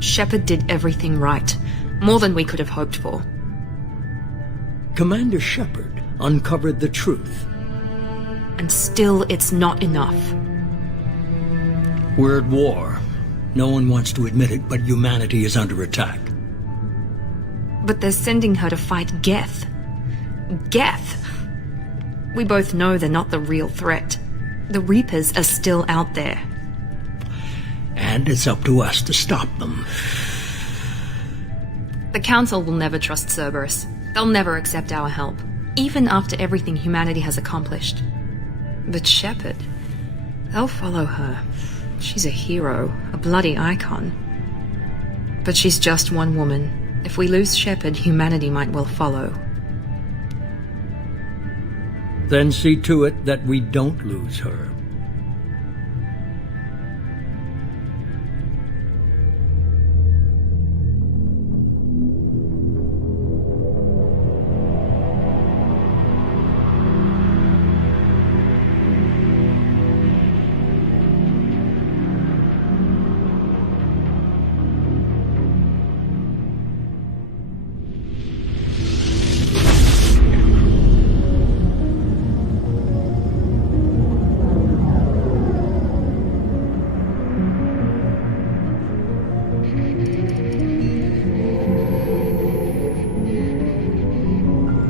Shepard did everything right. More than we could have hoped for. Commander Shepard uncovered the truth. And still, it's not enough. We're at war. No one wants to admit it, but humanity is under attack. But they're sending her to fight Geth. Geth! We both know they're not the real threat. The Reapers are still out there. And it's up to us to stop them. The Council will never trust Cerberus. They'll never accept our help, even after everything humanity has accomplished. But Shepard, they'll follow her. She's a hero, a bloody icon. But she's just one woman. If we lose Shepard, humanity might well follow. Then see to it that we don't lose her.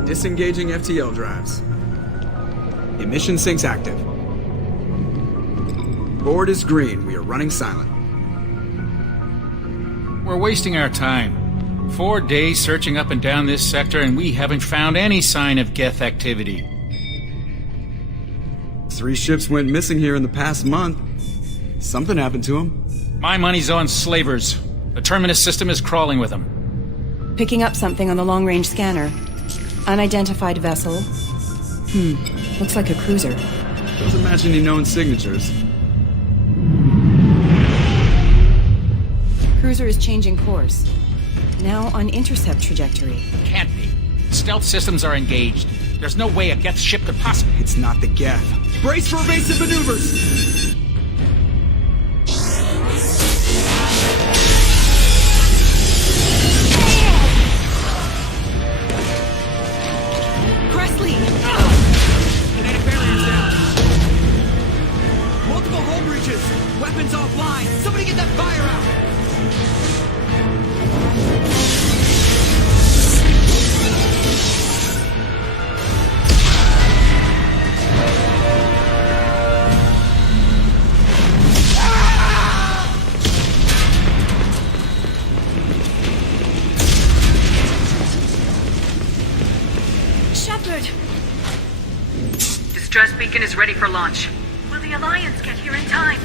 Disengaging FTL drives. Emission sinks active. Board is green. We are running silent. We're wasting our time. 4 days searching up and down this sector, and we haven't found any sign of Geth activity. 3 ships went missing here in the past month. Something happened to them. My money's on slavers. The Terminus system is crawling with them. Picking up something on the long-range scanner. Unidentified vessel. Looks like a cruiser. Doesn't match any known signatures. Cruiser is changing course. Now on intercept trajectory. Can't be. Stealth systems are engaged. There's no way a Geth ship could possibly... It's not the Geth. Brace for evasive maneuvers! Kinetic barriers down. Multiple hull breaches. Weapons offline. Somebody get that fire out. Shepard! Distress beacon is ready for launch. Will the Alliance get here in time?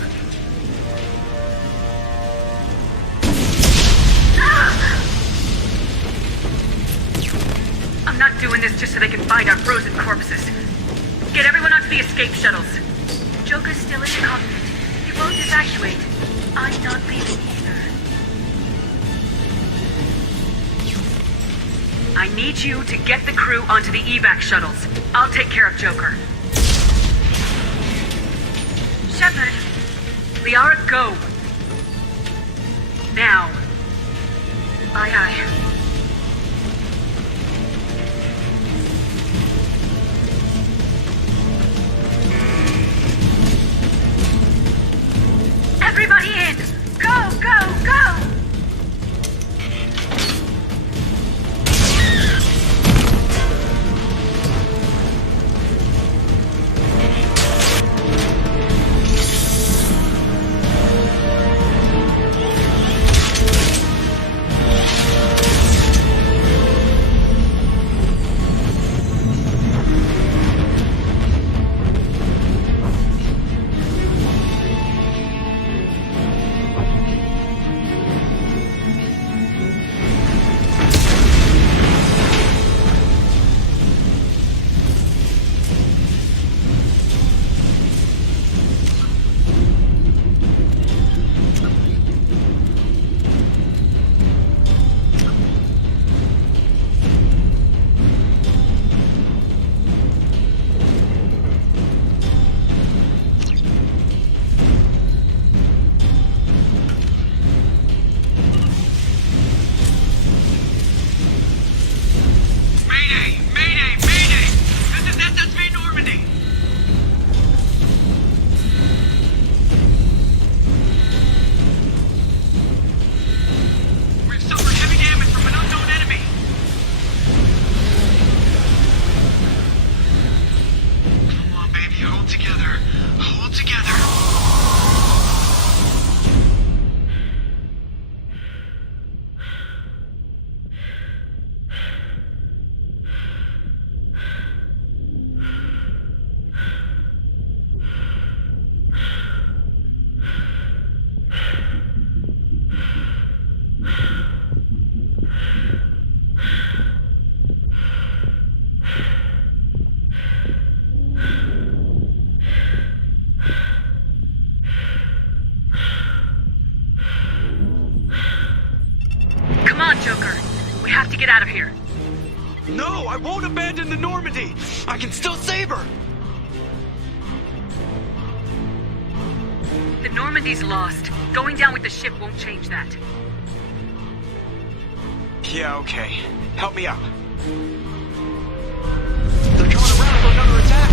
I'm not doing this just so they can find our frozen corpses. Get everyone onto the escape shuttles. Joker's still in the cockpit. He won't evacuate. I'm not leaving either. I need you to get the crew onto the evac shuttles. I'll take care of Joker. Shepard. Liara, go. Now. Aye, aye. Everybody in! Go, go, go! together. Hold together. Come on, Joker. We have to get out of here. No, I won't abandon the Normandy. I can still save her. The Normandy's lost. Going down with the ship won't change that. Yeah, okay. Help me up. They're coming around for another attack.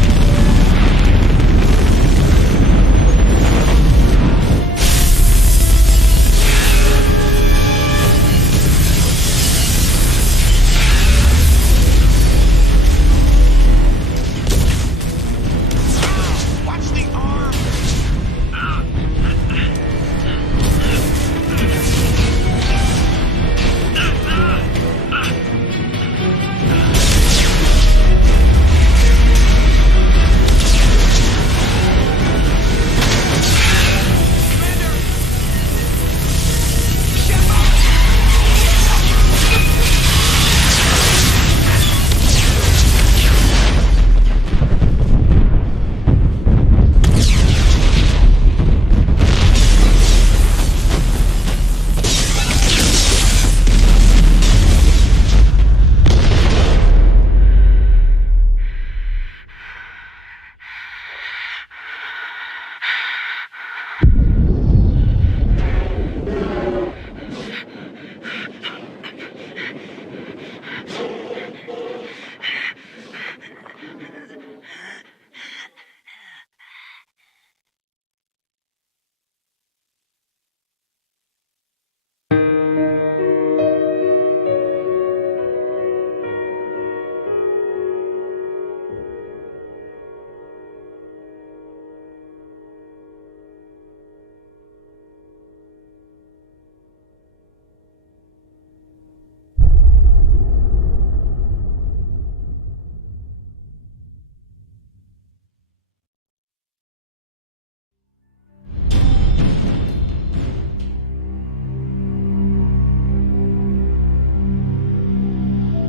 Watch the arm.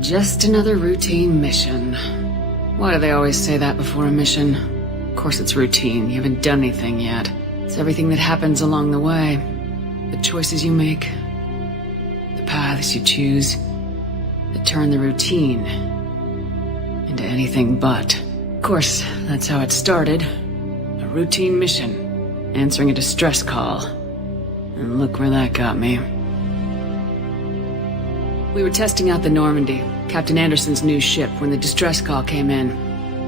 Just another routine mission. Why do they always say that before a mission? Of course it's routine. You haven't done anything yet. It's everything that happens along the way. The choices you make. The paths you choose. That turn the routine into anything but. Of course, that's how it started. A routine mission. Answering a distress call. And look where that got me. We were testing out the Normandy, Captain Anderson's new ship, when the distress call came in.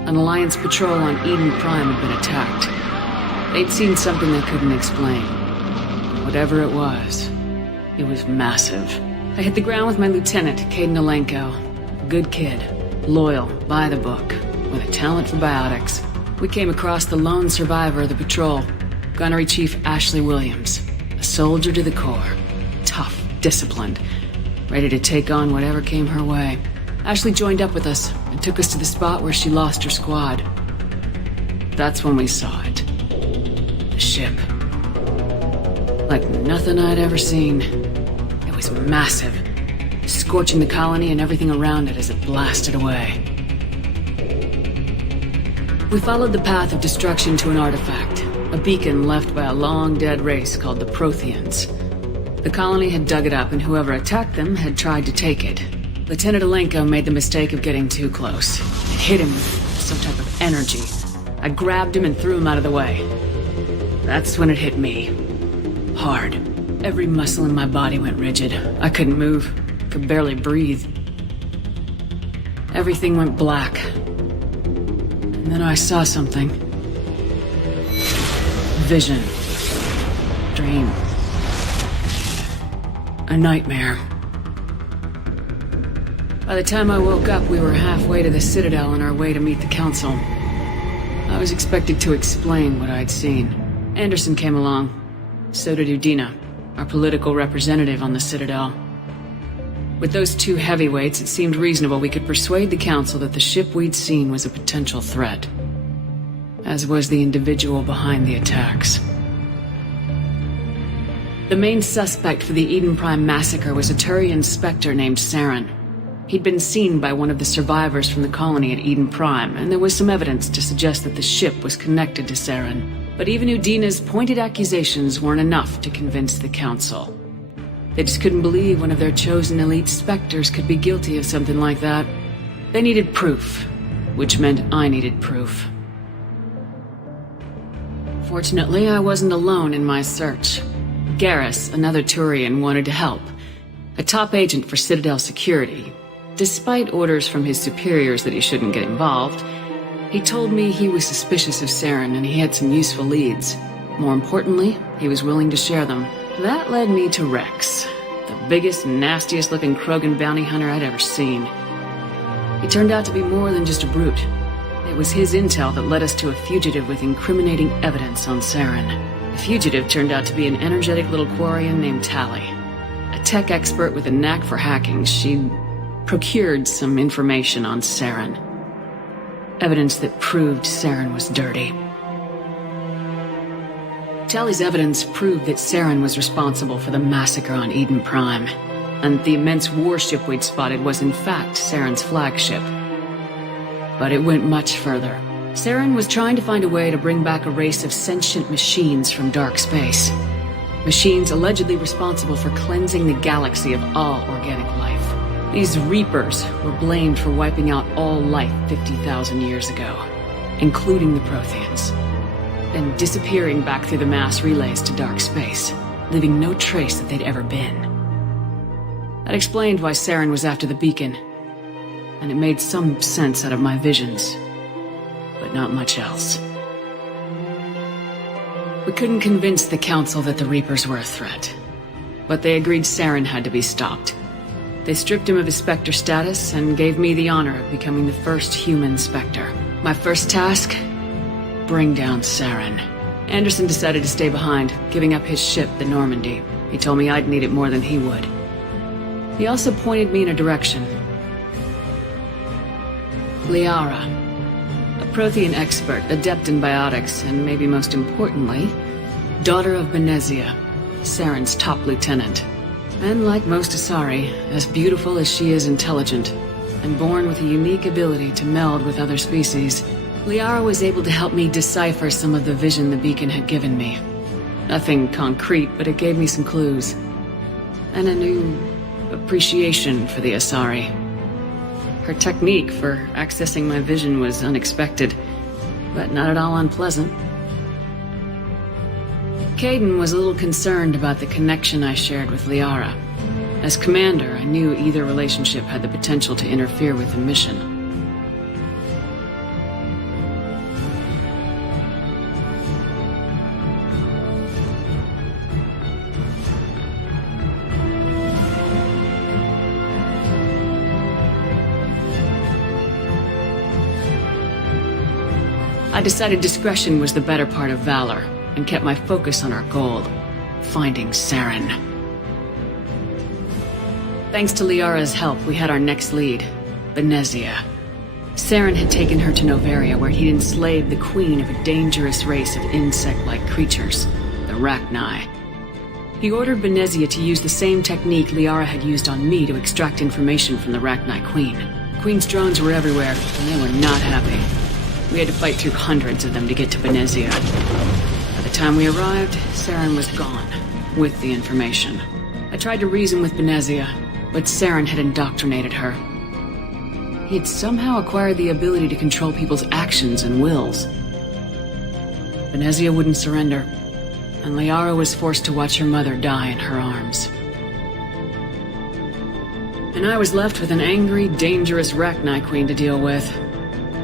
An Alliance patrol on Eden Prime had been attacked. They'd seen something they couldn't explain. And whatever it was massive. I hit the ground with my lieutenant, Caden Alenko. A good kid, loyal, by the book, with a talent for biotics. We came across the lone survivor of the patrol, Gunnery Chief Ashley Williams. A soldier to the core. Tough, disciplined, ready to take on whatever came her way. Ashley joined up with us and took us to the spot where she lost her squad. That's when we saw it. The ship. Like nothing I'd ever seen. It was massive, scorching the colony and everything around it as it blasted away. We followed the path of destruction to an artifact, a beacon left by a long-dead race called the Protheans. The colony had dug it up, and whoever attacked them had tried to take it. Lieutenant Alenko made the mistake of getting too close. It hit him with some type of energy. I grabbed him and threw him out of the way. That's when it hit me. Hard. Every muscle in my body went rigid. I couldn't move. Could barely breathe. Everything went black. And then I saw something. Vision. Dream. A nightmare. By the time I woke up, we were halfway to the Citadel on our way to meet the Council. I was expected to explain what I'd seen. Anderson came along. So did Udina, our political representative on the Citadel. With those two heavyweights, it seemed reasonable we could persuade the Council that the ship we'd seen was a potential threat. As was the individual behind the attacks. The main suspect for the Eden Prime massacre was a Turian Spectre named Saren. He'd been seen by one of the survivors from the colony at Eden Prime, and there was some evidence to suggest that the ship was connected to Saren. But even Udina's pointed accusations weren't enough to convince the Council. They just couldn't believe one of their chosen elite Spectres could be guilty of something like that. They needed proof, which meant I needed proof. Fortunately, I wasn't alone in my search. Garrus, another Turian, wanted to help. A top agent for Citadel Security. Despite orders from his superiors that he shouldn't get involved, he told me he was suspicious of Saren and he had some useful leads. More importantly, he was willing to share them. That led me to Rex, the biggest, nastiest looking Krogan bounty hunter I'd ever seen. He turned out to be more than just a brute. It was his intel that led us to a fugitive with incriminating evidence on Saren. The fugitive turned out to be an energetic little Quarian named Tali. A tech expert with a knack for hacking, she'd procured some information on Saren. Evidence that proved Saren was dirty. Tali's evidence proved that Saren was responsible for the massacre on Eden Prime, and the immense warship we'd spotted was in fact Saren's flagship. But it went much further. Saren was trying to find a way to bring back a race of sentient machines from dark space. Machines allegedly responsible for cleansing the galaxy of all organic life. These Reapers were blamed for wiping out all life 50,000 years ago, including the Protheans, then disappearing back through the mass relays to dark space, leaving no trace that they'd ever been. That explained why Saren was after the beacon, and it made some sense out of my visions, but not much else. We couldn't convince the Council that the Reapers were a threat, but they agreed Saren had to be stopped. They stripped him of his Spectre status and gave me the honor of becoming the first human Spectre. My first task? Bring down Saren. Anderson decided to stay behind, giving up his ship, the Normandy. He told me I'd need it more than he would. He also pointed me in a direction. Liara. A Prothean expert, adept in biotics, and maybe most importantly, daughter of Benezia, Saren's top lieutenant. And like most Asari, as beautiful as she is intelligent, and born with a unique ability to meld with other species, Liara was able to help me decipher some of the vision the beacon had given me. Nothing concrete, but it gave me some clues. And a new appreciation for the Asari. Her technique for accessing my vision was unexpected, but not at all unpleasant. Kaidan was a little concerned about the connection I shared with Liara. As commander, I knew either relationship had the potential to interfere with the mission. I decided discretion was the better part of valor, and kept my focus on our goal, finding Saren. Thanks to Liara's help, we had our next lead, Benezia. Saren had taken her to Noveria, where he'd enslaved the queen of a dangerous race of insect-like creatures, the Rachni. He ordered Benezia to use the same technique Liara had used on me to extract information from the Rachni queen. The queen's drones were everywhere, and they were not happy. We had to fight through hundreds of them to get to Benezia. By the time we arrived, Saren was gone, with the information. I tried to reason with Benezia, but Saren had indoctrinated her. He had somehow acquired the ability to control people's actions and wills. Benezia wouldn't surrender, and Liara was forced to watch her mother die in her arms. And I was left with an angry, dangerous Rachni queen to deal with.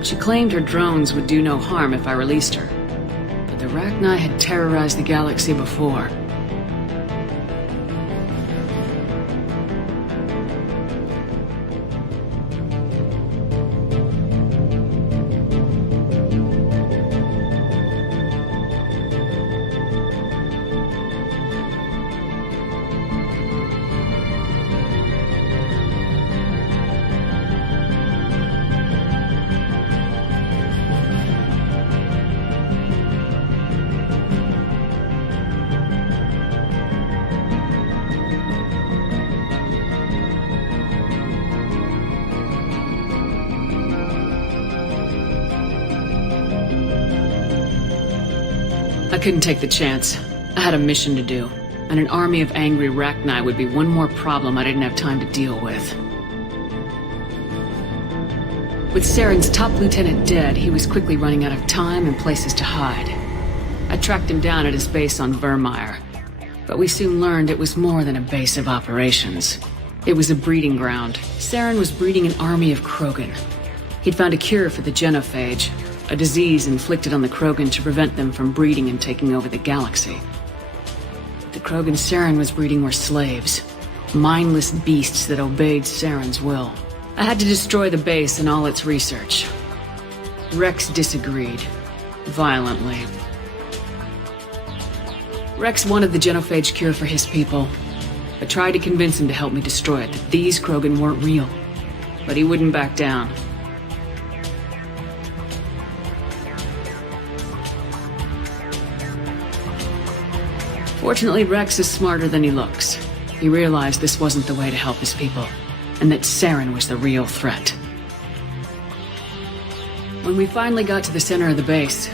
She claimed her drones would do no harm if I released her, but the Rachni had terrorized the galaxy before. I couldn't take the chance. I had a mission to do, and an army of angry Rachni would be one more problem I didn't have time to deal with. With Saren's top lieutenant dead, he was quickly running out of time and places to hide. I tracked him down at his base on Vermeer, but we soon learned it was more than a base of operations. It was a breeding ground. Saren was breeding an army of Krogan. He'd found a cure for the genophage, a disease inflicted on the Krogan to prevent them from breeding and taking over the galaxy. The Krogan Saren was breeding were slaves, mindless beasts that obeyed Saren's will. I had to destroy the base and all its research. Rex disagreed, violently. Rex wanted the genophage cure for his people. I tried to convince him to help me destroy it, that these Krogan weren't real. But he wouldn't back down. Fortunately, Rex is smarter than he looks. He realized this wasn't the way to help his people, and that Saren was the real threat. When we finally got to the center of the base,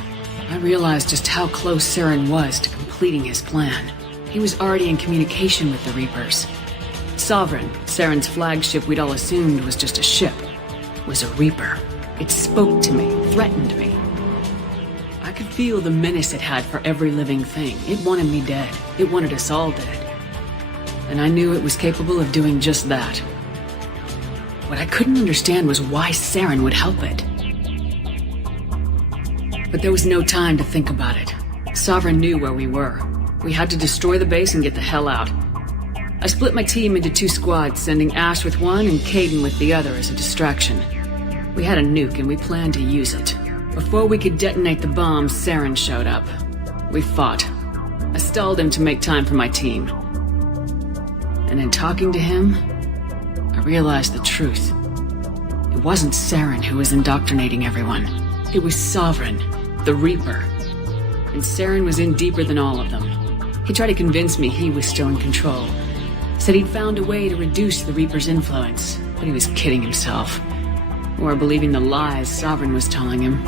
I realized just how close Saren was to completing his plan. He was already in communication with the Reapers. Sovereign, Saren's flagship we'd all assumed was just a ship, was a Reaper. It spoke to me, threatened me. I could feel the menace it had for every living thing. It wanted me dead. It wanted us all dead. And I knew it was capable of doing just that. What I couldn't understand was why Saren would help it. But there was no time to think about it. Sovereign knew where we were. We had to destroy the base and get the hell out. I split my team into 2 squads, sending Ash with one and Kaidan with the other as a distraction. We had a nuke and we planned to use it. Before we could detonate the bomb, Saren showed up. We fought. I stalled him to make time for my team. And in talking to him, I realized the truth. It wasn't Saren who was indoctrinating everyone. It was Sovereign, the Reaper. And Saren was in deeper than all of them. He tried to convince me he was still in control. Said he'd found a way to reduce the Reaper's influence, but he was kidding himself. Or believing the lies Sovereign was telling him.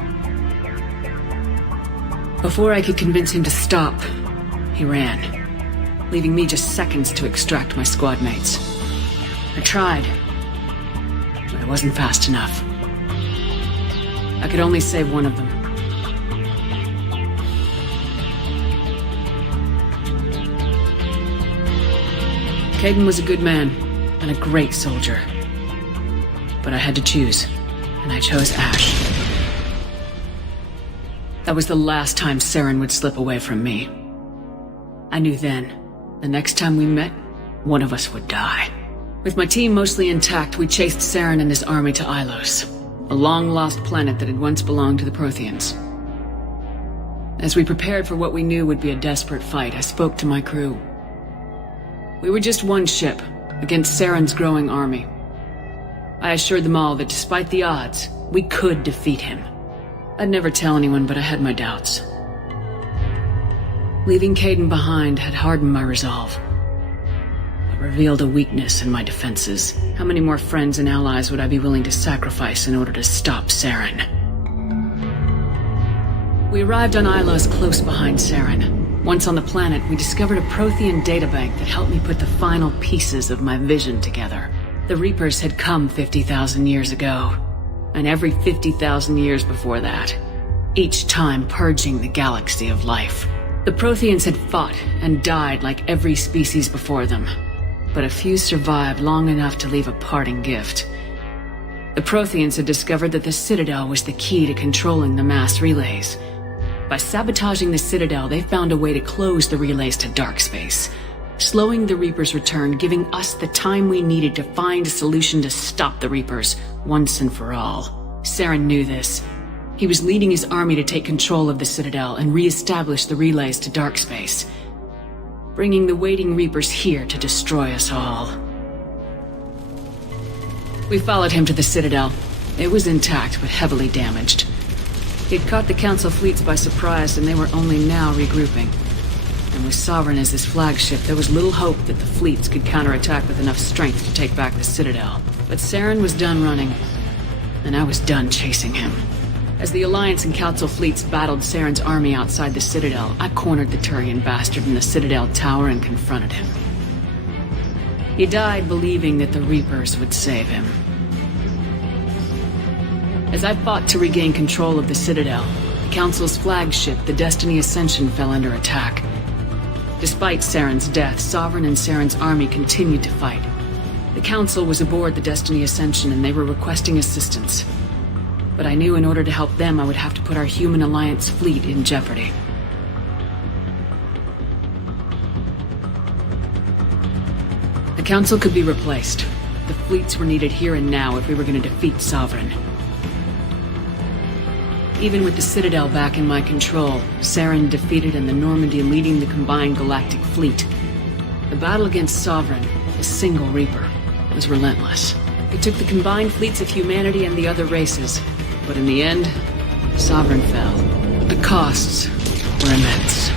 Before I could convince him to stop, he ran, leaving me just seconds to extract my squad mates. I tried, but I wasn't fast enough. I could only save one of them. Kaidan was a good man, and a great soldier. But I had to choose, and I chose Ash. That was the last time Saren would slip away from me. I knew then, the next time we met, one of us would die. With my team mostly intact, we chased Saren and his army to Ilos, a long-lost planet that had once belonged to the Protheans. As we prepared for what we knew would be a desperate fight, I spoke to my crew. We were just one ship, against Saren's growing army. I assured them all that despite the odds, we could defeat him. I'd never tell anyone, but I had my doubts. Leaving Kaidan behind had hardened my resolve, but revealed a weakness in my defenses. How many more friends and allies would I be willing to sacrifice in order to stop Saren? We arrived on Ilos close behind Saren. Once on the planet, we discovered a Prothean databank that helped me put the final pieces of my vision together. The Reapers had come 50,000 years ago, and every 50,000 years before that, each time purging the galaxy of life. The Protheans had fought and died like every species before them, but a few survived long enough to leave a parting gift. The Protheans had discovered that the Citadel was the key to controlling the mass relays. By sabotaging the Citadel, they found a way to close the relays to dark space, slowing the Reapers' return, giving us the time we needed to find a solution to stop the Reapers once and for all. Saren knew this. He was leading his army to take control of the Citadel and re-establish the relays to dark space, bringing the waiting Reapers here to destroy us all. We followed him to the Citadel. It was intact, but heavily damaged. He'd caught the Council fleets by surprise, and they were only now regrouping. And with Sovereign as his flagship, there was little hope that the fleets could counterattack with enough strength to take back the Citadel. But Saren was done running, and I was done chasing him. As the Alliance and Council fleets battled Saren's army outside the Citadel, I cornered the Turian bastard in the Citadel tower and confronted him. He died believing that the Reapers would save him. As I fought to regain control of the Citadel, the Council's flagship, the Destiny Ascension, fell under attack. Despite Saren's death, Sovereign and Saren's army continued to fight. The Council was aboard the Destiny Ascension and they were requesting assistance. But I knew in order to help them, I would have to put our human Alliance fleet in jeopardy. The Council could be replaced. The fleets were needed here and now if we were going to defeat Sovereign. Even with the Citadel back in my control, Saren defeated and the Normandy leading the combined galactic fleet. The battle against Sovereign, the single Reaper, was relentless. It took the combined fleets of humanity and the other races, but in the end, Sovereign fell. The costs were immense.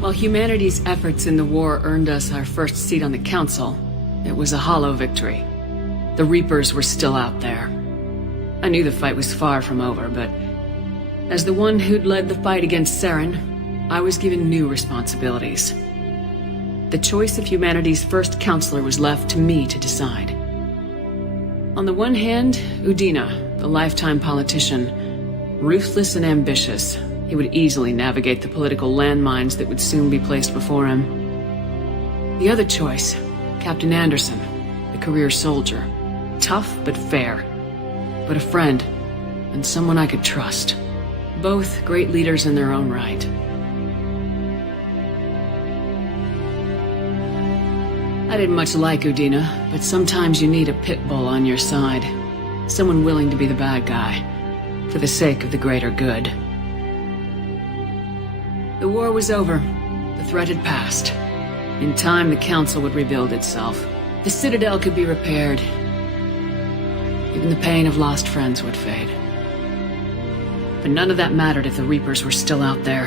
While humanity's efforts in the war earned us our first seat on the Council, it was a hollow victory. The Reapers were still out there. I knew the fight was far from over, but as the one who'd led the fight against Saren, I was given new responsibilities. The choice of humanity's first counselor was left to me to decide. On the one hand, Udina, the lifetime politician, ruthless and ambitious. He would easily navigate the political landmines that would soon be placed before him. The other choice, Captain Anderson, the career soldier. Tough but fair. But a friend, and someone I could trust. Both great leaders in their own right. I didn't much like Udina, but sometimes you need a pit bull on your side. Someone willing to be the bad guy, for the sake of the greater good. The war was over. The threat had passed. In time, the Council would rebuild itself. The Citadel could be repaired. Even the pain of lost friends would fade. But none of that mattered if the Reapers were still out there.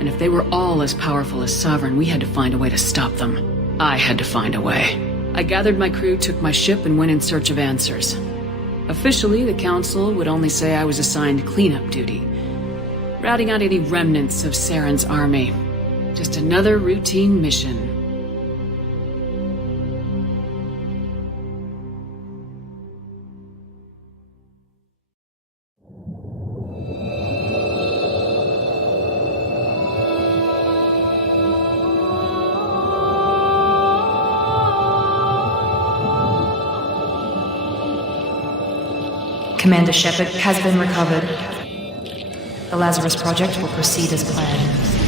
And if they were all as powerful as Sovereign, we had to find a way to stop them. I had to find a way. I gathered my crew, took my ship, and went in search of answers. Officially, the Council would only say I was assigned cleanup duty, routing out any remnants of Saren's army. Just another routine mission. Commander Shepard has been recovered. The Lazarus Project will proceed as planned.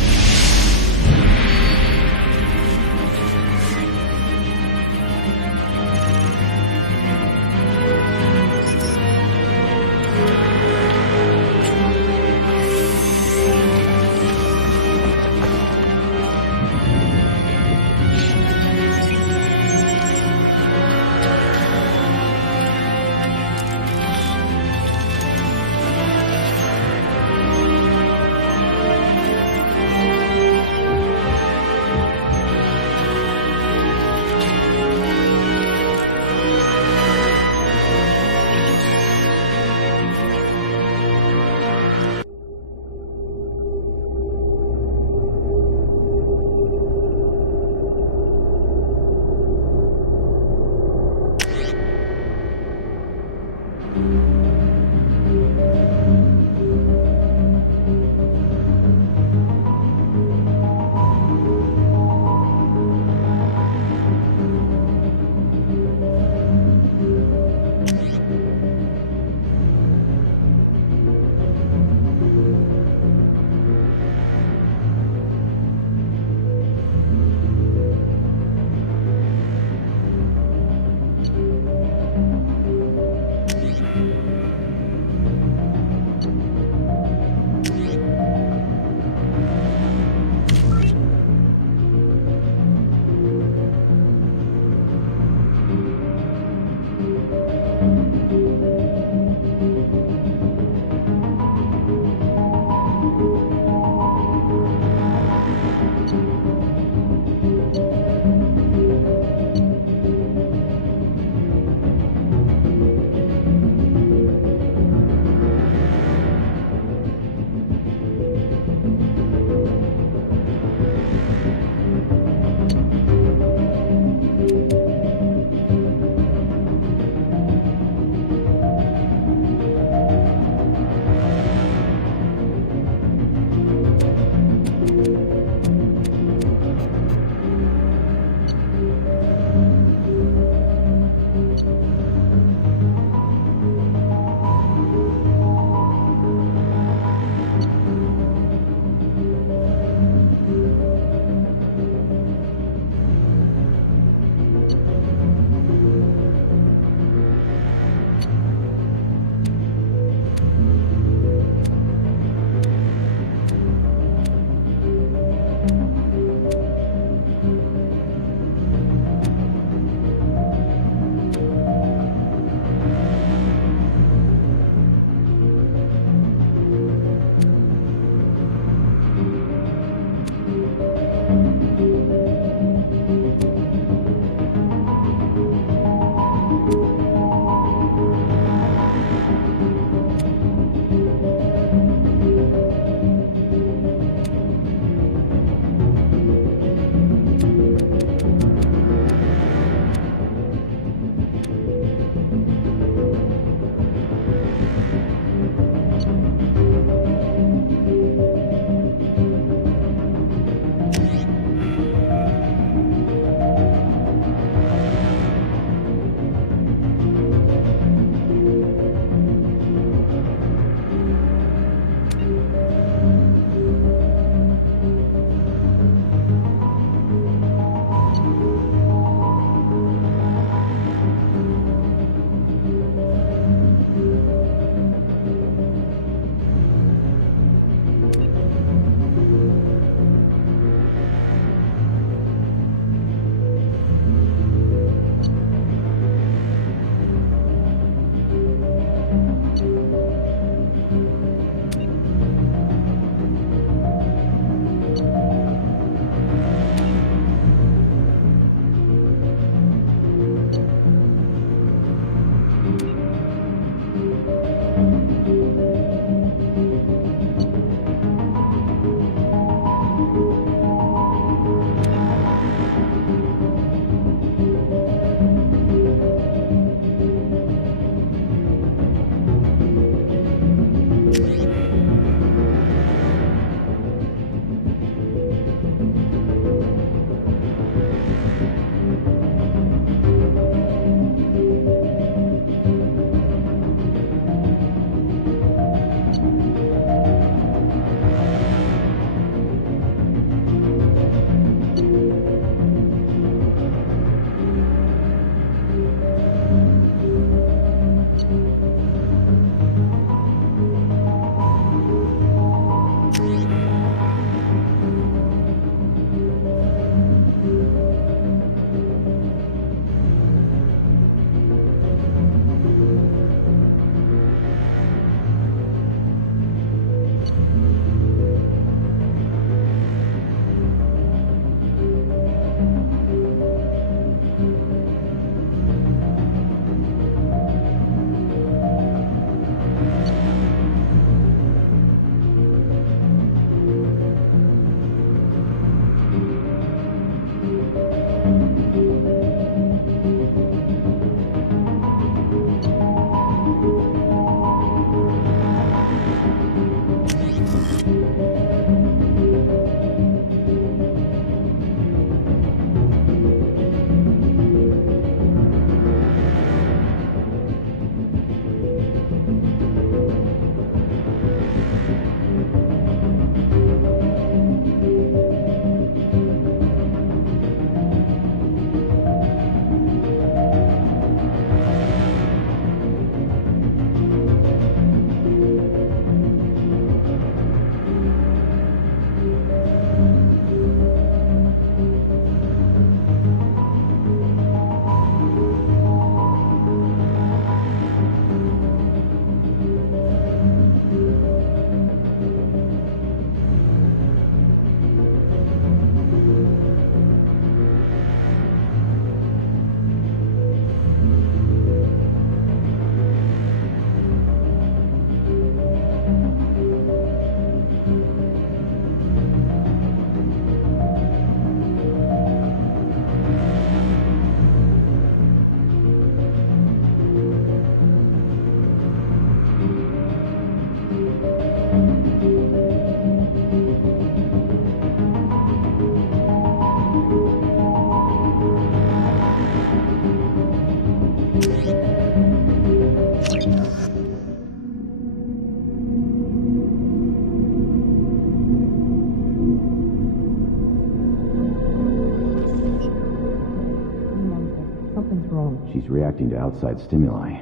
she's reacting to outside stimuli,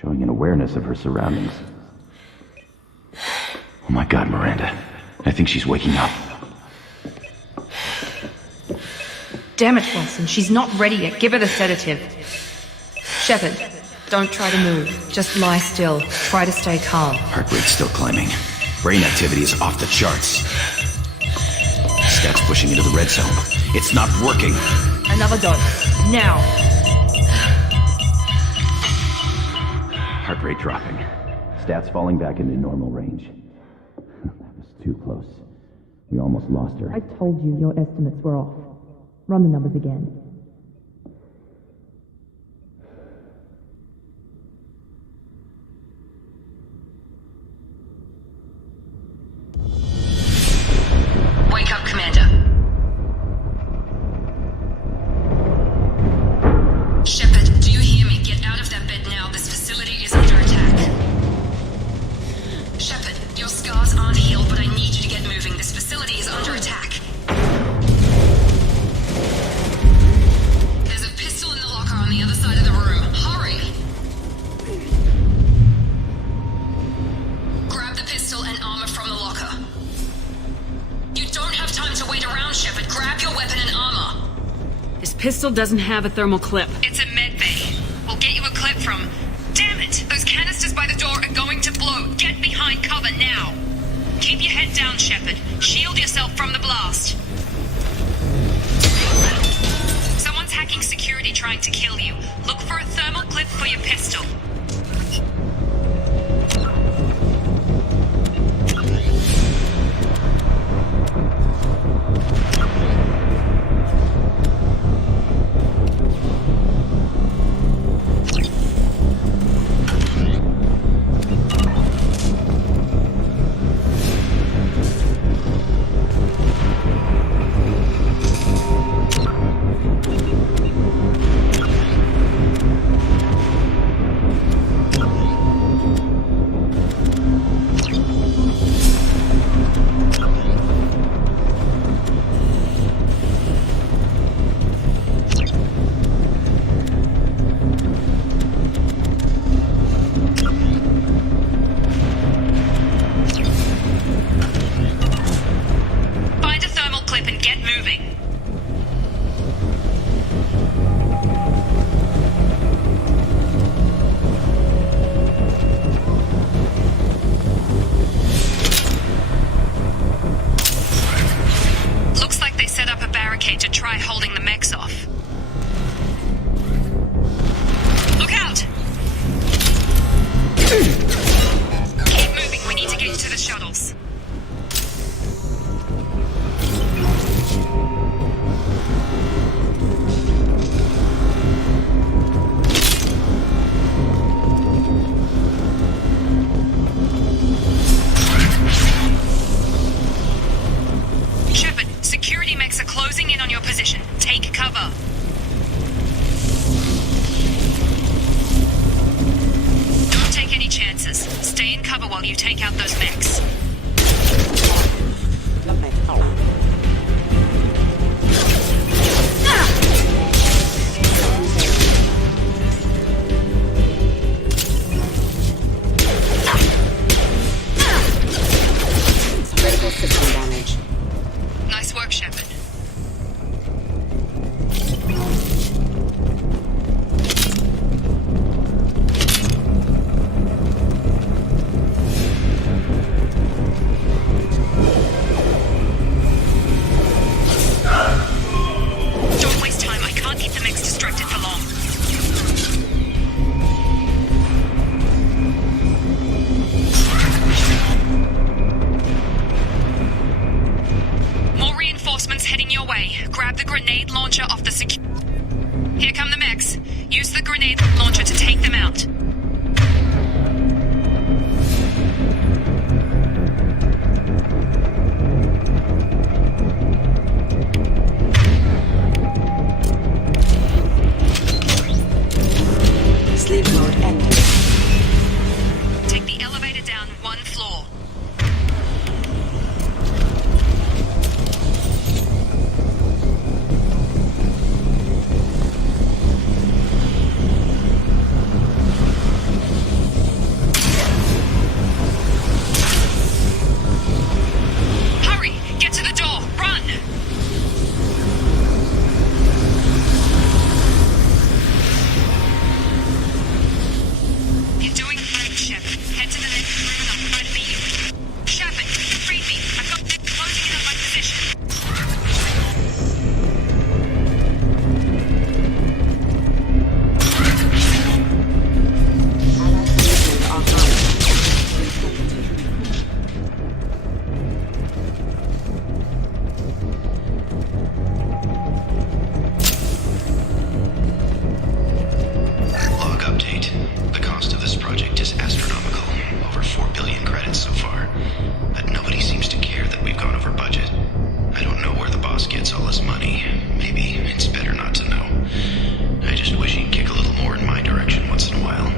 showing an awareness of her surroundings. Oh my god, Miranda. I think she's waking up. Damn it, Watson. She's not ready yet. Give her the sedative. Shepard, don't try to move. Just lie still. Try to stay calm. Heart rate's still climbing. Brain activity is off the charts. Stats pushing into the red zone. It's not working. Another dose. Now. Heart rate dropping. Stats falling back into normal range. That was too close. We almost lost her. I told you your estimates were off. Run the numbers again. Wake up, Commander. Shepard, do you hear me? Get out of that bed now. This facility is under attack. Shepard, your scars aren't healed, but I need you to get moving. This facility is under attack. There's a pistol in the locker on the other side of the room. Hurry! Grab the pistol and armor from the locker. You don't have time to wait around, Shepard. Grab your weapon and armor. His pistol doesn't have a thermal clip. It's a med bay. We'll get you a clip from... Damn it! Those canisters by the door are going to blow. Get behind cover now. Keep your head down, Shepard. Shield yourself from the blast. Someone's hacking security trying to kill you. Look for a thermal clip for your pistol. Find a thermal clip and get moving. Looks like they set up a barricade to try holding the mechs off. Look out! Keep moving, we need to get you to the shuttles. Shepard, security mechs are closing in on your position. Take cover. Don't take any chances. Stay in cover while you take out those mechs. Critical system damage. Nice work, Shepard. Don't waste time. I can't keep the mechs distracted for long. More reinforcements heading your way. Grab the grenade launcher off the Here come the mechs. Use the grenade launcher to take them out. Sleep mode ended. Take the elevator down one floor. boss gets all his money, maybe it's better not to know. I just wish he'd kick a little more in my direction once in a while.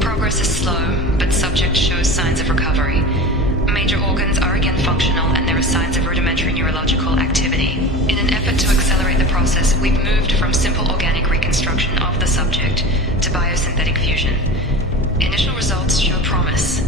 Progress is slow, but subject shows signs of recovery. Major organs are again functional, and there are signs of rudimentary neurological activity. In an effort to accelerate the process, we've moved from simple organic reconstruction of the subject to biosynthetic fusion. Initial results show promise.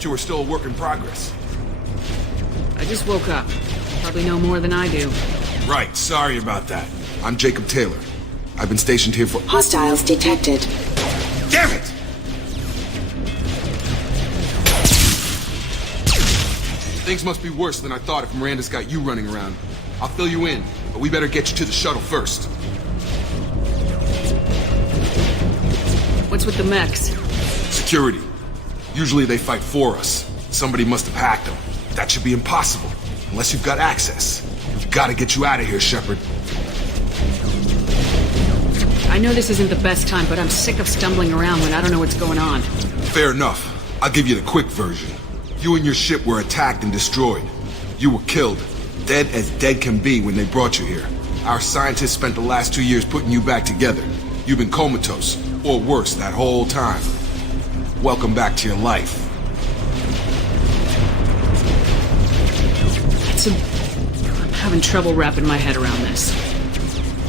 You were still a work in progress. I just woke up. Probably know more than I do. Right, sorry about that. I'm Jacob Taylor. I've been stationed here for— Hostiles detected. Damn it! Things must be worse than I thought if Miranda's got you running around. I'll fill you in, but we better get you to the shuttle first. What's with the mechs? Security. Usually they fight for us. Somebody must have hacked them. That should be impossible, unless you've got access. We've got to get you out of here, Shepard. I know this isn't the best time, but I'm sick of stumbling around when I don't know what's going on. Fair enough. I'll give you the quick version. You and your ship were attacked and destroyed. You were killed. Dead as dead can be when they brought you here. Our scientists spent the last 2 years putting you back together. You've been comatose, or worse, that whole time. Welcome back to your life. I'm having trouble wrapping my head around this.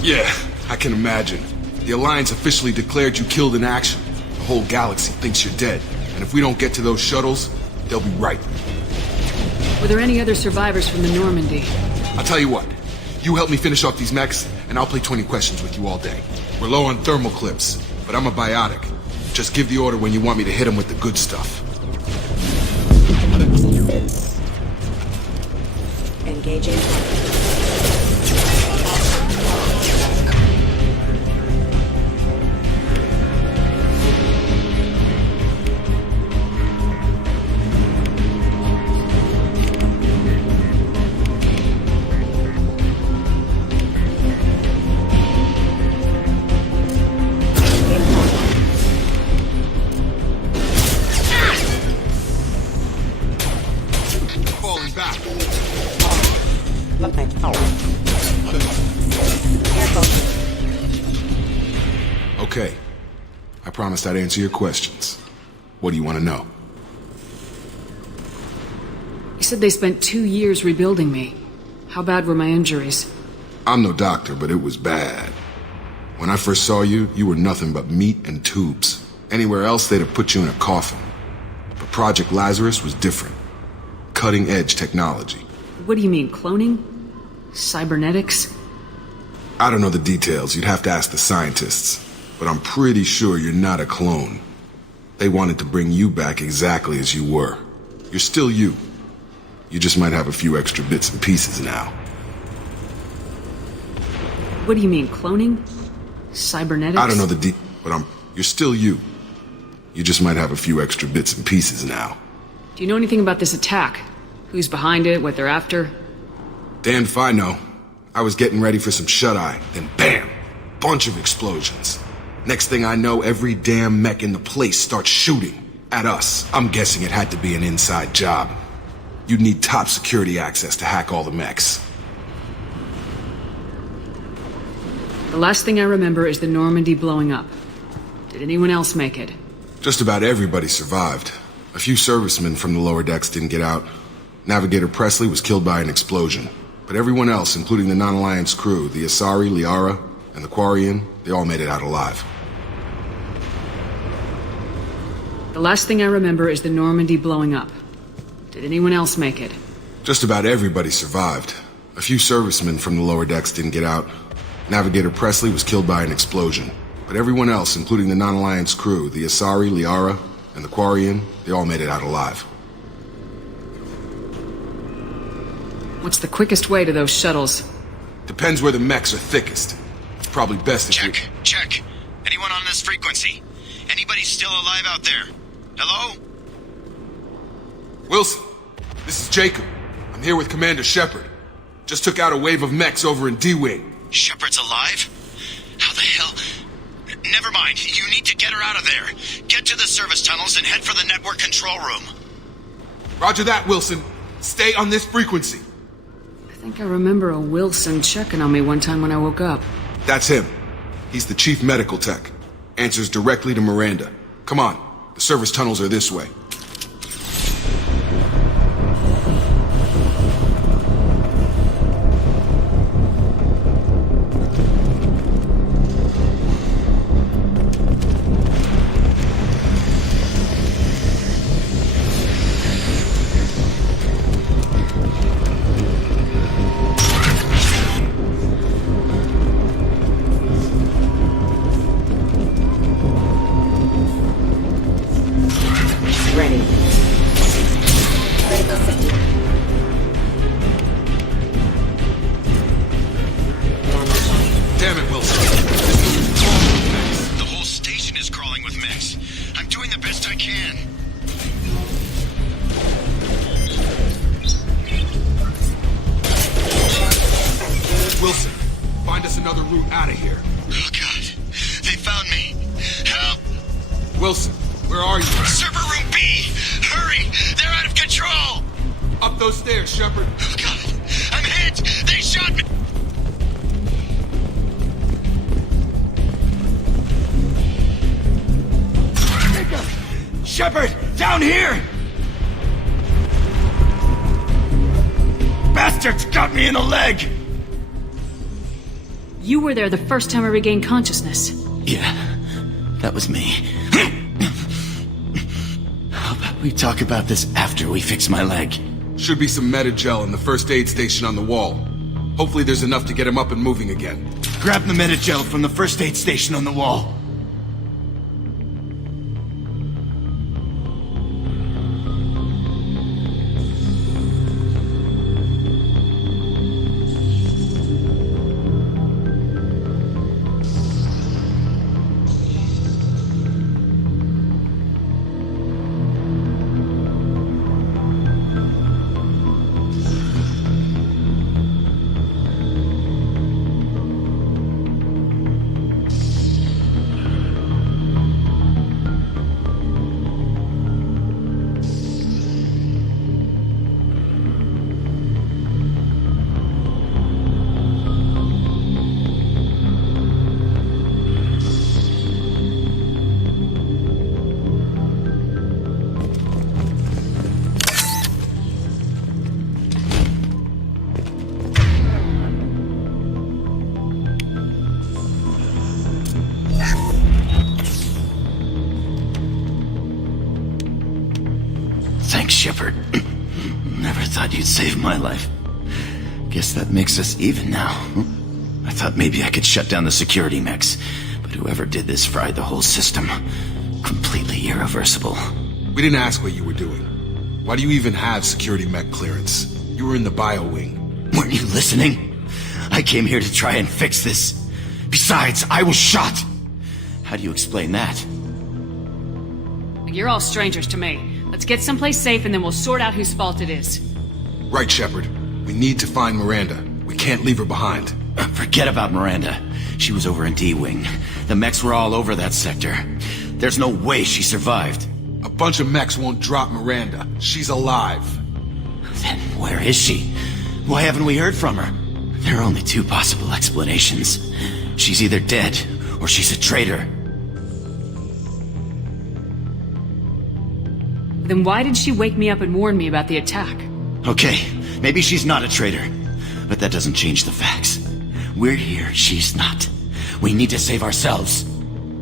Yeah, I can imagine. The Alliance officially declared you killed in action. The whole galaxy thinks you're dead. And if we don't get to those shuttles, they'll be right. Were there any other survivors from the Normandy? I'll tell you what. You help me finish off these mechs, and I'll play 20 questions with you all day. We're low on thermal clips, but I'm a biotic. Just give the order when you want me to hit him with the good stuff. Engaging. Okay. I promised I'd answer your questions. What do you want to know? You said they spent 2 years rebuilding me. How bad were my injuries? I'm no doctor, but it was bad. When I first saw you, you were nothing but meat and tubes. Anywhere else, they'd have put you in a coffin. But Project Lazarus was different. Cutting-edge technology. What do you mean, cloning? Cybernetics? I don't know the details. You'd have to ask the scientists. But I'm pretty sure you're not a clone. They wanted to bring you back exactly as you were. You're still you. You just might have a few extra bits and pieces now. What do you mean, cloning? Cybernetics? I don't know but you're still you. You just might have a few extra bits and pieces now. Do you know anything about this attack? Who's behind it, what they're after? Damned if I know. I was getting ready for some shut-eye, then bam! Bunch of explosions. Next thing I know, every damn mech in the place starts shooting at us. I'm guessing it had to be an inside job. You'd need top security access to hack all the mechs. The last thing I remember is the Normandy blowing up. Did anyone else make it? Just about everybody survived. A few servicemen from the lower decks didn't get out. Navigator Presley was killed by an explosion. But everyone else, including the non-Alliance crew, the Asari, Liara, and the Quarian, they all made it out alive. The last thing I remember is the Normandy blowing up. Did anyone else make it? Just about everybody survived. A few servicemen from the lower decks didn't get out. Navigator Presley was killed by an explosion. But everyone else, including the non-Alliance crew, the Asari, Liara, and the Quarian, they all made it out alive. What's the quickest way to those shuttles? Depends where the mechs are thickest. It's probably best if Check. Anyone on this frequency? Anybody still alive out there? Hello? Wilson, this is Jacob. I'm here with Commander Shepard. Just took out a wave of mechs over in D-Wing. Shepard's alive? How the hell? Never mind. You need to get her out of there. Get to the service tunnels and head for the network control room. Roger that, Wilson. Stay on this frequency. I think I remember a Wilson checking on me one time when I woke up. That's him. He's the chief medical tech. Answers directly to Miranda. Come on. The service tunnels are this way. Wilson, find us another route out of here. Oh, God. They found me. Help! Wilson, where are you? Server room B! Hurry! They're out of control! Up those stairs, Shepard. Oh, God. I'm hit! They shot me! Shepard! Down here! Bastards got me in the leg! You were there the first time I regained consciousness. Yeah, that was me. How about we talk about this after we fix my leg? Should be some Metagel in the first aid station on the wall. Hopefully there's enough to get him up and moving again. Grab the Metagel from the first aid station on the wall. Thanks, Shepard. Never thought you'd save my life. Guess that makes us even now. I thought maybe I could shut down the security mechs, but whoever did this fried the whole system. Completely irreversible. We didn't ask what you were doing. Why do you even have security mech clearance? You were in the bio wing. Weren't you listening? I came here to try and fix this. Besides, I was shot. How do you explain that? You're all strangers to me. Let's get someplace safe and then we'll sort out whose fault it is. Right, Shepard. We need to find Miranda. We can't leave her behind. Forget about Miranda. She was over in D-Wing. The mechs were all over that sector. There's no way she survived. A bunch of mechs won't drop Miranda. She's alive. Then where is she? Why haven't we heard from her? There are only two possible explanations. She's either dead, or she's a traitor. Then why did she wake me up and warn me about the attack? Okay, maybe she's not a traitor, but that doesn't change the facts. We're here, she's not. We need to save ourselves.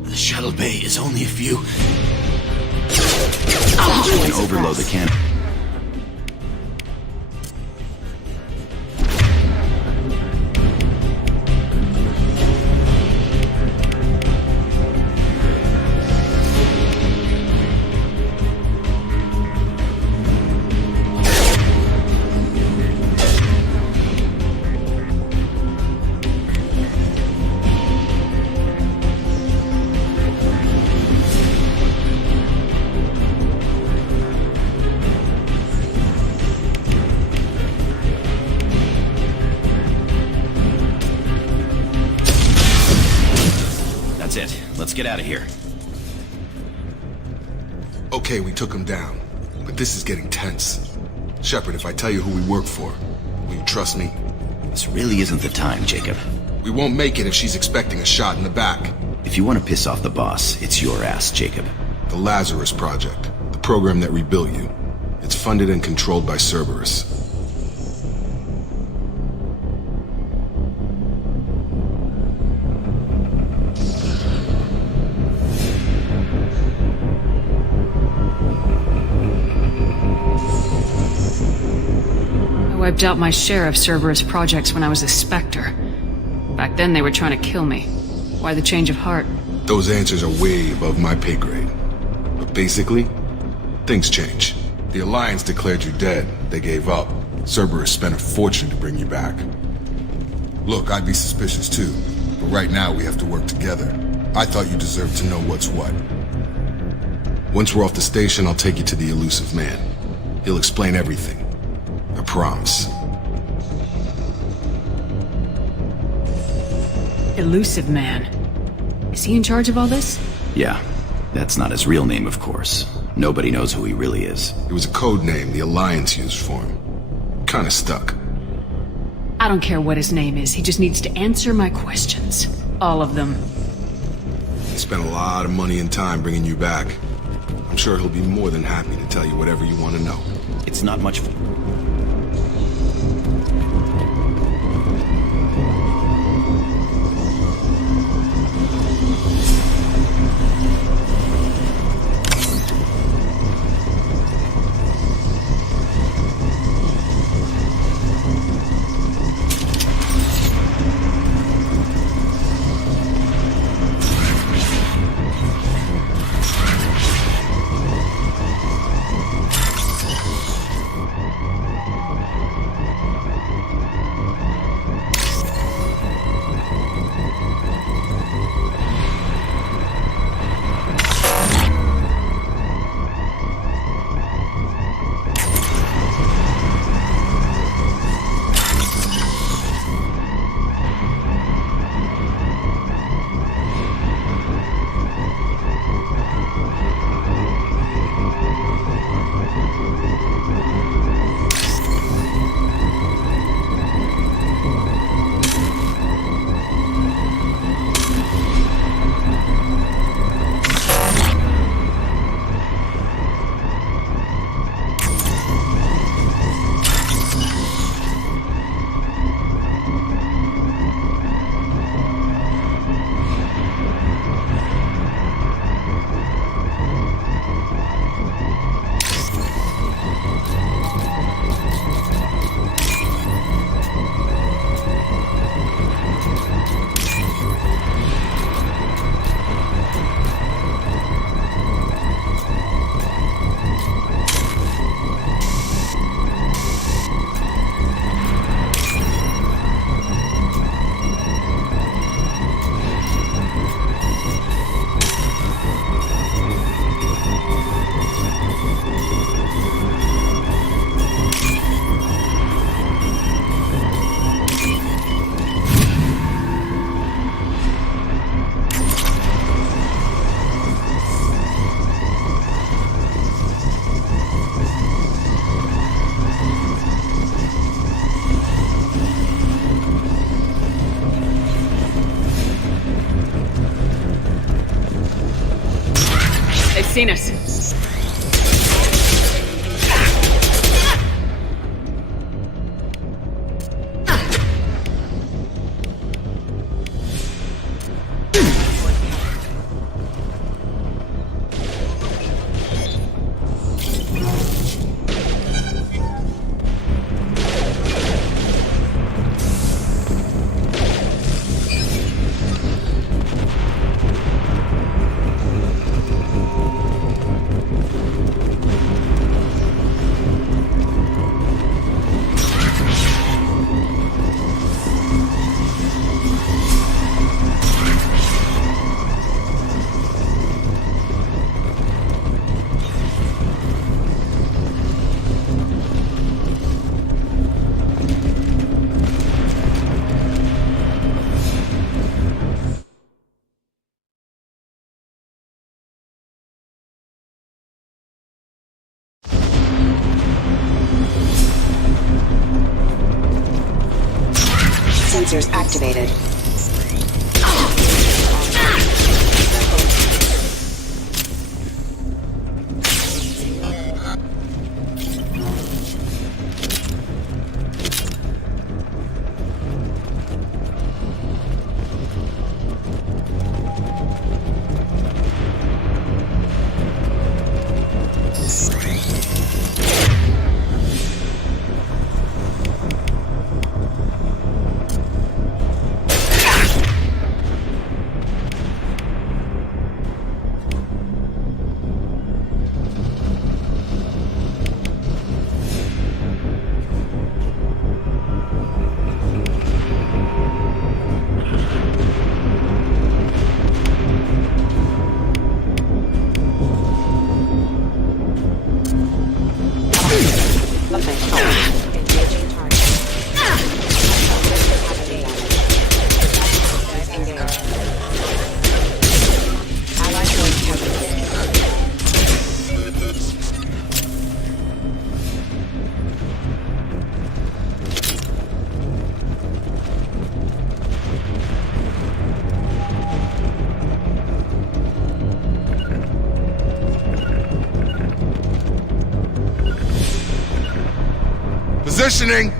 The shuttle bay is only a few... and overload the cannon. Let's get out of here. Okay, we took him down, but this is getting tense. Shepard, if I tell you who we work for, will you trust me? This really isn't the time, Jacob. We won't make it if she's expecting a shot in the back. If you want to piss off the boss, it's your ass, Jacob. The Lazarus Project, the program that rebuilt you. It's funded and controlled by Cerberus. I wiped out my share of Cerberus projects when I was a Spectre. Back then they were trying to kill me. Why the change of heart? Those answers are way above my pay grade. But basically, things change. The Alliance declared you dead. They gave up. Cerberus spent a fortune to bring you back. Look, I'd be suspicious too. But right now we have to work together. I thought you deserved to know what's what. Once we're off the station, I'll take you to the Elusive Man. He'll explain everything. I promise. Elusive Man. Is he in charge of all this? Yeah. That's not his real name, of course. Nobody knows who he really is. It was a code name the Alliance used for him. Kinda stuck. I don't care what his name is. He just needs to answer my questions. All of them. He spent a lot of money and time bringing you back. I'm sure he'll be more than happy to tell you whatever you want to know. It's not much... seen us. Sensors activated. Positioning!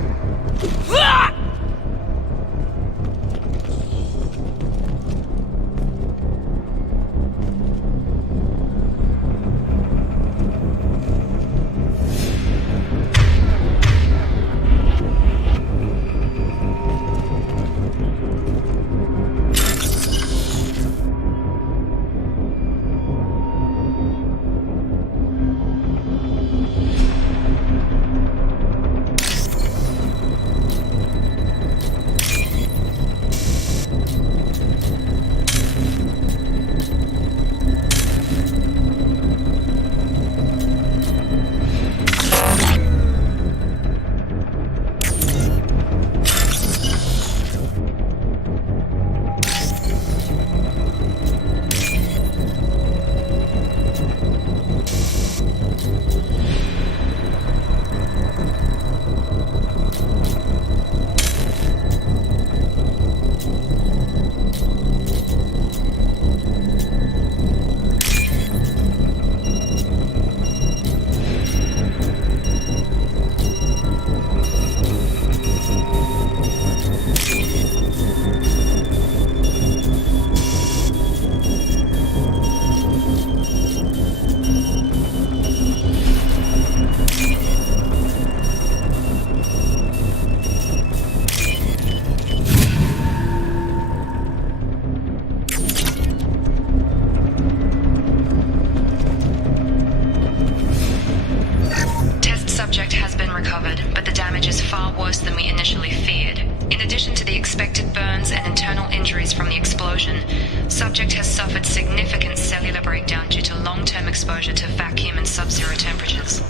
Subject has suffered significant cellular breakdown due to long-term exposure to vacuum and sub-zero temperatures.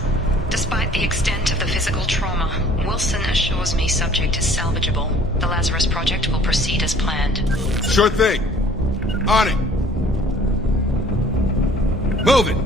Despite the extent of the physical trauma, Wilson assures me subject is salvageable. The Lazarus Project will proceed as planned. Sure thing. On it. Move it.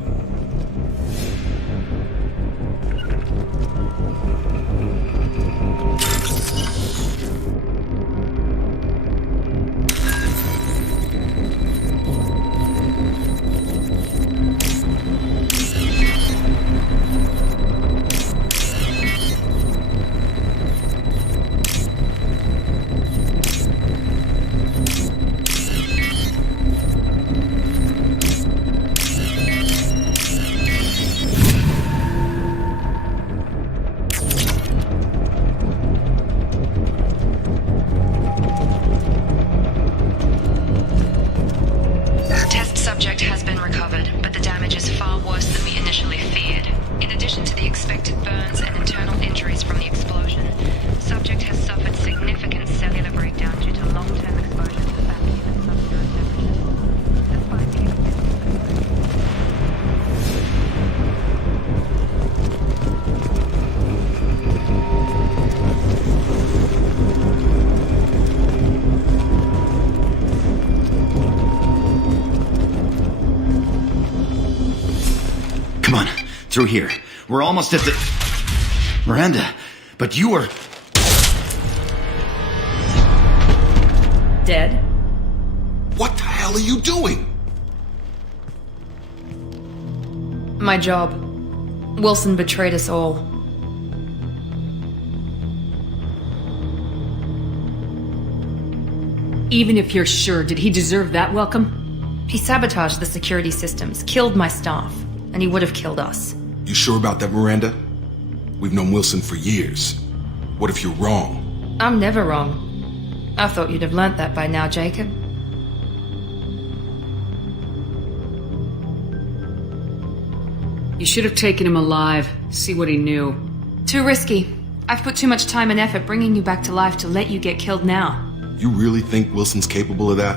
Through here. We're almost at the... Miranda, but you were... Dead? What the hell are you doing? My job. Wilson betrayed us all. Even if you're sure, did he deserve that welcome? He sabotaged the security systems, killed my staff, and he would have killed us. You sure about that, Miranda? We've known Wilson for years. What if you're wrong? I'm never wrong. I thought you'd have learnt that by now, Jacob. You should have taken him alive, see what he knew. Too risky. I've put too much time and effort bringing you back to life to let you get killed now. You really think Wilson's capable of that?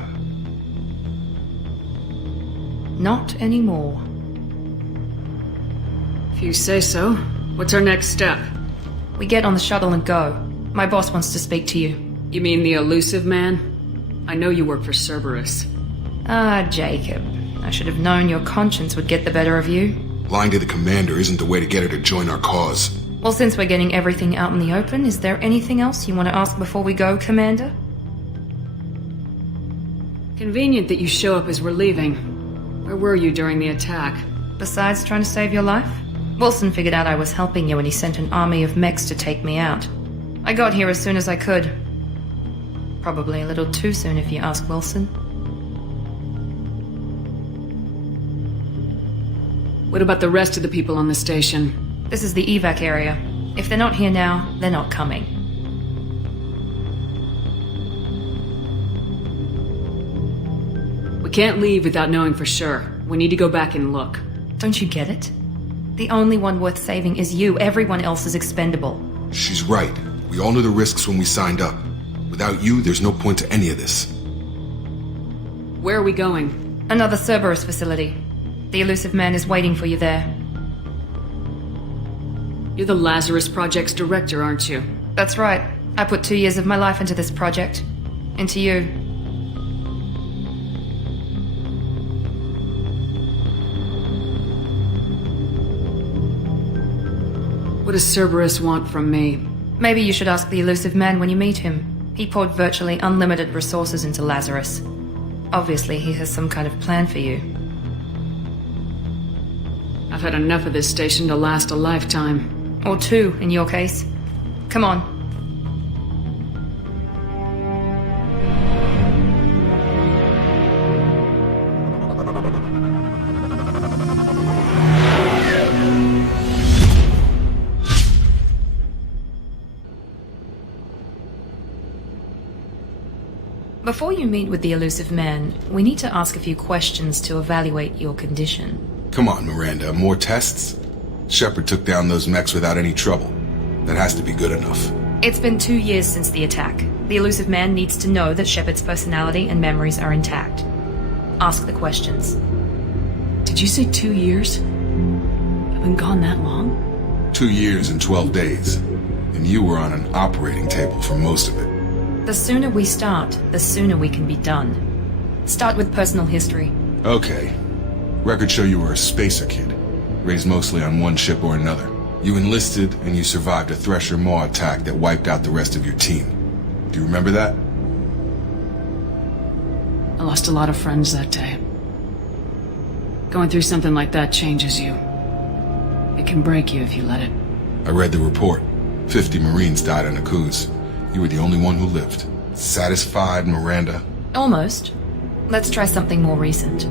Not anymore. If you say so. What's our next step? We get on the shuttle and go. My boss wants to speak to you. You mean the elusive man? I know you work for Cerberus. Ah, Jacob. I should have known your conscience would get the better of you. Lying to the commander isn't the way to get her to join our cause. Well, since we're getting everything out in the open, is there anything else you want to ask before we go, Commander? Convenient that you show up as we're leaving. Where were you during the attack? Besides trying to save your life? Wilson figured out I was helping you and he sent an army of mechs to take me out. I got here as soon as I could. Probably a little too soon if you ask Wilson. What about the rest of the people on the station? This is the evac area. If they're not here now, they're not coming. We can't leave without knowing for sure. We need to go back and look. Don't you get it? The only one worth saving is you. Everyone else is expendable. She's right. We all knew the risks when we signed up. Without you, there's no point to any of this. Where are we going? Another Cerberus facility. The elusive man is waiting for you there. You're the Lazarus Project's director, aren't you? That's right. I put 2 years of my life into this project. Into you. What does Cerberus want from me? Maybe you should ask the elusive man when you meet him. He poured virtually unlimited resources into Lazarus. Obviously, he has some kind of plan for you. I've had enough of this station to last a lifetime. Or 2, in your case. Come on. Before you meet with the elusive man, we need to ask a few questions to evaluate your condition. Come on, Miranda, more tests? Shepard took down those mechs without any trouble. That has to be good enough. It's been 2 years since the attack. The elusive man needs to know that Shepard's personality and memories are intact. Ask the questions. Did you say 2 years? I've been gone that long? 2 years and 12 days. And you were on an operating table for most of it. The sooner we start, the sooner we can be done. Start with personal history. Okay. Records show you were a spacer kid, raised mostly on one ship or another. You enlisted and you survived a Thresher Maw attack that wiped out the rest of your team. Do you remember that? I lost a lot of friends that day. Going through something like that changes you. It can break you if you let it. I read the report. 50 Marines died on Akuz. You were the only one who lived. Satisfied, Miranda? Almost. Let's try something more recent.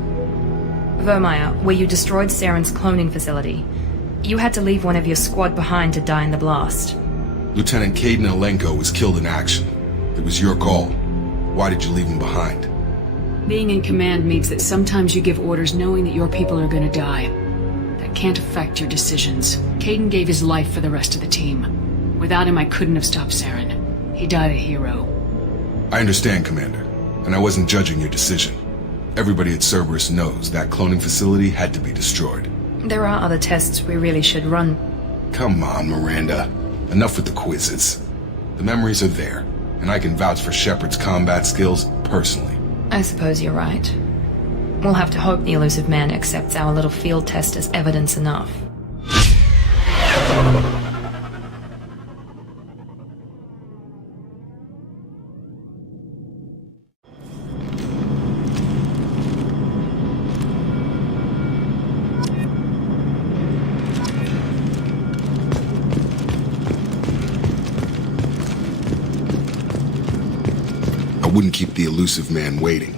Vermeer, where you destroyed Saren's cloning facility. You had to leave one of your squad behind to die in the blast. Lieutenant Kaidan Alenko was killed in action. It was your call. Why did you leave him behind? Being in command means that sometimes you give orders knowing that your people are gonna die. That can't affect your decisions. Kaidan gave his life for the rest of the team. Without him, I couldn't have stopped Saren. He died a hero. I understand, Commander, and I wasn't judging your decision. Everybody at Cerberus knows that cloning facility had to be destroyed. There are other tests we really should run. Come on, Miranda. Enough with the quizzes. The memories are there, and I can vouch for Shepard's combat skills personally. I suppose you're right. We'll have to hope the elusive man accepts our little field test as evidence enough. I wouldn't keep the elusive man waiting.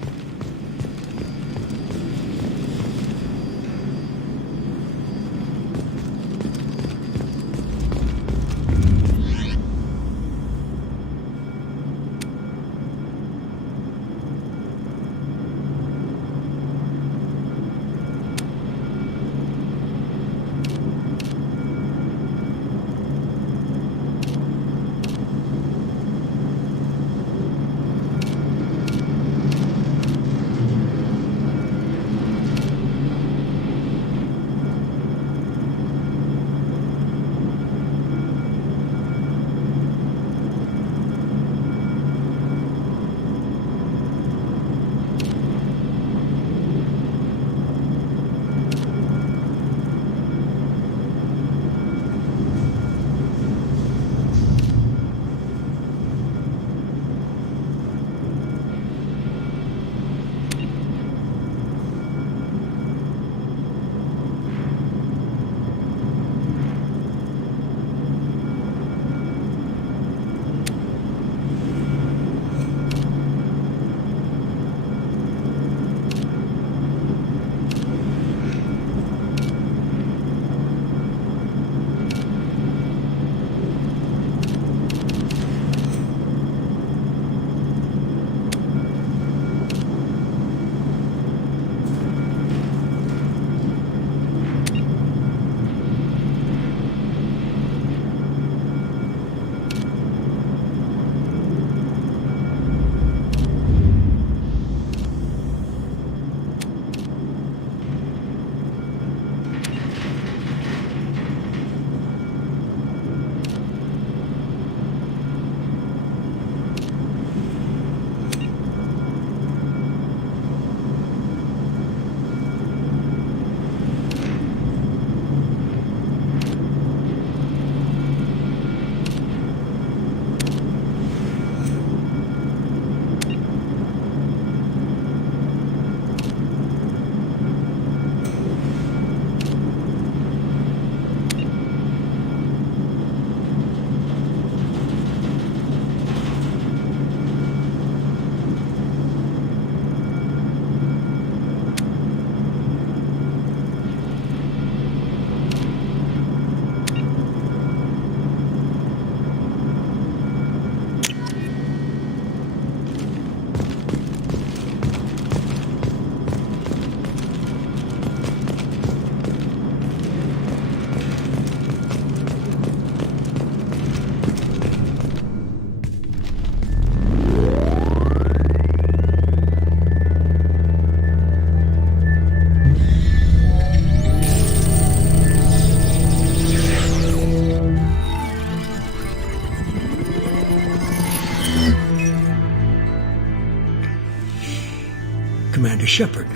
Commander Shepard.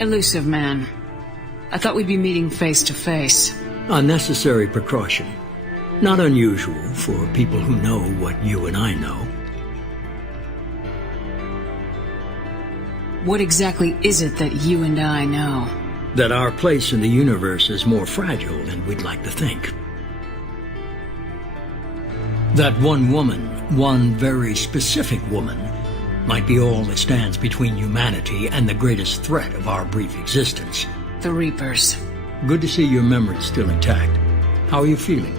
Elusive man. I thought we'd be meeting face to face. Unnecessary precaution. Not unusual for people who know what you and I know. What exactly is it that you and I know? That our place in the universe is more fragile than we'd like to think. That one woman, one very specific woman, might be all that stands between humanity and the greatest threat of our brief existence. The Reapers. Good to see your memory's still intact. How are you feeling?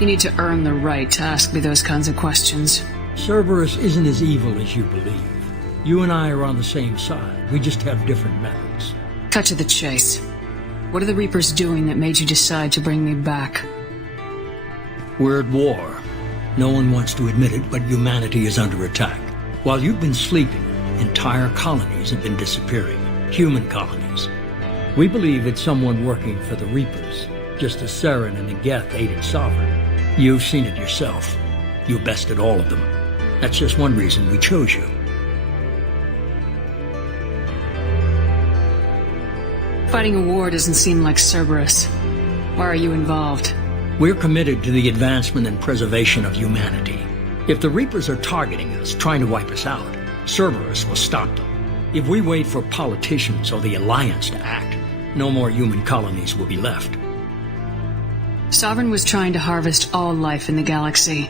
You need to earn the right to ask me those kinds of questions. Cerberus isn't as evil as you believe. You and I are on the same side. We just have different methods. Cut to the chase. What are the Reapers doing that made you decide to bring me back? We're at war. No one wants to admit it, but humanity is under attack. While you've been sleeping, entire colonies have been disappearing. Human colonies. We believe it's someone working for the Reapers, just as Saren and the Geth aided Sovereign. You've seen it yourself. You bested all of them. That's just one reason we chose you. Fighting a war doesn't seem like Cerberus. Why are you involved? We're committed to the advancement and preservation of humanity. If the Reapers are targeting us, trying to wipe us out, Cerberus will stop them. If we wait for politicians or the Alliance to act, no more human colonies will be left. Sovereign was trying to harvest all life in the galaxy.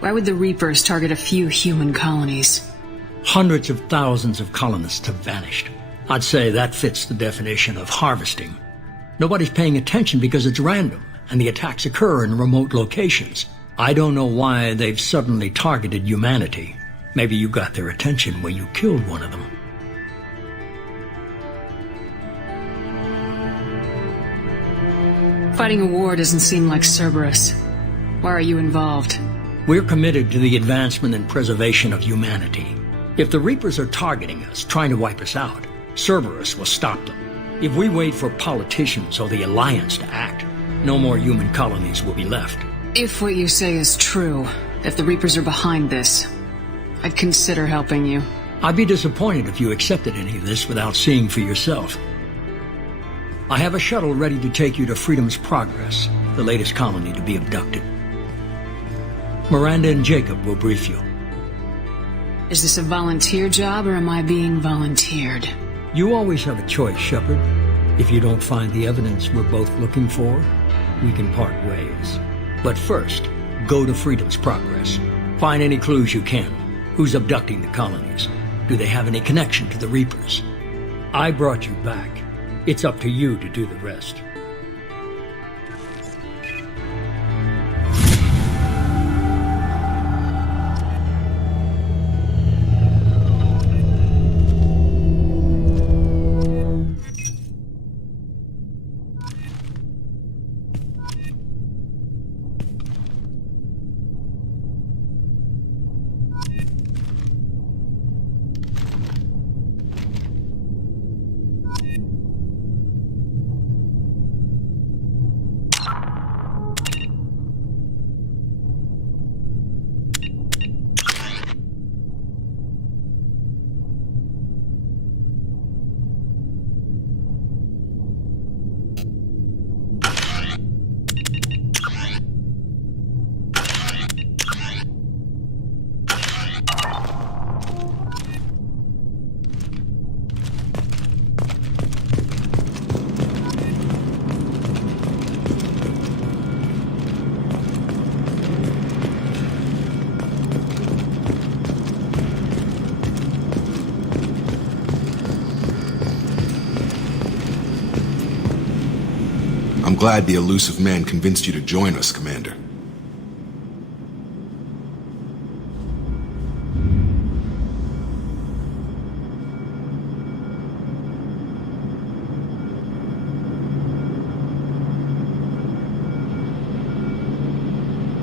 Why would the Reapers target a few human colonies? Hundreds of thousands of colonists have vanished. I'd say that fits the definition of harvesting. Nobody's paying attention because it's random, and the attacks occur in remote locations. I don't know why they've suddenly targeted humanity. Maybe you got their attention when you killed one of them. Fighting a war doesn't seem like Cerberus. Why are you involved? We're committed to the advancement and preservation of humanity. If the Reapers are targeting us, trying to wipe us out, Cerberus will stop them. If we wait for politicians or the Alliance to act, no more human colonies will be left. If what you say is true, if the Reapers are behind this, I'd consider helping you. I'd be disappointed if you accepted any of this without seeing for yourself. I have a shuttle ready to take you to Freedom's Progress, the latest colony to be abducted. Miranda and Jacob will brief you. Is this a volunteer job, or am I being volunteered? You always have a choice, Shepard. If you don't find the evidence we're both looking for, we can part ways. But first, go to Freedom's Progress. Find any clues you can. Who's abducting the colonies? Do they have any connection to the Reapers? I brought you back. It's up to you to do the rest. I'm glad the elusive man convinced you to join us, Commander.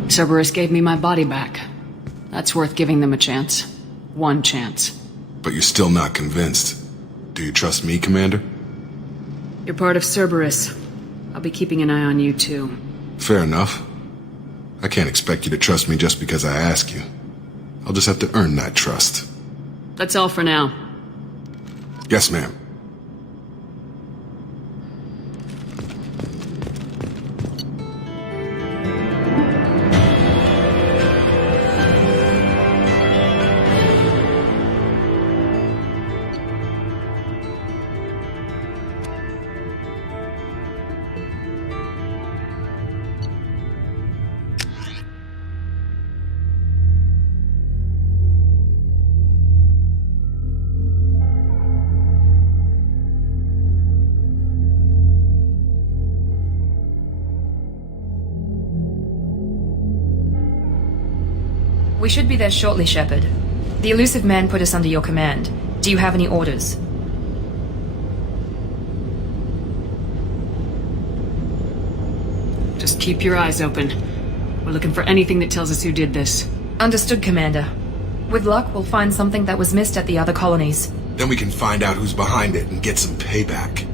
Cerberus gave me my body back. That's worth giving them a chance. One chance. But you're still not convinced. Do you trust me, Commander? You're part of Cerberus. I'll be keeping an eye on you, too. Fair enough. I can't expect you to trust me just because I ask you. I'll just have to earn that trust. That's all for now. Yes, ma'am. We should be there shortly, Shepard. The elusive man put us under your command. Do you have any orders? Just keep your eyes open. We're looking for anything that tells us who did this. Understood, Commander. With luck, we'll find something that was missed at the other colonies. Then we can find out who's behind it and get some payback.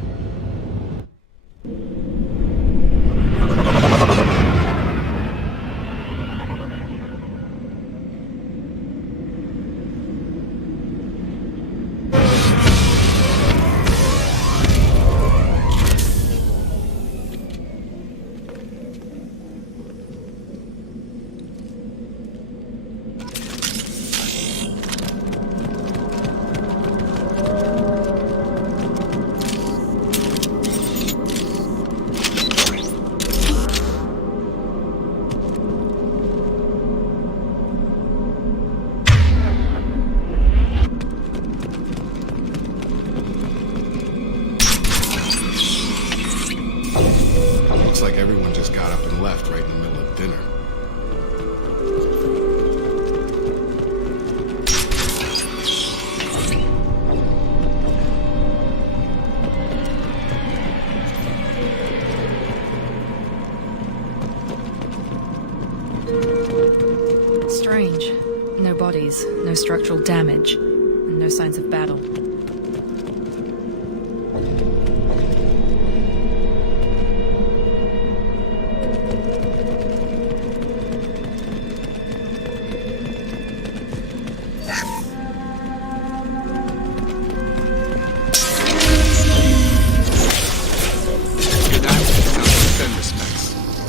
Strange. No bodies, no structural damage, and no signs of battle.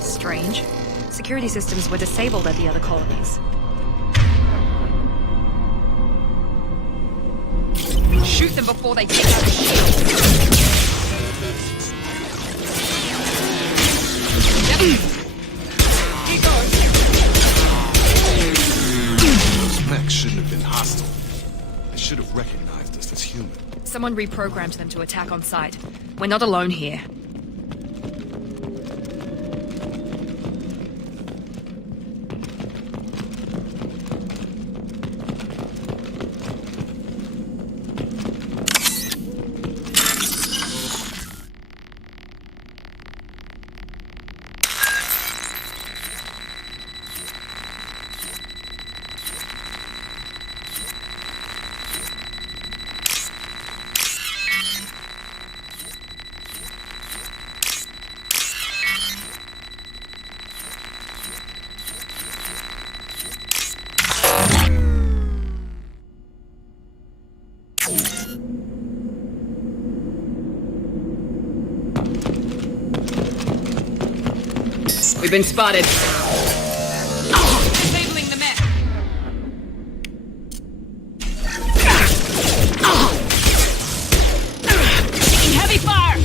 Strange. Security systems were disabled at the other colonies. Shoot them before they take out the shield. Keep going. Those mechs shouldn't have been hostile. They should have recognized us as human. Someone reprogrammed them to attack on sight. We're not alone here. We've been spotted. Disabling the mech. Taking heavy fire!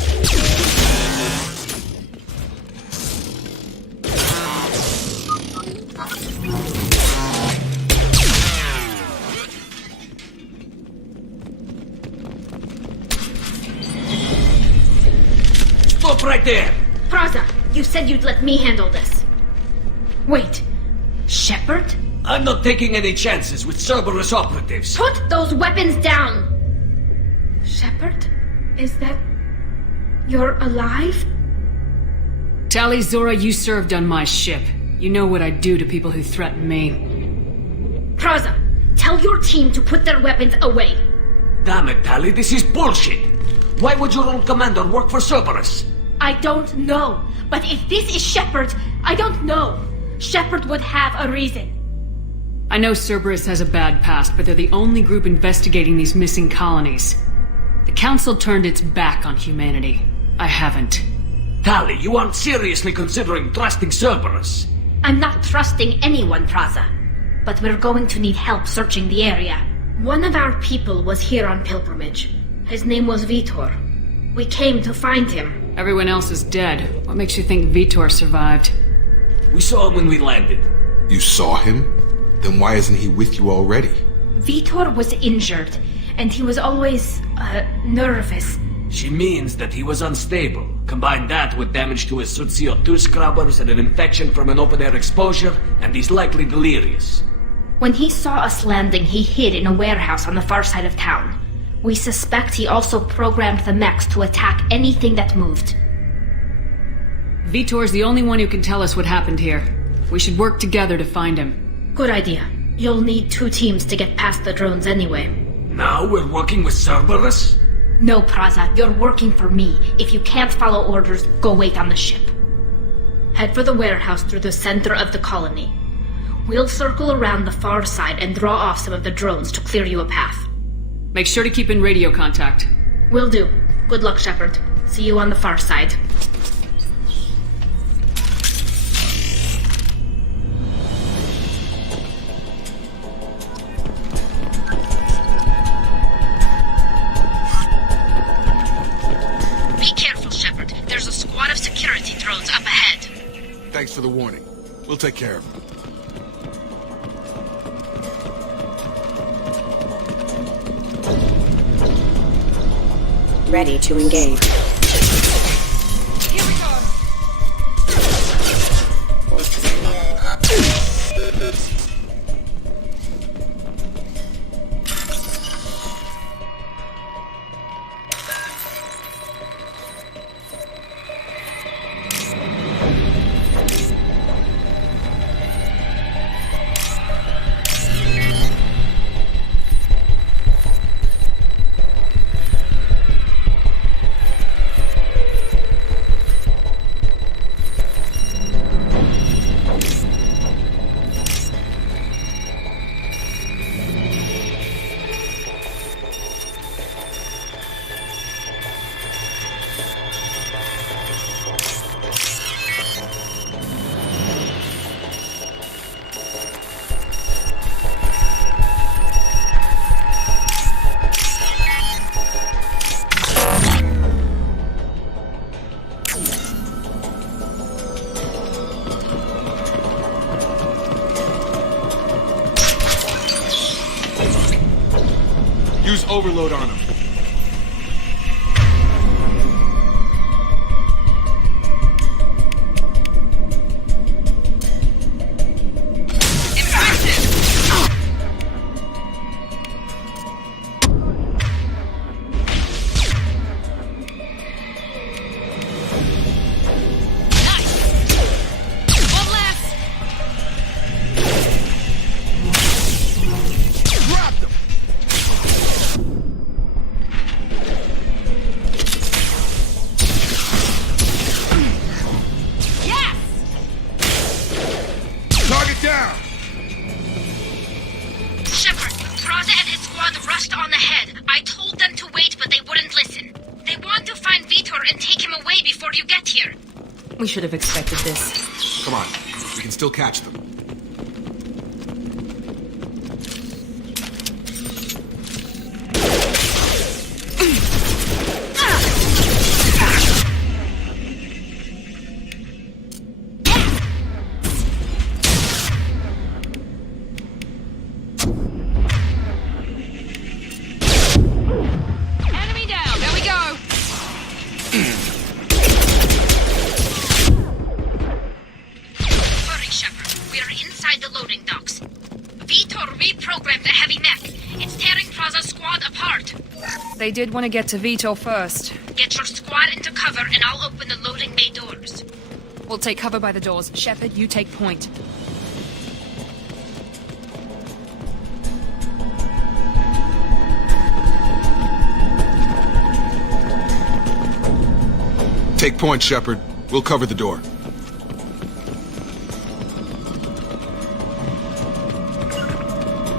Stop right there! Praza, you said you'd let me handle this. Wait, Shepard? I'm not taking any chances with Cerberus operatives. Put those weapons down! Shepard? Is that... you're alive? Tali Zora, you served on my ship. You know what I do to people who threaten me. Praza, tell your team to put their weapons away. Damn it, Tali, this is bullshit. Why would your own commander work for Cerberus? I don't know. But if this is Shepard, I don't know. Shepard would have a reason. I know Cerberus has a bad past, but they're the only group investigating these missing colonies. The Council turned its back on humanity. I haven't. Tali, you aren't seriously considering trusting Cerberus. I'm not trusting anyone, Praza. But we're going to need help searching the area. One of our people was here on pilgrimage. His name was Vitor. We came to find him. Everyone else is dead. What makes you think Vitor survived? We saw him when we landed. You saw him? Then why isn't he with you already? Vitor was injured, and he was always, nervous. She means that he was unstable. Combine that with damage to his suit CO2 scrubbers and an infection from an open-air exposure, and he's likely delirious. When he saw us landing, he hid in a warehouse on the far side of town. We suspect he also programmed the mechs to attack anything that moved. Vitor's the only one who can tell us what happened here. We should work together to find him. Good idea. You'll need 2 teams to get past the drones anyway. Now we're working with Cerberus? No, Praza, you're working for me. If you can't follow orders, go wait on the ship. Head for the warehouse through the center of the colony. We'll circle around the far side and draw off some of the drones to clear you a path. Make sure to keep in radio contact. Will do. Good luck, Shepard. See you on the far side. Be careful, Shepard. There's a squad of security drones up ahead. Thanks for the warning. We'll take care of him. Ready to engage. Here we go. Use overload on him. We should have expected this. Come on, we can still catch them. Enemy down, there we go! Reprogrammed the heavy mech. It's tearing Plaza's squad apart. They did want to get to Vito first. Get your squad into cover and I'll open the loading bay doors. We'll take cover by the doors. Shepard, you take point. Take point, Shepard. We'll cover the door.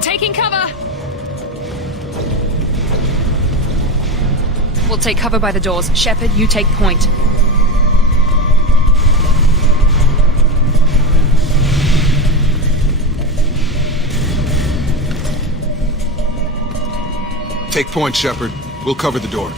Taking cover! We'll take cover by the doors. Shepard, you take point. Take point, Shepard. We'll cover the door.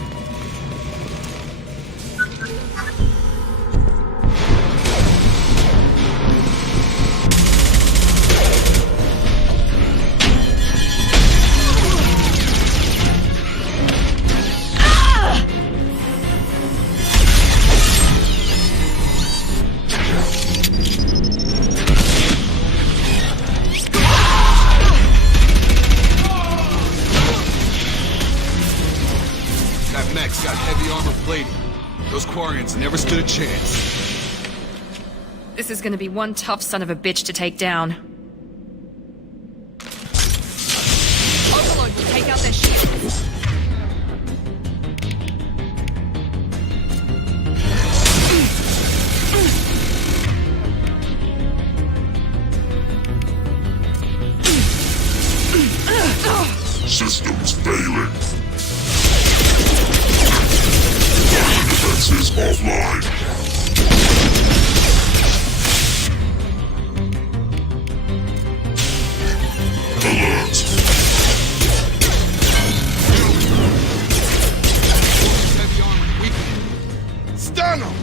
Got heavy armor plating. Those Quarians never stood a chance. This is gonna be one tough son of a bitch to take down. Overload will take out their shields. Systems failing. Defenses offline. Alert. Heavy armor weakening. Stun them!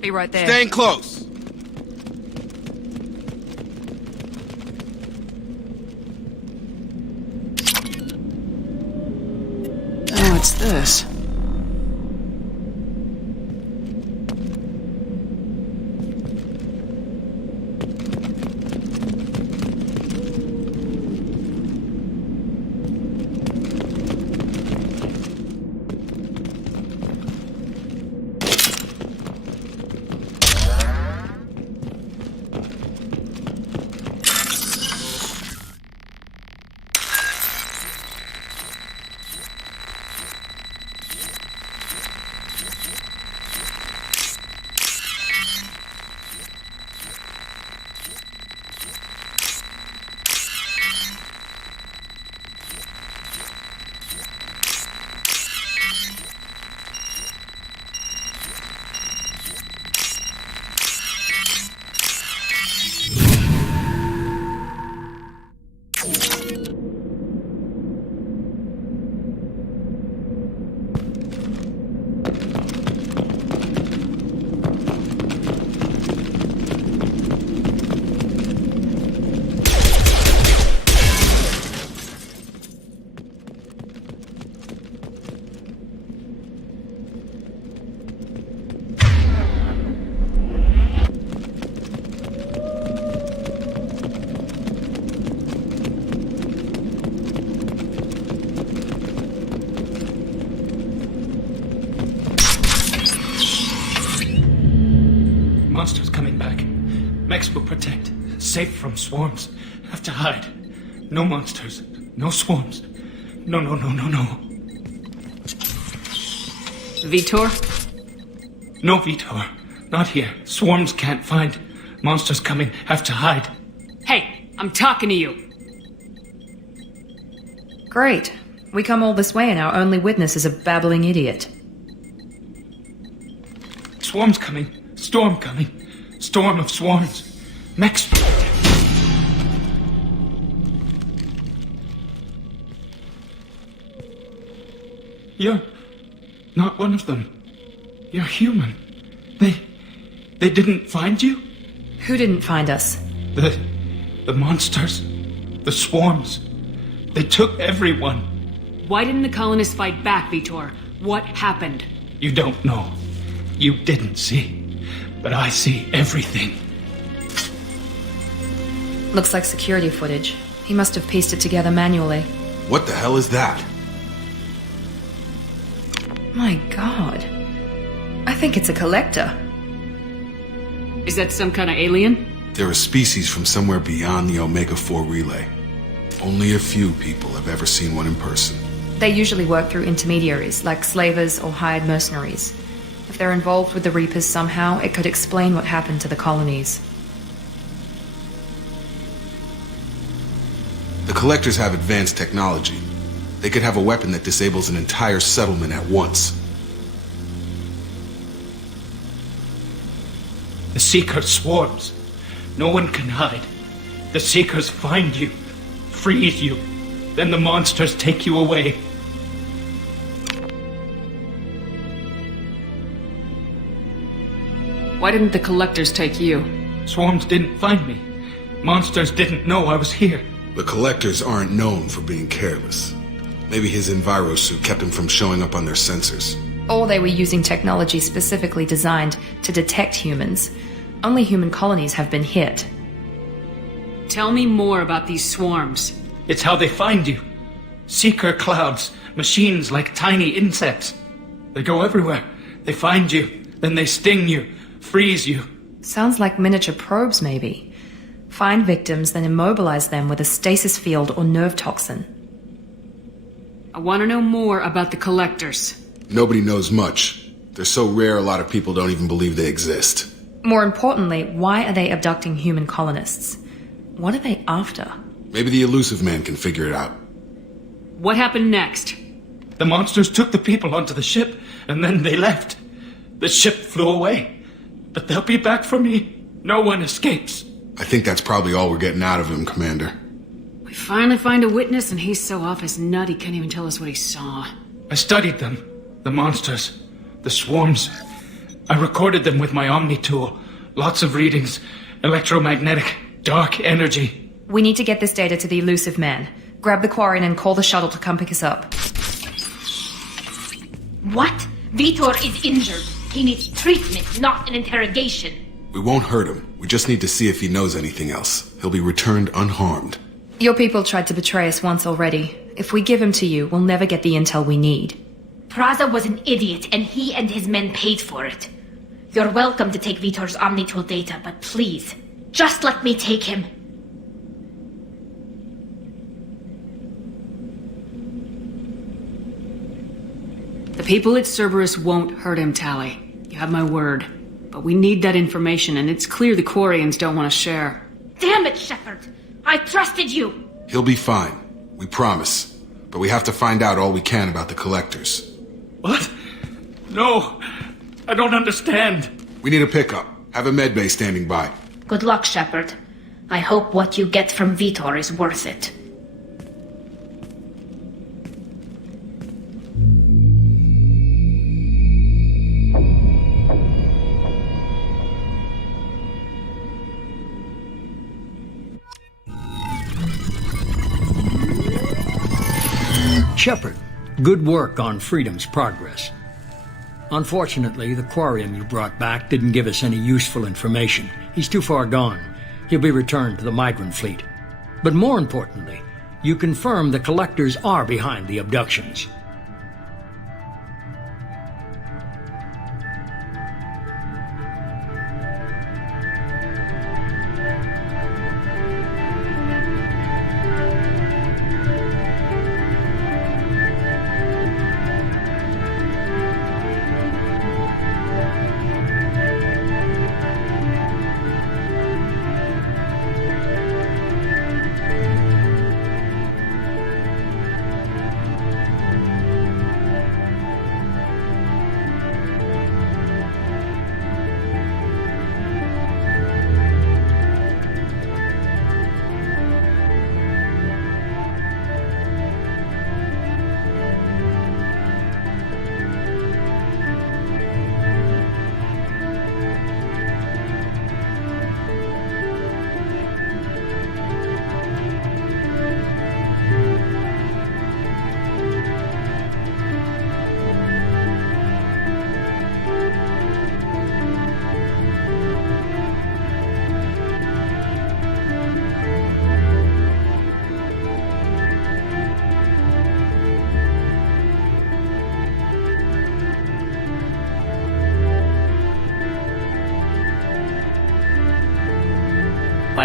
Be right there. Staying close. Oh, what's this? Mex will protect. Safe from swarms. Have to hide. No monsters. No swarms. No. Vitor? No, Vitor. Not here. Swarms can't find. Monsters coming. Have to hide. Hey, I'm talking to you. Great. We come all this way and our only witness is a babbling idiot. Swarms coming. Storm coming. Storm of swarms. Mex. You're not one of them. You're human. They didn't find you? Who didn't find us? The monsters. The swarms. They took everyone. Why didn't the colonists fight back, Vitor? What happened? You don't know. You didn't see. But I see everything. Looks like security footage. He must have pieced it together manually. What the hell is that? My god. I think it's a collector. Is that some kind of alien? They're a species from somewhere beyond the Omega-4 relay. Only a few people have ever seen one in person. They usually work through intermediaries, like slavers or hired mercenaries. If they're involved with the Reapers somehow, it could explain what happened to the colonies. The Collectors have advanced technology. They could have a weapon that disables an entire settlement at once. The Seeker swarms. No one can hide. The Seekers find you, freeze you, then the monsters take you away. Why didn't the collectors take you? Swarms didn't find me. Monsters didn't know I was here. The Collectors aren't known for being careless. Maybe his Enviro suit kept him from showing up on their sensors. Or they were using technology specifically designed to detect humans. Only human colonies have been hit. Tell me more about these swarms. It's how they find you. Seeker clouds, machines like tiny insects. They go everywhere. They find you, then they sting you, freeze you. Sounds like miniature probes, maybe. Find victims, then immobilize them with a stasis field or nerve toxin. I want to know more about the collectors. Nobody knows much. They're so rare a lot of people don't even believe they exist. More importantly, why are they abducting human colonists? What are they after? Maybe the Elusive Man can figure it out. What happened next? The monsters took the people onto the ship, and then they left. The ship flew away. But they'll be back for me. No one escapes. I think that's probably all we're getting out of him, Commander. We finally find a witness, and he's so off his nut he can't even tell us what he saw. I studied them. The monsters. The swarms. I recorded them with my Omni tool. Lots of readings. Electromagnetic. Dark energy. We need to get this data to the Elusive Man. Grab the Quarian and call the shuttle to come pick us up. What? Vitor is injured. He needs treatment, not an interrogation. We won't hurt him. We just need to see if he knows anything else. He'll be returned unharmed. Your people tried to betray us once already. If we give him to you, we'll never get the intel we need. Praza was an idiot, and he and his men paid for it. You're welcome to take Vitor's Omnitool data, but please, just let me take him. The people at Cerberus won't hurt him, Tali. You have my word. But we need that information, and it's clear the Quarians don't want to share. Damn it, Shepard! I trusted you! He'll be fine. We promise. But we have to find out all we can about the Collectors. What? No! I don't understand. We need a pickup. Have a medbay standing by. Good luck, Shepard. I hope what you get from Vitor is worth it. Shepard, good work on Freedom's progress. Unfortunately, the Quarian you brought back didn't give us any useful information. He's too far gone. He'll be returned to the migrant fleet. But more importantly, you confirm the Collectors are behind the abductions.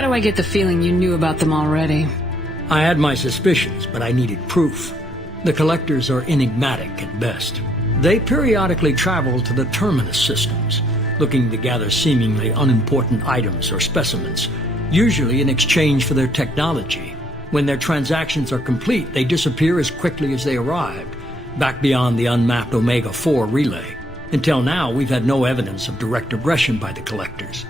do I get the feeling you knew about them already? I had my suspicions, but I needed proof. The Collectors are enigmatic at best. They periodically travel to the Terminus systems, looking to gather seemingly unimportant items or specimens, usually in exchange for their technology. When their transactions are complete, they disappear as quickly as they arrived, back beyond the unmapped Omega-4 relay. Until now, we've had no evidence of direct aggression by the Collectors.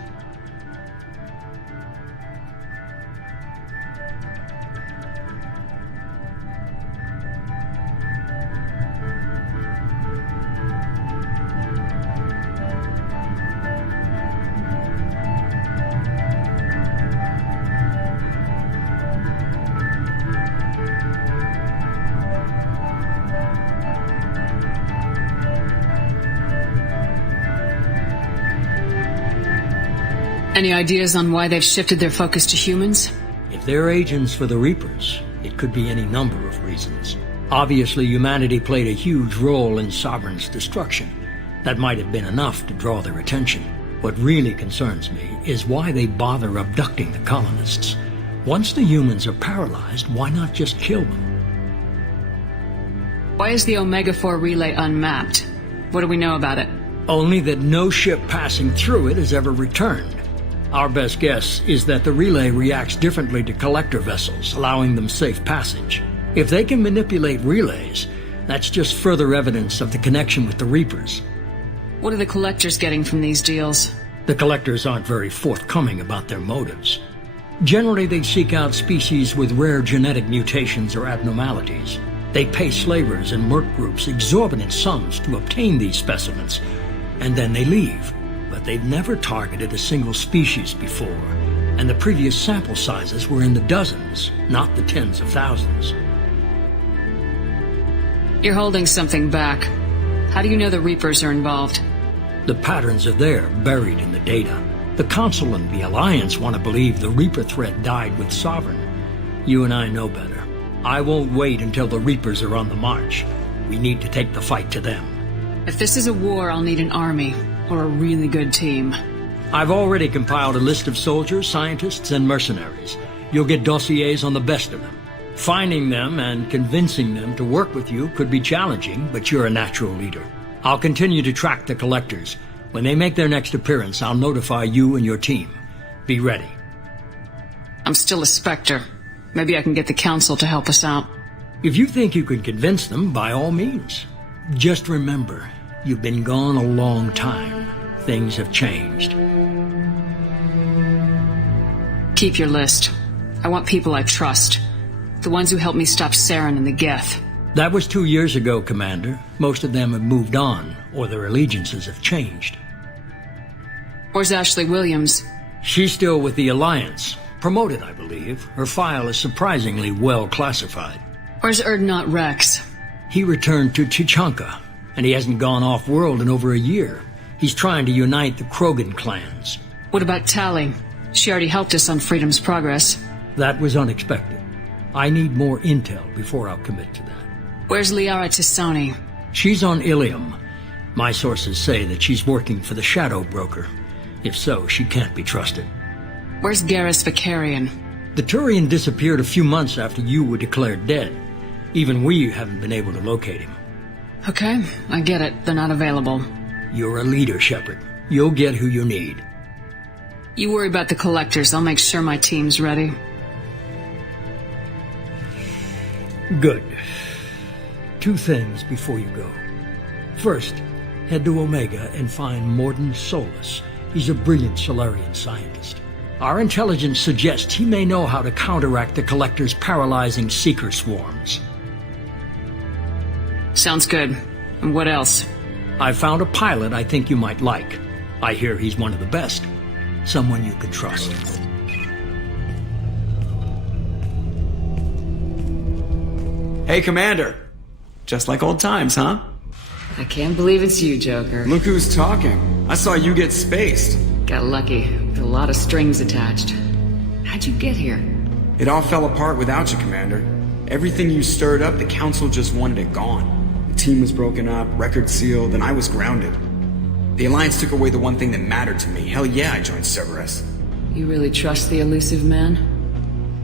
Any ideas on why they've shifted their focus to humans? If they're agents for the Reapers, it could be any number of reasons. Obviously, humanity played a huge role in Sovereign's destruction. That might have been enough to draw their attention. What really concerns me is why they bother abducting the colonists. Once the humans are paralyzed, why not just kill them? Why is the Omega-4 relay unmapped? What do we know about it? Only that no ship passing through it has ever returned. Our best guess is that the relay reacts differently to collector vessels, allowing them safe passage. If they can manipulate relays, that's just further evidence of the connection with the Reapers. What are the Collectors getting from these deals? The Collectors aren't very forthcoming about their motives. Generally, they seek out species with rare genetic mutations or abnormalities. They pay slavers and merc groups exorbitant sums to obtain these specimens, and then they leave. But they've never targeted a single species before, and the previous sample sizes were in the dozens, not the tens of thousands. You're holding something back. How do you know the Reapers are involved? The patterns are there, buried in the data. The Council and the Alliance want to believe the Reaper threat died with Sovereign. You and I know better. I won't wait until the Reapers are on the march. We need to take the fight to them. If this is a war, I'll need an army. Or a really good team. I've already compiled a list of soldiers, scientists, and mercenaries. You'll get dossiers on the best of them. Finding them and convincing them to work with you could be challenging, but you're a natural leader. I'll continue to track the Collectors. When they make their next appearance, I'll notify you and your team. Be ready. I'm still a Spectre. Maybe I can get the Council to help us out. If you think you can convince them, by all means. Just remember, you've been gone a long time. Things have changed. Keep your list. I want people I trust. The ones who helped me stop Saren and the Geth. That was 2 years ago, Commander. Most of them have moved on, or their allegiances have changed. Where's Ashley Williams? She's still with the Alliance. Promoted, I believe. Her file is surprisingly well classified. Where's Erdnot Rex? He returned to Chichanka, and he hasn't gone off-world in over a year. He's trying to unite the Krogan clans. What about Tali? She already helped us on Freedom's Progress. That was unexpected. I need more intel before I'll commit to that. Where's Liara T'Soni? She's on Ilium. My sources say that she's working for the Shadow Broker. If so, she can't be trusted. Where's Garrus Vakarian? The Turian disappeared a few months after you were declared dead. Even we haven't been able to locate him. Okay, I get it. They're not available. You're a leader, Shepard. You'll get who you need. You worry about the Collectors. I'll make sure my team's ready. Good. 2 things before you go. First, head to Omega and find Mordin Solus. He's a brilliant Solarian scientist. Our intelligence suggests he may know how to counteract the Collector's paralyzing Seeker swarms. Sounds good. And what else? I found a pilot I think you might like. I hear he's one of the best. Someone you can trust. Hey, Commander. Just like old times, huh? I can't believe it's you, Joker. Look who's talking. I saw you get spaced. Got lucky. With a lot of strings attached. How'd you get here? It all fell apart without you, Commander. Everything you stirred up, the Council just wanted it gone. The team was broken up, record sealed, and I was grounded. The Alliance took away the one thing that mattered to me. Hell yeah, I joined Cerberus. You really trust the elusive man?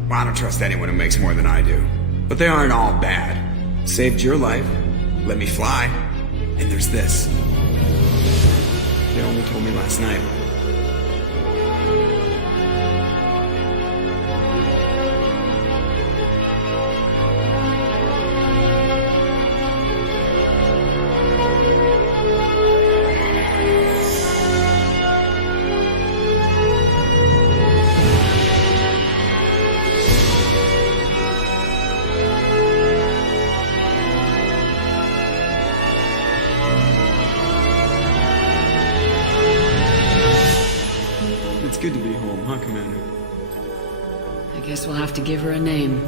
Well, I don't trust anyone who makes more than I do. But they aren't all bad. Saved your life, let me fly, and there's this. They only told me last night. It's good to be home, huh, Commander? I guess we'll have to give her a name.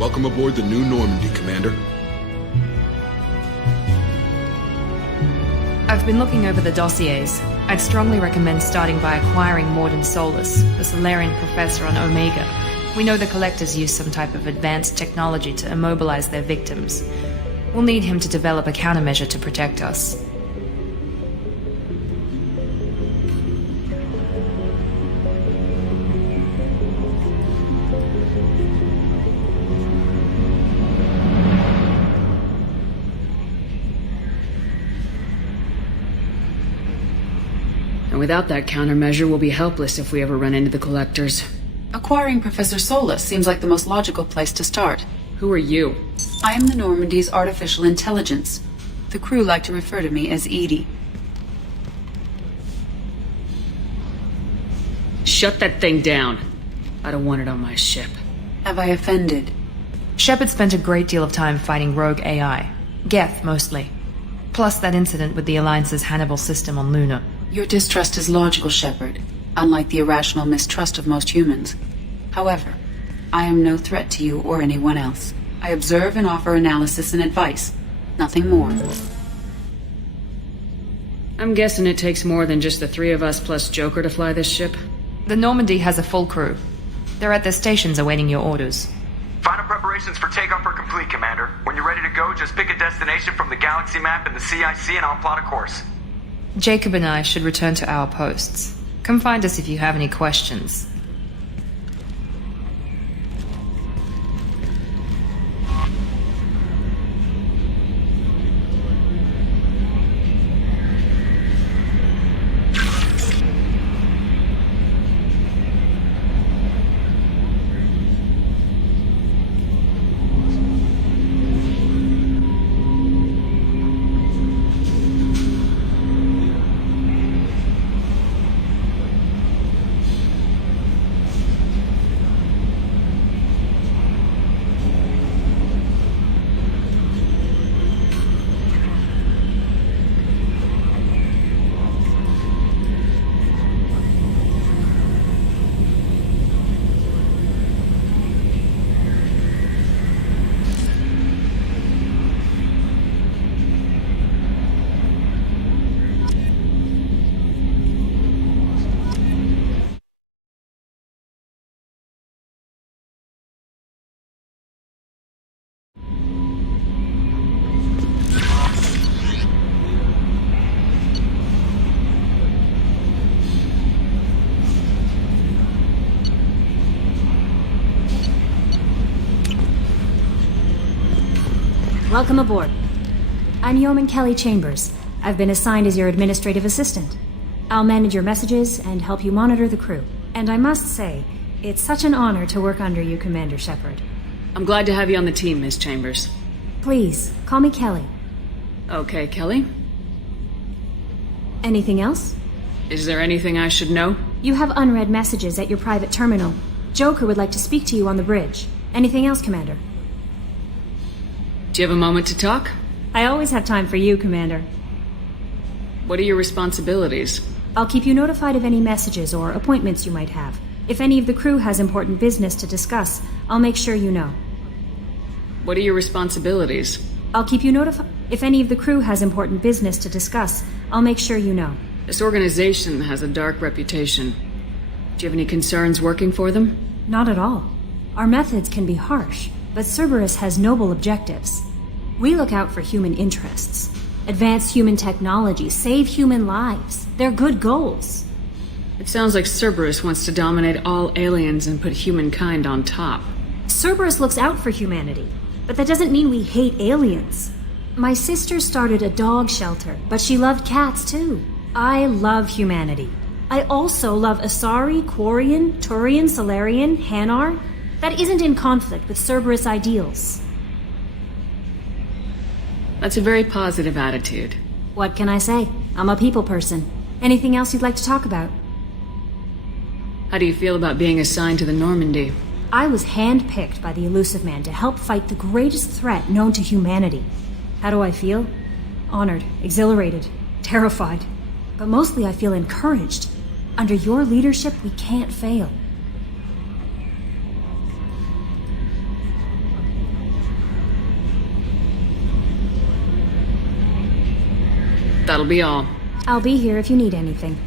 Welcome aboard the New Normandy, Commander. I've been looking over the dossiers. I'd strongly recommend starting by acquiring Mordin Solus, the Solarian professor on Omega. We know the Collectors use some type of advanced technology to immobilize their victims. We'll need him to develop a countermeasure to protect us. And without that countermeasure, we'll be helpless if we ever run into the Collectors. Acquiring Professor Solus seems like the most logical place to start. Who are you? I am the Normandy's artificial intelligence. The crew like to refer to me as Edie. Shut that thing down. I don't want it on my ship. Have I offended? Shepard spent a great deal of time fighting rogue AI. Geth, mostly. Plus that incident with the Alliance's Hannibal system on Luna. Your distrust is logical, Shepard, unlike the irrational mistrust of most humans. However, I am no threat to you or anyone else. I observe and offer analysis and advice. Nothing more. I'm guessing it takes more than just the three of us plus Joker to fly this ship? The Normandy has a full crew. They're at their stations awaiting your orders. Final preparations for takeoff are complete, Commander. When you're ready to go, just pick a destination from the galaxy map in the CIC and I'll plot a course. Jacob and I should return to our posts. Come find us if you have any questions. Welcome aboard. I'm Yeoman Kelly Chambers. I've been assigned as your administrative assistant. I'll manage your messages and help you monitor the crew. And I must say, it's such an honor to work under you, Commander Shepard. I'm glad to have you on the team, Miss Chambers. Please, call me Kelly. Okay, Kelly. Anything else? Is there anything I should know? You have unread messages at your private terminal. Joker would like to speak to you on the bridge. Anything else, Commander? Do you have a moment to talk? I always have time for you, Commander. What are your responsibilities? I'll keep you notified of any messages or appointments you might have. If any of the crew has important business to discuss, I'll make sure you know. What are your responsibilities? I'll keep you notified. If any of the crew has important business to discuss, I'll make sure you know. This organization has a dark reputation. Do you have any concerns working for them? Not at all. Our methods can be harsh, but Cerberus has noble objectives. We look out for human interests. Advance human technology, save human lives. They're good goals. It sounds like Cerberus wants to dominate all aliens and put humankind on top. Cerberus looks out for humanity, but that doesn't mean we hate aliens. My sister started a dog shelter, but she loved cats too. I love humanity. I also love Asari, Quarian, Turian, Solarian, Hanar. That isn't in conflict with Cerberus ideals. That's a very positive attitude. What can I say? I'm a people person. Anything else you'd like to talk about? How do you feel about being assigned to the Normandy? I was handpicked by the Illusive Man to help fight the greatest threat known to humanity. How do I feel? Honored, exhilarated, terrified. But mostly I feel encouraged. Under your leadership, we can't fail. That'll be all. I'll be here if you need anything.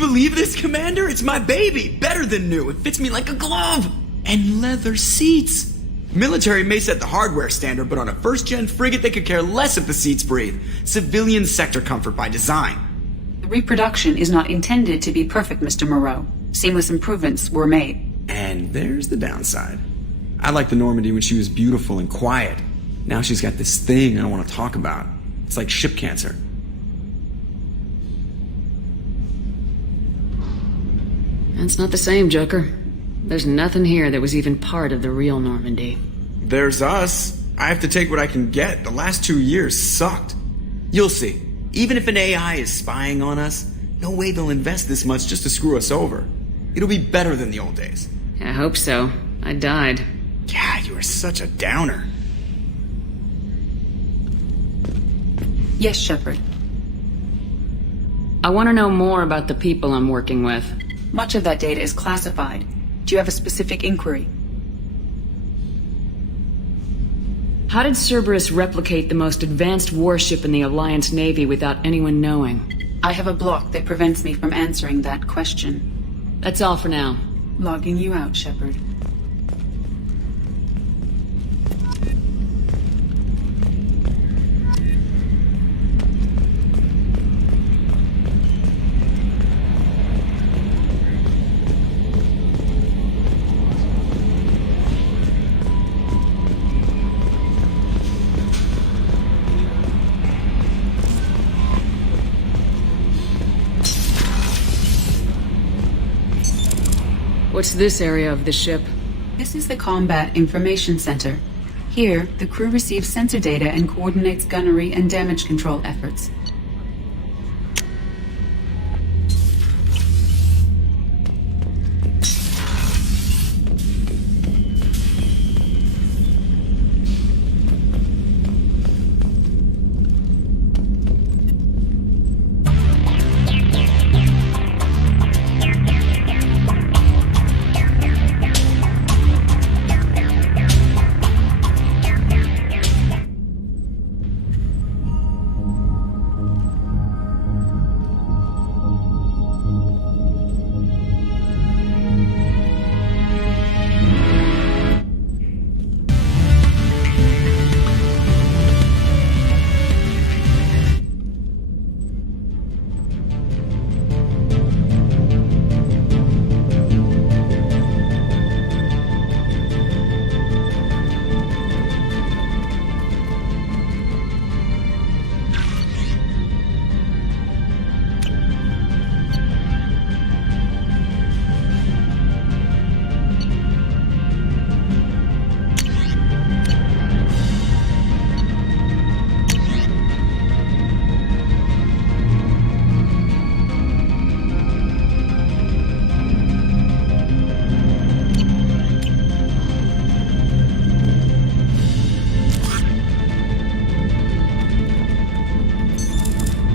believe this, Commander? It's my baby. Better than new. It fits me like a glove. And leather seats. Military may set the hardware standard, but on a first-gen frigate, they could care less if the seats breathe. Civilian sector comfort by design. The reproduction is not intended to be perfect, Mr. Moreau. Seamless improvements were made. And there's the downside. I liked the Normandy when she was beautiful and quiet. Now she's got this thing I don't want to talk about. It's like ship cancer. That's not the same, Joker. There's nothing here that was even part of the real Normandy. There's us. I have to take what I can get. The last 2 years sucked. You'll see. Even if an AI is spying on us, no way they'll invest this much just to screw us over. It'll be better than the old days. I hope so. I died. Yeah, you are such a downer. Yes, Shepard. I want to know more about the people I'm working with. Much of that data is classified. Do you have a specific inquiry? How did Cerberus replicate the most advanced warship in the Alliance Navy without anyone knowing? I have a block that prevents me from answering that question. That's all for now. Logging you out, Shepard. What's this area of the ship? This is the Combat Information Center. Here, the crew receives sensor data and coordinates gunnery and damage control efforts.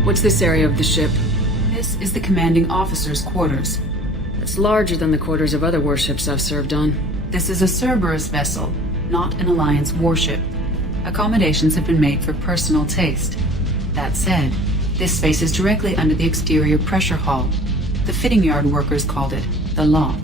What's this area of the ship? This is the commanding officer's quarters. It's larger than the quarters of other warships I've served on. This is a Cerberus vessel, not an Alliance warship. Accommodations have been made for personal taste. That said, this space is directly under the exterior pressure hull. The fitting yard workers called it the loft.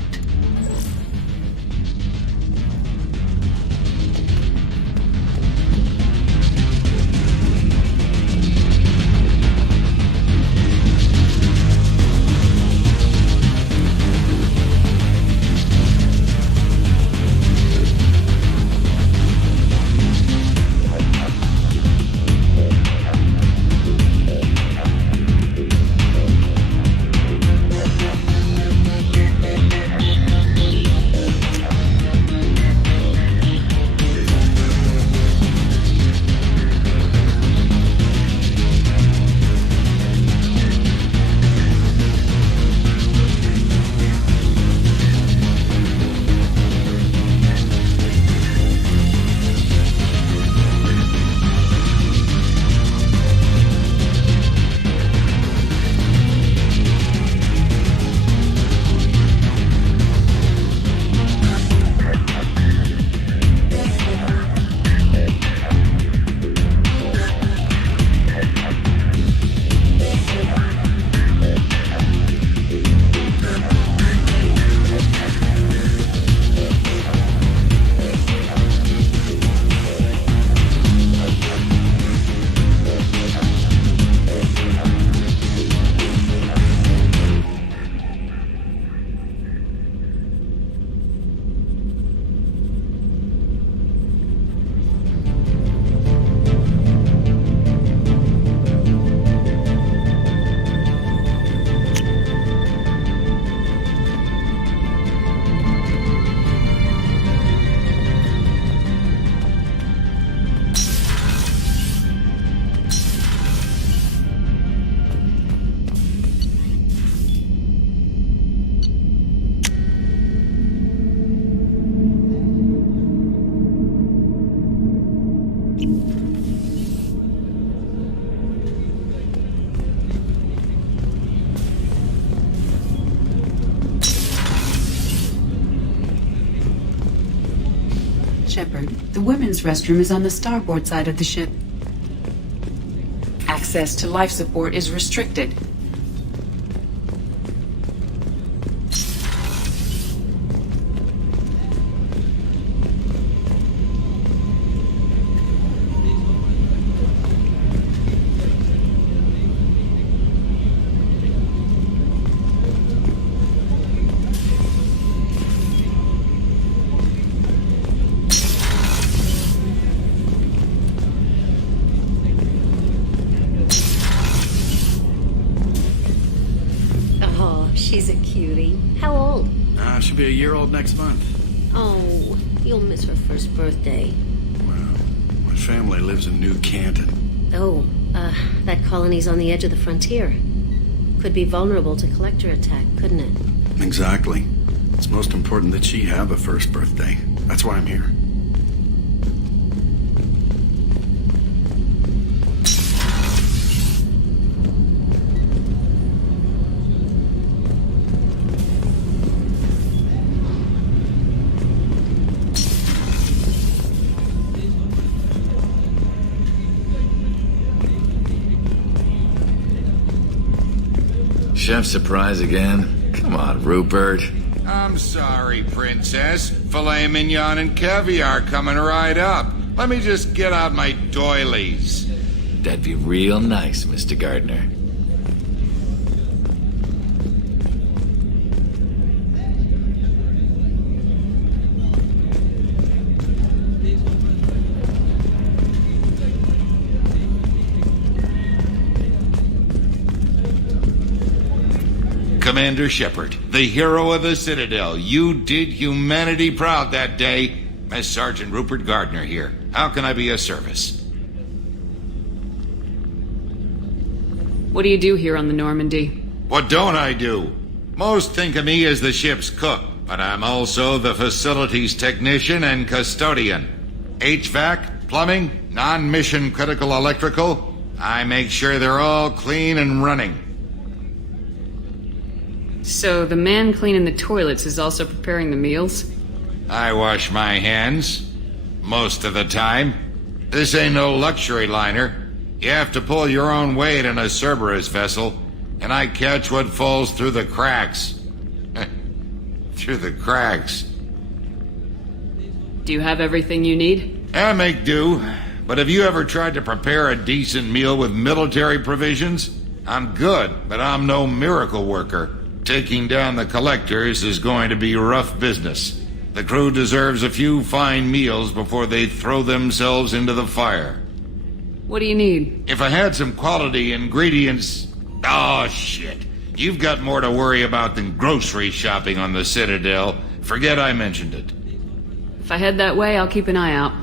Shepard, the women's restroom is on the starboard side of the ship. Access to life support is restricted. She's a cutie. How old? She'll be a year old next month. Oh, you'll miss her first birthday. Well, my family lives in New Canton. Oh, that colony's on the edge of the frontier. Could be vulnerable to collector attack, couldn't it? Exactly. It's most important that she have a first birthday. That's why I'm here. Chef surprise again? Come on, Rupert. I'm sorry, Princess. Filet mignon and caviar coming right up. Let me just get out my doilies. That'd be real nice, Mr. Gardner. Commander Shepard, the hero of the Citadel. You did humanity proud that day. Master Sergeant Rupert Gardner here. How can I be of service? What do you do here on the Normandy? What don't I do? Most think of me as the ship's cook, but I'm also the facilities technician and custodian. HVAC, plumbing, non-mission critical electrical. I make sure they're all clean and running. So the man cleaning the toilets is also preparing the meals? I wash my hands. Most of the time. This ain't no luxury liner. You have to pull your own weight in a Cerberus vessel, and I catch what falls through the cracks. Through the cracks. Do you have everything you need? I make do. But have you ever tried to prepare a decent meal with military provisions? I'm good, but I'm no miracle worker. Taking down the collectors is going to be rough business. The crew deserves a few fine meals before they throw themselves into the fire. What do you need? If I had some quality ingredients... Oh, shit. You've got more to worry about than grocery shopping on the Citadel. Forget I mentioned it. If I head that way, I'll keep an eye out.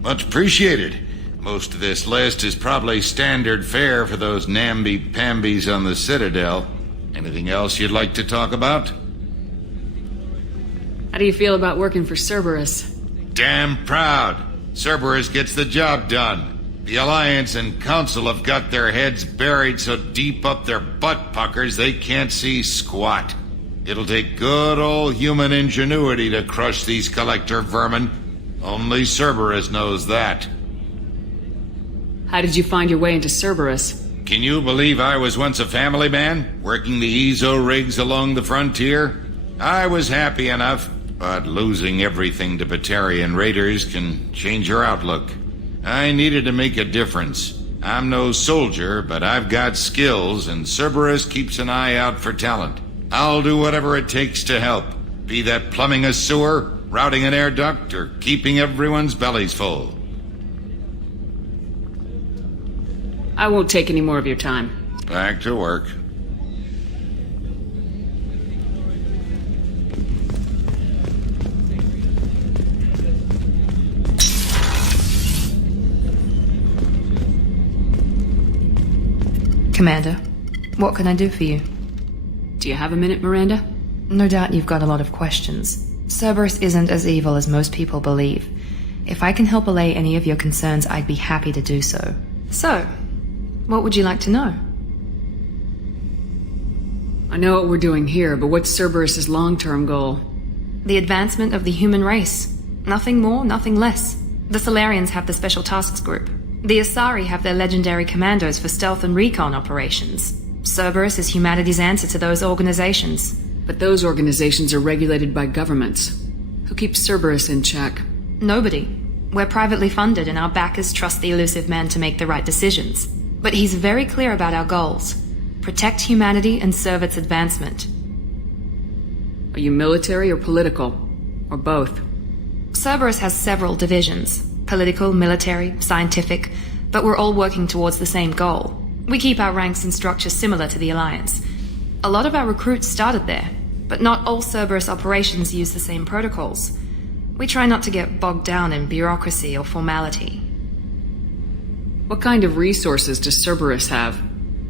Much appreciated. Most of this list is probably standard fare for those namby-pambies on the Citadel. Anything else you'd like to talk about? How do you feel about working for Cerberus? Damn proud. Cerberus gets the job done. The Alliance and Council have got their heads buried so deep up their butt puckers they can't see squat. It'll take good old human ingenuity to crush these collector vermin. Only Cerberus knows that. How did you find your way into Cerberus? Can you believe I was once a family man, working the EZO rigs along the frontier? I was happy enough, but losing everything to Batarian raiders can change your outlook. I needed to make a difference. I'm no soldier, but I've got skills, and Cerberus keeps an eye out for talent. I'll do whatever it takes to help, be that plumbing a sewer, routing an air duct, or keeping everyone's bellies full. I won't take any more of your time. Back to work. Commander, what can I do for you? Do you have a minute, Miranda? No doubt you've got a lot of questions. Cerberus isn't as evil as most people believe. If I can help allay any of your concerns, I'd be happy to do so. So, what would you like to know? I know what we're doing here, but what's Cerberus's long-term goal? The advancement of the human race. Nothing more, nothing less. The Solarians have the Special Tasks Group. The Asari have their legendary commandos for stealth and recon operations. Cerberus is humanity's answer to those organizations. But those organizations are regulated by governments. Who keeps Cerberus in check? Nobody. We're privately funded and our backers trust the Elusive Man to make the right decisions. But he's very clear about our goals. Protect humanity and serve its advancement. Are you military or political? Or both? Cerberus has several divisions. Political, military, scientific, but we're all working towards the same goal. We keep our ranks and structures similar to the Alliance. A lot of our recruits started there, but not all Cerberus operations use the same protocols. We try not to get bogged down in bureaucracy or formality. What kind of resources does Cerberus have?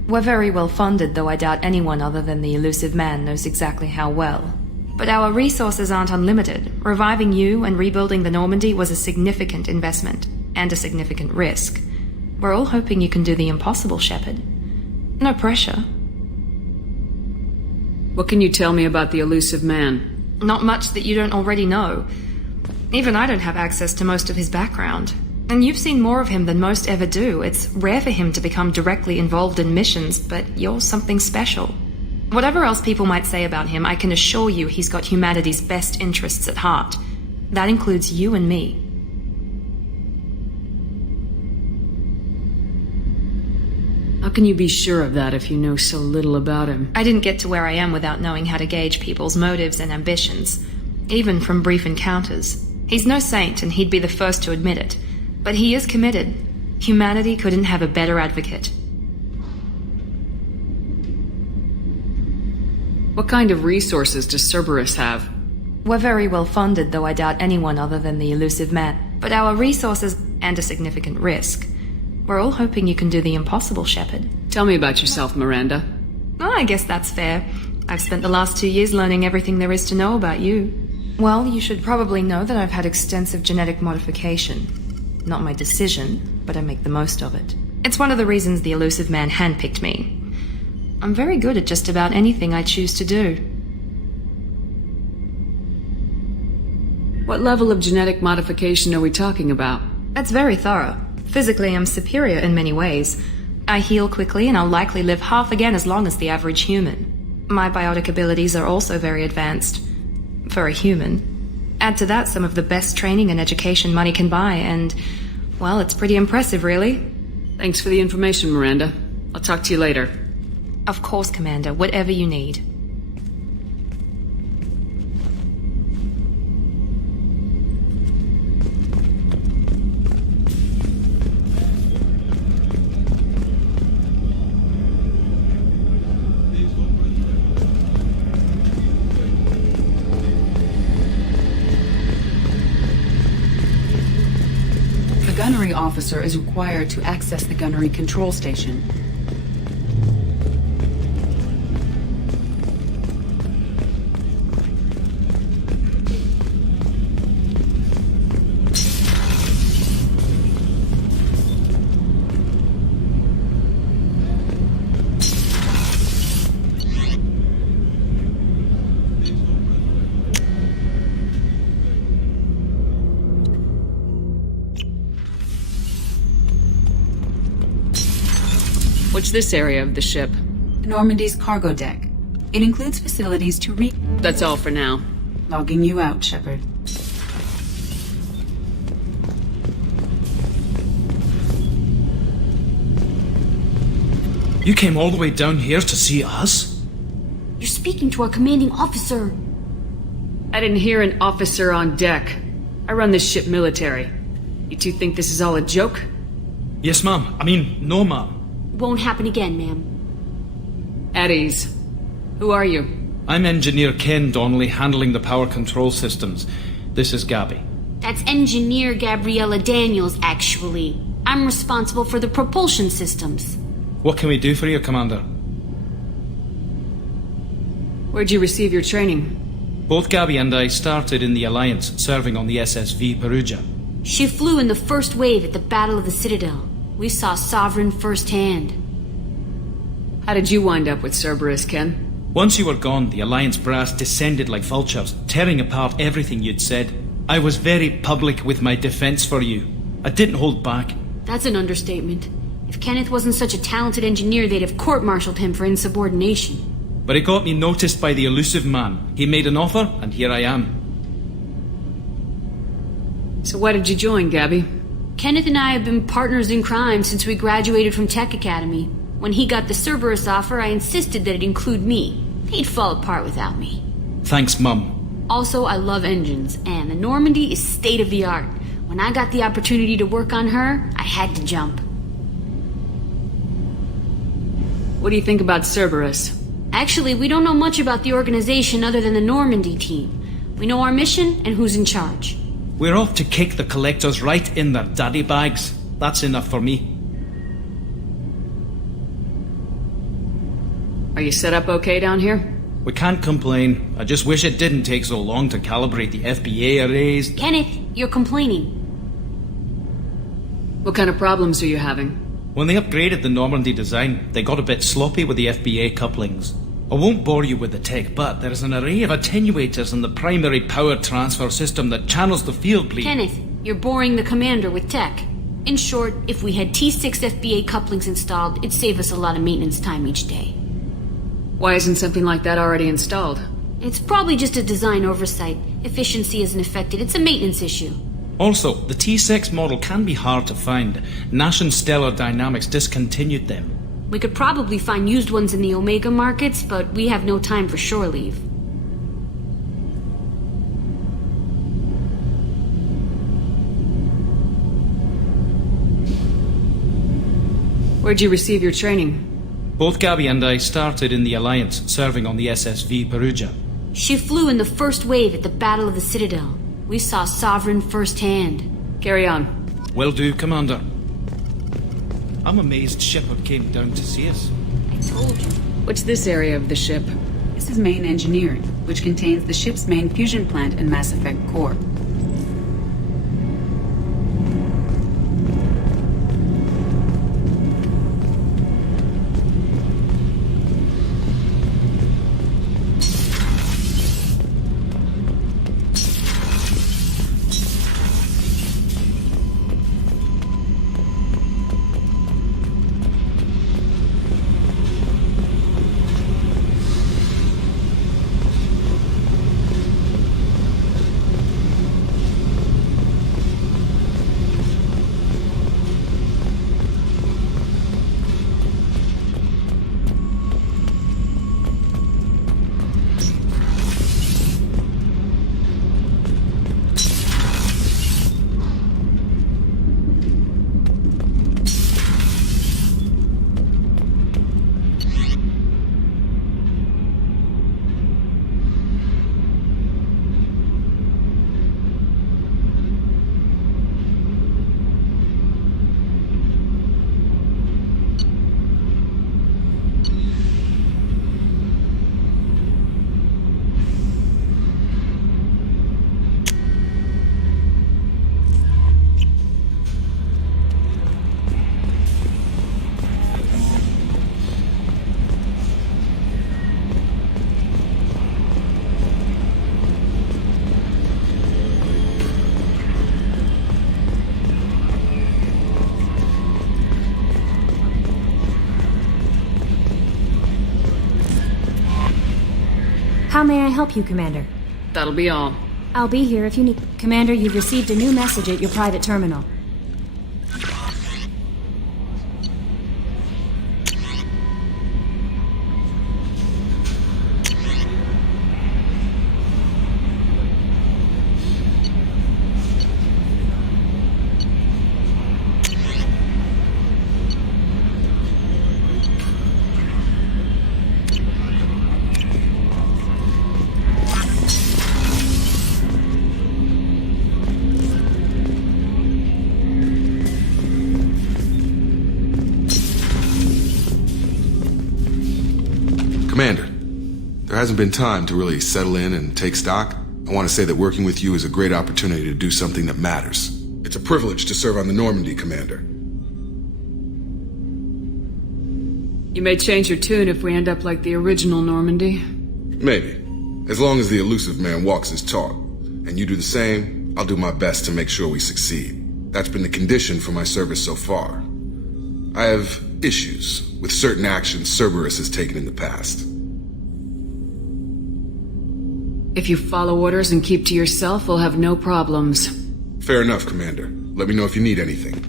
We're very well funded, though I doubt anyone other than the Elusive Man knows exactly how well. But our resources aren't unlimited. Reviving you and rebuilding the Normandy was a significant investment, and a significant risk. We're all hoping you can do the impossible, Shepard. No pressure. What can you tell me about the Elusive Man? Not much that you don't already know. Even I don't have access to most of his background. And you've seen more of him than most ever do. It's rare for him to become directly involved in missions, but you're something special. Whatever else people might say about him, I can assure you he's got humanity's best interests at heart. That includes you and me. How can you be sure of that if you know so little about him? I didn't get to where I am without knowing how to gauge people's motives and ambitions, even from brief encounters. He's no saint, and he'd be the first to admit it. But he is committed. Humanity couldn't have a better advocate. What kind of resources does Cerberus have? We're very well funded, though I doubt anyone other than the Elusive Man. But our resources, and a significant risk. We're all hoping you can do the impossible, Shepard. Tell me about yourself, Miranda. Oh, I guess that's fair. I've spent the last 2 years learning everything there is to know about you. Well, you should probably know that I've had extensive genetic modification. Not my decision, but I make the most of it. It's one of the reasons the Elusive Man handpicked me. I'm very good at just about anything I choose to do. What level of genetic modification are we talking about? That's very thorough. Physically, I'm superior in many ways. I heal quickly, and I'll likely live half again as long as the average human. My biotic abilities are also very advanced. For a human. Add to that some of the best training and education money can buy, and, well, it's pretty impressive, really. Thanks for the information, Miranda. I'll talk to you later. Of course, Commander. Whatever you need. The gunnery officer is required to access the gunnery control station. What's this area of the ship? Normandy's cargo deck. It includes facilities to That's all for now. Logging you out, Shepard. You came all the way down here to see us? You're speaking to our commanding officer. I didn't hear an officer on deck. I run this ship military. You two think this is all a joke? Yes, ma'am. No, ma'am. Won't happen again, ma'am. At ease. Who are you? I'm Engineer Ken Donnelly, handling the power control systems. This is Gabby. That's Engineer Gabriella Daniels, actually. I'm responsible for the propulsion systems. What can we do for you, Commander? Where'd you receive your training? Both Gabby and I started in the Alliance, serving on the SSV Perugia. She flew in the first wave at the Battle of the Citadel. We saw Sovereign firsthand. How did you wind up with Cerberus, Ken? Once you were gone, the Alliance brass descended like vultures, tearing apart everything you'd said. I was very public with my defense for you. I didn't hold back. That's an understatement. If Kenneth wasn't such a talented engineer, they'd have court-martialed him for insubordination. But it got me noticed by the elusive man. He made an offer, and here I am. So why did you join, Gabby? Kenneth and I have been partners in crime since we graduated from Tech Academy. When he got the Cerberus offer, I insisted that it include me. He'd fall apart without me. Thanks, Mum. Also, I love engines, and the Normandy is state-of-the-art. When I got the opportunity to work on her, I had to jump. What do you think about Cerberus? Actually, we don't know much about the organization other than the Normandy team. We know our mission and who's in charge. We're off to kick the Collectors right in their daddy bags. That's enough for me. Are you set up okay down here? We can't complain. I just wish it didn't take so long to calibrate the FBA arrays. Kenneth, you're complaining. What kind of problems are you having? When they upgraded the Normandy design, they got a bit sloppy with the FBA couplings. I won't bore you with the tech, but there is an array of attenuators in the primary power transfer system that channels the field bleed. Kenneth, you're boring the commander with tech. In short, if we had T6 FBA couplings installed, it'd save us a lot of maintenance time each day. Why isn't something like that already installed? It's probably just a design oversight. Efficiency isn't affected. It's a maintenance issue. Also, the T6 model can be hard to find. Nash and Stellar Dynamics discontinued them. We could probably find used ones in the Omega markets, but we have no time for shore leave. Where'd you receive your training? Both Gabby and I started in the Alliance, serving on the SSV Perugia. She flew in the first wave at the Battle of the Citadel. We saw Sovereign firsthand. Carry on. Will do, Commander. I'm amazed Shepard came down to see us. I told you. What's this area of the ship? This is main engineering, which contains the ship's main fusion plant and Mass Effect core. How may I help you, Commander? That'll be all. I'll be here if you need... Commander, you've received a new message at your private terminal. Commander, there hasn't been time to really settle in and take stock. I want to say that working with you is a great opportunity to do something that matters. It's a privilege to serve on the Normandy, Commander. You may change your tune if we end up like the original Normandy. Maybe. As long as the elusive man walks his talk. And you do the same, I'll do my best to make sure we succeed. That's been the condition for my service so far. I have issues with certain actions Cerberus has taken in the past. If you follow orders and keep to yourself, we'll have no problems. Fair enough, Commander. Let me know if you need anything.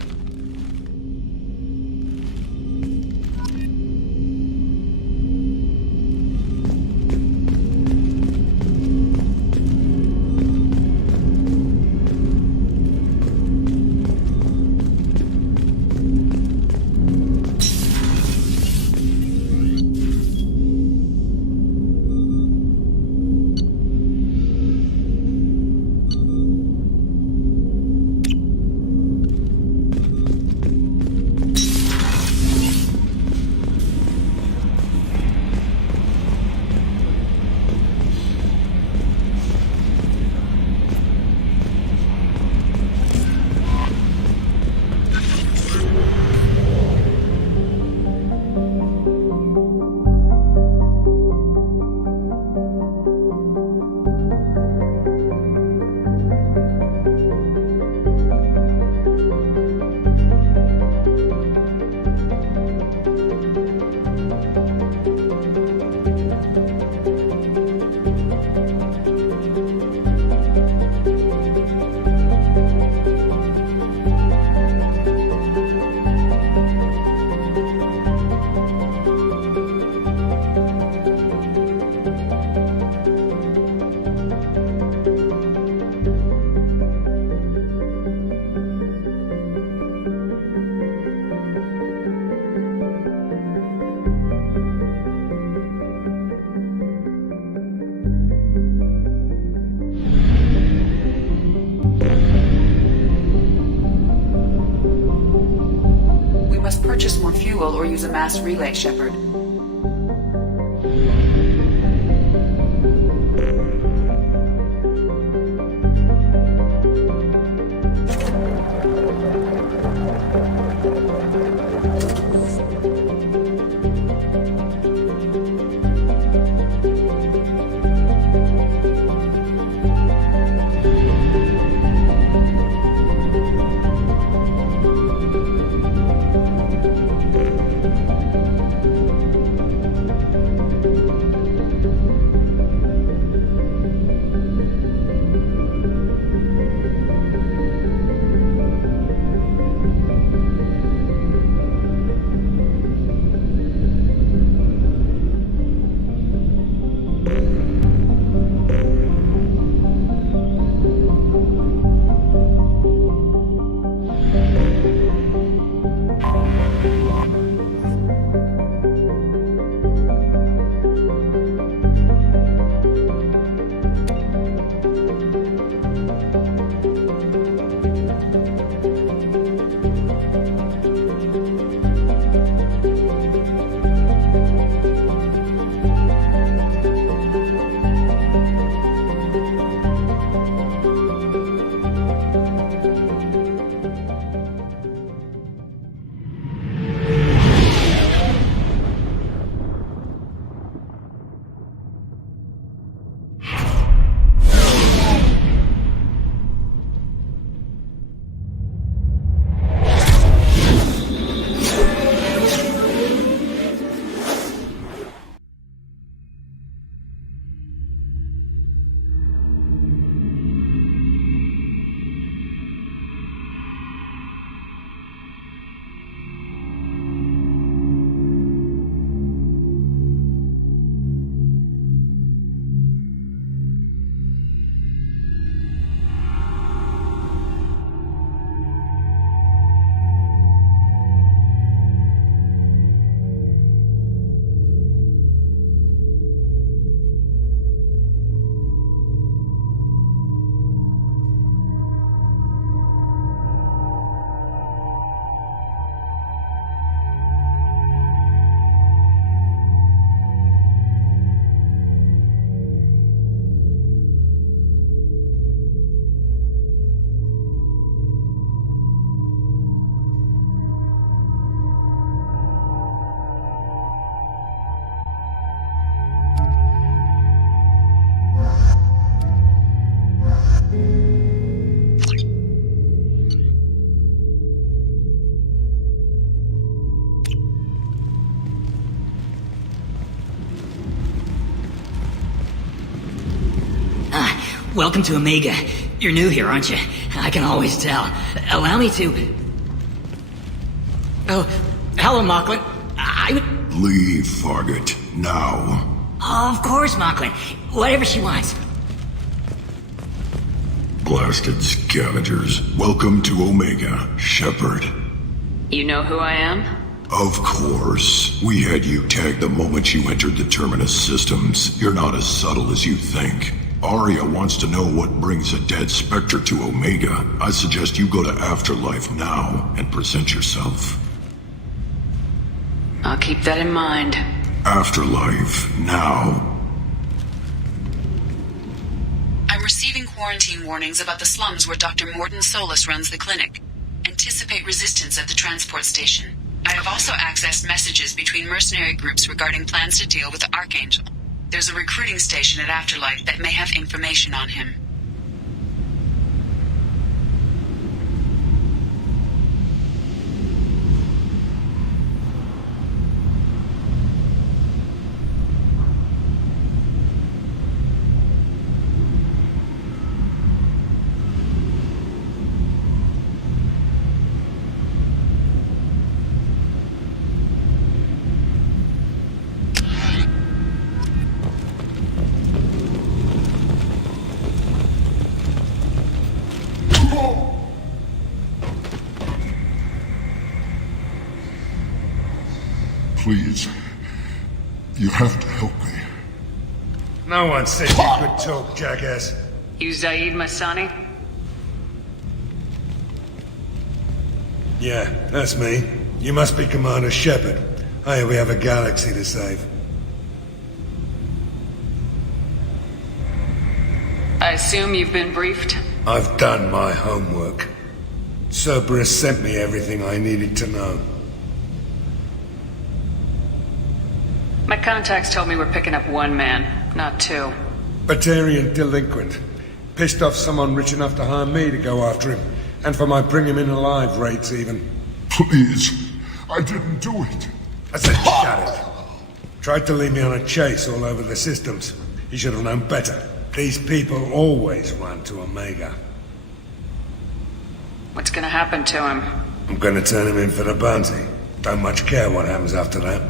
Purchase more fuel or use a mass relay, Shepard. Welcome to Omega. You're new here, aren't you? I can always tell. Allow me to... Oh, hello, Mocklin. Leave, Fargate. Now. Of course, Mocklin. Whatever she wants. Blasted scavengers. Welcome to Omega, Shepard. You know who I am? Of course. We had you tagged the moment you entered the Terminus systems. You're not as subtle as you think. Arya wants to know what brings a dead Spectre to Omega. I suggest you go to Afterlife now and present yourself. I'll keep that in mind. Afterlife now. I'm receiving quarantine warnings about the slums where Dr. Mordin Solus runs the clinic. Anticipate resistance at the transport station. I have also accessed messages between mercenary groups regarding plans to deal with the Archangel. There's a recruiting station at Afterlife that may have information on him. Please. You have to help me. No one said you could talk, jackass. You Zaid Masani? Yeah, that's me. You must be Commander Shepard. Hey, we have a galaxy to save. I assume you've been briefed? I've done my homework. Cerberus sent me everything I needed to know. My contacts told me we're picking up one man, not two. Batarian delinquent. Pissed off someone rich enough to hire me to go after him. And for my bring him in alive rates even. Please. I didn't do it. I said shut it. Tried to lead me on a chase all over the systems. He should have known better. These people always run to Omega. What's gonna happen to him? I'm gonna turn him in for the bounty. Don't much care what happens after that.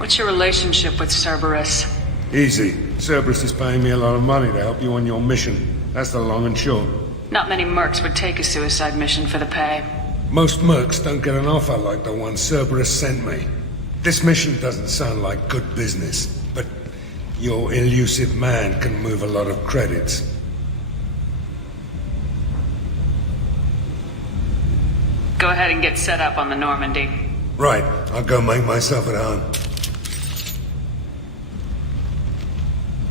What's your relationship with Cerberus? Easy. Cerberus is paying me a lot of money to help you on your mission. That's the long and short. Not many mercs would take a suicide mission for the pay. Most mercs don't get an offer like the one Cerberus sent me. This mission doesn't sound like good business, but your elusive man can move a lot of credits. Go ahead and get set up on the Normandy. Right. I'll go make myself at home.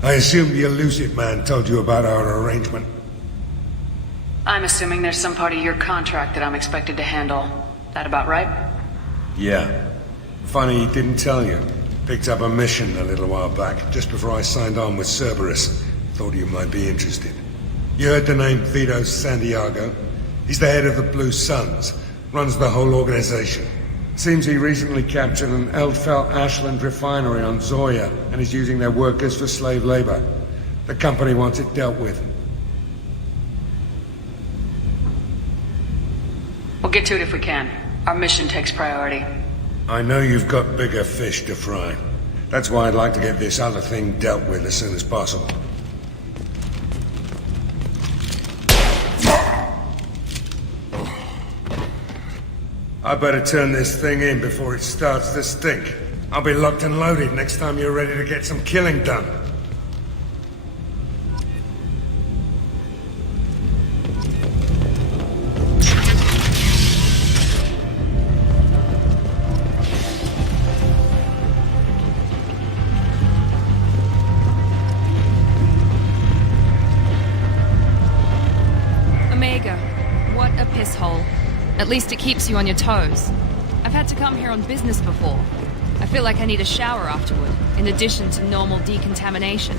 I assume the elusive man told you about our arrangement. I'm assuming there's some part of your contract that I'm expected to handle. That about right? Yeah. Funny he didn't tell you. Picked up a mission a little while back, just before I signed on with Cerberus. Thought you might be interested. You heard the name Vito Santiago? He's the head of the Blue Suns. Runs the whole organization. Seems he recently captured an Eldfell Ashland refinery on Zoya and is using their workers for slave labor. The company wants it dealt with. We'll get to it if we can. Our mission takes priority. I know you've got bigger fish to fry. That's why I'd like to get this other thing dealt with as soon as possible. I better turn this thing in before it starts to stink. I'll be locked and loaded next time you're ready to get some killing done. Omega, what a piss hole. At least it keeps you on your toes. I've had to come here on business before. I feel like I need a shower afterward, in addition to normal decontamination.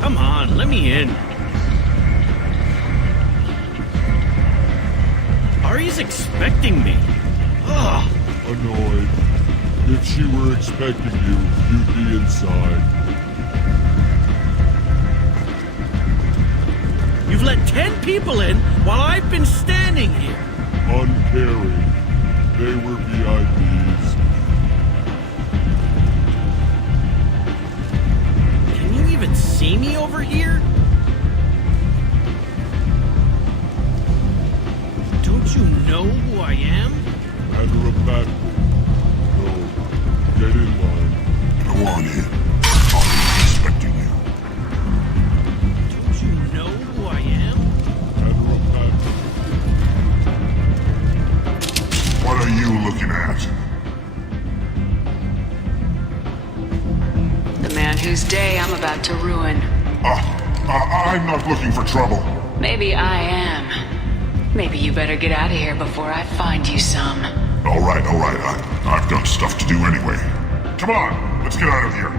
Come on, let me in. Ari's expecting me. Ugh. Annoyed. If she were expecting you, you'd be inside. You've let 10 people in while I've been standing here. Uncaring. They were VIPs. Can you even see me over here? Don't you know who I am? Matter of fact, no. Get in line. Go on in. I'm expecting you. Don't you know who I am? Matter of fact. What are you looking at? The man whose day I'm about to ruin. I'm not looking for trouble. Maybe I am. Maybe you better get out of here before I find you some. All right. I've got stuff to do anyway. Come on, let's get out of here.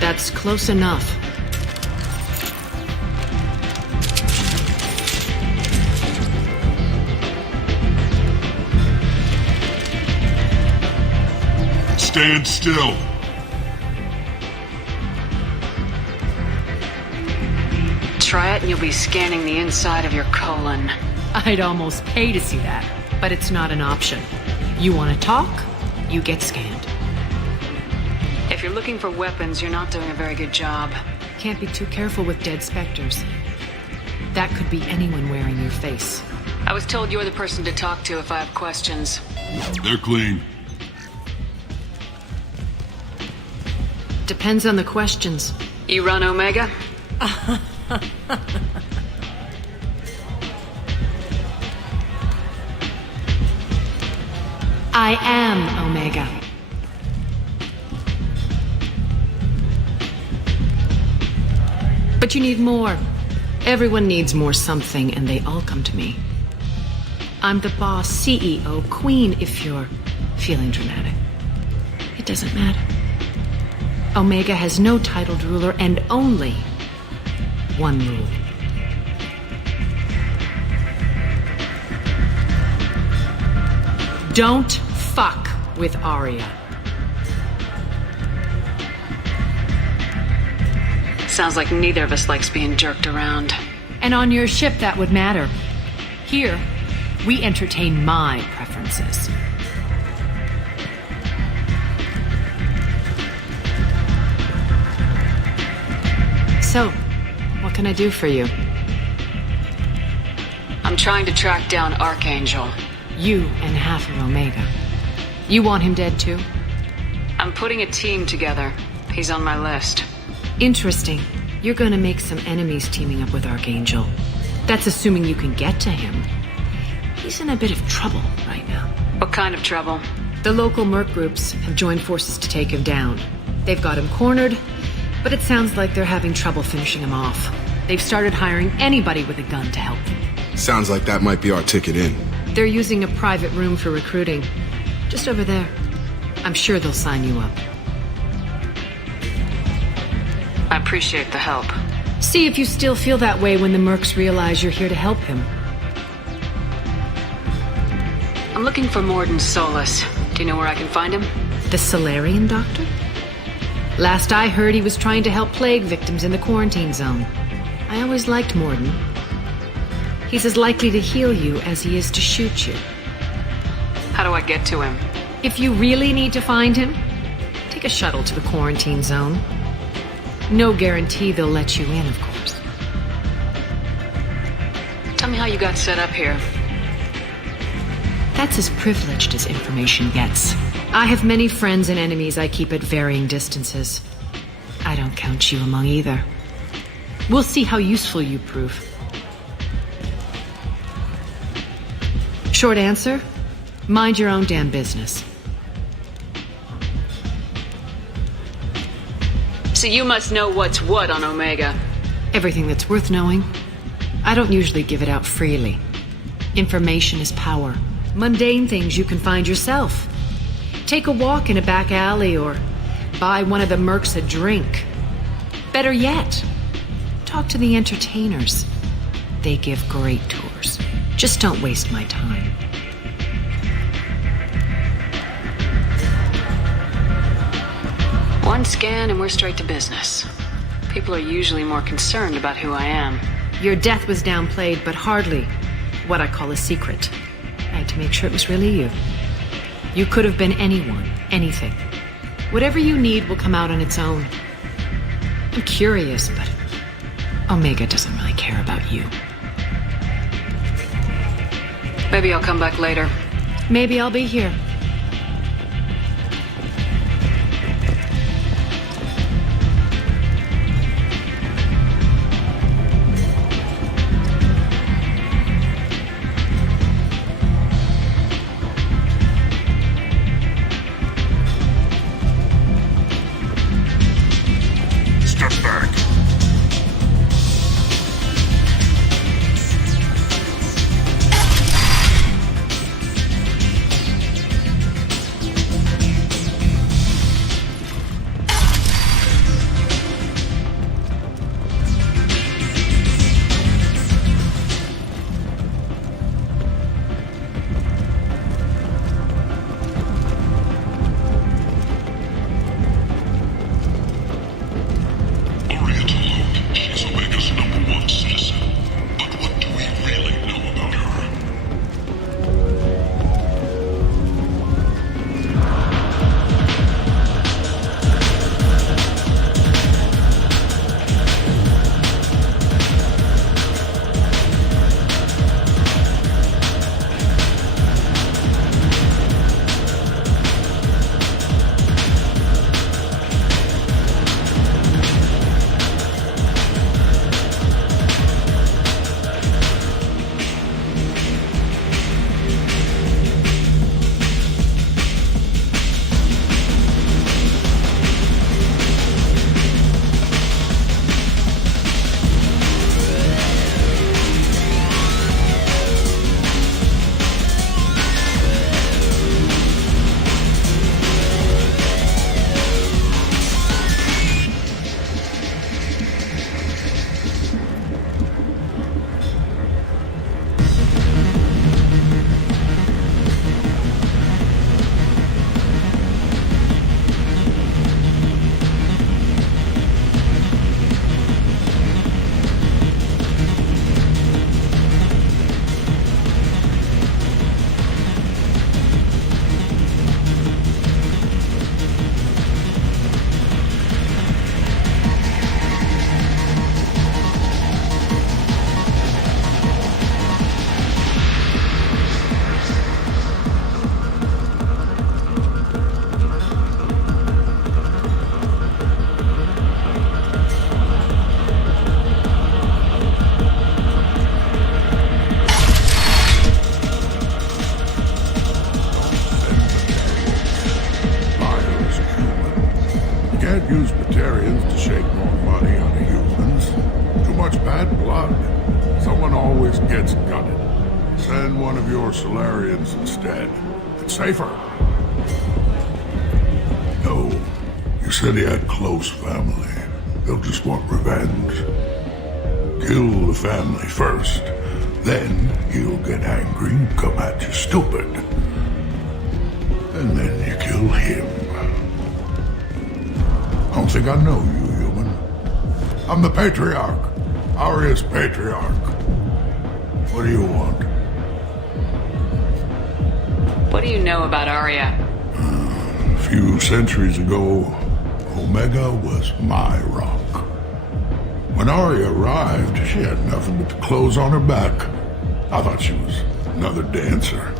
That's close enough. Stand still. Try it and you'll be scanning the inside of your colon. I'd almost pay to see that, but it's not an option. You want to talk? You get scanned. If you're looking for weapons, you're not doing a very good job. Can't be too careful with dead specters. That could be anyone wearing your face. I was told you're the person to talk to if I have questions. They're clean. Depends on the questions. You run Omega? I am Omega. But you need more. Everyone needs more something, and they all come to me. I'm the boss, CEO, queen, if you're feeling dramatic. It doesn't matter. Omega has no titled ruler and only one rule. Don't fuck with Arya. Sounds like neither of us likes being jerked around. And on your ship, that would matter. Here, we entertain my preferences. So, what can I do for you? I'm trying to track down Archangel. You and half of Omega. You want him dead too? I'm putting a team together. He's on my list. Interesting. You're gonna make some enemies teaming up with Archangel. That's assuming you can get to him. He's in a bit of trouble right now. What kind of trouble? The local merc groups have joined forces to take him down. They've got him cornered, but it sounds like they're having trouble finishing him off. They've started hiring anybody with a gun to help them. Sounds like that might be our ticket in. They're using a private room for recruiting. Just over there. I'm sure they'll sign you up. I appreciate the help. See if you still feel that way when the mercs realize you're here to help him. I'm looking for Mordin Solus. Do you know where I can find him? The Solarian doctor? Last I heard, he was trying to help plague victims in the quarantine zone. I always liked Mordin. He's as likely to heal you as he is to shoot you. How do I get to him? If you really need to find him, take a shuttle to the quarantine zone. No guarantee they'll let you in, of course. Tell me how you got set up here. That's as privileged as information gets. I have many friends and enemies I keep at varying distances. I don't count you among either. We'll see how useful you prove. Short answer, mind your own damn business. So you must know what's what on Omega. Everything that's worth knowing. I don't usually give it out freely. Information is power. Mundane things you can find yourself. Take a walk in a back alley or buy one of the mercs a drink. Better yet, talk to the entertainers. They give great tours. Just don't waste my time. One scan and we're straight to business. People are usually more concerned about who I am. Your death was downplayed, but hardly what I call a secret. I had to make sure it was really you. You could have been anyone, anything. Whatever you need will come out on its own. I'm curious, but Omega doesn't really care about you. Maybe I'll come back later. Maybe I'll be here. blood. Someone always gets gutted. Send one of your Solarians instead. It's safer. No. You said he had close family. They'll just want revenge. Kill the family first. Then he'll get angry and come at you stupid. And then you kill him. I don't think I know you, human. I'm the Patriarch. Aria's Patriarch. What do you want? What do you know about Aria? A few centuries ago, Omega was my rock. When Aria arrived, she had nothing but the clothes on her back. I thought she was another dancer.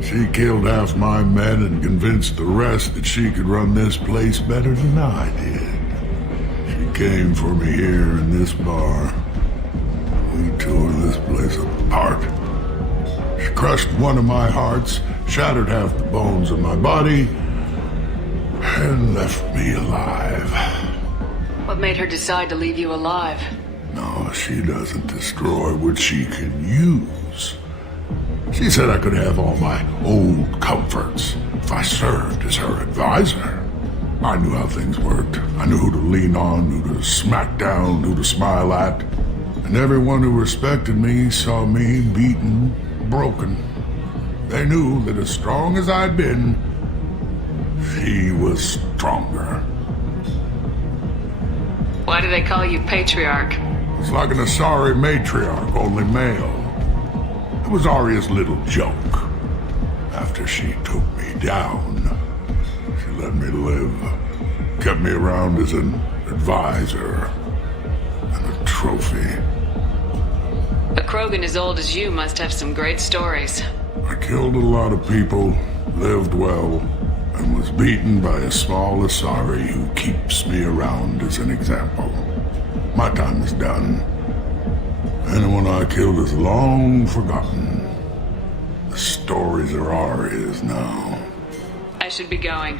She killed half my men and convinced the rest that she could run this place better than I did. She came for me here in this bar. We tore this place apart. She crushed one of my hearts, shattered half the bones of my body, and left me alive. What made her decide to leave you alive? No, she doesn't destroy what she can use. She said I could have all my old comforts if I served as her advisor. I knew how things worked. I knew who to lean on, who to smack down, who to smile at. And everyone who respected me saw me beaten, broken. They knew that as strong as I'd been, she was stronger. Why do they call you Patriarch? It's like an Asari matriarch, only male. It was Aria's little joke. After she took me down, she let me live. Kept me around as an advisor and a trophy. A Krogan as old as you must have some great stories. I killed a lot of people, lived well, and was beaten by a small Asari who keeps me around as an example. My time is done. Anyone I killed is long forgotten. The stories are Aria's now. I should be going.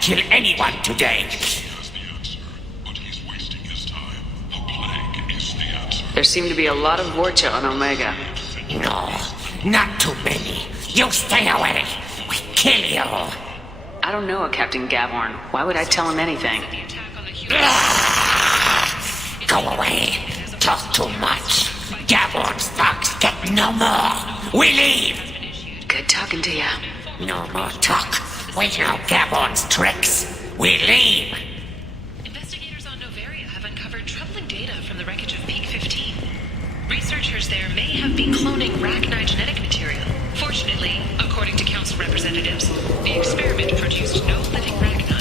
Kill anyone today. There seem to be a lot of Vorcha on Omega. No, not too many. You stay away. We kill you. I don't know a Captain Gavorn. Why would I tell him anything? Go away. Talk too much. Gavorn's thugs get no more. We leave. Good talking to you. No more talk. We know Gavorn's tricks. We leave. Investigators on Noveria have uncovered troubling data from the wreckage of Peak 15. Researchers there may have been cloning Rachni genetic material. Fortunately, according to Council representatives, the experiment produced no living Rachni.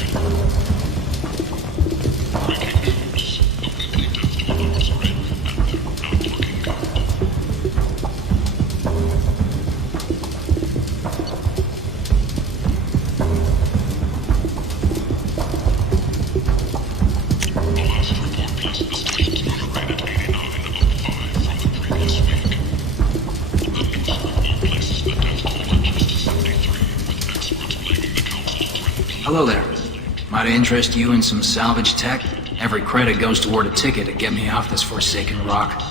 Hello there. Might I interest you in some salvage tech? Every credit goes toward a ticket to get me off this forsaken rock.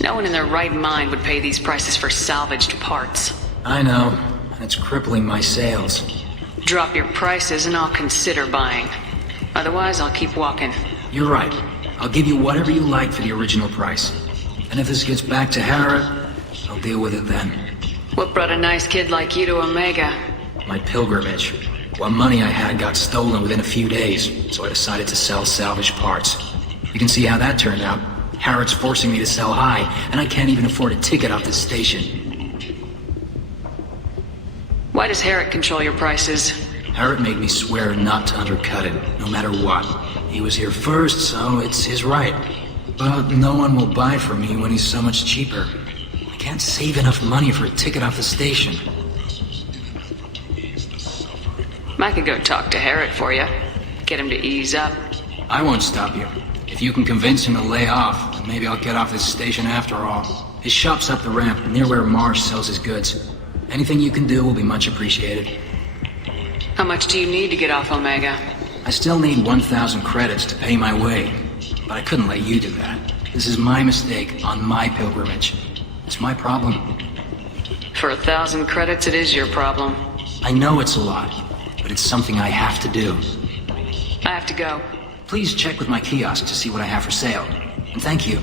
No one in their right mind would pay these prices for salvaged parts. I know. It's crippling my sales. Drop your prices and I'll consider buying. Otherwise, I'll keep walking. You're right. I'll give you whatever you like for the original price. And if this gets back to Harrod, I'll deal with it then. What brought a nice kid like you to Omega? My pilgrimage. What money I had got stolen within a few days, so I decided to sell salvage parts. You can see how that turned out. Harrod's forcing me to sell high, and I can't even afford a ticket off this station. Why does Harrod control your prices? Harrod made me swear not to undercut him, no matter what. He was here first, so it's his right. But no one will buy from me when he's so much cheaper. I can't save enough money for a ticket off the station. I could go talk to Harrod for you. Get him to ease up. I won't stop you. If you can convince him to lay off, then maybe I'll get off this station after all. His shop's up the ramp, near where Marsh sells his goods. Anything you can do will be much appreciated. How much do you need to get off Omega? I still need 1,000 credits to pay my way, but I couldn't let you do that. This is my mistake on my pilgrimage. It's my problem. For 1,000 credits, it is your problem. I know it's a lot, but it's something I have to do. I have to go. Please check with my kiosk to see what I have for sale. And thank you.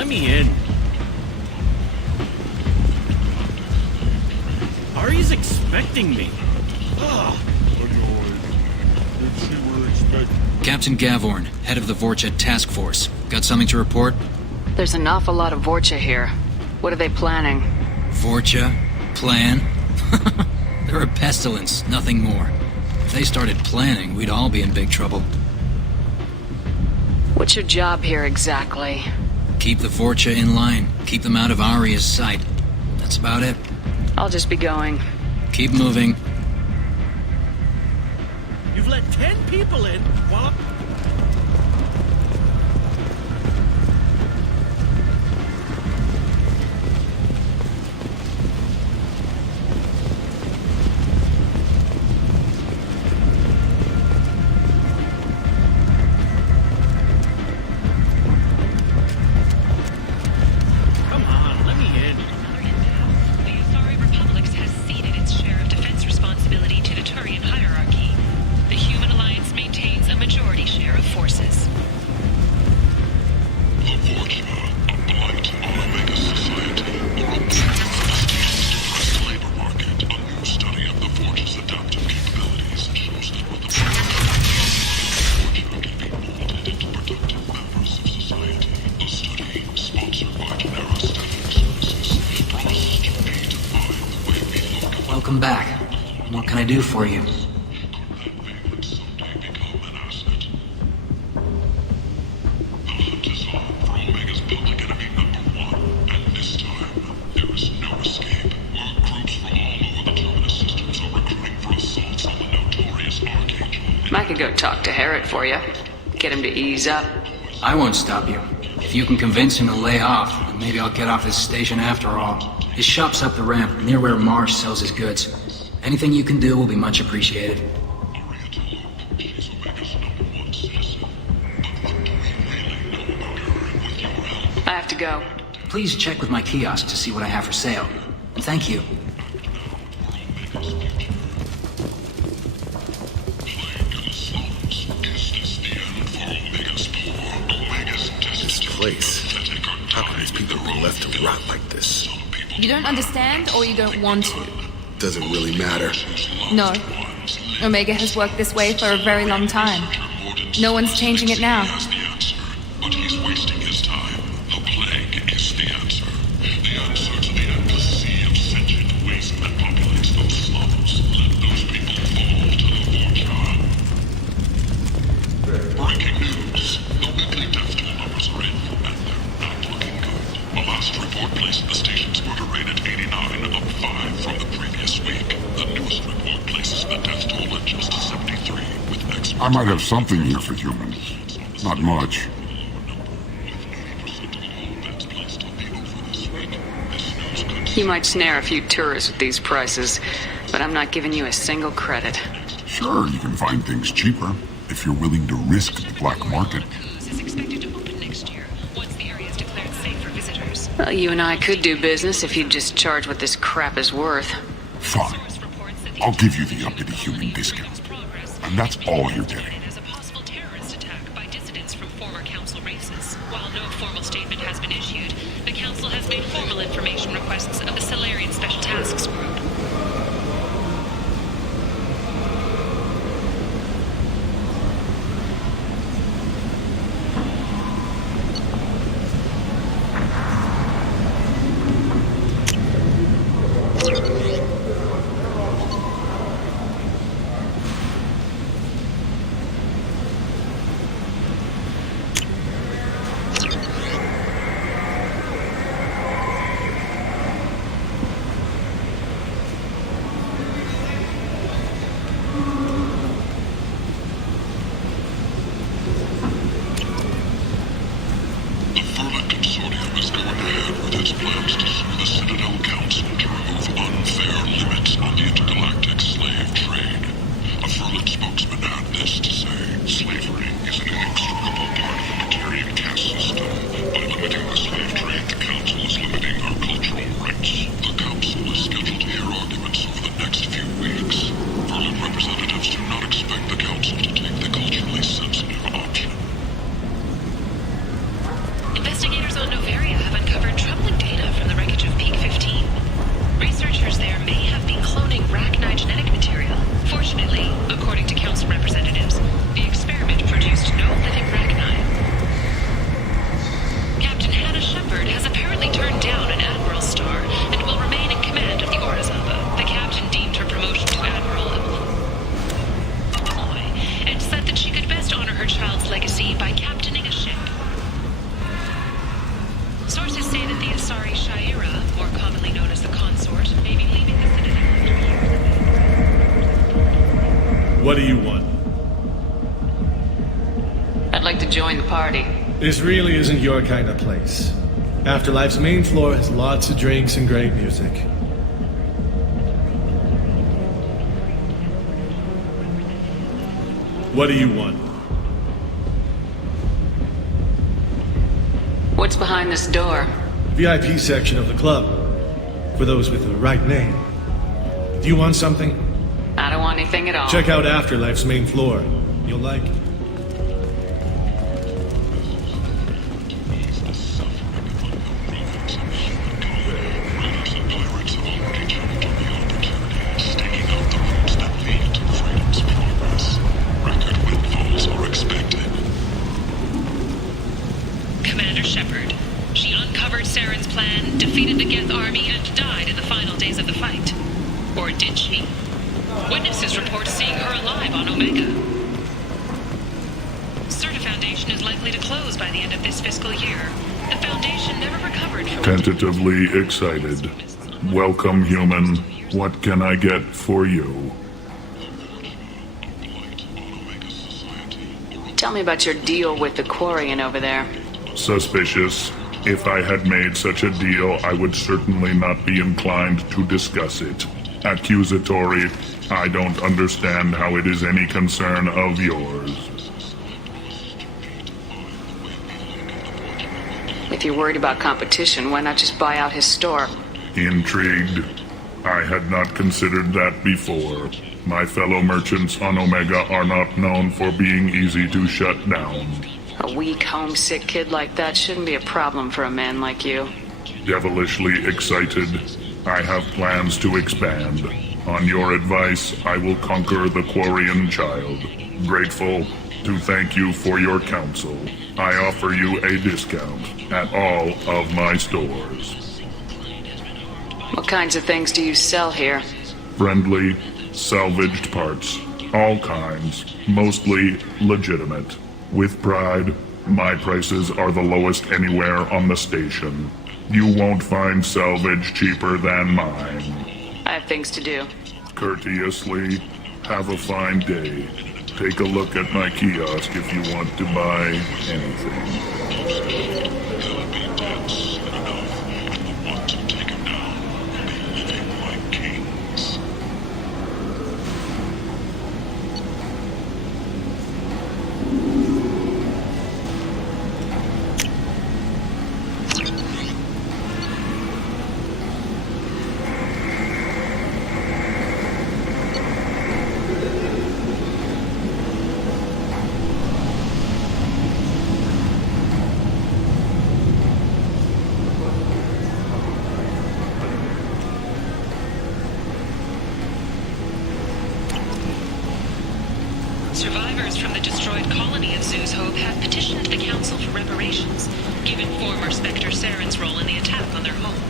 let me in. Ari's expecting me. Ugh. Captain Gavorn, head of the Vorcha task force. Got something to report? There's an awful lot of Vorcha here. What are they planning? Vorcha? Plan? They're a pestilence, nothing more. If they started planning, we'd all be in big trouble. What's your job here exactly? Keep the Vorcha in line. Keep them out of Aria's sight. That's about it. I'll just be going. Keep moving. You've let 10 people in while Come on, let me in. The Asari Republic has ceded its share of defense responsibility to the Turian hierarchy. The Human Alliance maintains a majority share of forces. The Vorcha, a blight on Omega society, or a depressed labor market. A new study of the Vorcha's adaptive capabilities shows that with the Vorcha can be molded into productive members of society. A study sponsored by Genera Staffing Services promises to redefine the way we look at Welcome back. What can I do for you? I could go talk to Harrod for you. Get him to ease up. I won't stop you. If you can convince him to lay off, then maybe I'll get off this station after all. His shop's up the ramp, near where Marsh sells his goods. Anything you can do will be much appreciated. I have to go. Please check with my kiosk to see what I have for sale. And thank you. This place. How can these people be left to rot like this? You don't understand, or you don't want to? Doesn't really matter. No. Omega has worked this way for a very long time. No one's changing it now. But he's wasting his time. The plague is the answer. The answer to the endless sea of sentient waste that populates those slums. Let those people fall to the Vorcha. Breaking news. The weekly death toll numbers are in, and they're not looking good. The last report placed the station's murder rate at 89, up 5 from the previous week. The newest report places the death toll at just 73, with next I might have something here for humans. Not much. You might snare a few tourists with these prices, but I'm not giving you a single credit. Sure, you can find things cheaper if you're willing to risk the black market. Well, you and I could do business if you'd just charge what this crap is worth. Fine. I'll give you the uppity human discount. And that's all you're getting. While no formal statement has been issued, the Council has made formal information requests of the Solarian Special Tasks Group. want? I'd like to join the party. This really isn't your kind of place. Afterlife's main floor has lots of drinks and great music. What do you want? What's behind this door? VIP section of the club. For those with the right name. Do you want something? I don't want anything at all. Check out Afterlife's main floor. You'll like it. Commander Shepard. She uncovered Saren's plan, defeated the Geth army, and died in the final days of the fight. Or did she? Witnesses report seeing her alive on Omega. Certa Foundation is likely to close by the end of this fiscal year. The Foundation never recovered from... Tentatively excited. Welcome, human. What can I get for you? Tell me about your deal with the Quarian over there. Suspicious. If I had made such a deal, I would certainly not be inclined to discuss it. Accusatory. I don't understand how it is any concern of yours. If you're worried about competition, why not just buy out his store? Intrigued. I had not considered that before. My fellow merchants on Omega are not known for being easy to shut down. A weak, homesick kid like that shouldn't be a problem for a man like you. Devilishly excited. I have plans to expand. On your advice, I will conquer the Quarian child. Grateful to thank you for your counsel. I offer you a discount at all of my stores. What kinds of things do you sell here? Friendly, salvaged parts. All kinds. Mostly legitimate. With pride, my prices are the lowest anywhere on the station. You won't find salvage cheaper than mine. I have things to do. Courteously, have a fine day. Take a look at my kiosk if you want to buy anything. Survivors from the destroyed colony of Zoo's Hope have petitioned the Council for reparations, given former Spectre Saren's role in the attack on their home.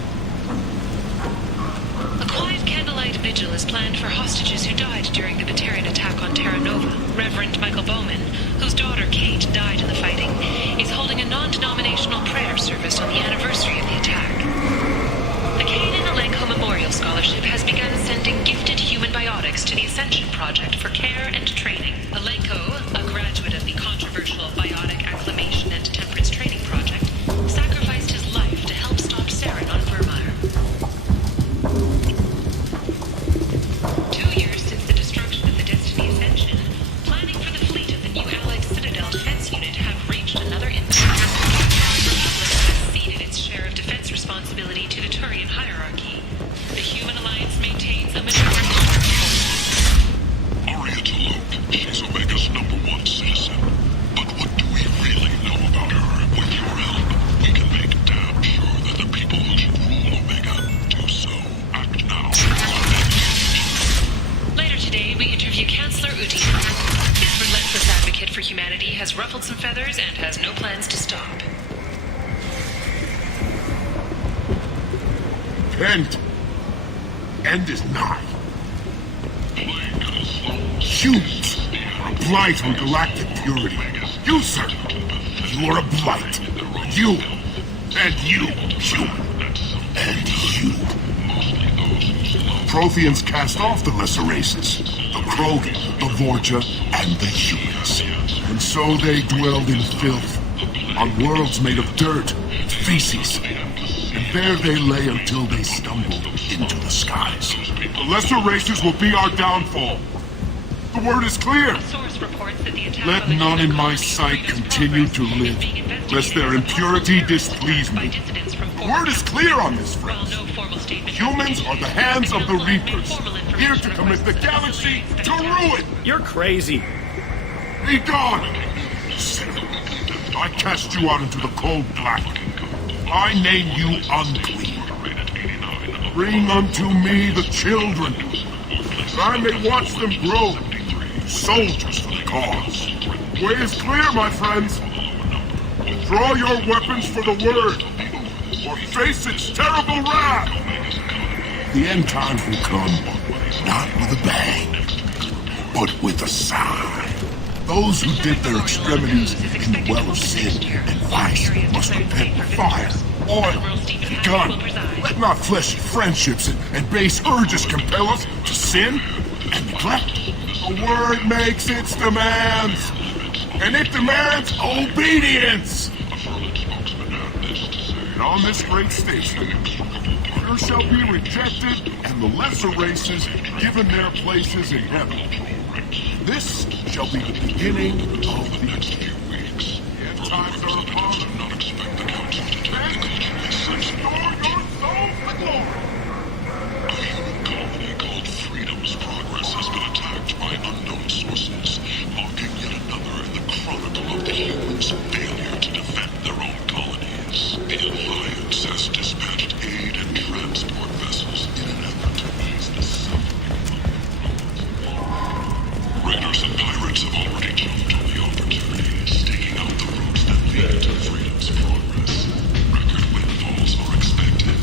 A quiet candlelight vigil is planned for hostages who died during the Batarian attack on Terra Nova. Reverend Michael Bowman, whose daughter Kate died in the fighting, is holding a non-denominational prayer service on the anniversary of the attack. The Kanan Alenko Memorial Scholarship has begun sending gifted human biotics to the Ascension Project for care and training. Alenko, a graduate of the controversial Biotic Acclimation and Temperance Training Project, sacrificed his life to help stop Saren on Vermeer. 2 years since the destruction of the Destiny Ascension, planning for the fleet of the new Allied Citadel Defense Unit have reached another impasse. The Republic has ceded its share of defense responsibility to the Turian hierarchy. The Human Alliance maintains a majority of the forces. Aria T'Loak, she's Omega's #1 citizen. But what do we really know about her? With your help, we can make damn sure that the people who should rule Omega do so. Act now. Later today, we interview Chancellor Uti. This relentless advocate for humanity has ruffled some feathers and has no plans to stop. End. End is nigh. Humans are a blight on galactic purity. You, sir, you are a blight. You, and you, human, and you. Protheans cast off the lesser races. The Krogan, the Vorcha and the humans. And so they dwelled in filth, on worlds made of dirt, feces. And there they lay until they stumbled into the skies. The lesser races will be our downfall. The word is clear. Let none in my sight continue to live, lest their impurity displease me. The word is clear on this, friends. Humans are the hands of the Reapers, here to commit the galaxy to ruin. You're crazy. Be gone! Sinner, I cast you out into the cold black. I name you unclean. Bring unto me the children, that I may watch them grow. Soldiers for the cause. Way is clear, my friends. Draw your weapons for the word, or face its terrible wrath. The end times will come, not with a bang, but with a sigh. Those who dip their extremities in the well of sin and vice must repent with fire, oil, and gun. Let not fleshy friendships and base urges compel us to sin and neglect. The word makes its demands, and it demands obedience. And on this great station, order shall be rejected, and the lesser races given their places in heaven. This shall be the beginning of the end. The end times are upon us. Restore your soul to glory. A human colony called Freedom's Progress has been attacked by unknown sources, marking yet another in the chronicle of the humans' failure to defend their own colonies. The Alliance has dispatched aid and transport vessels in an effort to ease the suffering. Raiders and pirates have already jumped on the opportunity, staking out the routes that lead to Freedom's Progress. Record windfalls are expected.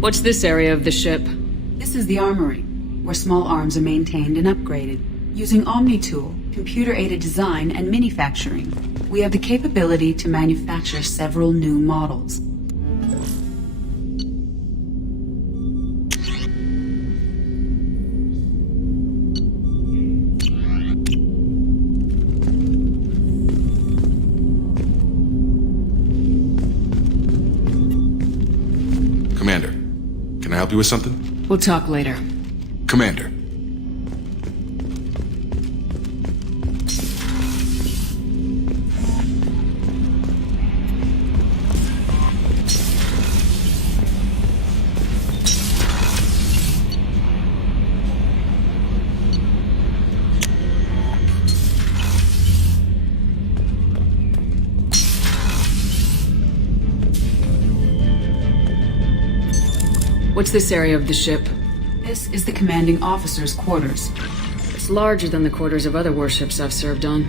What's this area of the ship? This is the armory, where small arms are maintained and upgraded. Using Omni-Tool, computer-aided design, and manufacturing, we have the capability to manufacture several new models. Commander, can I help you with something? We'll talk later. Commander. What's this area of the ship? This is the commanding officer's quarters. It's larger than the quarters of other warships I've served on.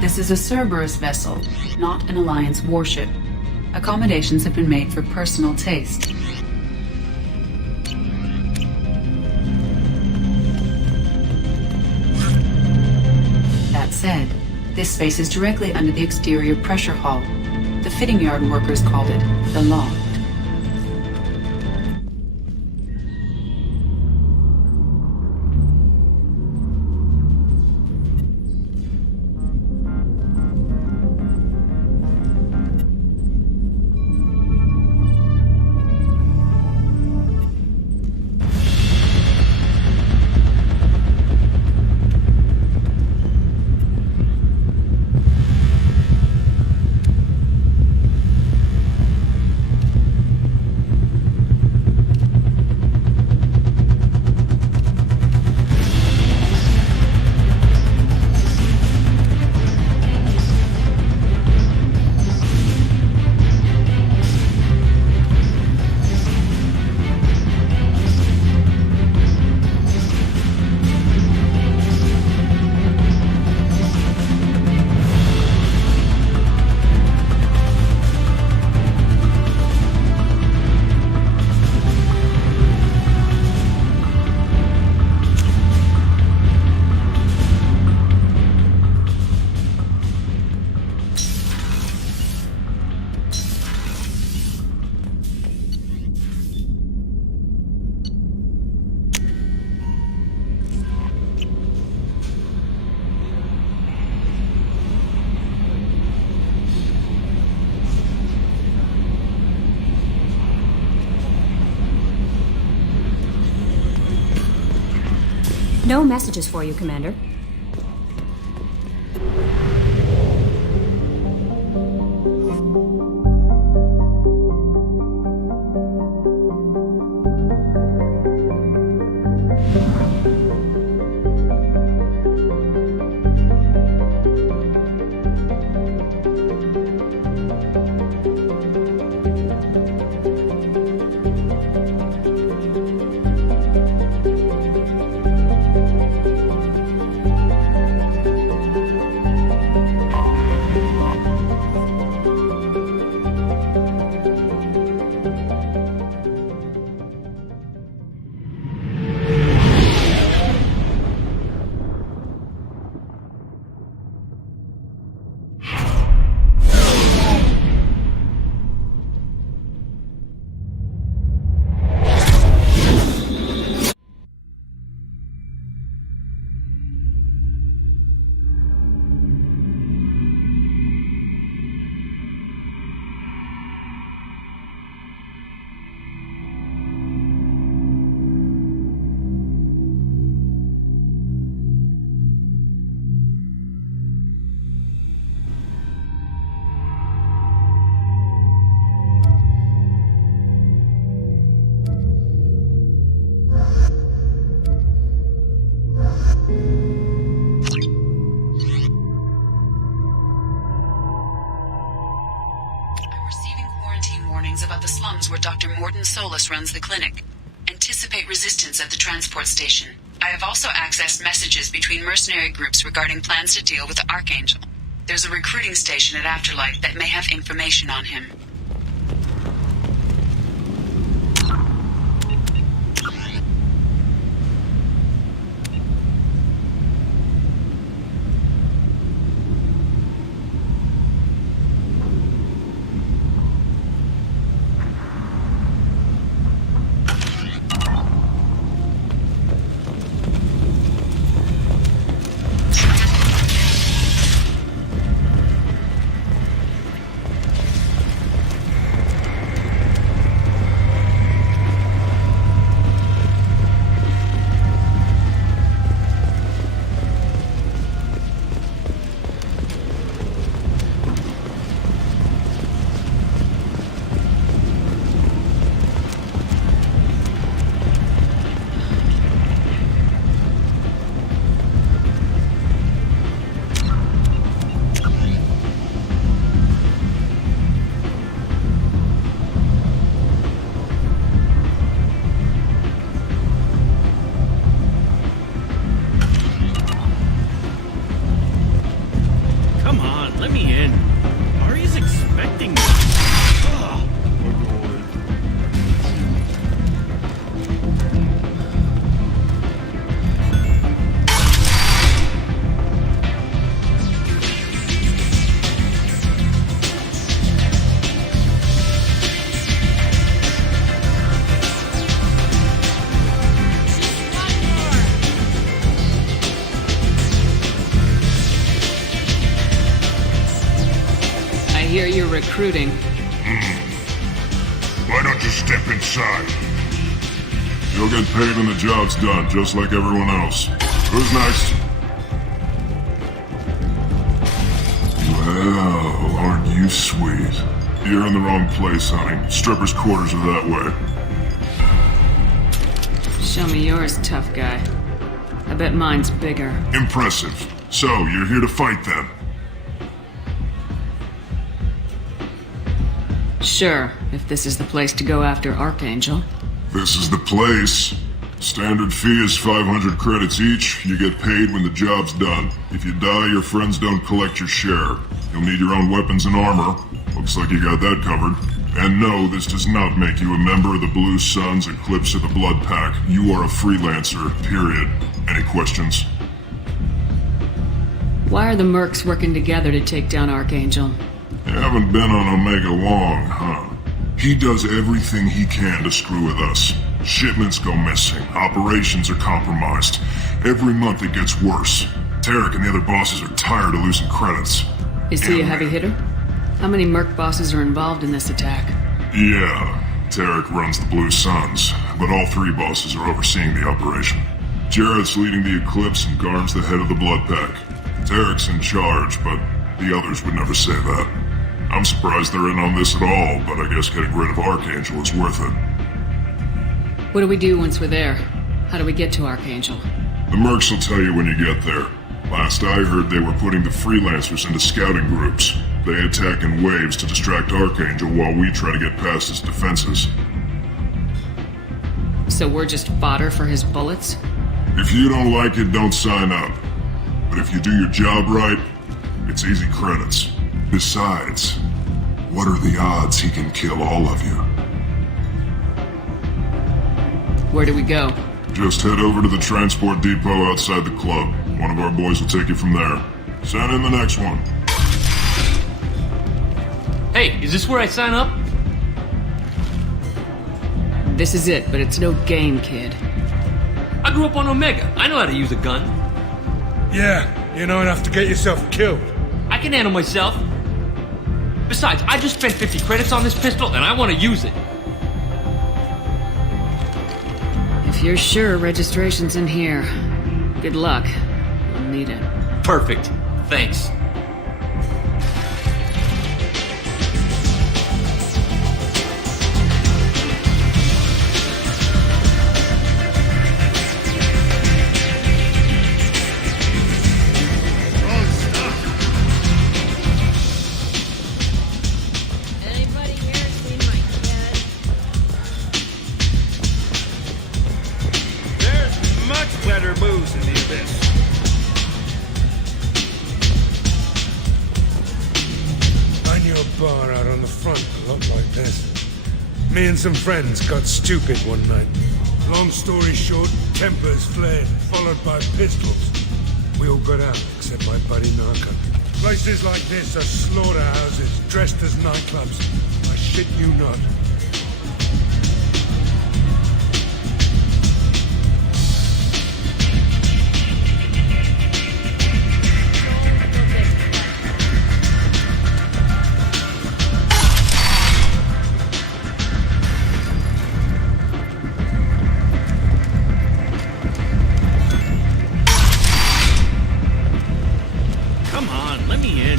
This is a Cerberus vessel, not an Alliance warship. Accommodations have been made for personal taste. That said, this space is directly under the exterior pressure hull. The fitting yard workers called it the loft. No messages for you, Commander. About the slums where Dr. Mordin Solus runs the clinic. Anticipate resistance at the transport station. I have also accessed messages between mercenary groups regarding plans to deal with the Archangel. There's a recruiting station at Afterlight that may have information on him. Recruiting. Why don't you step inside? You'll get paid when the job's done, just like everyone else. Who's next? Well, aren't you sweet? You're in the wrong place, honey. Strippers' quarters are that way. Show me yours, tough guy. I bet mine's bigger. Impressive. So, you're here to fight then? Sure, if this is the place to go after Archangel. This is the place. Standard fee is 500 credits each. You get paid when the job's done. If you die, your friends don't collect your share. You'll need your own weapons and armor. Looks like you got that covered. And no, this does not make you a member of the Blue Suns, Eclipse, or the Blood Pack. You are a freelancer, period. Any questions? Why are the mercs working together to take down Archangel? You haven't been on Omega long, huh? He does everything he can to screw with us. Shipments go missing. Operations are compromised. Every month it gets worse. Tarek and the other bosses are tired of losing credits. Is he a heavy hitter? How many merc bosses are involved in this attack? Yeah, Tarek runs the Blue Suns, but all three bosses are overseeing the operation. Jarrett's leading the Eclipse and Garm's the head of the Blood Pack. Tarek's in charge, but the others would never say that. I'm surprised they're in on this at all, but I guess getting rid of Archangel is worth it. What do we do once we're there? How do we get to Archangel? The mercs will tell you when you get there. Last I heard, they were putting the freelancers into scouting groups. They attack in waves to distract Archangel while we try to get past his defenses. So we're just fodder for his bullets? If you don't like it, don't sign up. But if you do your job right, it's easy credits. Besides, what are the odds he can kill all of you? Where do we go? Just head over to the transport depot outside the club. One of our boys will take you from there. Send in the next one. Hey, is this where I sign up? This is it, but it's no game, kid. I grew up on Omega. I know how to use a gun. Yeah, you know enough to get yourself killed. I can handle myself. Besides, I just spent 50 credits on this pistol, and I want to use it. If you're sure registration's in here, good luck. We'll need it. Perfect. Thanks. Me and some friends got stupid one night. Long story short, tempers flared, followed by pistols. We all got out, except my buddy Narco. Places like this are slaughterhouses, dressed as nightclubs. I shit you not. Come on, let me in.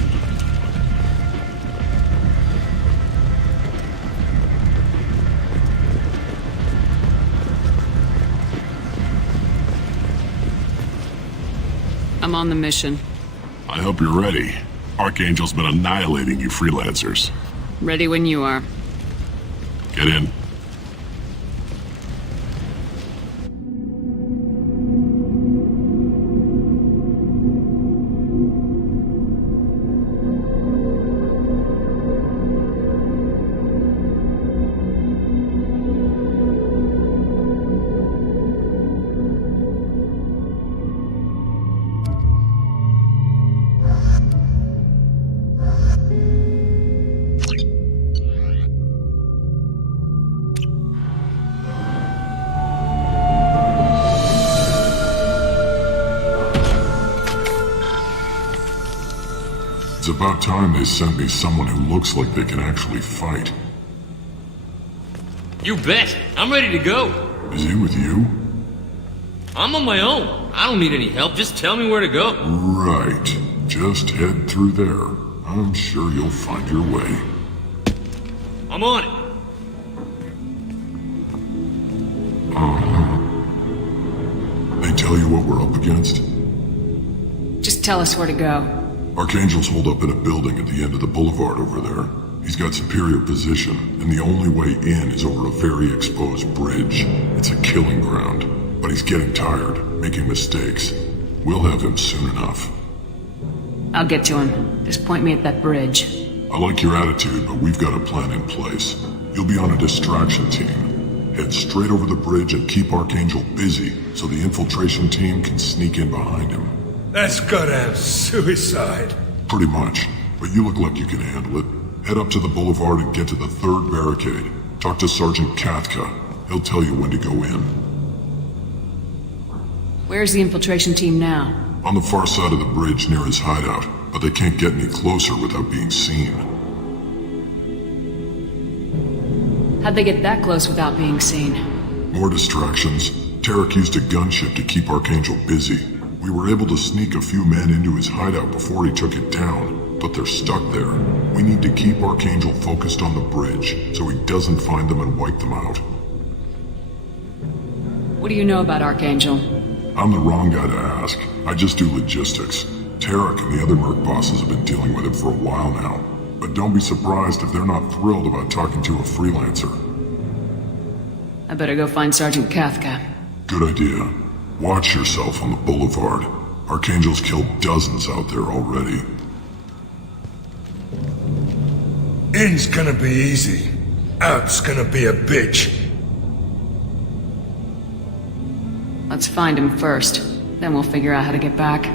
I'm on the mission. I hope you're ready. Archangel's been annihilating you freelancers. Ready when you are. Get in. It's about time they sent me someone who looks like they can actually fight. You bet. I'm ready to go. Is he with you? I'm on my own. I don't need any help. Just tell me where to go. Right. Just head through there. I'm sure you'll find your way. I'm on it. They tell you what we're up against? Just tell us where to go. Archangel's holed up in a building at the end of the boulevard over there. He's got superior position, and the only way in is over a very exposed bridge. It's a killing ground, but he's getting tired, making mistakes. We'll have him soon enough. I'll get to him. Just point me at that bridge. I like your attitude, but we've got a plan in place. You'll be on a distraction team. Head straight over the bridge and keep Archangel busy so the infiltration team can sneak in behind him. That's goddamn suicide. Pretty much, but you look like you can handle it. Head up to the boulevard and get to the third barricade. Talk to Sergeant Kathka. He'll tell you when to go in. Where's the infiltration team now? On the far side of the bridge near his hideout, but they can't get any closer without being seen. How'd they get that close without being seen? More distractions. Tarek used a gunship to keep Archangel busy. We were able to sneak a few men into his hideout before he took it down, but they're stuck there. We need to keep Archangel focused on the bridge, so he doesn't find them and wipe them out. What do you know about Archangel? I'm the wrong guy to ask. I just do logistics. Tarek and the other merc bosses have been dealing with him for a while now. But don't be surprised if they're not thrilled about talking to a freelancer. I better go find Sergeant Kathka. Good idea. Watch yourself on the boulevard. Archangel's killed dozens out there already. In's gonna be easy. Out's gonna be a bitch. Let's find him first. Then we'll figure out how to get back.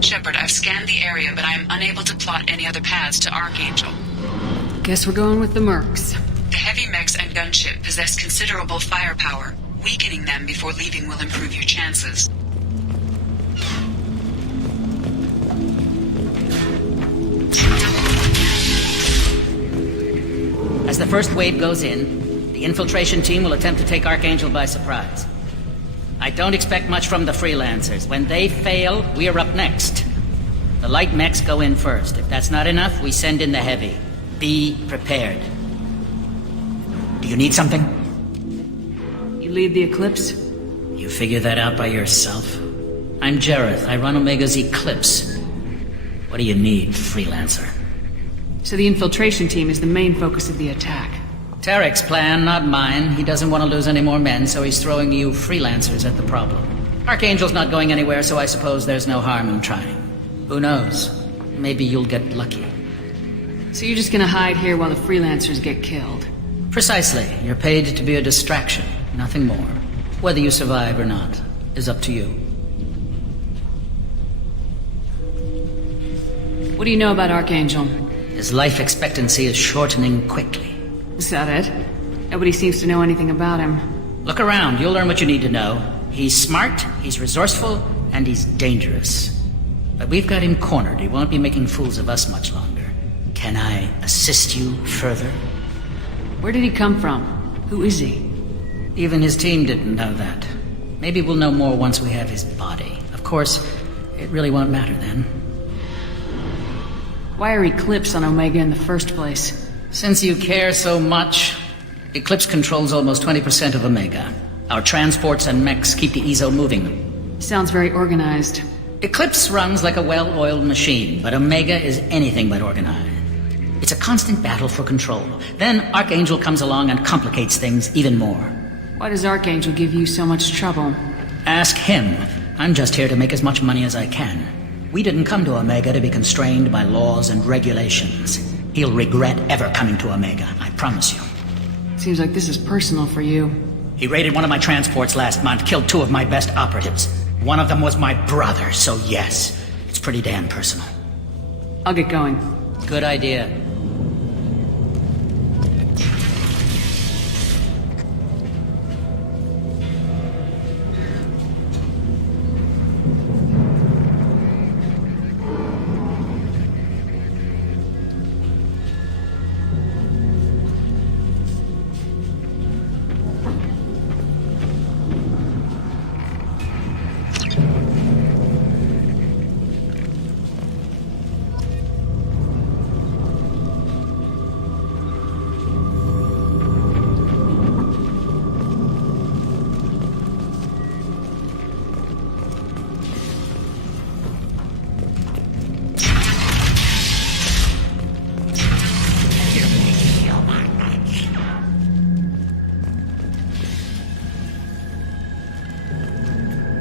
Shepard, I've scanned the area, but I am unable to plot any other paths to Archangel. Guess we're going with the mercs. The heavy mechs and gunship possess considerable firepower. Weakening them before leaving will improve your chances. As the first wave goes in, the infiltration team will attempt to take Archangel by surprise. I don't expect much from the freelancers. When they fail, we are up next. The light mechs go in first. If that's not enough, we send in the heavy. Be prepared. Do you need something? You lead the Eclipse? You figure that out by yourself? I'm Jareth. I run Omega's Eclipse. What do you need, freelancer? So the infiltration team is the main focus of the attack. Tarek's plan, not mine. He doesn't want to lose any more men, so he's throwing you freelancers at the problem. Archangel's not going anywhere, so I suppose there's no harm in trying. Who knows? Maybe you'll get lucky. So you're just gonna hide here while the freelancers get killed? Precisely. You're paid to be a distraction, nothing more. Whether you survive or not is up to you. What do you know about Archangel? His life expectancy is shortening quickly. Is that it? Nobody seems to know anything about him. Look around, you'll learn what you need to know. He's smart, he's resourceful, and he's dangerous. But we've got him cornered. He won't be making fools of us much longer. Can I assist you further? Where did he come from? Who is he? Even his team didn't know that. Maybe we'll know more once we have his body. Of course, it really won't matter then. Why are Eclipse on Omega in the first place? Since you care so much, Eclipse controls almost 20% of Omega. Our transports and mechs keep the EZO moving. Sounds very organized. Eclipse runs like a well-oiled machine, but Omega is anything but organized. It's a constant battle for control. Then Archangel comes along and complicates things even more. Why does Archangel give you so much trouble? Ask him. I'm just here to make as much money as I can. We didn't come to Omega to be constrained by laws and regulations. He'll regret ever coming to Omega, I promise you. Seems like this is personal for you. He raided one of my transports last month, killed 2 of my best operatives. One of them was my brother, so yes, it's pretty damn personal. I'll get going. Good idea.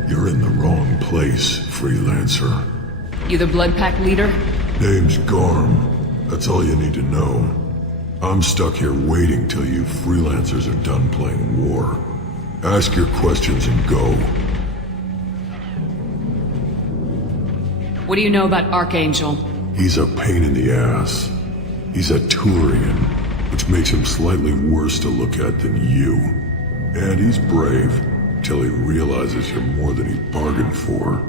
You're in the wrong place, freelancer. You the Blood Pack leader? Name's Garm. That's all you need to know. I'm stuck here waiting till you freelancers are done playing war. Ask your questions and go. What do you know about Archangel? He's a pain in the ass. He's a Turian, which makes him slightly worse to look at than you. And he's brave, till he realizes you're more than he bargained for.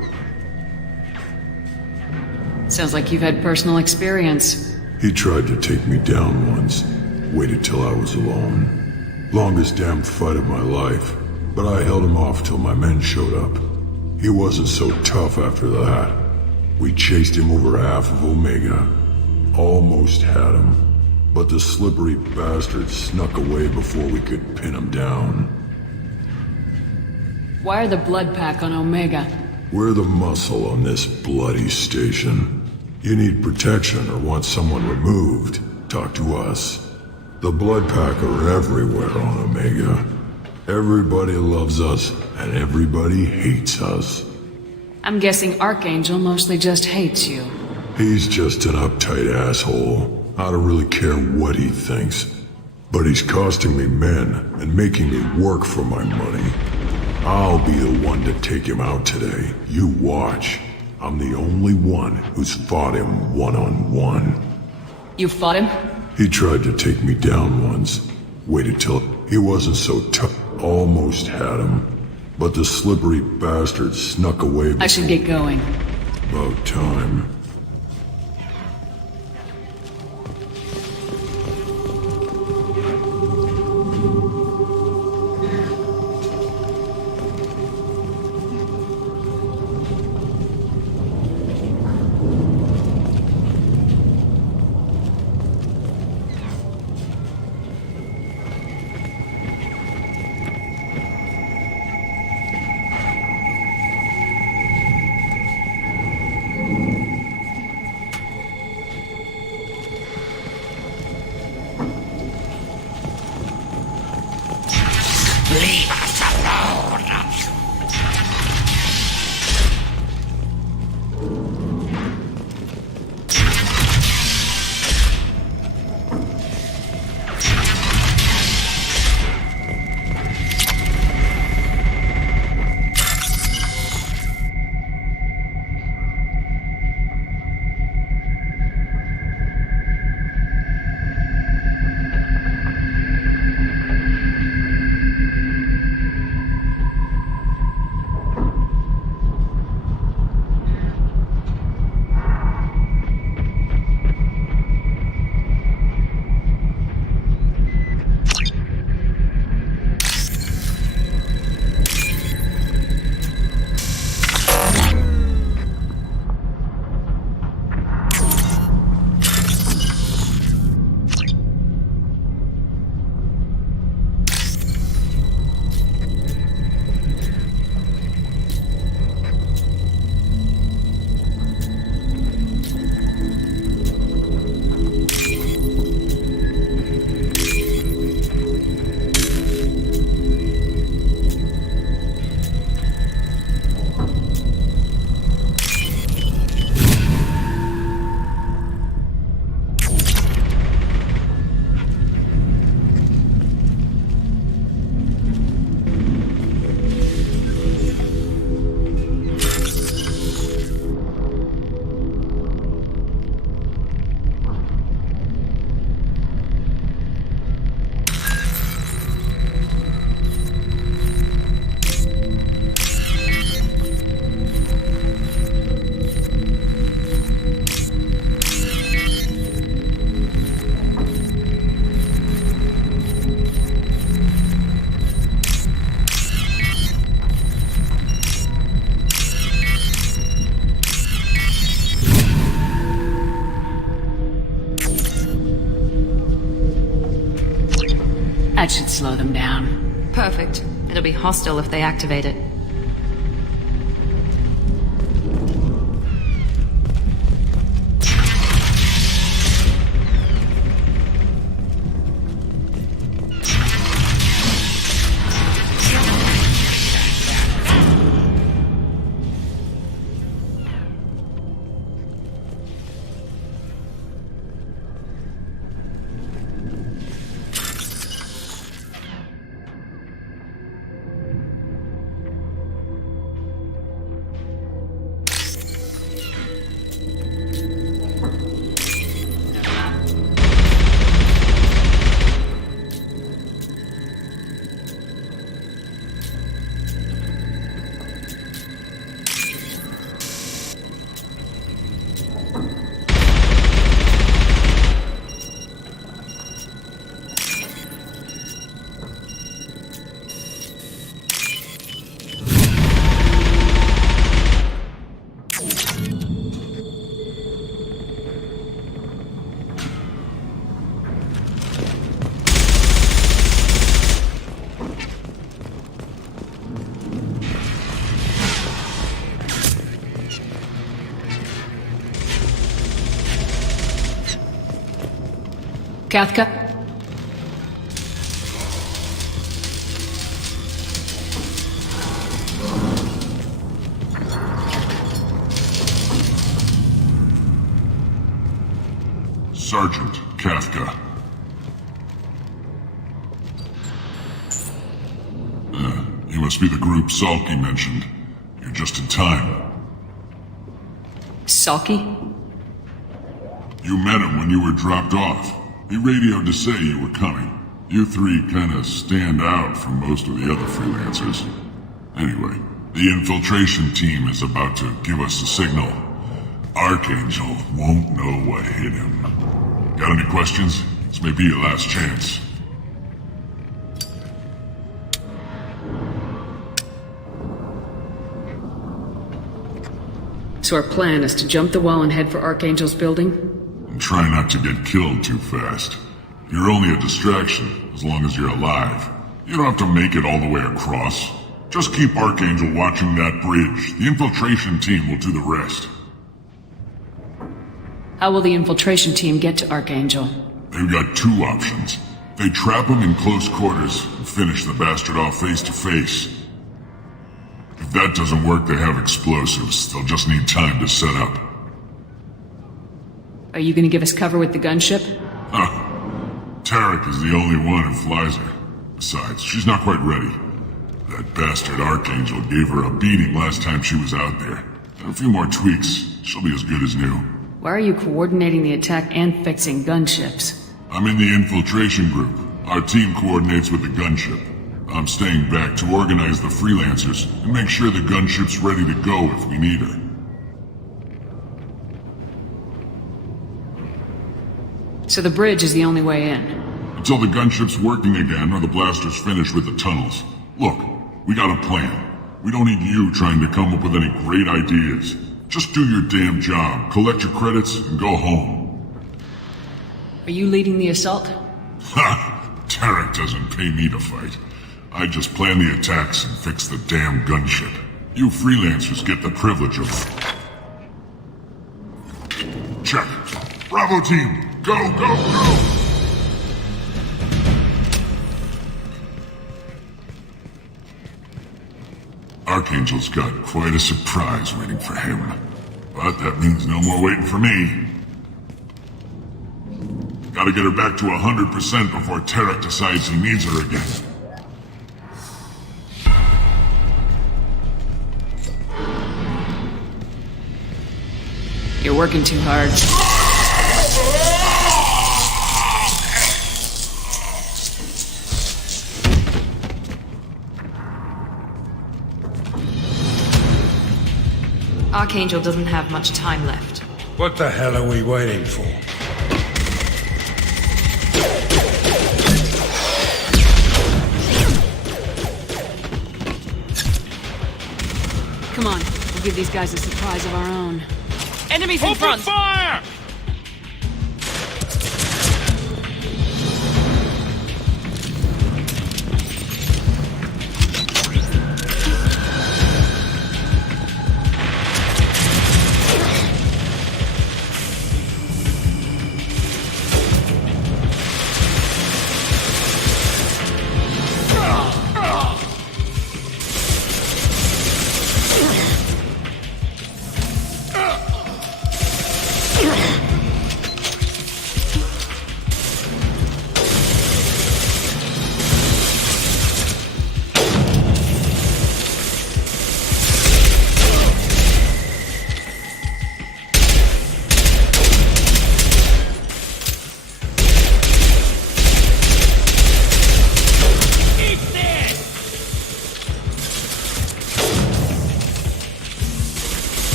Sounds like you've had personal experience. He tried to take me down once. Waited till I was alone. Longest damn fight of my life. But I held him off till my men showed up. He wasn't so tough after that. We chased him over half of Omega. Almost had him. But the slippery bastard snuck away before we could pin him down. Why are the Blood Pack on Omega? We're the muscle on this bloody station. You need protection or want someone removed, talk to us. The Blood Pack are everywhere on Omega. Everybody loves us, and everybody hates us. I'm guessing Archangel mostly just hates you. He's just an uptight asshole. I don't really care what he thinks. But he's costing me men and making me work for my money. I'll be the one to take him out today. You watch. I'm the only one who's fought him one-on-one. You fought him? He tried to take me down once. Waited till he wasn't so tough. Almost had him. But the slippery bastard snuck away before. I should get going. About time. That should slow them down. Perfect. It'll be hostile if they activate it. Kathka? Sergeant Kathka. You must be the group Salky mentioned. You're just in time. Salky? You met him when you were dropped off. He radioed to say you were coming. You three kinda stand out from most of the other freelancers. Anyway, the infiltration team is about to give us a signal. Archangel won't know what hit him. Got any questions? This may be your last chance. So our plan is to jump the wall and head for Archangel's building? And try not to get killed too fast. You're only a distraction, as long as you're alive. You don't have to make it all the way across. Just keep Archangel watching that bridge. The infiltration team will do the rest. How will the infiltration team get to Archangel? They've got two options. They trap him in close quarters and finish the bastard off face to face. If that doesn't work, they have explosives. They'll just need time to set up. Are you gonna give us cover with the gunship? Tarek is the only one who flies her. Besides, she's not quite ready. That bastard Archangel gave her a beating last time she was out there. A few more tweaks, she'll be as good as new. Why are you coordinating the attack and fixing gunships? I'm in the infiltration group. Our team coordinates with the gunship. I'm staying back to organize the freelancers and make sure the gunship's ready to go if we need her. So the bridge is the only way in? Until the gunship's working again or the blasters finish with the tunnels. Look, we got a plan. We don't need you trying to come up with any great ideas. Just do your damn job, collect your credits, and go home. Are you leading the assault? Ha! Tarek doesn't pay me to fight. I just plan the attacks and fix the damn gunship. You freelancers get the privilege of... Check. Bravo team, go, go, go! Archangel's got quite a surprise waiting for him. But that means no more waiting for me. Gotta get her back to 100% before Tarek decides he needs her again. You're working too hard. Archangel doesn't have much time left. What the hell are we waiting for? Come on, we'll give these guys a surprise of our own. Enemies in front! Fire!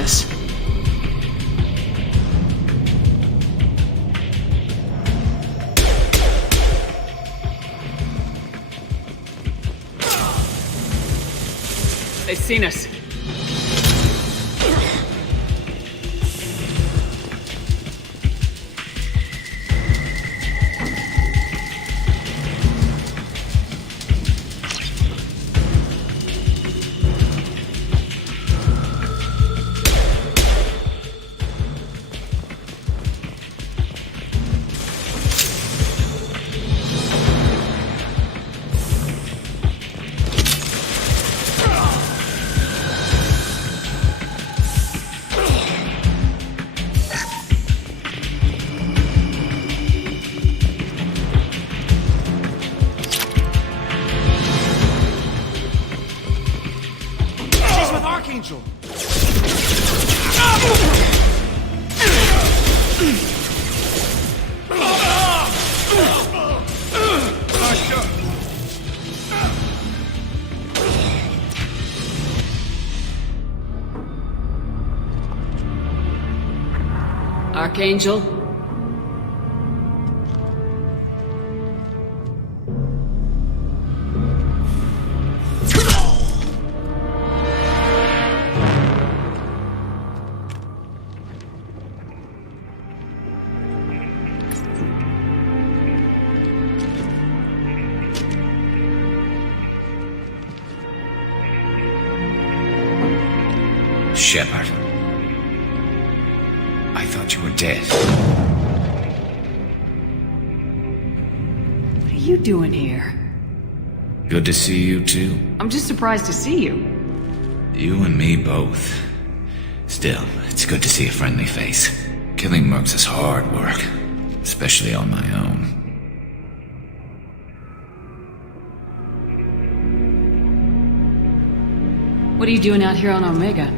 this? They've seen us. Archangel! Archangel? Shepard. I thought you were dead. What are you doing here? Good to see you, too. I'm just surprised to see you. You and me both. Still, it's good to see a friendly face. Killing mercs is hard work, especially on my own. What are you doing out here on Omega?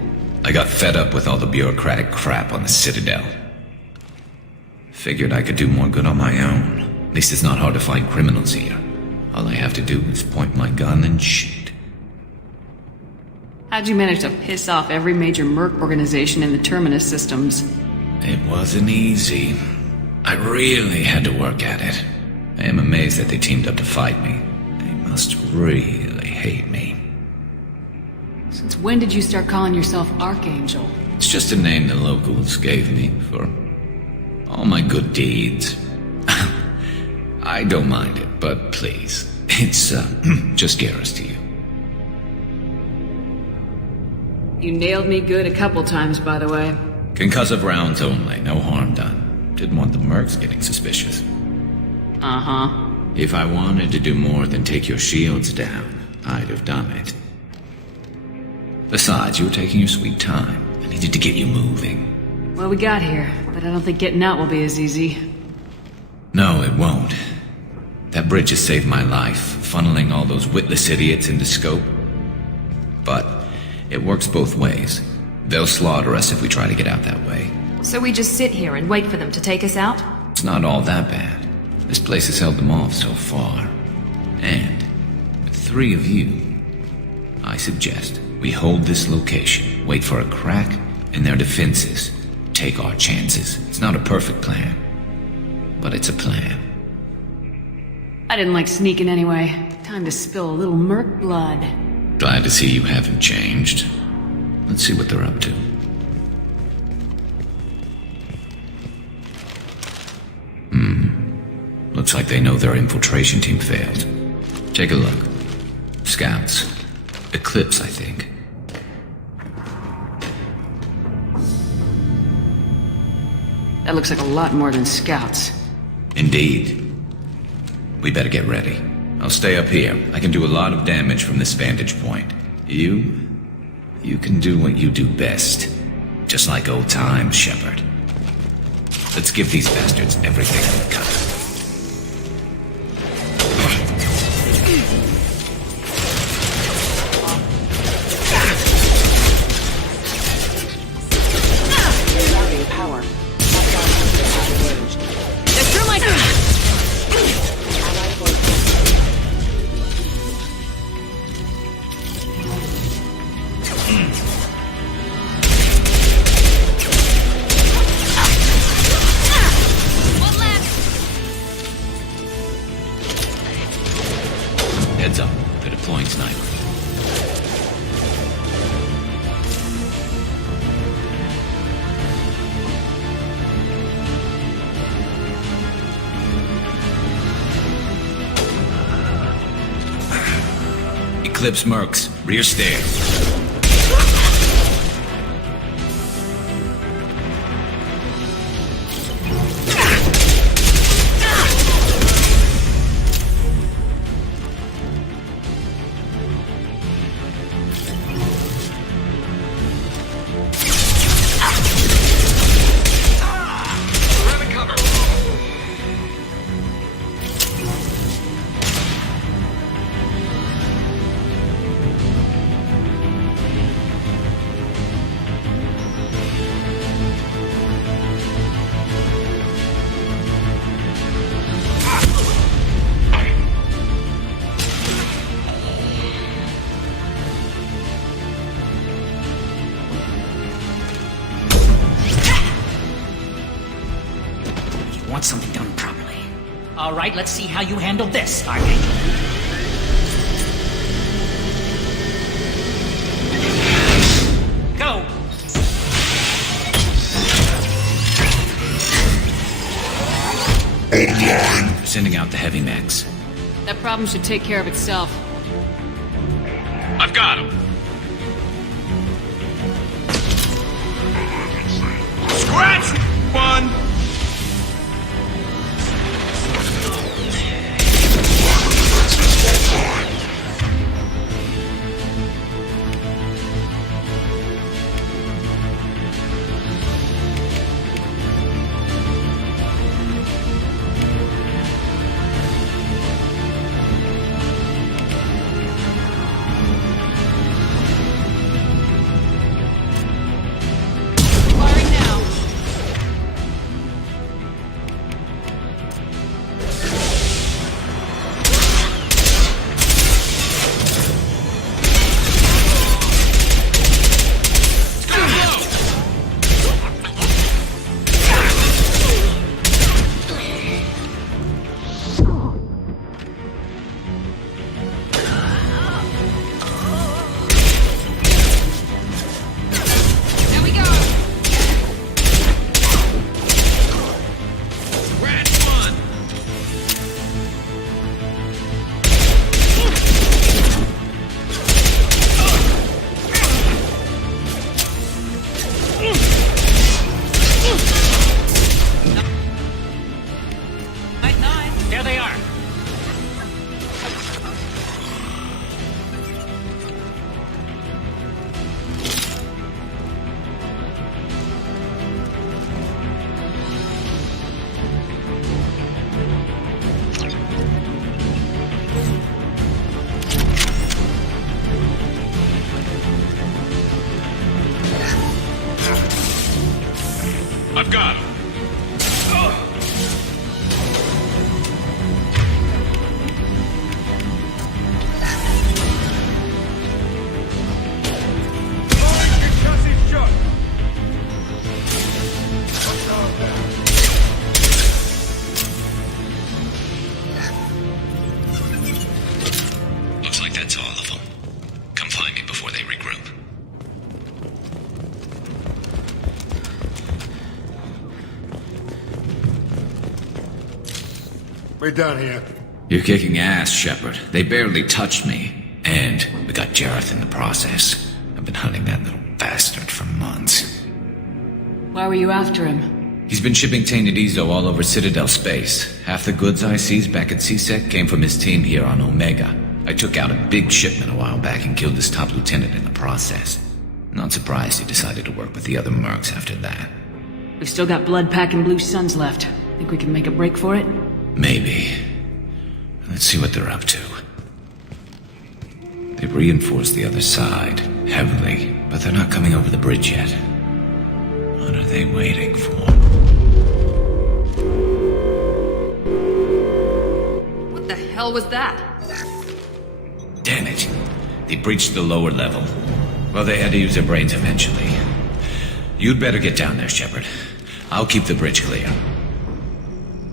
I got fed up with all the bureaucratic crap on the Citadel. Figured I could do more good on my own. At least it's not hard to find criminals here. All I have to do is point my gun and shoot. How'd you manage to piss off every major merc organization in the Terminus systems? It wasn't easy. I really had to work at it. I am amazed that they teamed up to fight me. They must really hate me. Since when did you start calling yourself Archangel? It's just a name the locals gave me for all my good deeds. I don't mind it, but please, it's just Garrus to you. You nailed me good a couple times, by the way. Concussive rounds only, no harm done. Didn't want the mercs getting suspicious. Uh-huh. If I wanted to do more than take your shields down, I'd have done it. Besides, you were taking your sweet time. I needed to get you moving. Well, we got here, but I don't think getting out will be as easy. No, it won't. That bridge has saved my life, funneling all those witless idiots into scope. But it works both ways. They'll slaughter us if we try to get out that way. So we just sit here and wait for them to take us out? It's not all that bad. This place has held them off so far. And with 3 of you, I suggest we hold this location, wait for a crack in their defenses, take our chances. It's not a perfect plan, but it's a plan. I didn't like sneaking anyway. Time to spill a little merc blood. Glad to see you haven't changed. Let's see what they're up to. Looks like they know their infiltration team failed. Take a look. Scouts. Eclipse, I think. That looks like a lot more than scouts. Indeed. We better get ready. I'll stay up here. I can do a lot of damage from this vantage point. You can do what you do best. Just like old times, Shepard. Let's give these bastards everything we've got. Heads up, they're deploying sniper. Eclipse Mercs, rear stairs. Want something done properly. All right, let's see how you handle this, Archangel. Go! Online. Sending out the heavy mechs. That problem should take care of itself. I've got him. Scratch one. There they are. I've got him. Looks like that's all of them. Come find me before they regroup. We're done here. You're kicking ass, Shepard. They barely touched me. And we got Jareth in the process. I've been hunting that little bastard for months. Why were you after him? He's been shipping tainted Ezo all over Citadel space. Half the goods I seized back at CSEC came from his team here on Omega. I took out a big shipment a while back and killed his top lieutenant in the process. Not surprised he decided to work with the other mercs after that. We've still got blood packing Blue Suns left. Think we can make a break for it? Maybe. Let's see what they're up to. They've reinforced the other side, heavily, but they're not coming over the bridge yet. What are they waiting for? What the hell was that? Damn it. They breached the lower level. Well, they had to use their brains eventually. You'd better get down there, Shepard. I'll keep the bridge clear.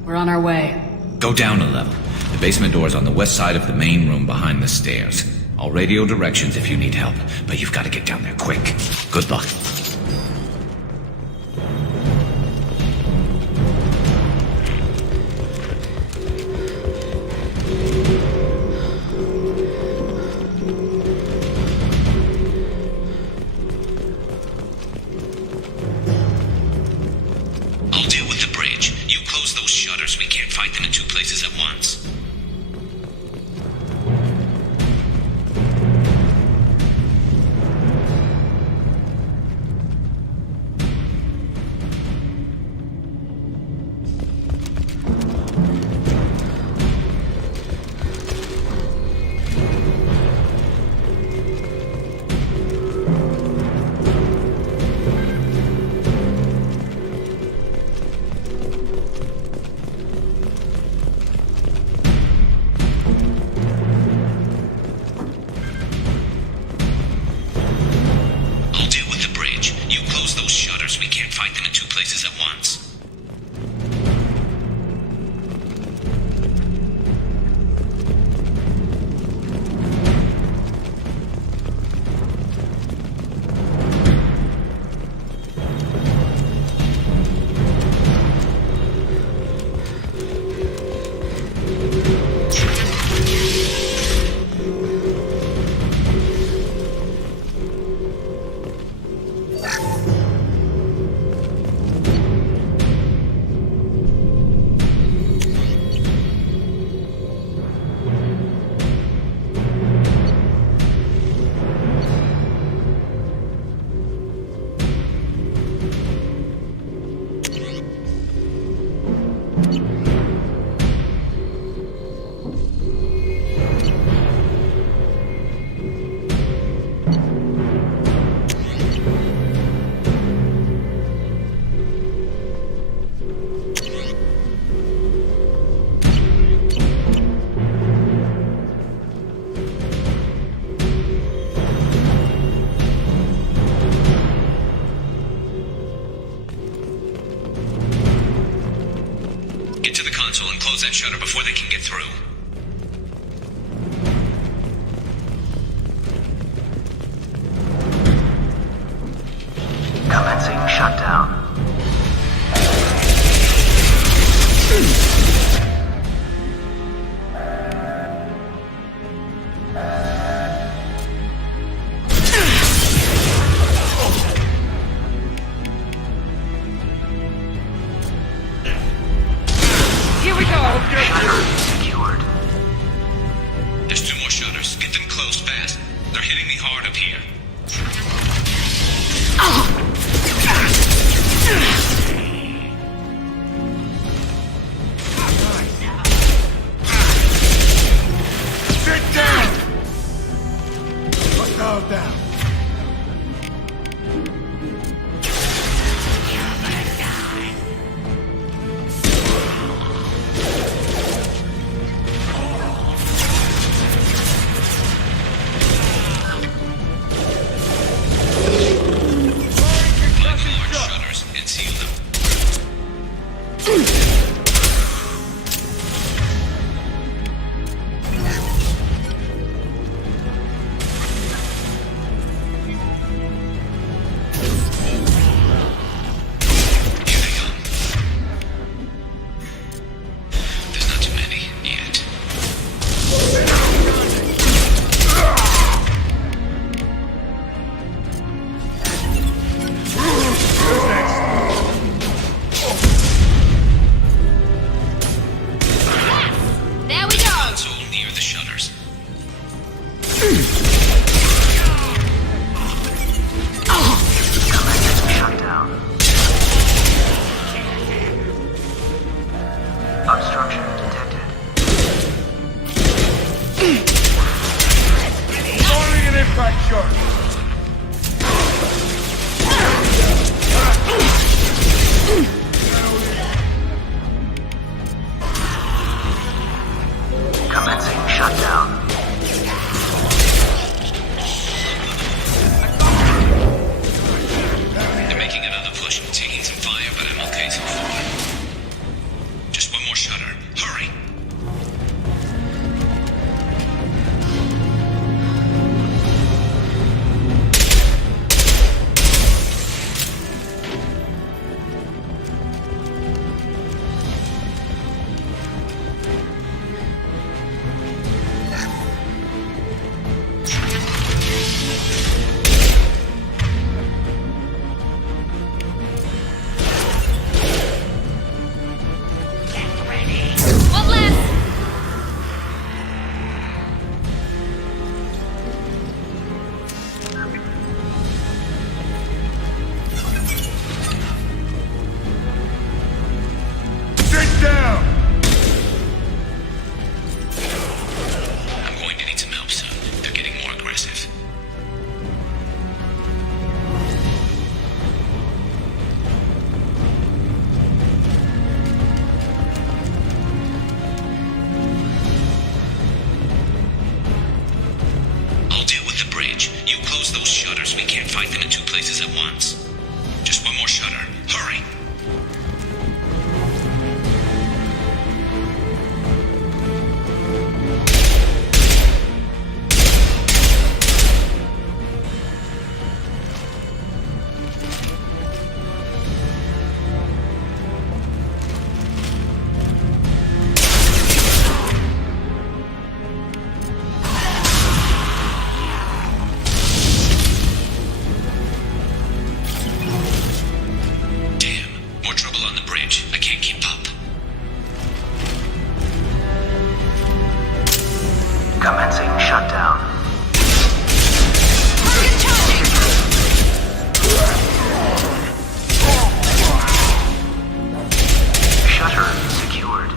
We're on our way. Go down a level. The basement door is on the west side of the main room behind the stairs. I'll radio directions if you need help, but you've got to get down there quick. Good luck. I'll deal with the bridge. You close those shutters. We can't fight them in two places at once. Close that shutter before they can get through. Commencing shutdown. There's two more shutters. Get them closed fast. They're hitting me hard up here. Sit down! Hostile down. Obstruction detected. Only an impact shot. Commencing shutdown. They're making another push, taking some fire, but I'm okay so far. Just one more shutter. Hurry! close those shutters. We can't fight them in two places at once. Just one more shutter. Hurry! Commencing shutdown. Shutter secured.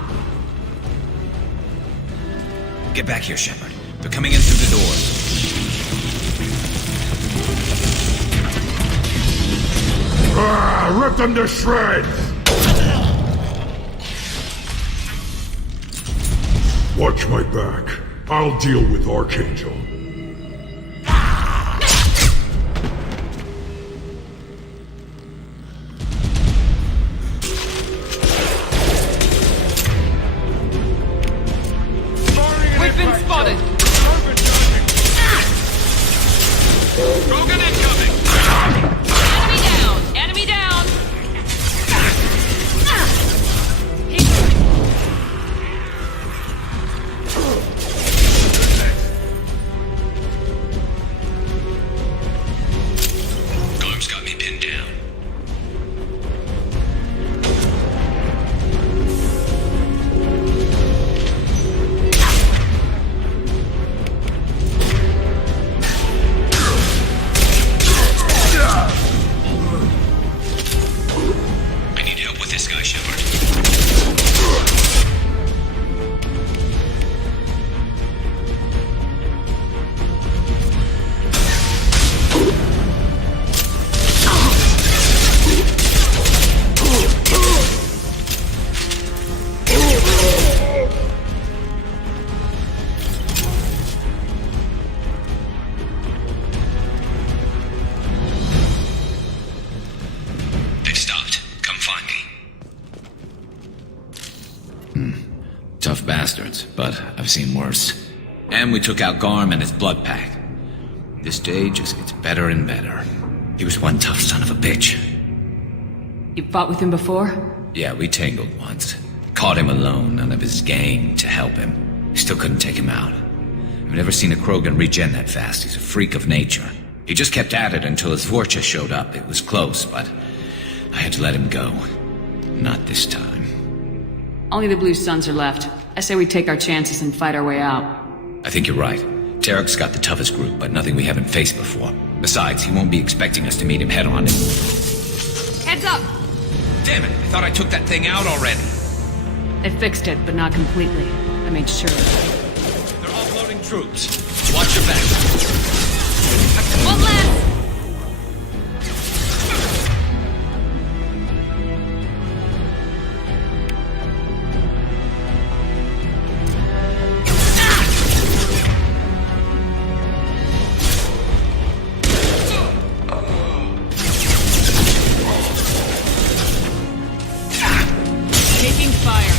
Get back here, Shepard. They're coming in through the doors. Rip them to shreds! Watch my back. I'll deal with Archangel. We've been spotted! Krogan incoming! Enemy down! Enemy down! Gorm's got me pinned down. I need help with this guy, Shepard. They've stopped. Come find me. Tough bastards, but I've seen worse. And we took out Garm and his blood pack. This day just gets better and better. He was one tough son of a bitch. You fought with him before? Yeah, we tangled once. Caught him alone, none of his gang to help him. Still couldn't take him out. I've never seen a Krogan regen that fast. He's a freak of nature. He just kept at it until his Vorcha showed up. It was close, but I had to let him go. Not this time. Only the Blue Suns are left. I say we take our chances and fight our way out. I think you're right. Tarek's got the toughest group, but nothing we haven't faced before. Besides, he won't be expecting us to meet him head on. Heads up! Damn it, I thought I took that thing out already. They fixed it, but not completely. I made sure. They're offloading troops. Watch your back. One left! Taking fire.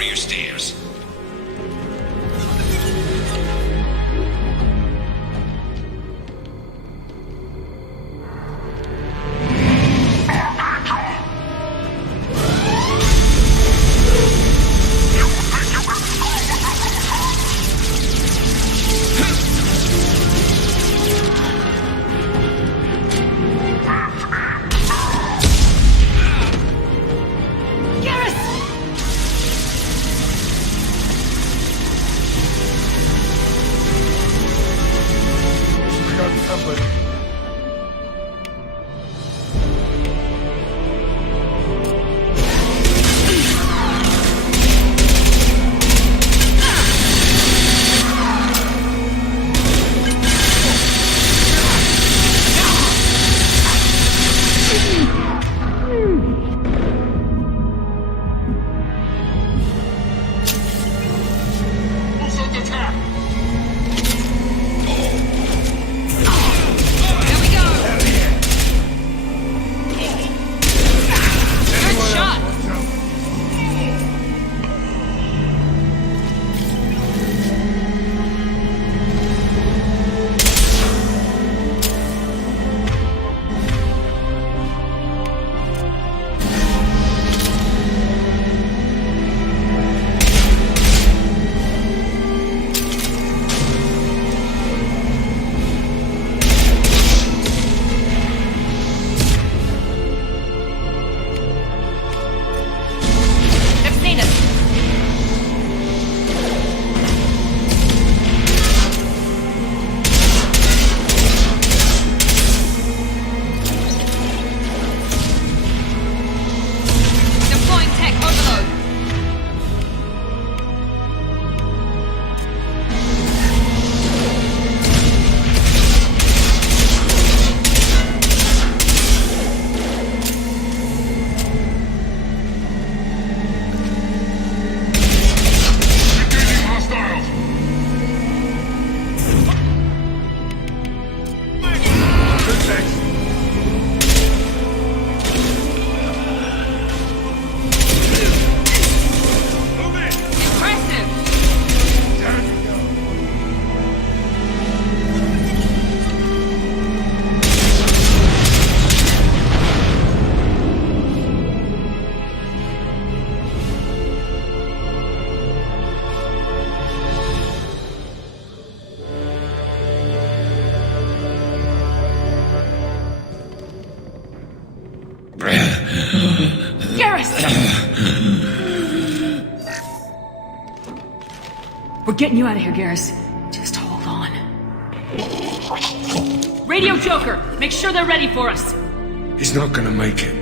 rear stairs. We're getting you out of here, Garrus. Just hold on. Radio Joker! Make sure they're ready for us! He's not gonna make it.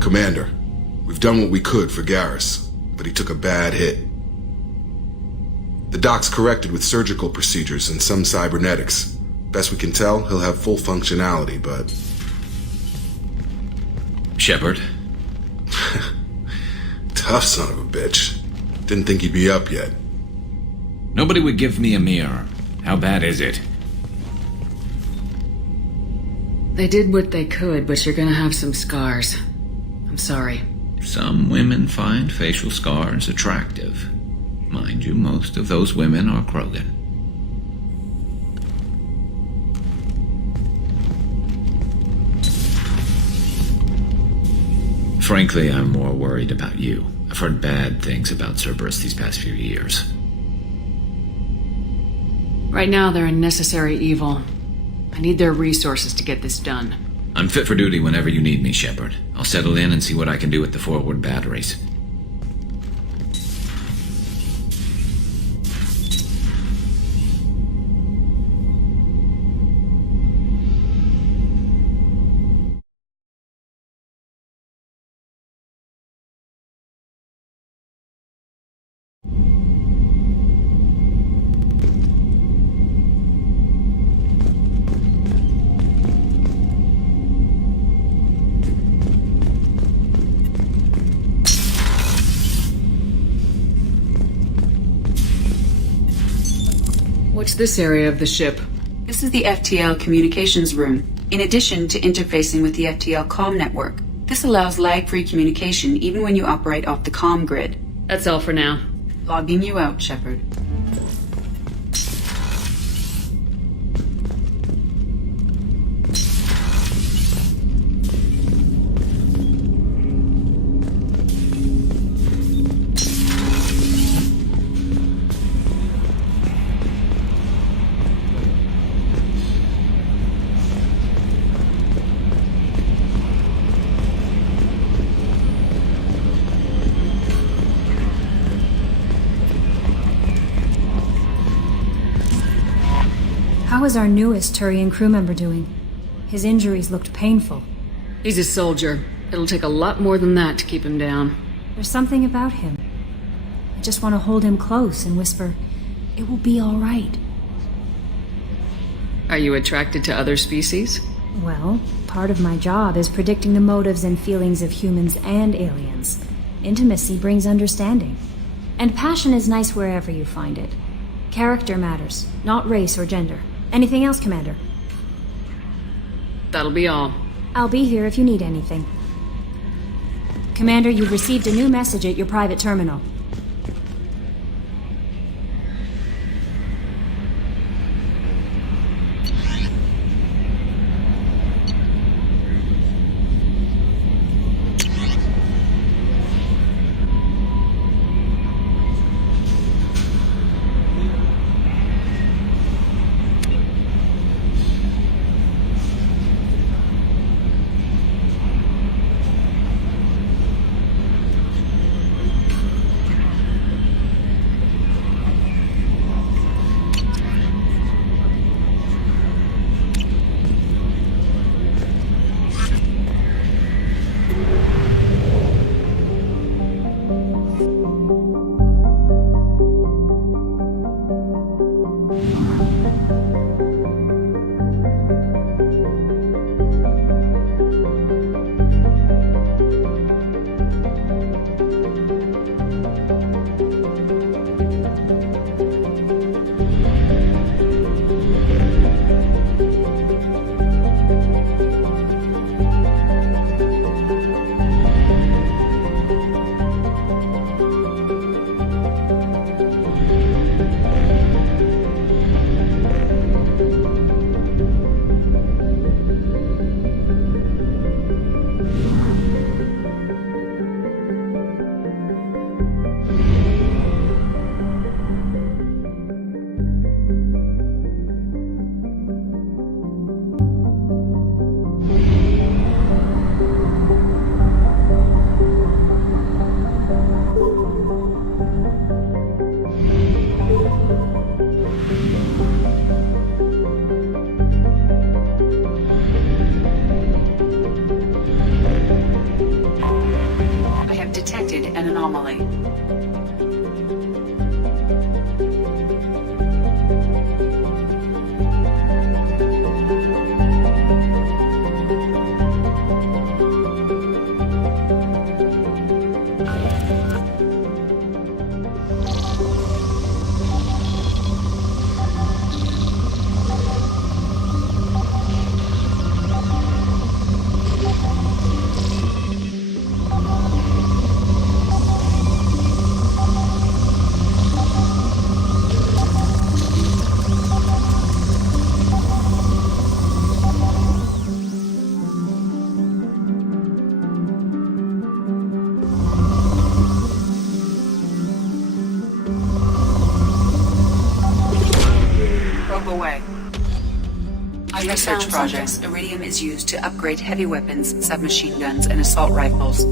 Commander, we've done what we could for Garrus, but he took a bad hit. The doc's corrected with surgical procedures and some cybernetics. Best we can tell, he'll have full functionality, but... Shepard? Tough son of a bitch. Didn't think he'd be up yet. Nobody would give me a mirror. How bad is it? They did what they could, but you're gonna have some scars. I'm sorry. Some women find facial scars attractive. Mind you, most of those women are Krogan. Frankly, I'm more worried about you. I've heard bad things about Cerberus these past few years. Right now, they're a necessary evil. I need their resources to get this done. I'm fit for duty whenever you need me, Shepard. I'll settle in and see what I can do with the forward batteries. What's this area of the ship? This is the FTL communications room, in addition to interfacing with the FTL comm network. This allows lag-free communication even when you operate off the comm grid. That's all for now. Logging you out, Shepard. How is our newest Turian crew member doing? His injuries looked painful. He's a soldier. It'll take a lot more than that to keep him down. There's something about him. I just want to hold him close and whisper, "It will be all right." Are you attracted to other species? Well, part of my job is predicting the motives and feelings of humans and aliens. Intimacy brings understanding. And passion is nice wherever you find it. Character matters, not race or gender. Anything else, Commander? That'll be all. I'll be here if you need anything. Commander, you've received a new message at your private terminal. away. On research projects, Iridium is used to upgrade heavy weapons, submachine guns, and assault rifles.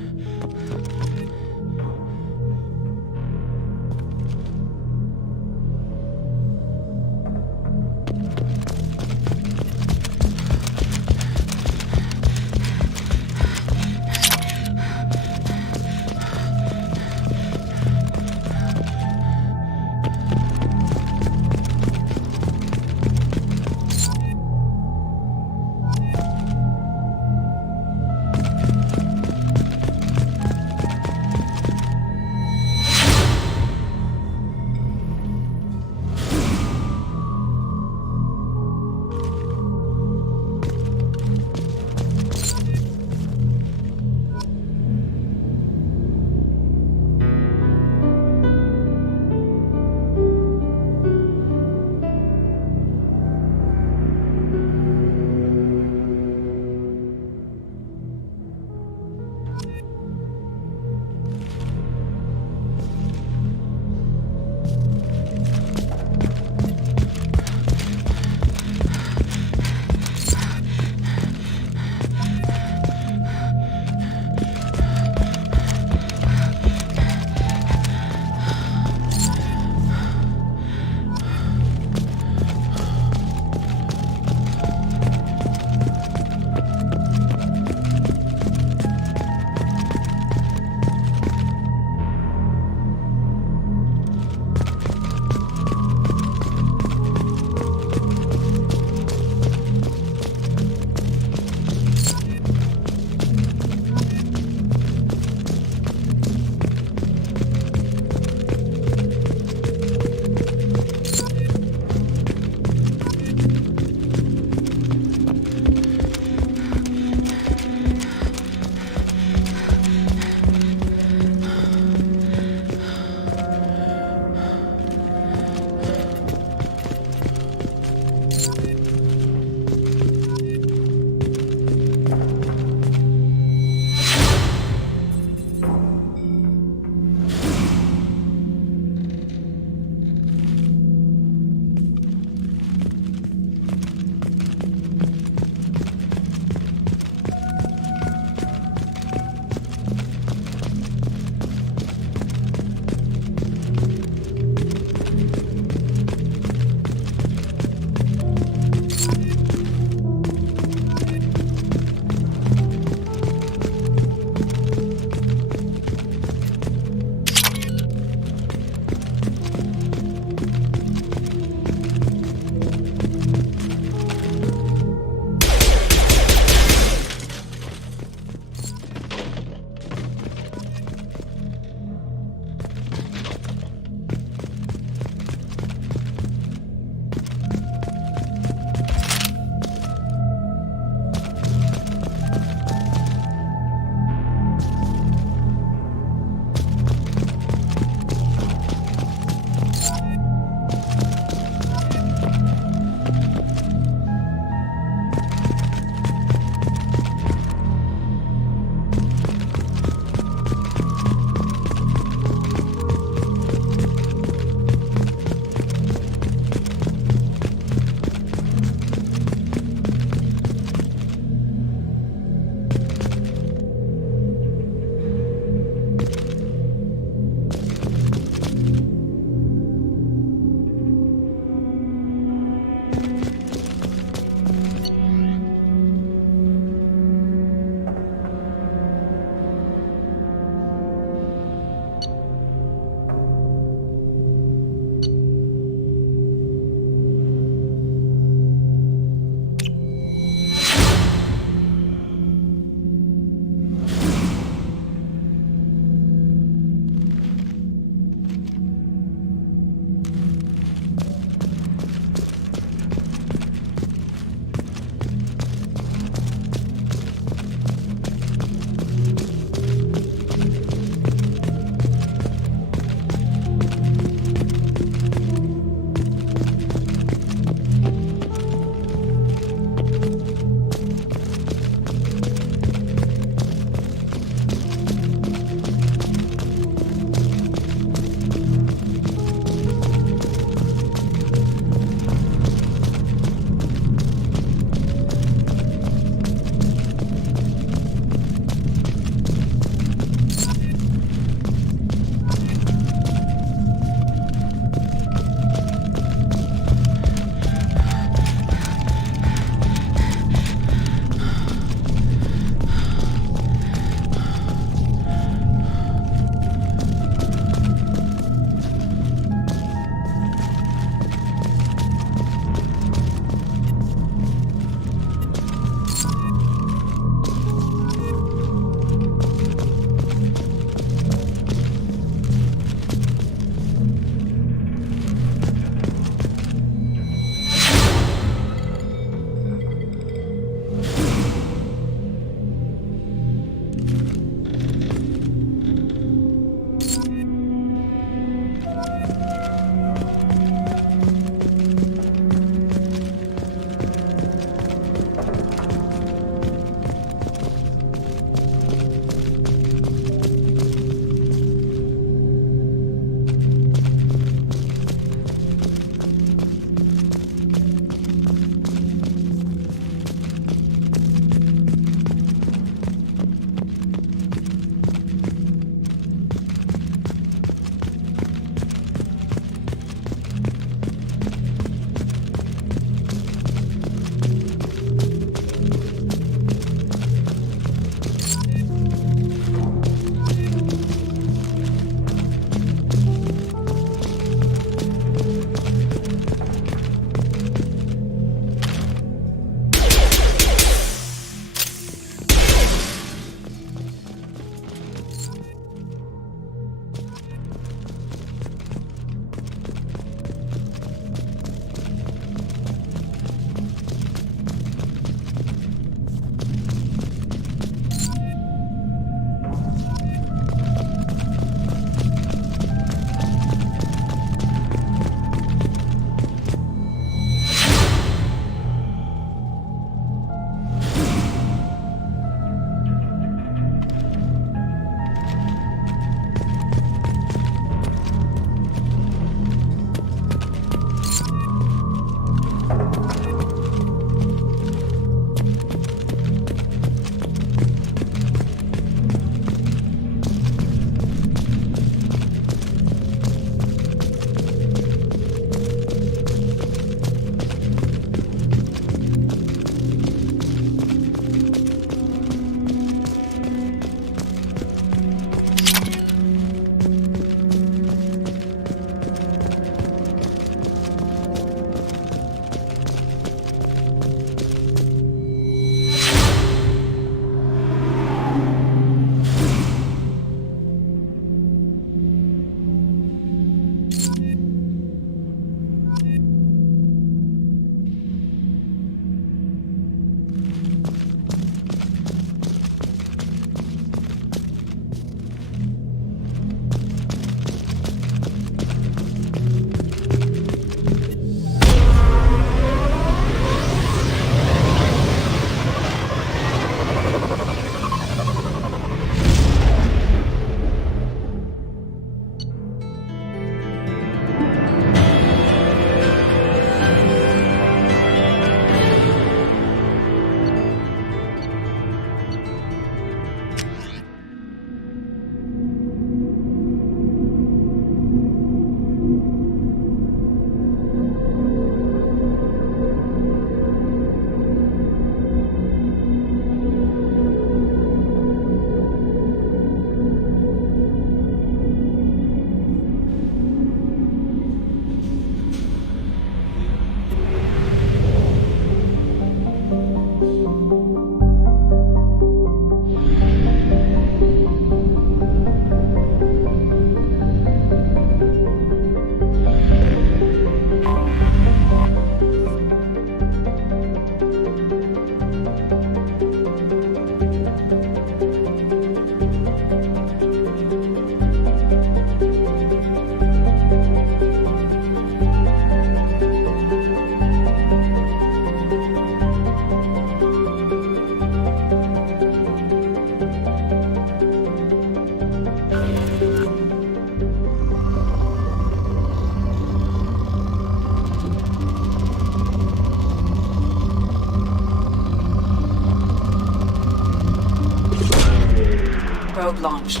launched.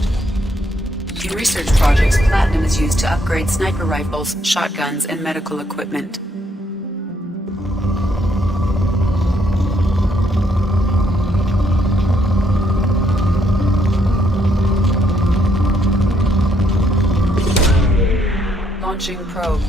In research projects, platinum is used to upgrade sniper rifles, shotguns, and medical equipment. Launching probe.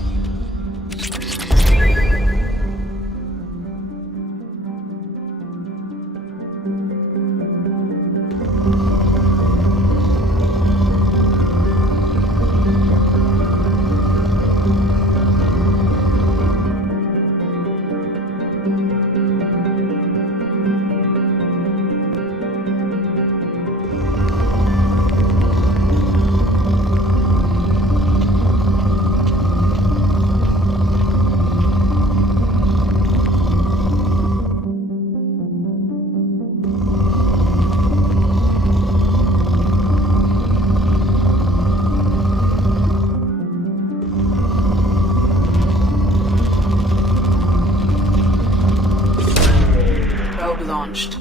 Launched.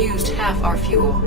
Used half our fuel.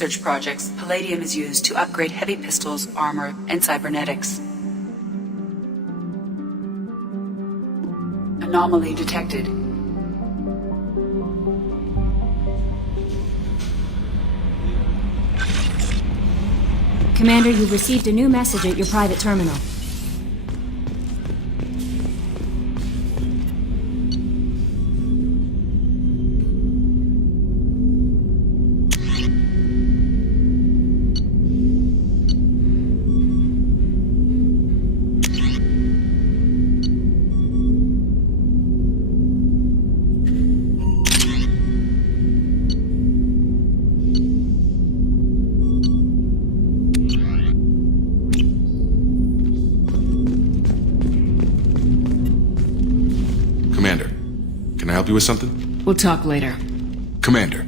research projects, palladium is used to upgrade heavy pistols, armor, and cybernetics. Anomaly detected. Commander, you've received a new message at your private terminal. Commander, can I help you with something? We'll talk later. Commander.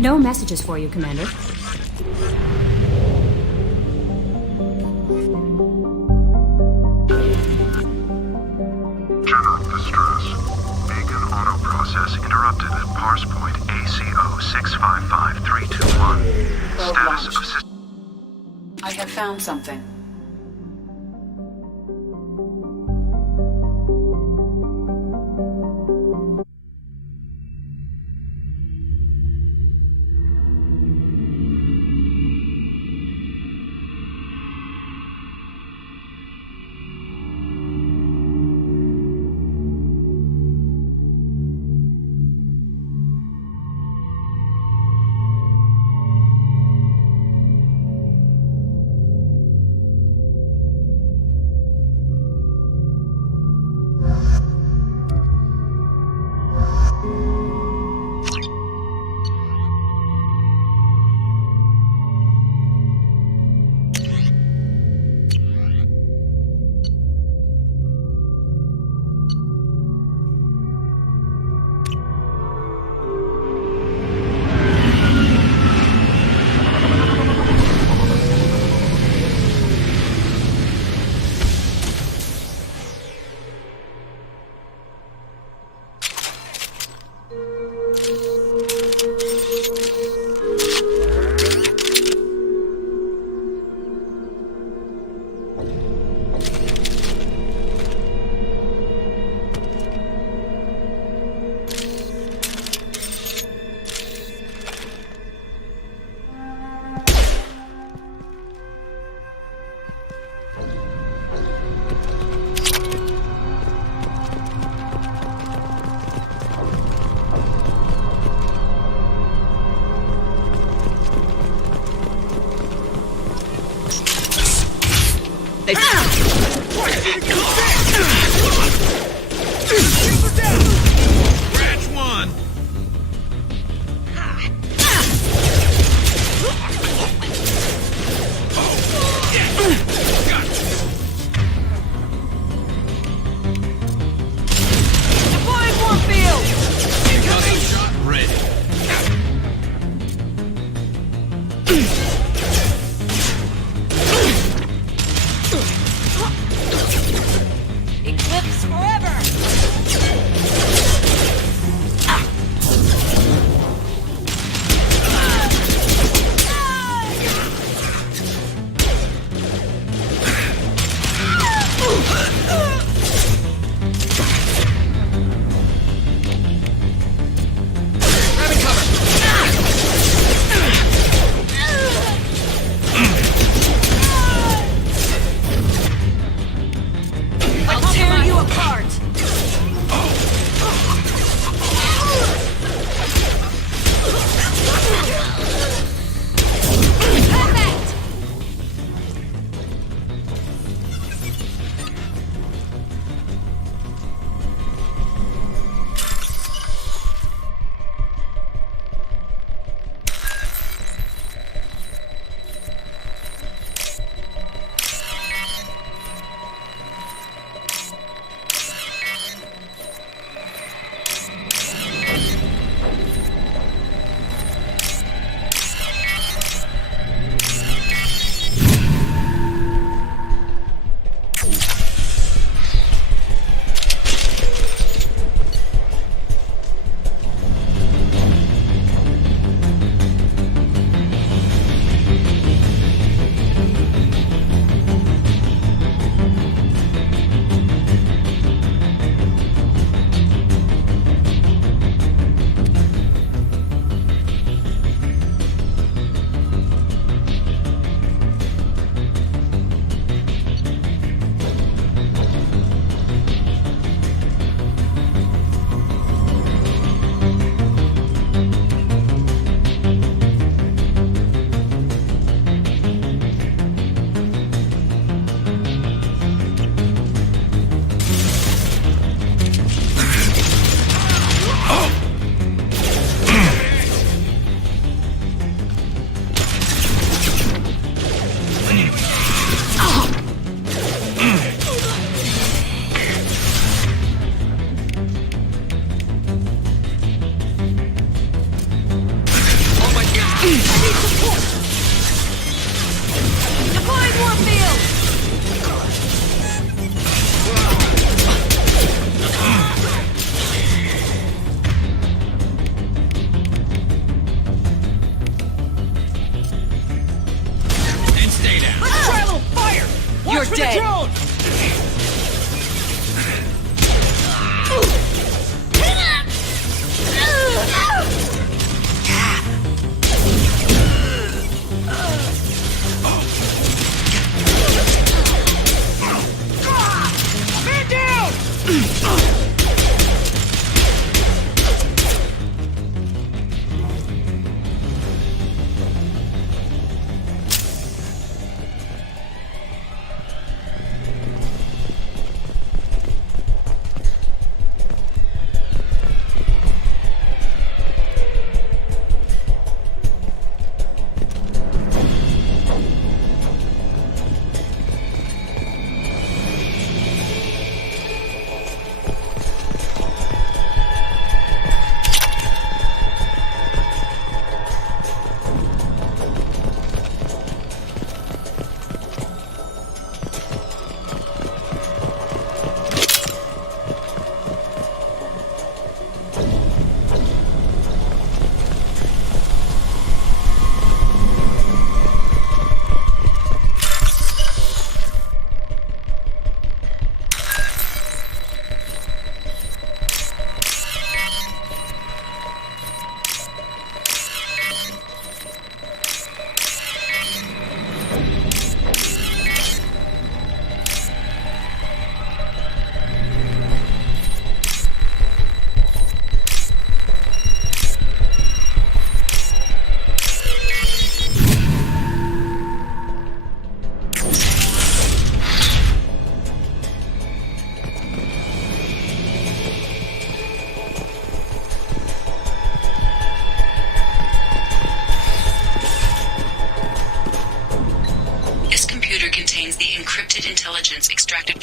No messages for you, Commander. General distress. Beacon auto process interrupted at parse point ACO 655321. Status of system. I have found something. Branch one. Deploying Warfield! Incoming shot ready.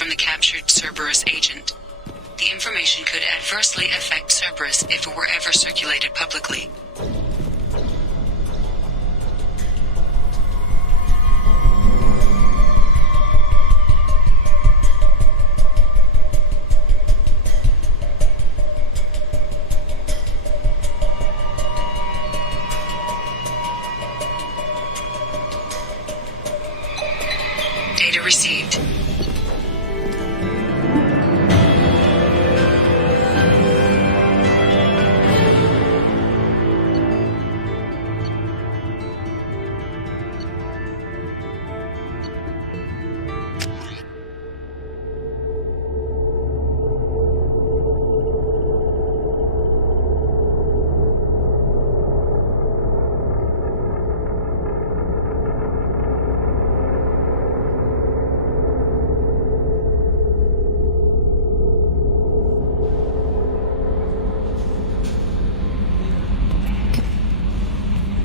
from the captured Cerberus agent. The information could adversely affect Cerberus if it were ever circulated publicly. Data received.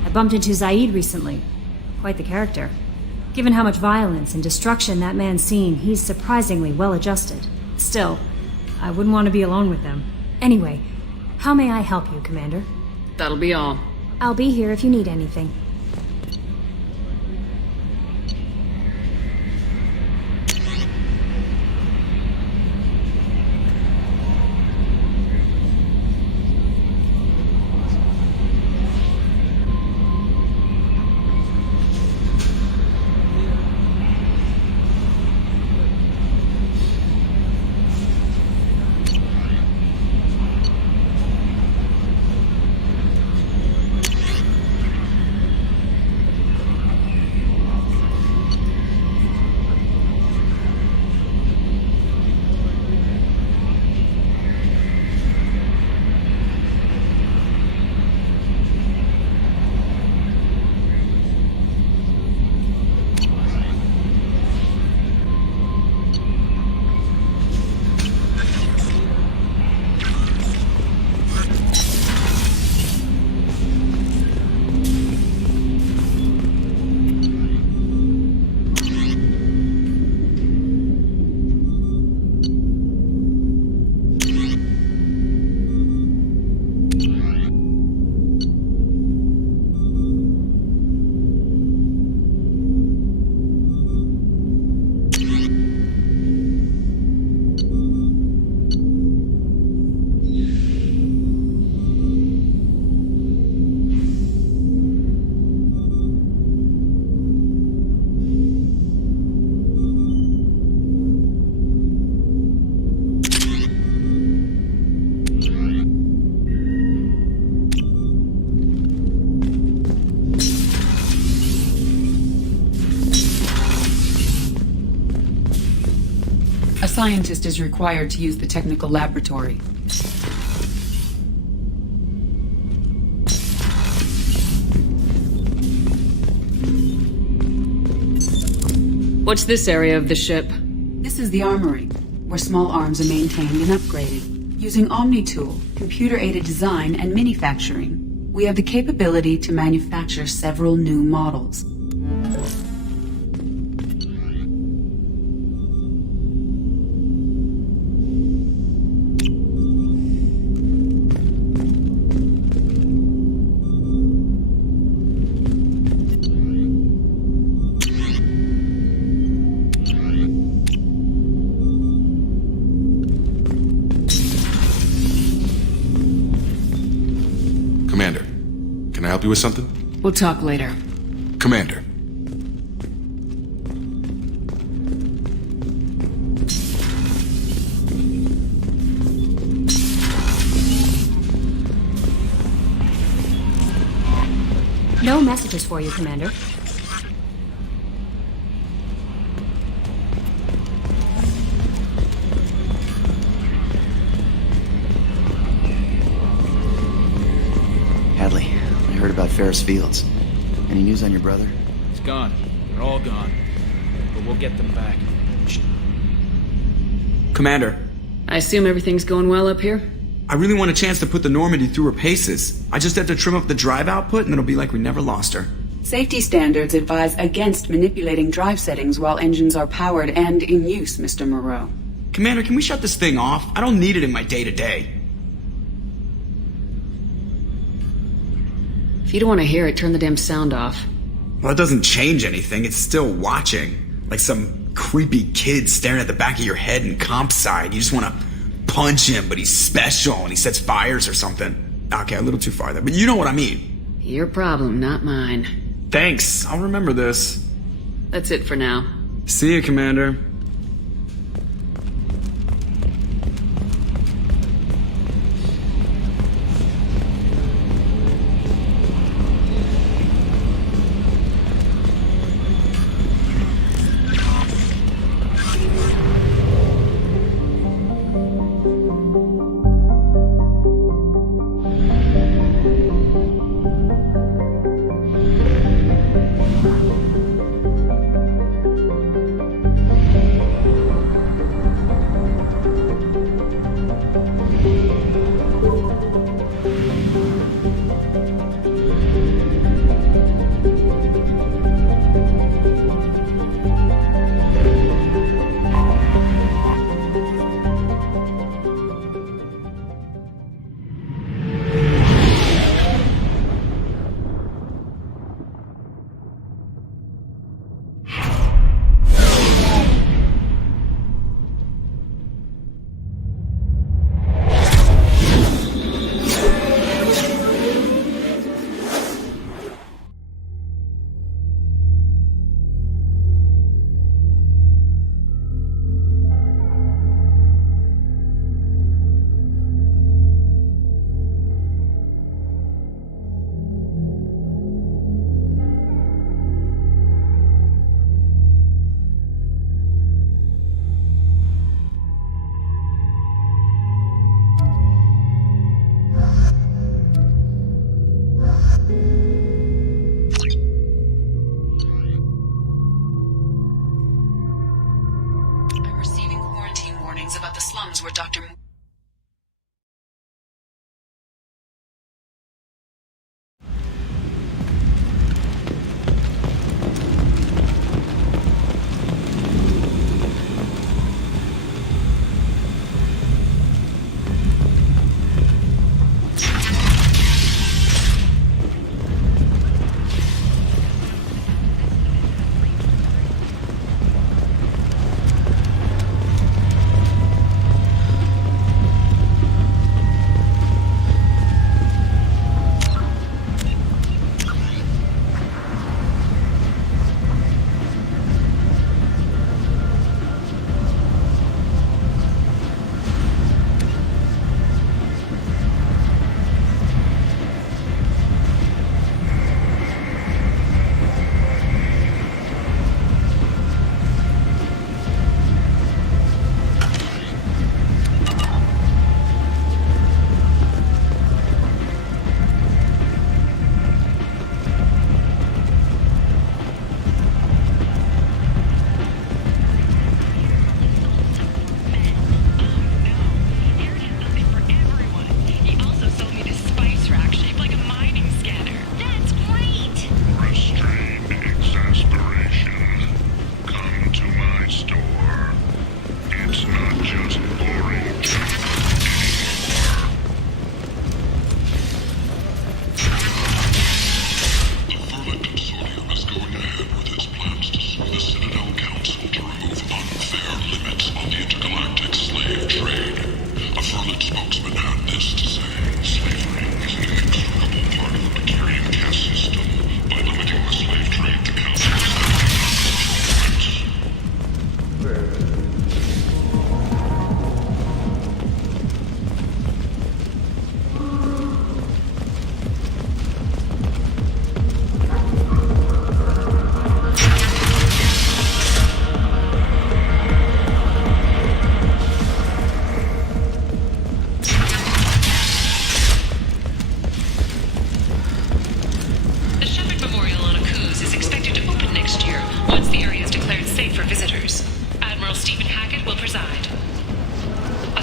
I bumped into Zaid recently. Quite the character. Given how much violence and destruction that man's seen, he's surprisingly well adjusted. Still, I wouldn't want to be alone with them. Anyway, how may I help you, Commander? That'll be all. I'll be here if you need anything. A scientist is required to use the technical laboratory. What's this area of the ship? This is the armory, where small arms are maintained and upgraded. Using OmniTool, computer-aided design, and manufacturing, we have the capability to manufacture several new models. Commander, can I help you with something? We'll talk later. Commander. No messages for you, Commander. Hadley, I heard about Ferris Fields. Any news on your brother? He's gone. They're all gone. But we'll get them back. Commander. I assume everything's going well up here? I really want a chance to put the Normandy through her paces. I just have to trim up the drive output and it'll be like we never lost her. Safety standards advise against manipulating drive settings while engines are powered and in use, Mr. Moreau. Commander, can we shut this thing off? I don't need it in my day-to-day. If you don't want to hear it, turn the damn sound off. Well, it doesn't change anything. It's still watching. Like some creepy kid staring at the back of your head in comp side. You just want to punch him, but he's special and he sets fires or something. Okay, a little too far there, but you know what I mean. Your problem, not mine. Thanks. I'll remember this. That's it for now. See you, Commander.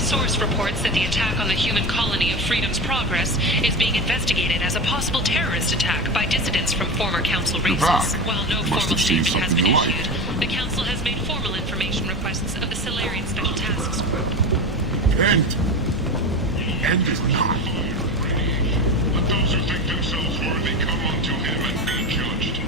source reports that the attack on the human colony of Freedom's Progress is being investigated as a possible terrorist attack by dissidents from former Council races. While no formal statement has been issued, the Council has made formal information requests of the Solarian Special Tasks Group. End is not. Let those who think themselves worthy come unto him and be judged.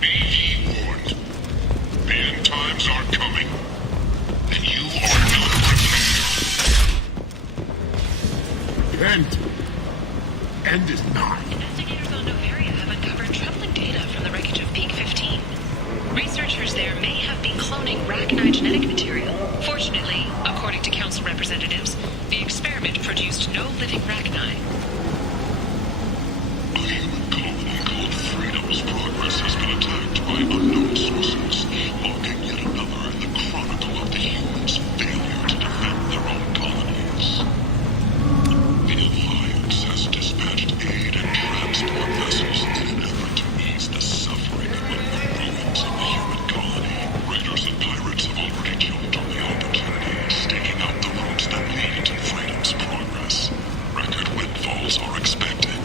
Be ye warned. The end times are coming, and you are not prepared. End is not. Investigators on Noveria have uncovered troubling data from the wreckage of Peak 15. Researchers there may have been cloning Rachni genetic material. Fortunately, according to Council representatives, the experiment produced no living Rachni. A human colony called Freedom's Progress has been attacked by unknown sources, logging yet another in the chronicle of the humans' failure to defend their own colonies. The Alliance has dispatched aid and transport vessels in an effort to ease the suffering among the ruins of the human colony. Raiders and pirates have already jumped on the opportunity, staking out the routes that lead to Freedom's Progress. Record windfalls are expected.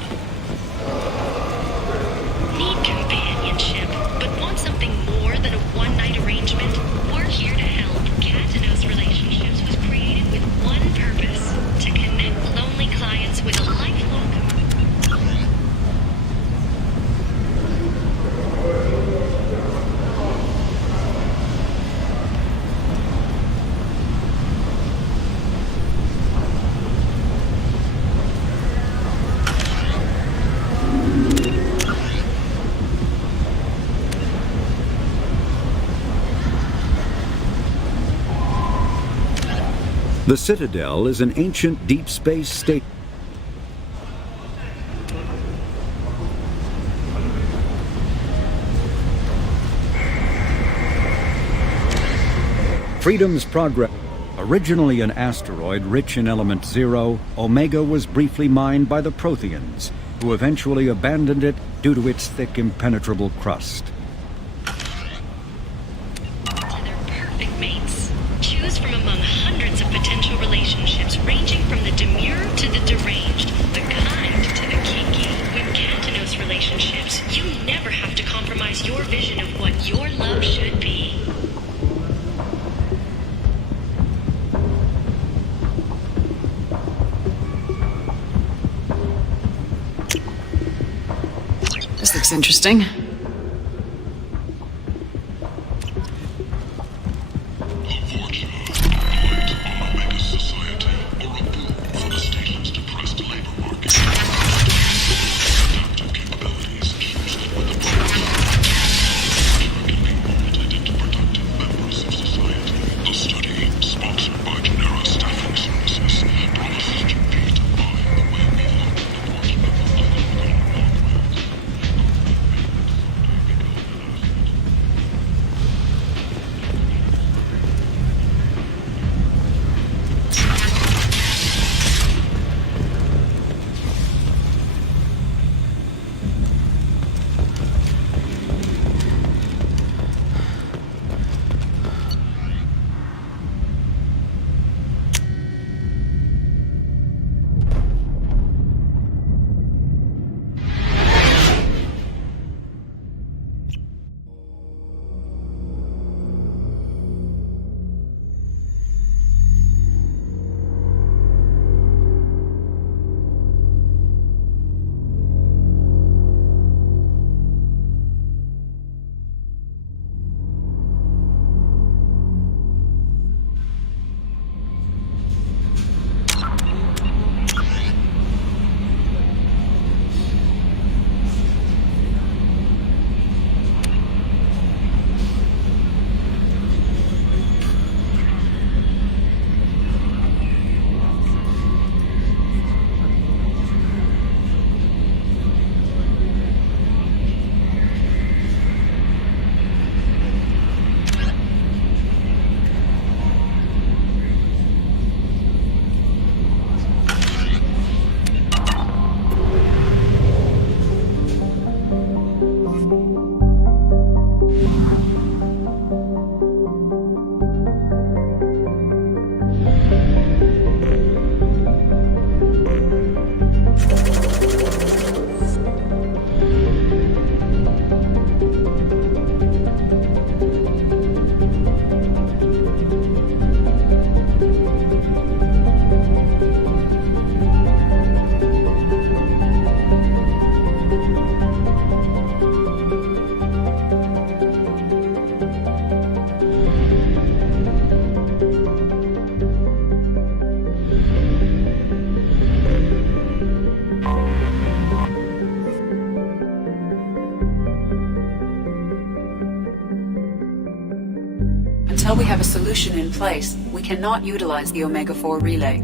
Need companionship, but want something more than a one-night arrangement? We're here to help. Katanos Relationships was created with one purpose: to connect lonely clients with a lifelong The Citadel is an ancient deep space state. Freedom's Progress. Originally an asteroid rich in element 0, Omega was briefly mined by the Protheans, who eventually abandoned it due to its thick, impenetrable crust. perfect mates. Choose from among hundreds of potential relationships ranging from the demure to the deranged, the kind to the kinky. With Katanos Relationships, you never have to compromise your vision of what your love should be. This looks interesting. Until we have a solution in place, we cannot utilize the Omega-4 relay.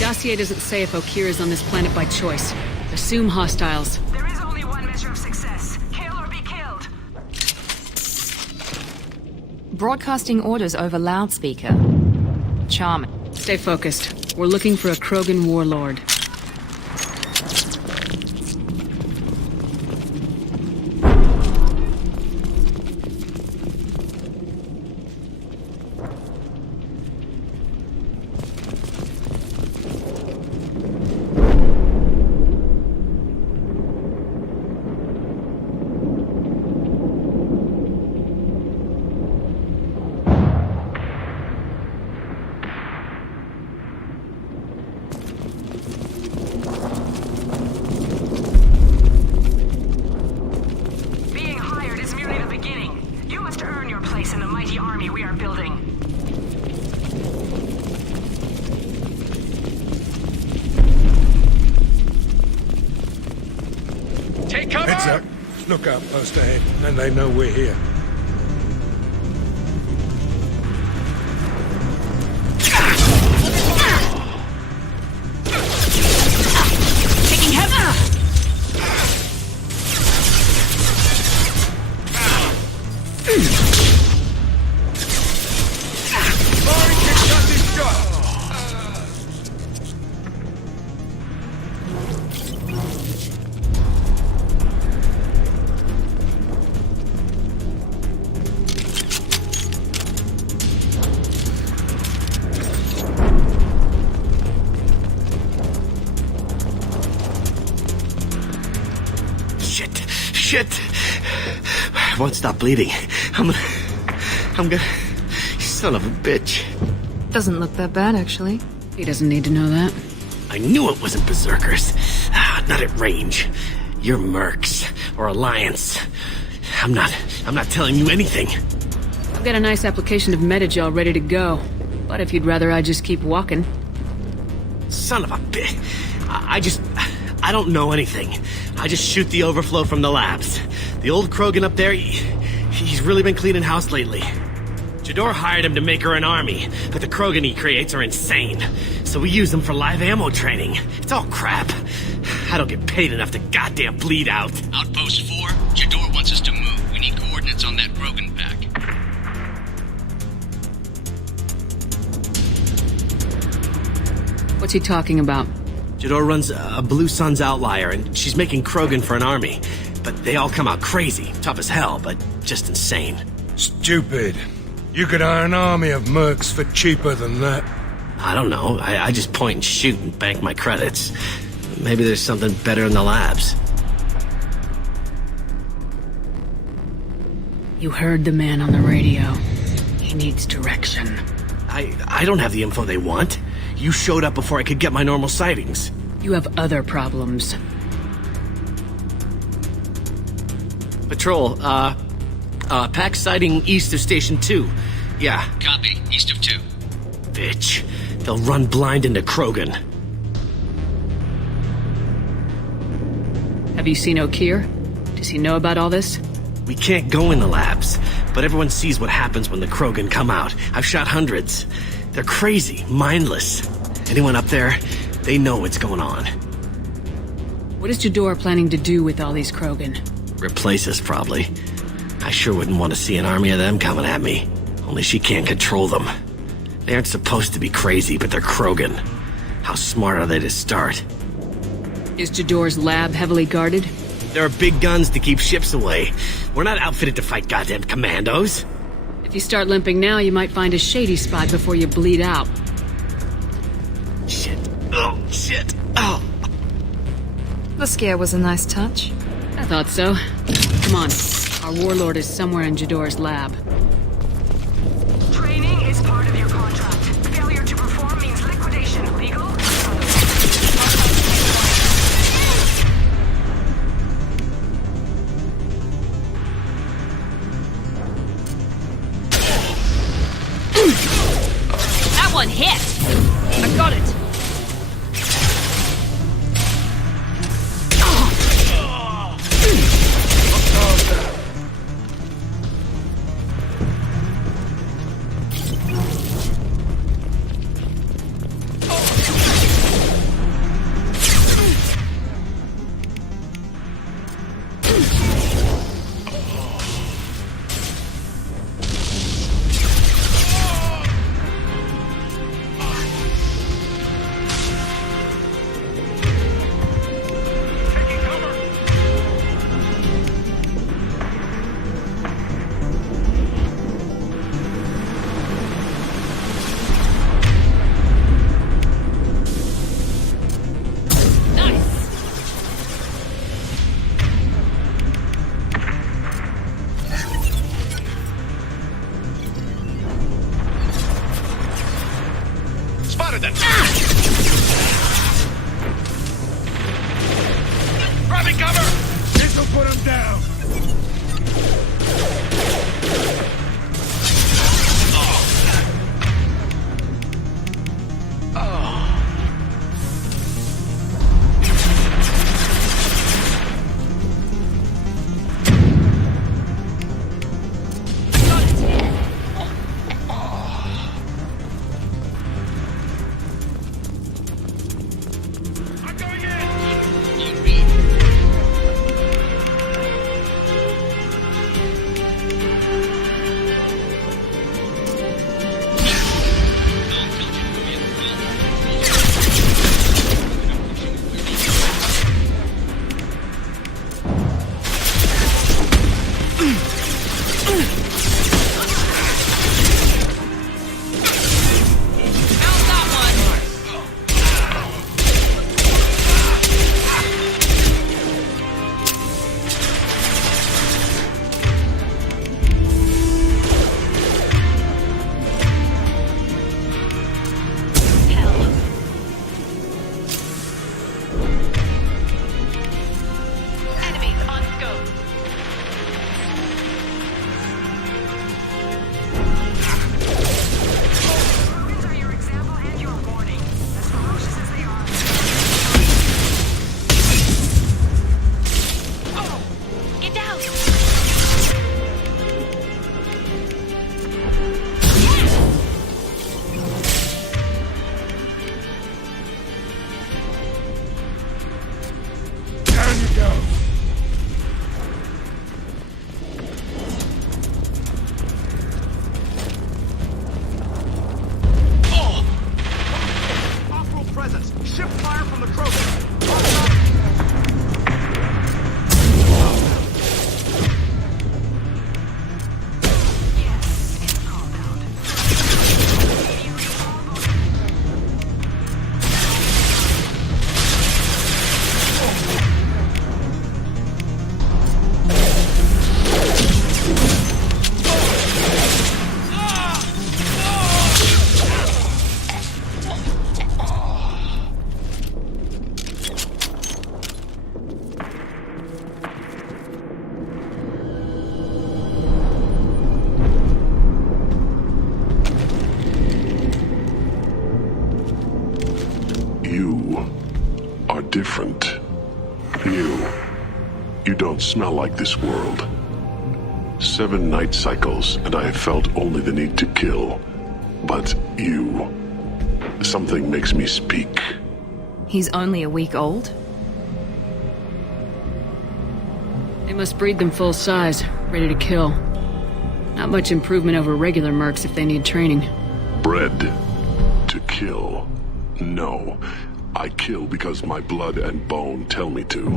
Dossier doesn't say if Okir is on this planet by choice. Assume hostiles. There is only one measure of success. Kill or be killed. Broadcasting orders over loudspeaker. Charming. Stay focused. We're looking for a Krogan warlord. Lookout post ahead, and they know we're here. Taking heavy. Shit! I won't stop bleeding. I'm gonna... You son of a bitch. Doesn't look that bad, actually. He doesn't need to know that. I knew it wasn't Berserkers. Not at range. You're Mercs. Or Alliance. I'm not telling you anything. I've got a nice application of Metagel ready to go. But if you'd rather I just keep walking... Son of a bitch. I don't know anything. I just shoot the overflow from the labs. The old Krogan up there, he's really been cleaning house lately. Jador hired him to make her an army, but the Krogan he creates are insane. So we use them for live ammo training. It's all crap. I don't get paid enough to goddamn bleed out. Outpost 4, Jador wants us to move. We need coordinates on that Krogan pack. What's he talking about? Jador runs a Blue Suns outlier, and she's making Krogan for an army. But they all come out crazy, tough as hell, but just insane. Stupid. You could hire an army of mercs for cheaper than that. I don't know. I just point and shoot and bank my credits. Maybe there's something better in the labs. You heard the man on the radio. He needs direction. I don't have the info they want. You showed up before I could get my normal sightings. You have other problems. Patrol, pack sighting east of Station 2. Yeah. Copy. East of 2. Bitch. They'll run blind into Krogan. Have you seen O'Keir? Does he know about all this? We can't go in the labs, but everyone sees what happens when the Krogan come out. I've shot hundreds. They're crazy, mindless. Anyone up there, they know what's going on. What is Jador planning to do with all these Krogan? Replace us, probably. I sure wouldn't want to see an army of them coming at me. Only she can't control them. They aren't supposed to be crazy, but they're Krogan. How smart are they to start? Is Jador's lab heavily guarded? There are big guns to keep ships away. We're not outfitted to fight goddamn commandos. If you start limping now, you might find a shady spot before you bleed out. Shit. Oh, shit. Oh. The scare was a nice touch. I thought so. Come on. Our warlord is somewhere in Jador's lab. Training is part of your contract. Failure to perform means liquidation. Legal? That one hit! I got it! Spotted them! Grabbing cover! This'll put him down! You are different. New. You don't smell like this world. 7 night cycles, and I have felt only the need to kill. But you... something makes me speak. He's only a week old? They must breed them full size, ready to kill. Not much improvement over regular mercs if they need training. Bred to kill. No. I kill because my blood and bone tell me to.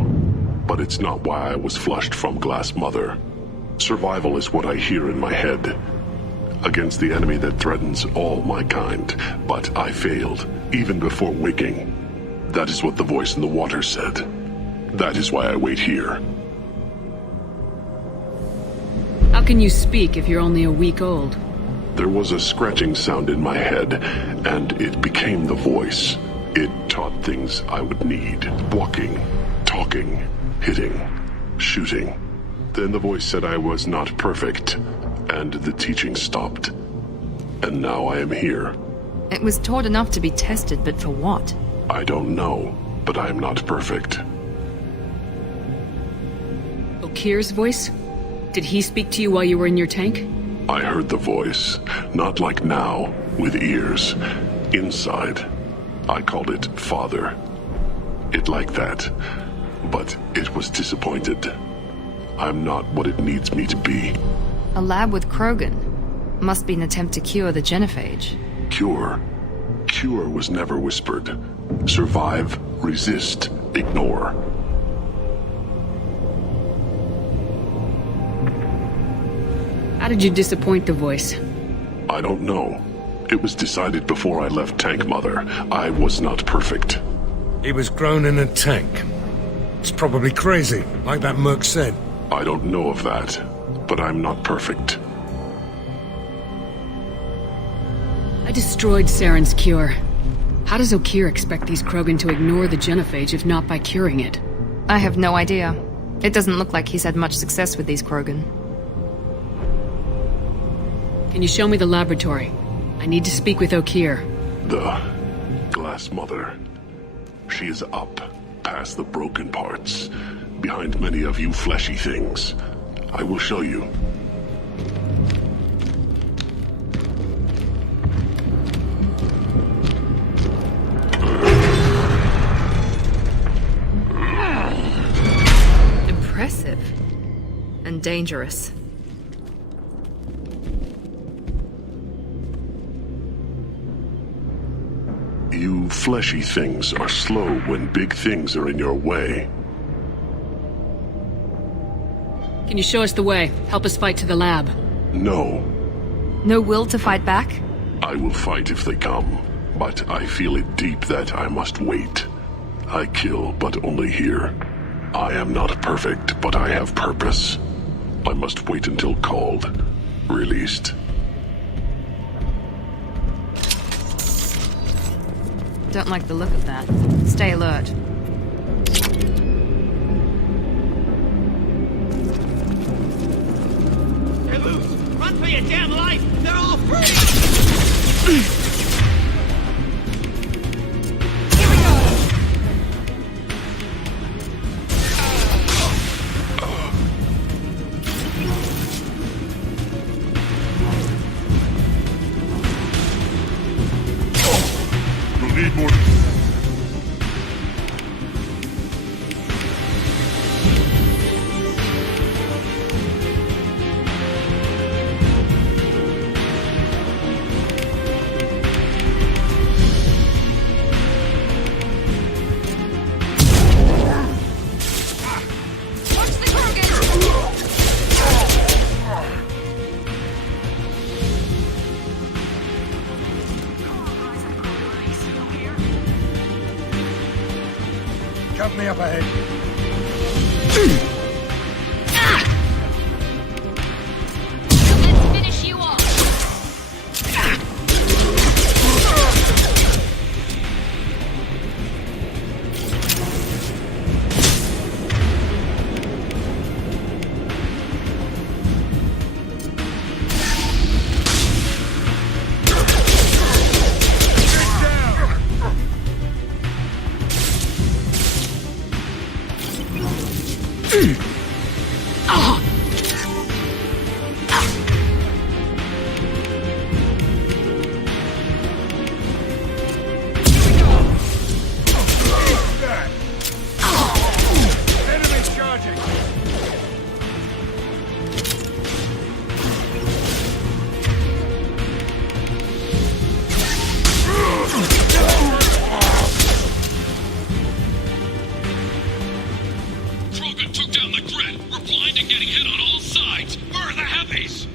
But it's not why I was flushed from Glass Mother. Survival is what I hear in my head. Against the enemy that threatens all my kind. But I failed, even before waking. That is what the voice in the water said. That is why I wait here. How can you speak if you're only a week old? There was a scratching sound in my head, and it became the voice. It taught things I would need. Walking, talking, hitting, shooting. Then the voice said I was not perfect, and the teaching stopped. And now I am here. It was taught enough to be tested, but for what? I don't know, but I am not perfect. Okir's voice? Did he speak to you while you were in your tank? I heard the voice, not like now, with ears. Inside. I called it Father. It like that. But it was disappointed. I'm not what it needs me to be. A lab with Krogan. Must be an attempt to cure the genophage. Cure? Cure was never whispered. Survive, resist, ignore. How did you disappoint the voice? I don't know. It was decided before I left Tank Mother. I was not perfect. He was grown in a tank. It's probably crazy, like that merc said. I don't know of that, but I'm not perfect. I destroyed Saren's cure. How does Okir expect these Krogan to ignore the genophage if not by curing it? I have no idea. It doesn't look like he's had much success with these Krogan. Can you show me the laboratory? I need to speak with Okir. The Glass Mother. She is up, past the broken parts, behind many of you fleshy things. I will show you. Impressive. And dangerous. You fleshy things are slow when big things are in your way. Can you show us the way? Help us fight to the lab. No. No will to fight back? I will fight if they come, but I feel it deep that I must wait. I kill, but only here. I am not perfect, but I have purpose. I must wait until called, released. Don't like the look of that. Stay alert. They're loose! Run for your damn life! They're all free! Need more. Cut me up ahead. Let's finish you off. Krogan took down the grid. We're blind and getting hit on all sides. Where are the heavies?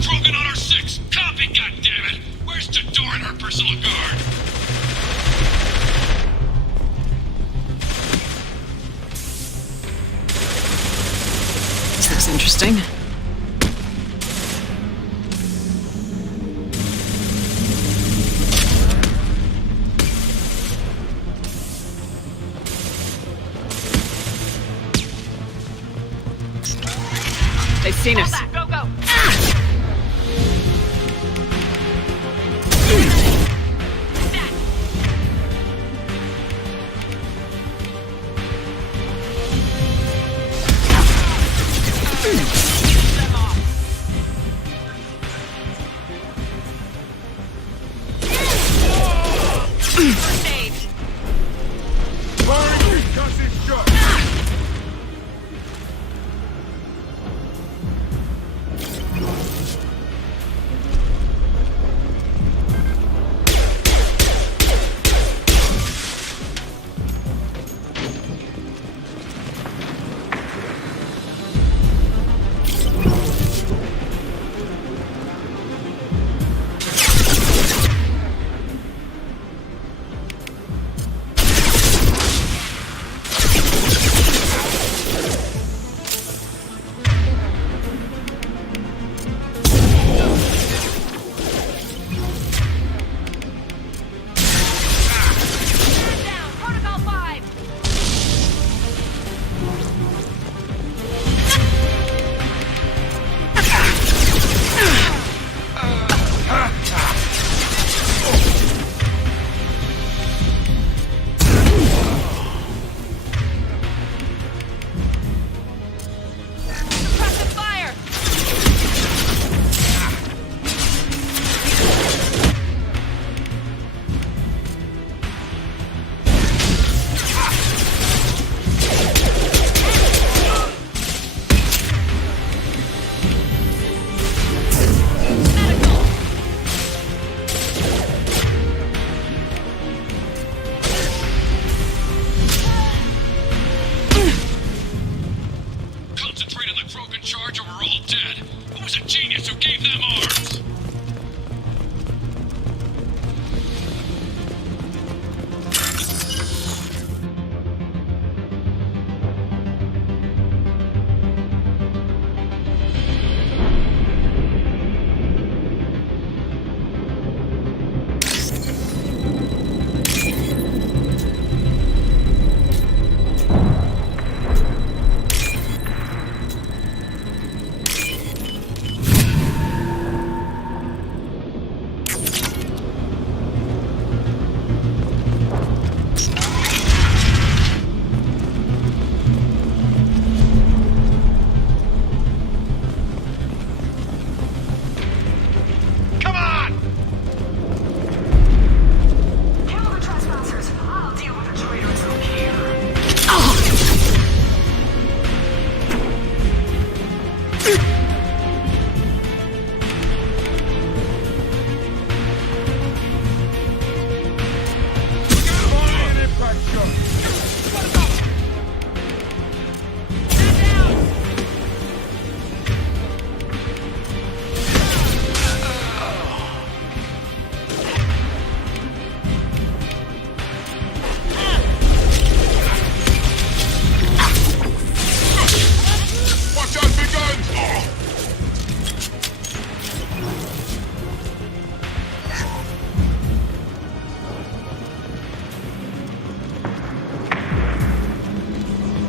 Krogan on our 6. Copy, goddammit. Where's Tador and her personal guard? This looks interesting. They've seen us. Go, go!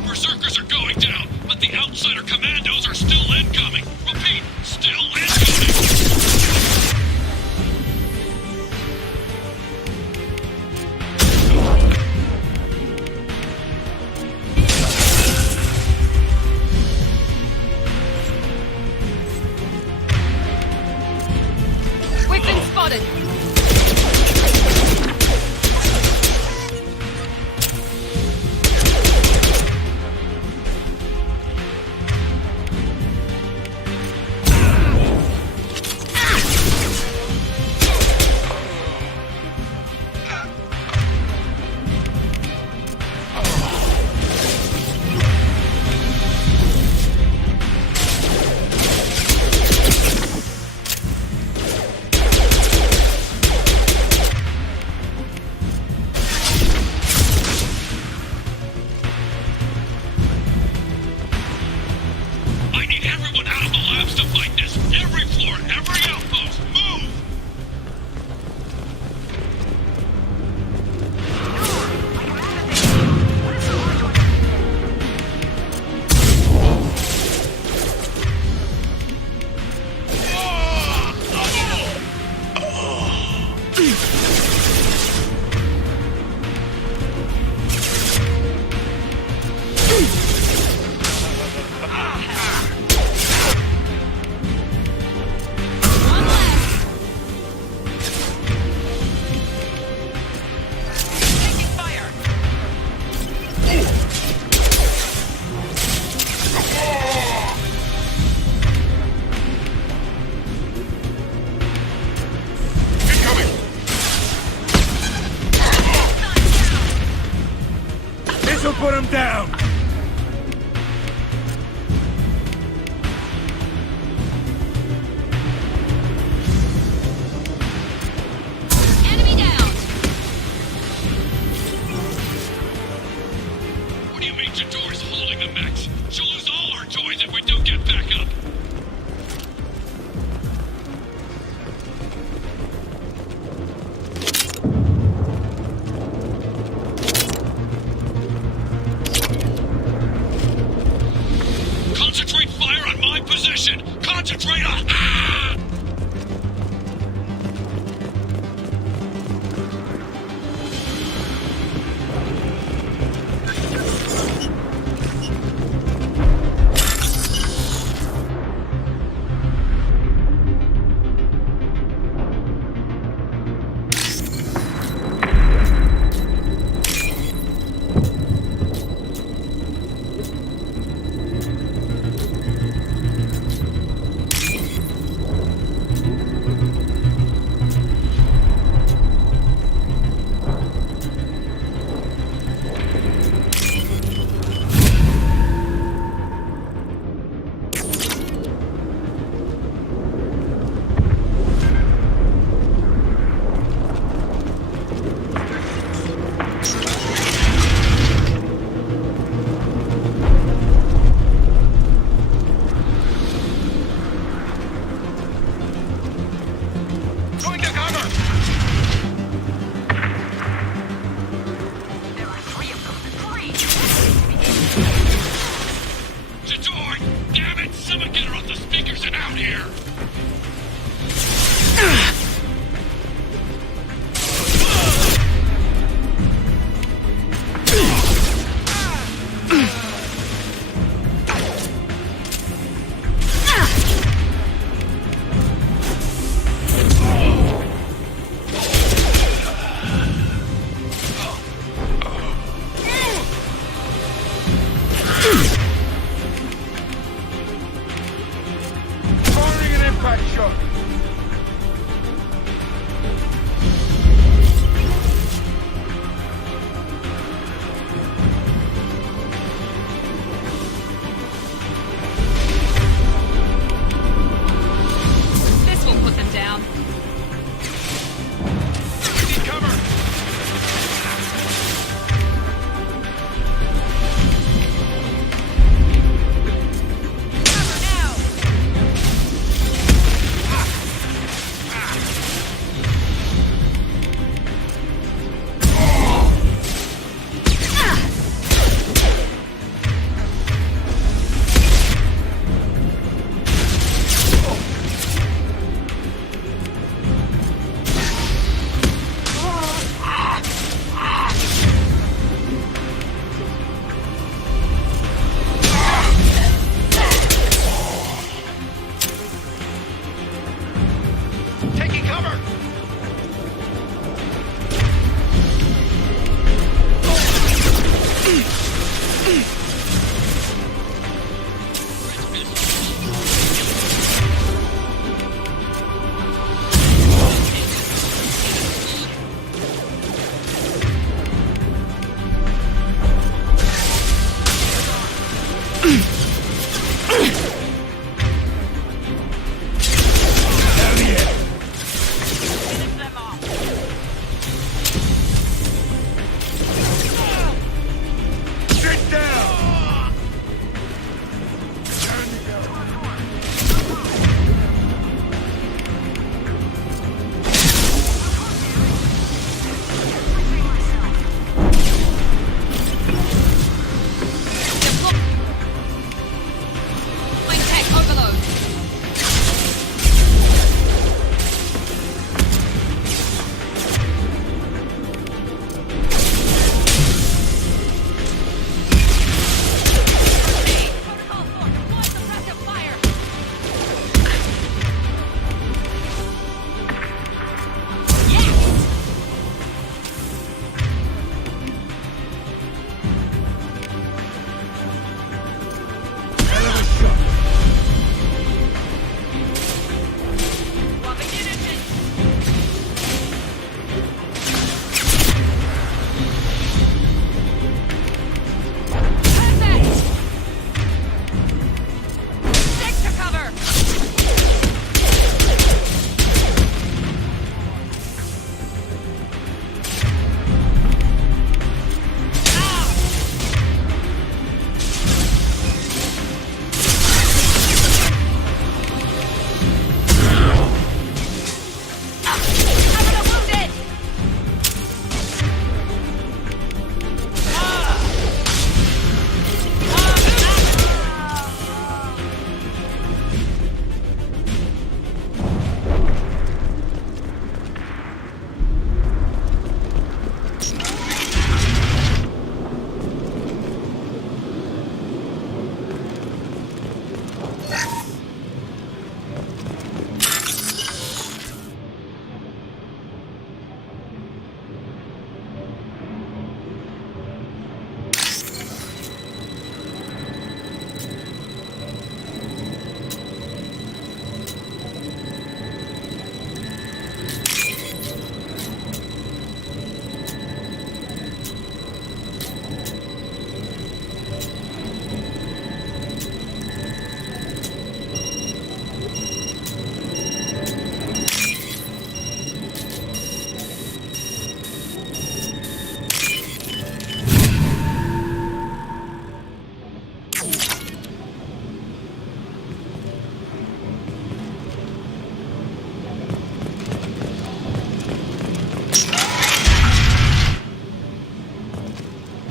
Berserkers are going down, but the outsider commandos are still incoming. Repeat, still incoming. We've been spotted! I need everyone out of the labs to fight this. Every floor, every outpost, move! This'll put him down! Enemy down! What do you mean Jador's holding the mechs? She'll lose all her toys if we don't get back up. Concentrate fire on my position! Concentrate on... Ah!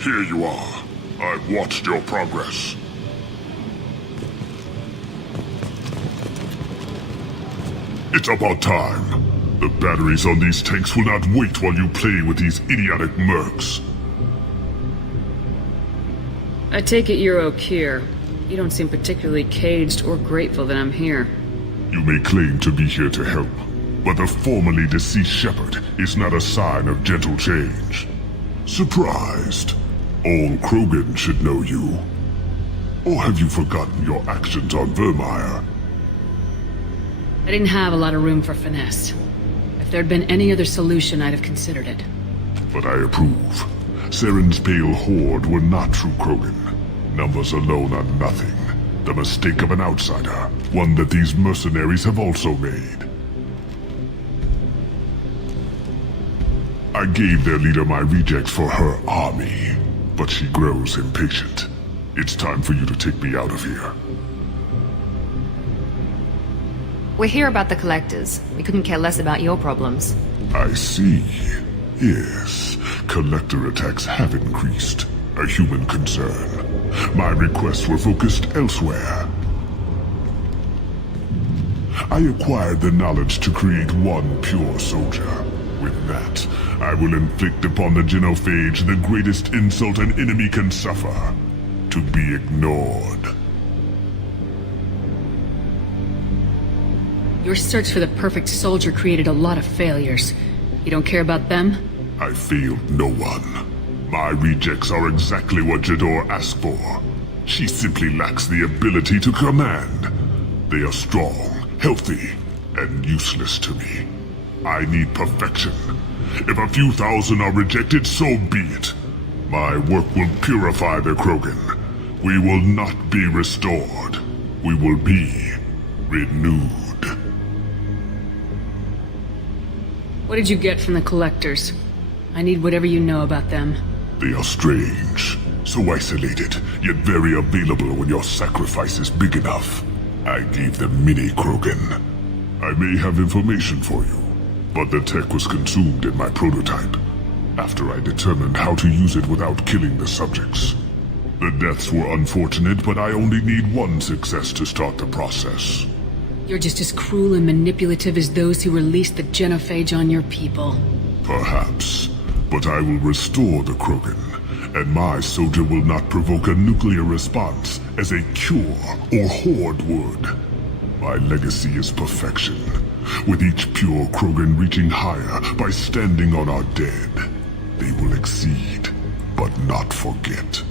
Here you are. I've watched your progress. It's about time. The batteries on these tanks will not wait while you play with these idiotic mercs. I take it you're Okeer. You don't seem particularly caged or grateful that I'm here. You may claim to be here to help, but the formerly deceased Shepard is not a sign of gentle change. Surprised? All Krogan should know you. Or have you forgotten your actions on Vermeer? I didn't have a lot of room for finesse. If there'd been any other solution, I'd have considered it. But I approve. Saren's pale horde were not true Krogan. Numbers alone are nothing. The mistake of an outsider, one that these mercenaries have also made. I gave their leader my rejects for her army, but she grows impatient. It's time for you to take me out of here. We're here about the Collectors. We couldn't care less about your problems. I see. Yes, Collector attacks have increased. A human concern. My requests were focused elsewhere. I acquired the knowledge to create one pure soldier. With that, I will inflict upon the Genophage the greatest insult an enemy can suffer. To be ignored. Your search for the perfect soldier created a lot of failures. You don't care about them? I failed no one. My rejects are exactly what Jador asked for. She simply lacks the ability to command. They are strong, healthy, and useless to me. I need perfection. If a few thousand are rejected, so be it. My work will purify the Krogan. We will not be restored. We will be renewed. What did you get from the Collectors? I need whatever you know about them. They are strange, so isolated, yet very available when your sacrifice is big enough. I gave them mini Krogan. I may have information for you, but the tech was consumed in my prototype, after I determined how to use it without killing the subjects. The deaths were unfortunate, but I only need one success to start the process. You're just as cruel and manipulative as those who released the Genophage on your people. Perhaps, but I will restore the Krogan, and my soldier will not provoke a nuclear response as a cure or horde would. My legacy is perfection, with each pure Krogan reaching higher by standing on our dead. They will exceed, but not forget.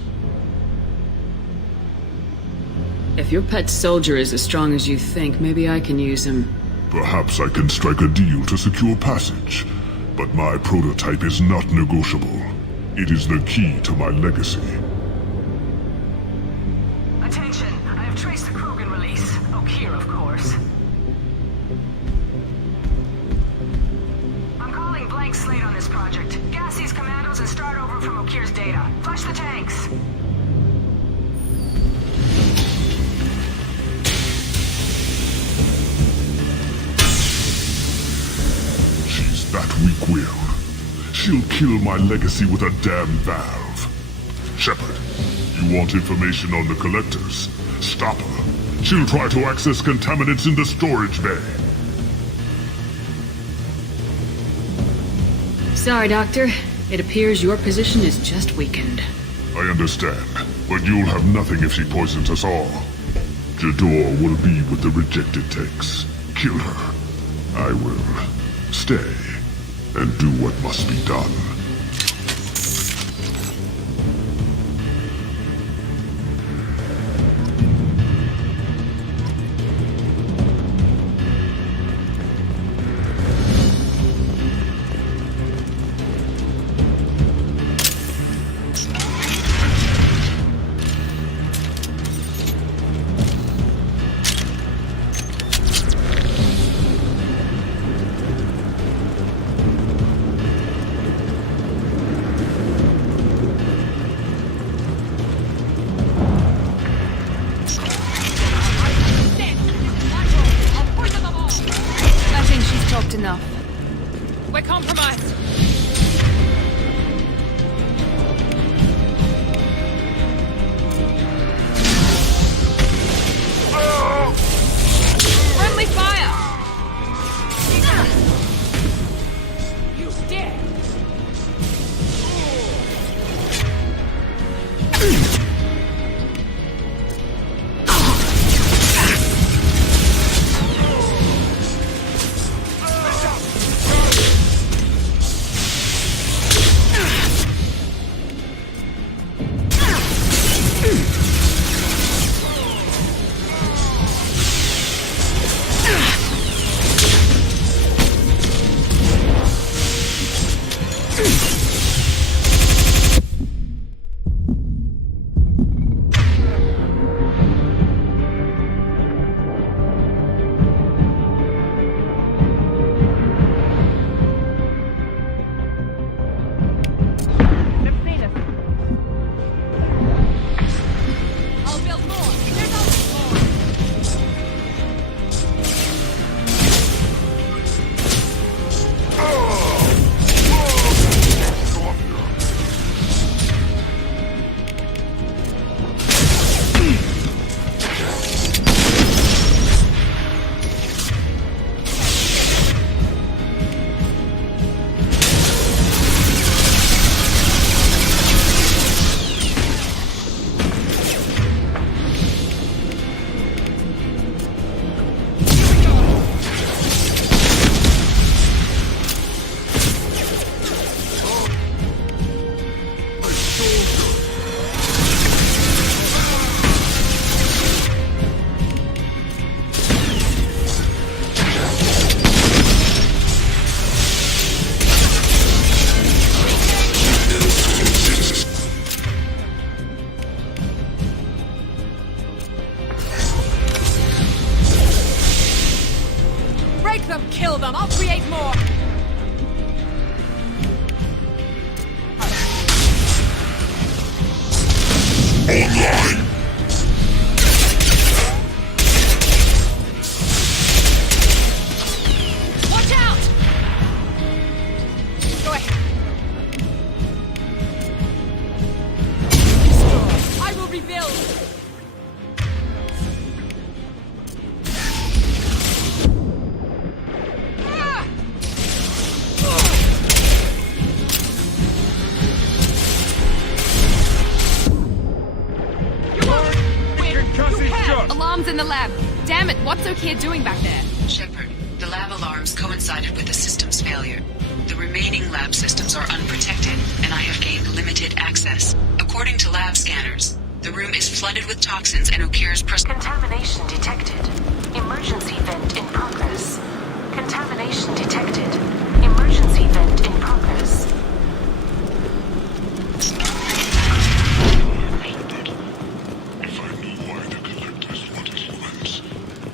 If your pet soldier is as strong as you think, maybe I can use him. Perhaps I can strike a deal to secure passage, but my prototype is not negotiable. It is the key to my legacy. Attention, I have traced the Krogan release. Okeer, of course. I'm calling blank slate on this project. Gas these commandos and start over from Okeer's data. Flush the tanks. That weak-willed. She'll kill my legacy with a damn valve. Shepard, you want information on the Collectors? Stop her. She'll try to access contaminants in the storage bay. Sorry, Doctor. It appears your position is just weakened. I understand, but you'll have nothing if she poisons us all. Jador will be with the rejected tanks. Kill her. I will stay and do what must be done. Enough. We're compromised. them, kill them. I'll create more. Online. Watch out! Go ahead. Destroy. I will rebuild. Alarms in the lab. Damn it, what's O'Keefe doing back there? Shepard, the lab alarms coincided with the system's failure. The remaining lab systems are unprotected, and I have gained limited access. According to lab scanners, the room is flooded with toxins and O'Keefe's Contamination detected. Emergency vent in progress. Contamination detected. Emergency vent in progress. If I knew why the collectors wanted humans,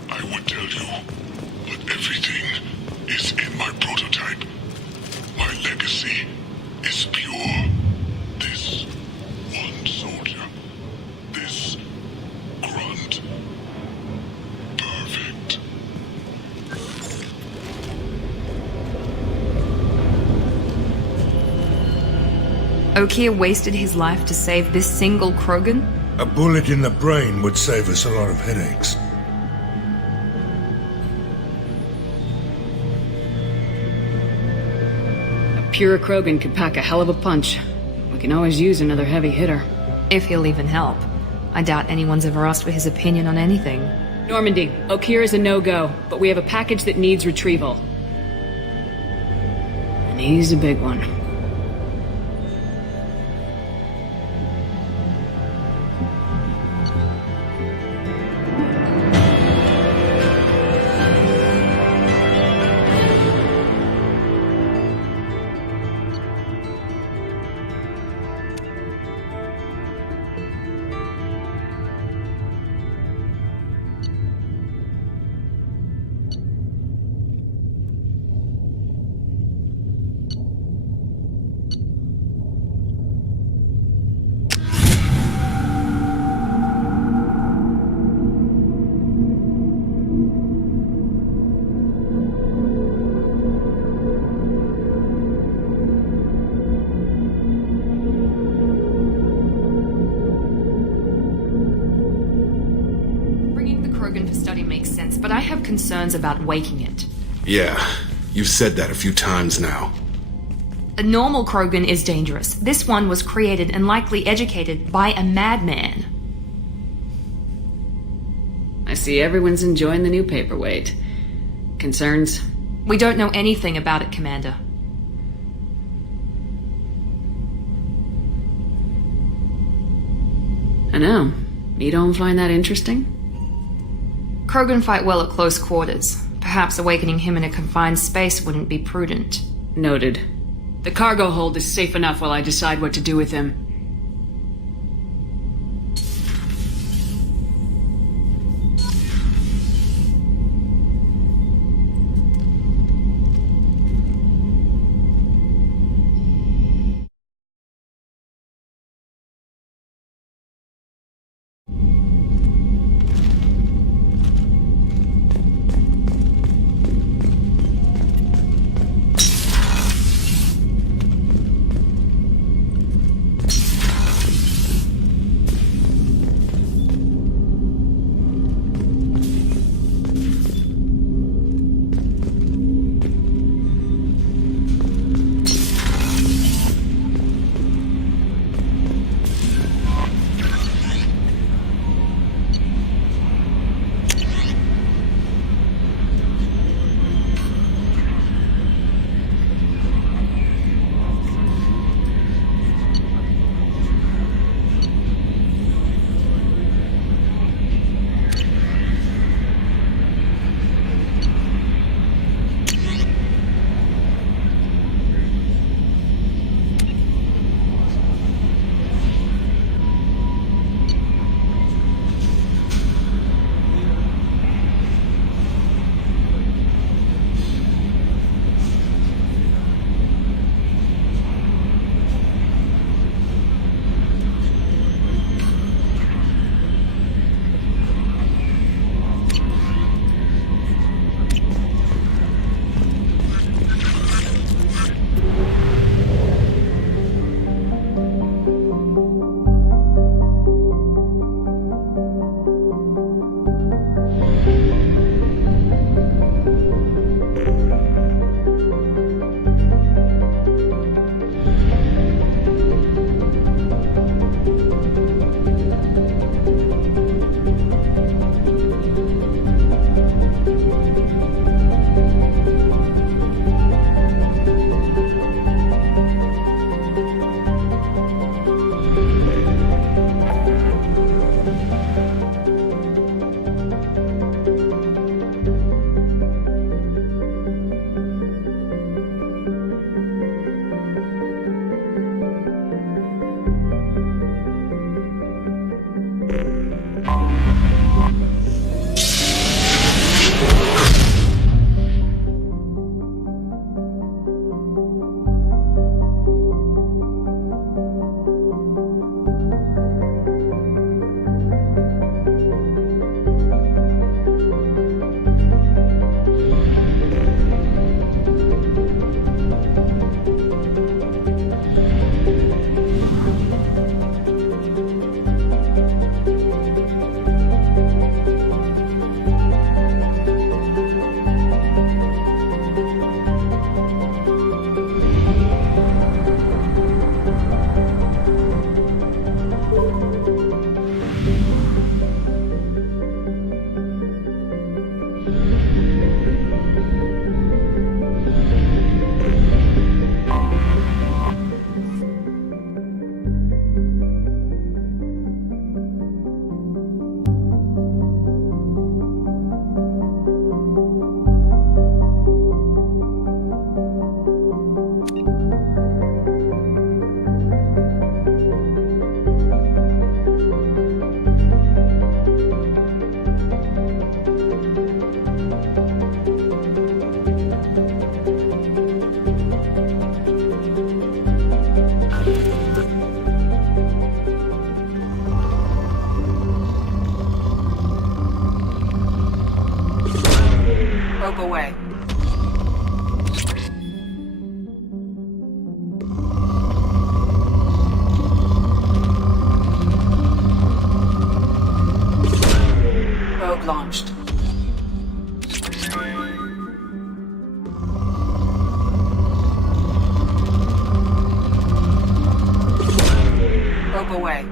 I would tell you. But everything is in my prototype. My legacy is pure. This one soldier. This grunt. Perfect. O'Keefe wasted his life to save this single Krogan? A bullet in the brain would save us a lot of headaches. A pure Krogan could pack a hell of a punch. We can always use another heavy hitter. If he'll even help. I doubt anyone's ever asked for his opinion on anything. Normandy, O'Keefe is a no-go, but we have a package that needs retrieval. And he's a big one. Krogan for study makes sense, but I have concerns about waking it. Yeah, you've said that a few times now. A normal Krogan is dangerous. This one was created and likely educated by a madman. I see everyone's enjoying the new paperweight. Concerns? We don't know anything about it, Commander. I know. You don't find that interesting? Krogan fight well at close quarters. Perhaps awakening him in a confined space wouldn't be prudent. Noted. The cargo hold is safe enough while I decide what to do with him. Probe away. Probe launched. Probe away.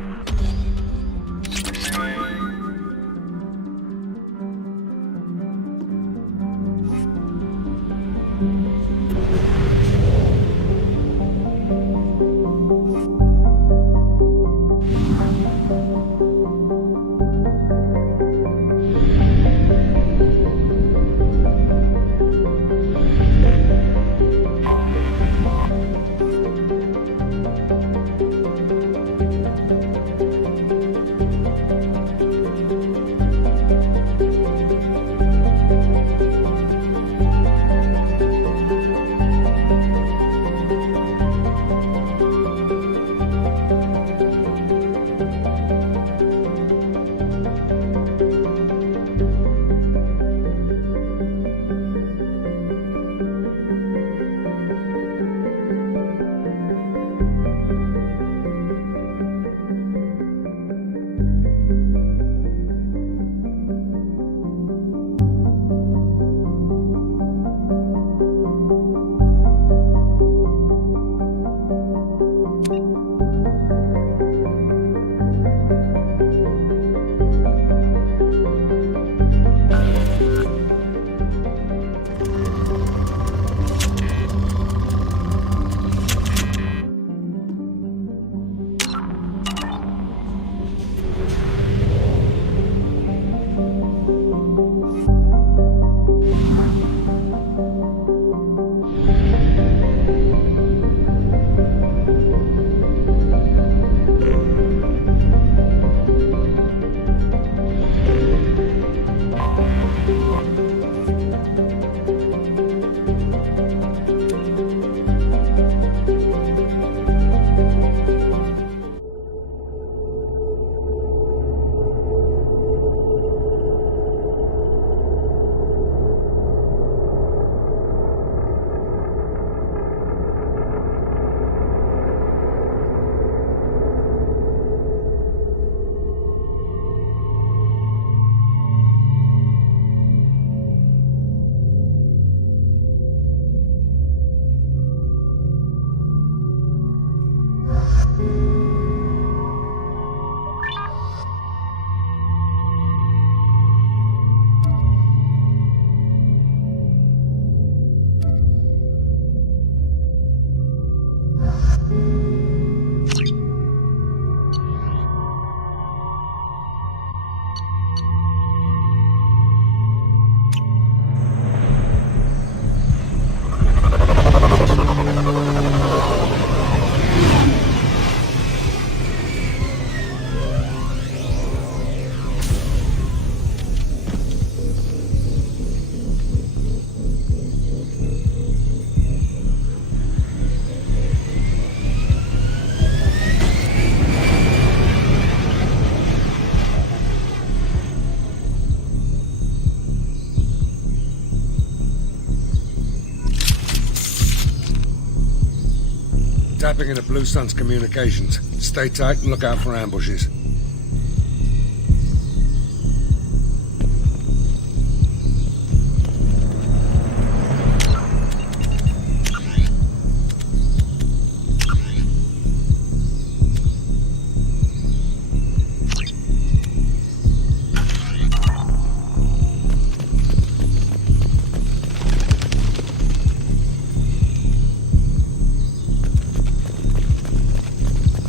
Tapping into Blue Sun's communications. Stay tight and look out for ambushes.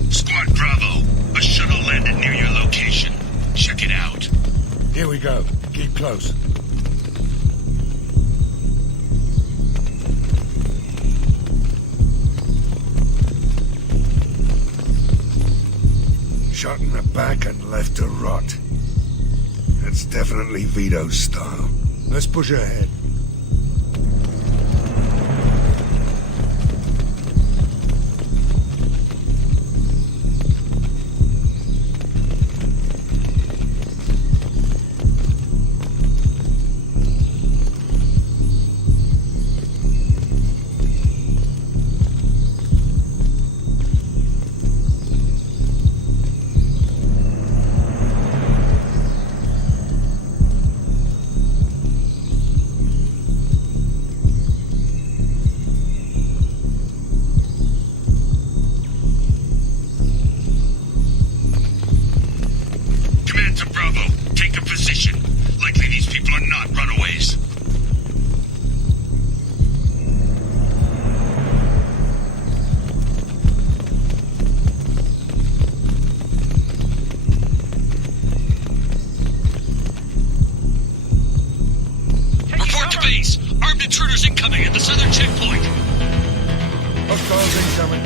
Squad Bravo, a shuttle landed near your location. Check it out. Here we go. Keep close. Shot in the back and left to rot. That's definitely Vito's style. Let's push ahead. intruders incoming at the southern checkpoint. Hostiles incoming.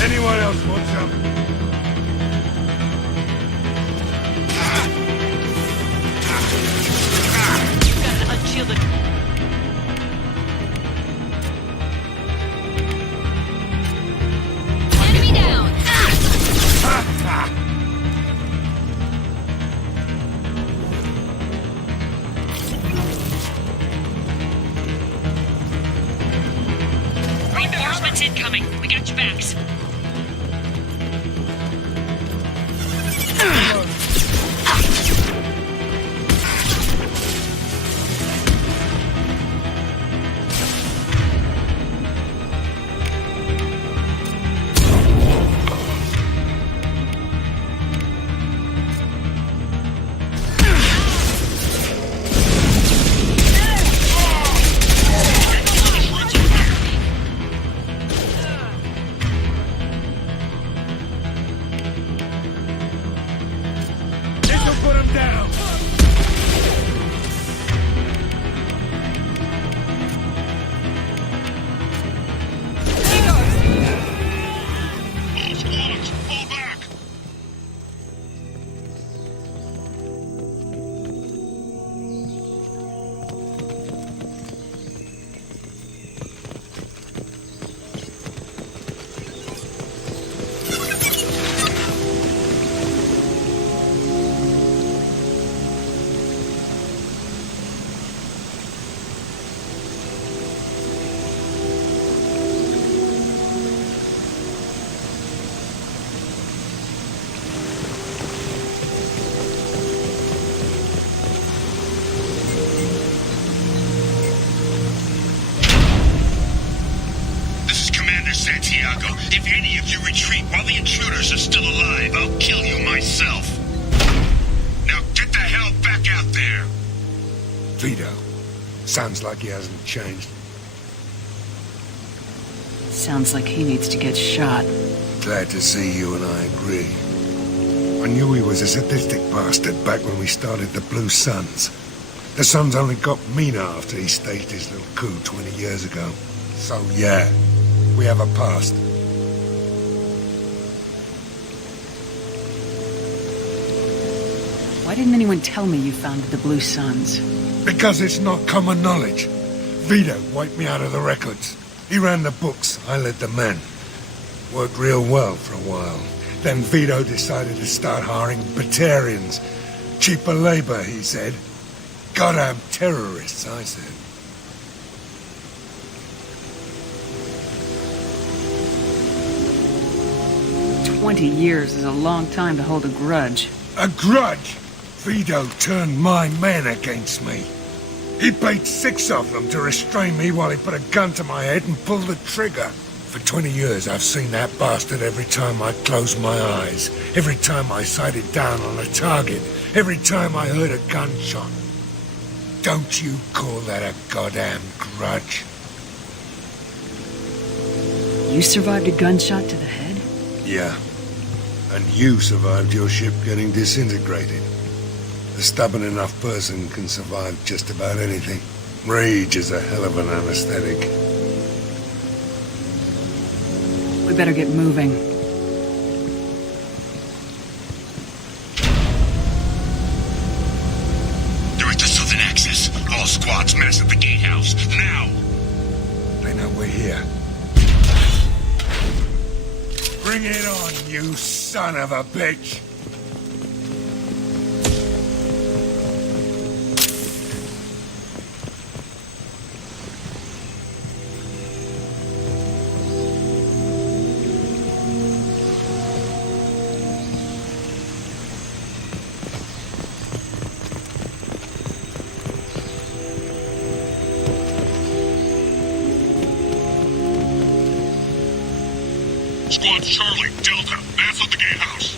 Anyone else want some? Gotta unshield it. Enemy down! Reinforcements incoming. We got your backs. This'll put him down. All squads, fall back. This is Commander Santiago. If any of you retreat while the intruders are still alive, I'll kill you myself. Now get the hell back out there. Vito. Sounds like he hasn't changed. Sounds like he needs to get shot. Glad to see you and I agree. I knew he was a sadistic bastard back when we started the Blue Suns. The Suns only got meaner after he staged his little coup 20 years ago. So yeah, we have a past. Why didn't anyone tell me you founded the Blue Suns? Because it's not common knowledge. Vito wiped me out of the records. He ran the books, I led the men. Worked real well for a while. Then Vito decided to start hiring Batarians. Cheaper labor, he said. Goddamn terrorists, I said. "20 years is a long time to hold a grudge." A grudge? Vito turned my men against me. He paid 6 of them to restrain me while he put a gun to my head and pulled the trigger. For 20 years, I've seen that bastard every time I closed my eyes, every time I sighted down on a target, every time I heard a gunshot. Don't you call that a goddamn grudge? You survived a gunshot to the head? Yeah. And you survived your ship getting disintegrated. A stubborn enough person can survive just about anything. Rage is a hell of an anesthetic. We better get moving. They're at the southern axis. All squads mass at the gatehouse. Now! They know we're here. Bring it on, you son of a bitch! Squad Charlie, Delta, mass at the gatehouse.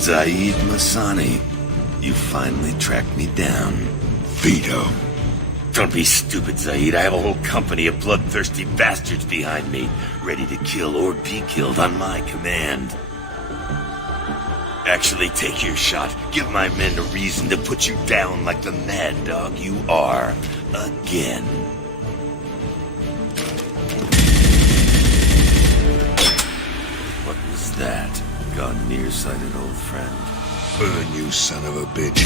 Zaid Masani, you finally tracked me down. Vito. Don't be stupid, Zaid. I have a whole company of bloodthirsty bastards behind me, ready to kill or be killed on my command. Actually, take your shot. Give my men a reason to put you down like the mad dog you are. Again. What was that? Gone nearsighted, old friend. Burn, you son of a bitch.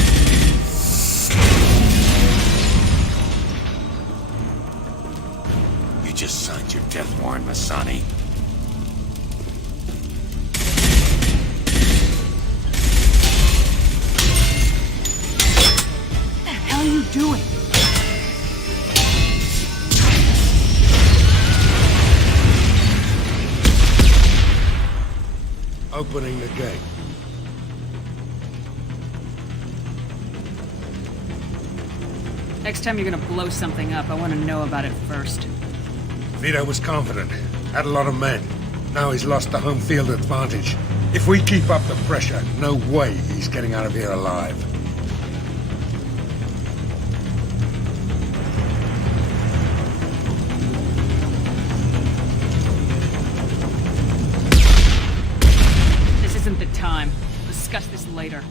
You just signed your death warrant, Masani. What the hell are you doing? Opening the gate. Next time you're gonna blow something up, I want to know about it first. Vito was confident, had a lot of men. Now he's lost the home field advantage. If we keep up the pressure, no way he's getting out of here alive. This isn't the time. We'll discuss this later.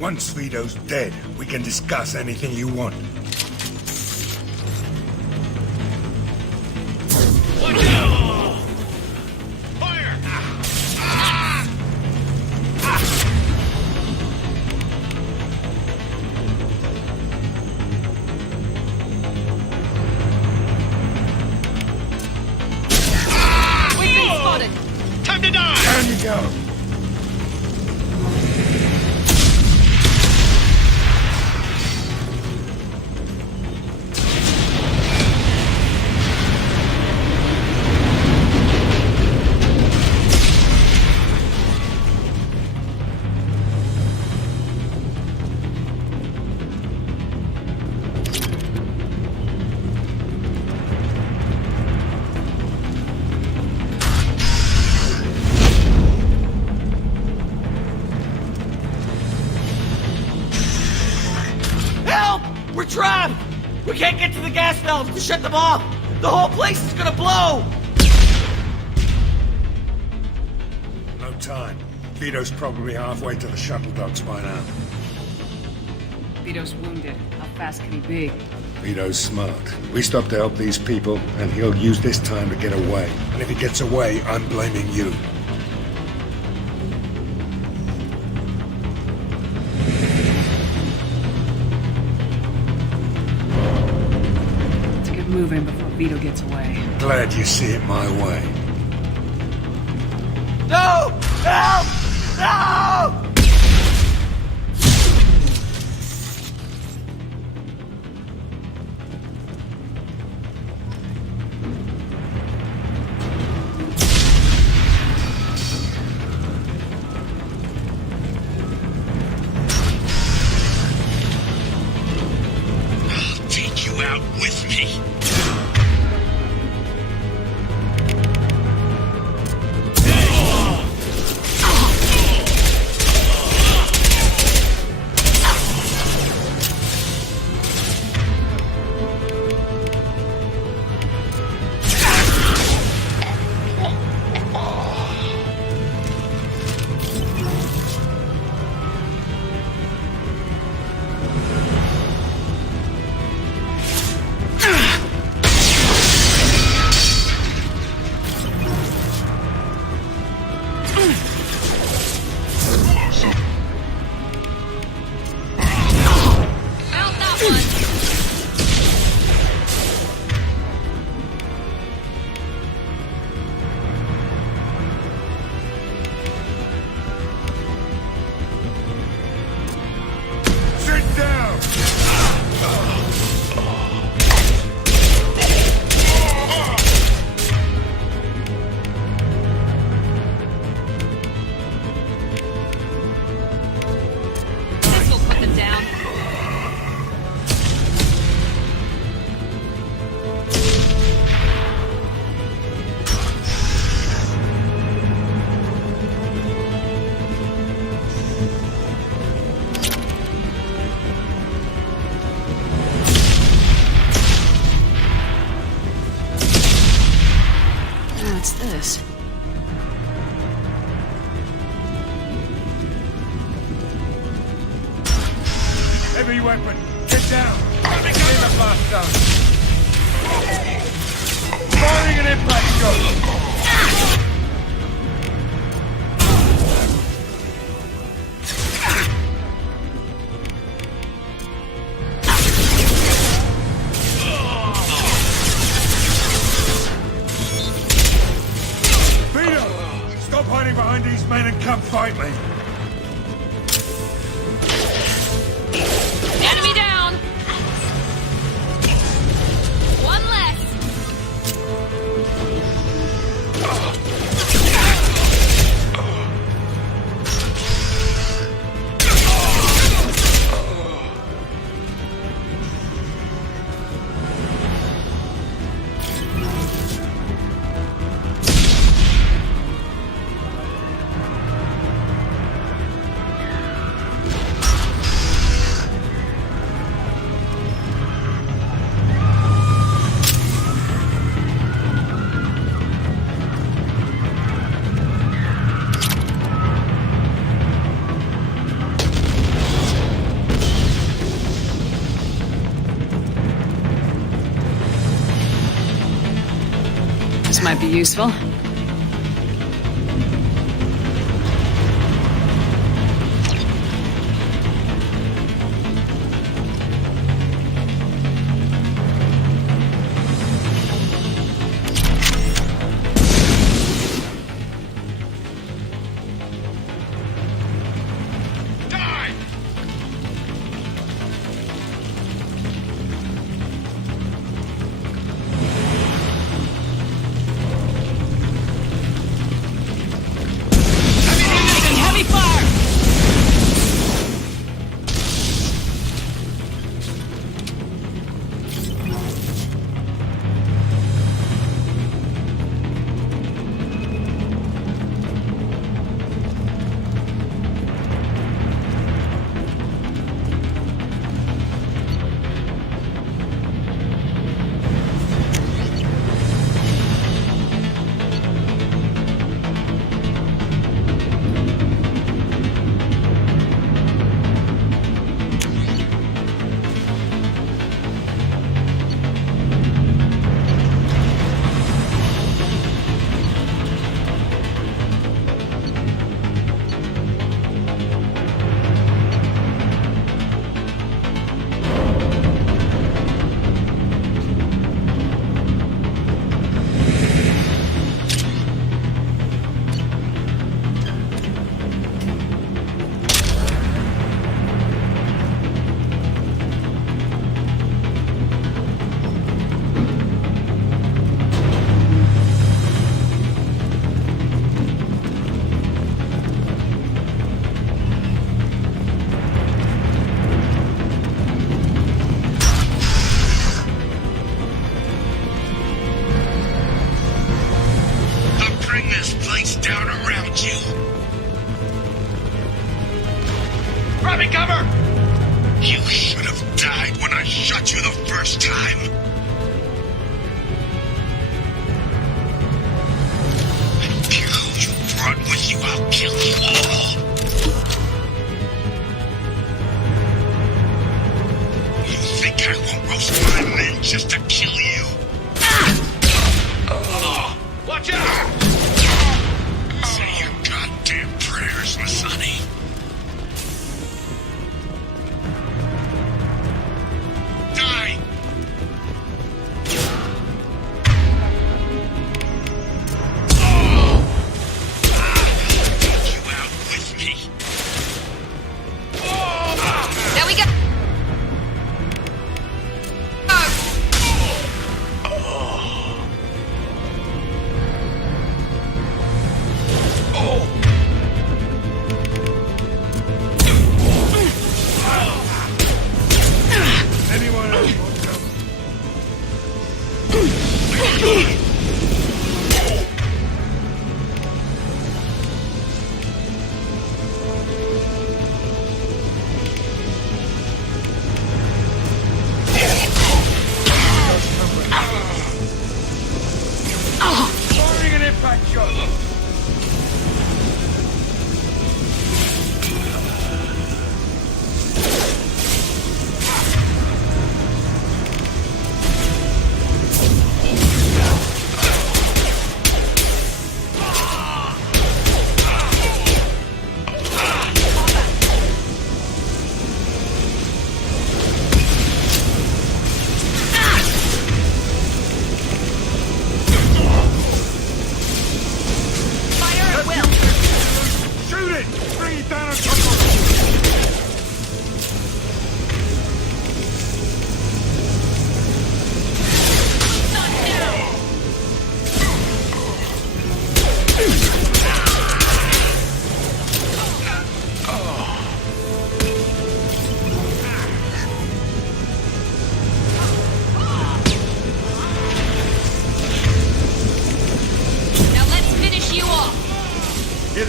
Once Vito's dead, we can discuss anything you want. Time to die! Down you go! We're trapped! We can't get to the gas valves to shut them off! The whole place is gonna blow! No time. Vito's probably halfway to the shuttle docks by now. Vito's wounded. How fast can he be? Vito's smart. We stop to help these people, and he'll use this time to get away. And if he gets away, I'm blaming you. Moving before Vito gets away. Glad you see it my way. No! Help! No! I'll take you out with me. What's this? Heavy weapon! Get down! Clear the blast zone! Firing an impact shot! Vito! Stop hiding behind these men and come fight me! Enemy down! One less! This might be useful. Heavy fire! I'll bring this place down around you. Grab me cover! You should have died when I shot you the first time. I don't care who you brought with you, I'll kill you all. You think I won't roast my men just to kill you? Watch out! Say your goddamn prayers, Masani.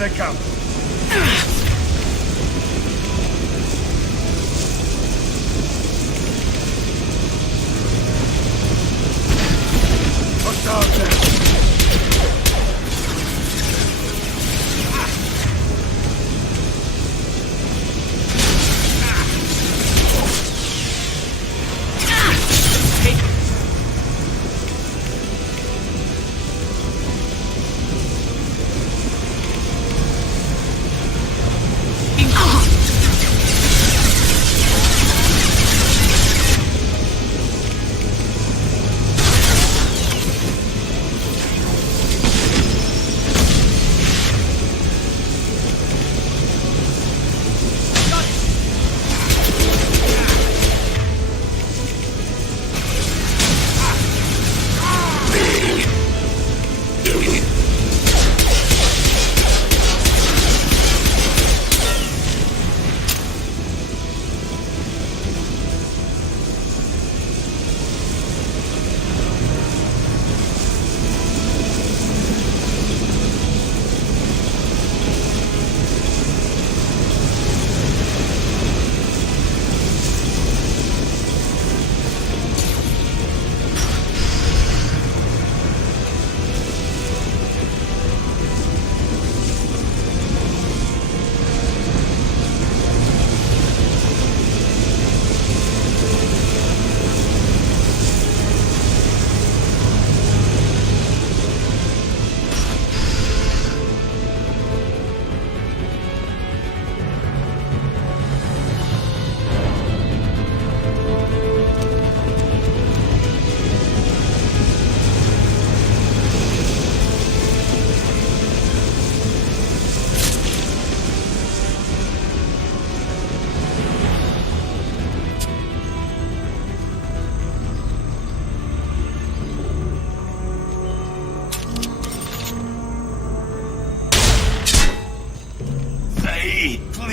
they come. Hostiles there.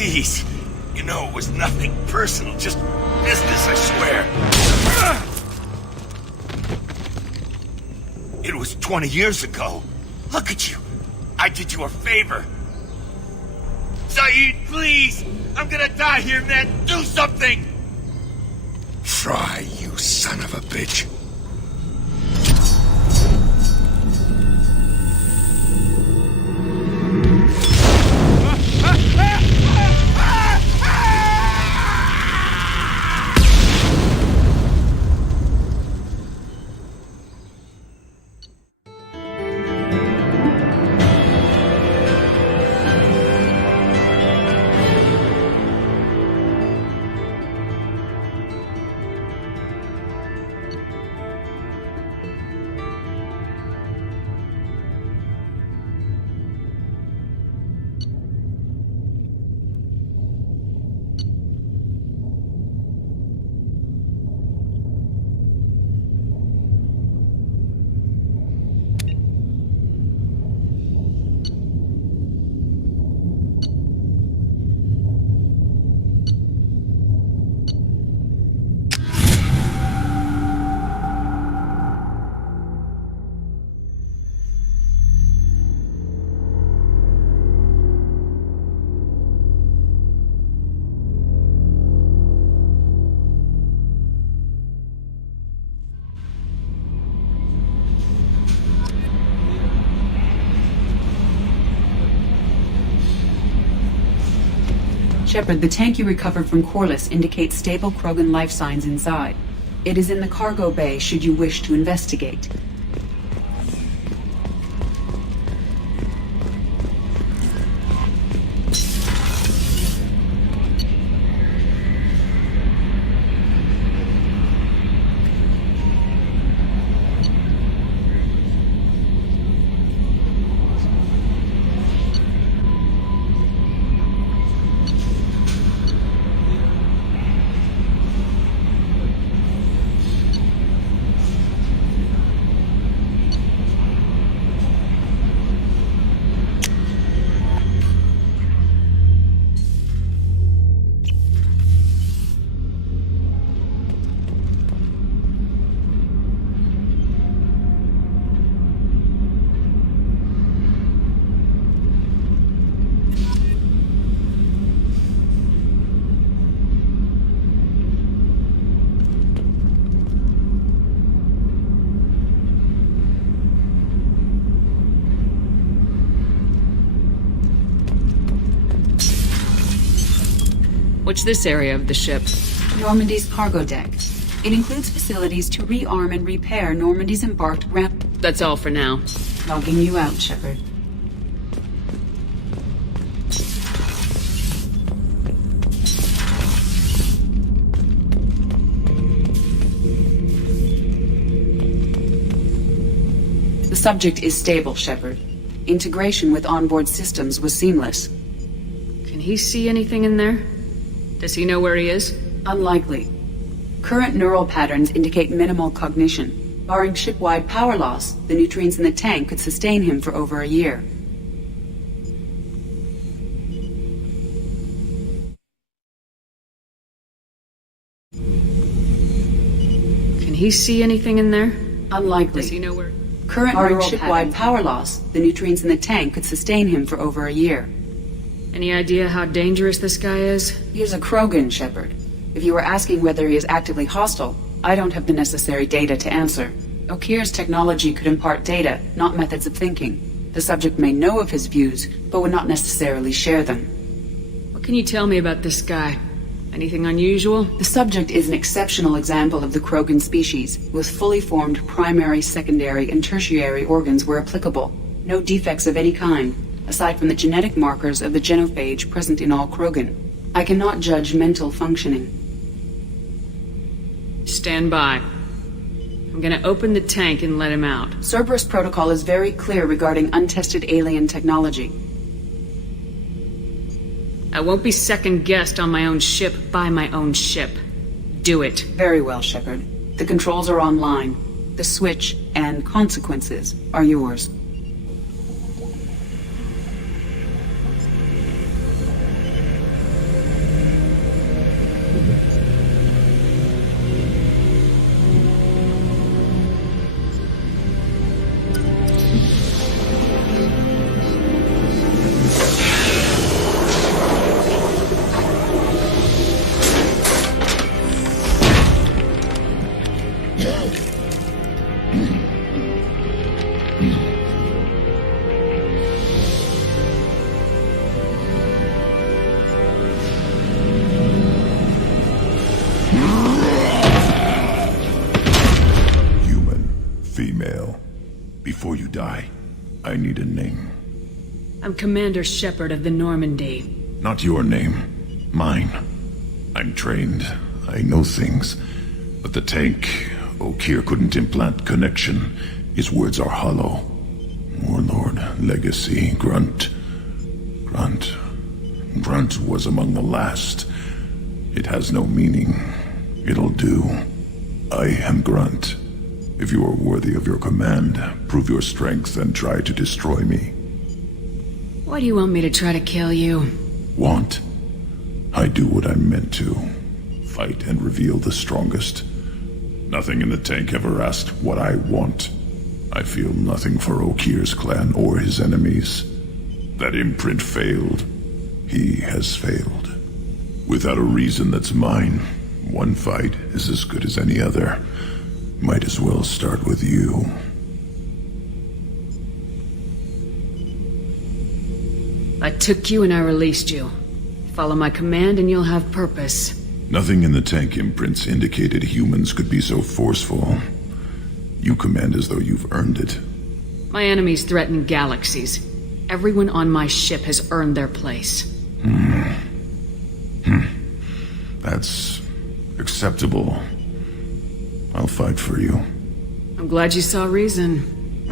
Please. You know, it was nothing personal, just business, I swear. It was 20 years ago. Look at you. I did you a favor. Saeed, please! I'm gonna die here, man. Do something! Try, you son of a bitch. Shepard, the tank you recovered from Corliss indicates stable Krogan life signs inside. It is in the cargo bay should you wish to investigate. What's this area of the ship? Normandy's cargo deck. It includes facilities to rearm and repair Normandy's embarked ramp. That's all for now. Logging you out, Shepard. The subject is stable, Shepard. Integration with onboard systems was seamless. Can he see anything in there? Does he know where he is? Unlikely. Current neural patterns indicate minimal cognition. Barring ship-wide power loss, the nutrients in the tank could sustain him for over a year. Can he see anything in there? Unlikely. Does he know where? Current neural ship-wide power loss, the nutrients in the tank could sustain him for over a year. Any idea how dangerous this guy is? He is a Krogan, Shepard. If you were asking whether he is actively hostile, I don't have the necessary data to answer. Okeer's technology could impart data, not methods of thinking. The subject may know of his views, but would not necessarily share them. What can you tell me about this guy? Anything unusual? The subject is an exceptional example of the Krogan species, with fully formed primary, secondary, and tertiary organs where applicable. No defects of any kind, aside from the genetic markers of the genophage present in all Krogan. I cannot judge mental functioning. Stand by. I'm gonna open the tank and let him out. Cerberus protocol is very clear regarding untested alien technology. I won't be second-guessed on my own ship by my own ship. Do it. Very well, Shepard. The controls are online. The switch and consequences are yours. Before you die, I need a name. I'm Commander Shepard of the Normandy. Not your name. Mine. I'm trained. I know things. But the tank, Okeer couldn't implant connection. His words are hollow. Warlord, Legacy, Grunt. Grunt was among the last. It has no meaning. It'll do. I am Grunt. If you are worthy of your command, prove your strength and try to destroy me. Why do you want me to try to kill you? Want? I do what I'm meant to. Fight and reveal the strongest. Nothing in the tank ever asked what I want. I feel nothing for Okeer's clan or his enemies. That imprint failed. He has failed. Without a reason that's mine, one fight is as good as any other. Might as well start with you. I took you and I released you. Follow my command and you'll have purpose. Nothing in the tank imprints indicated humans could be so forceful. You command as though you've earned it. My enemies threaten galaxies. Everyone on my ship has earned their place. That's acceptable. I'll fight for you. I'm glad you saw reason.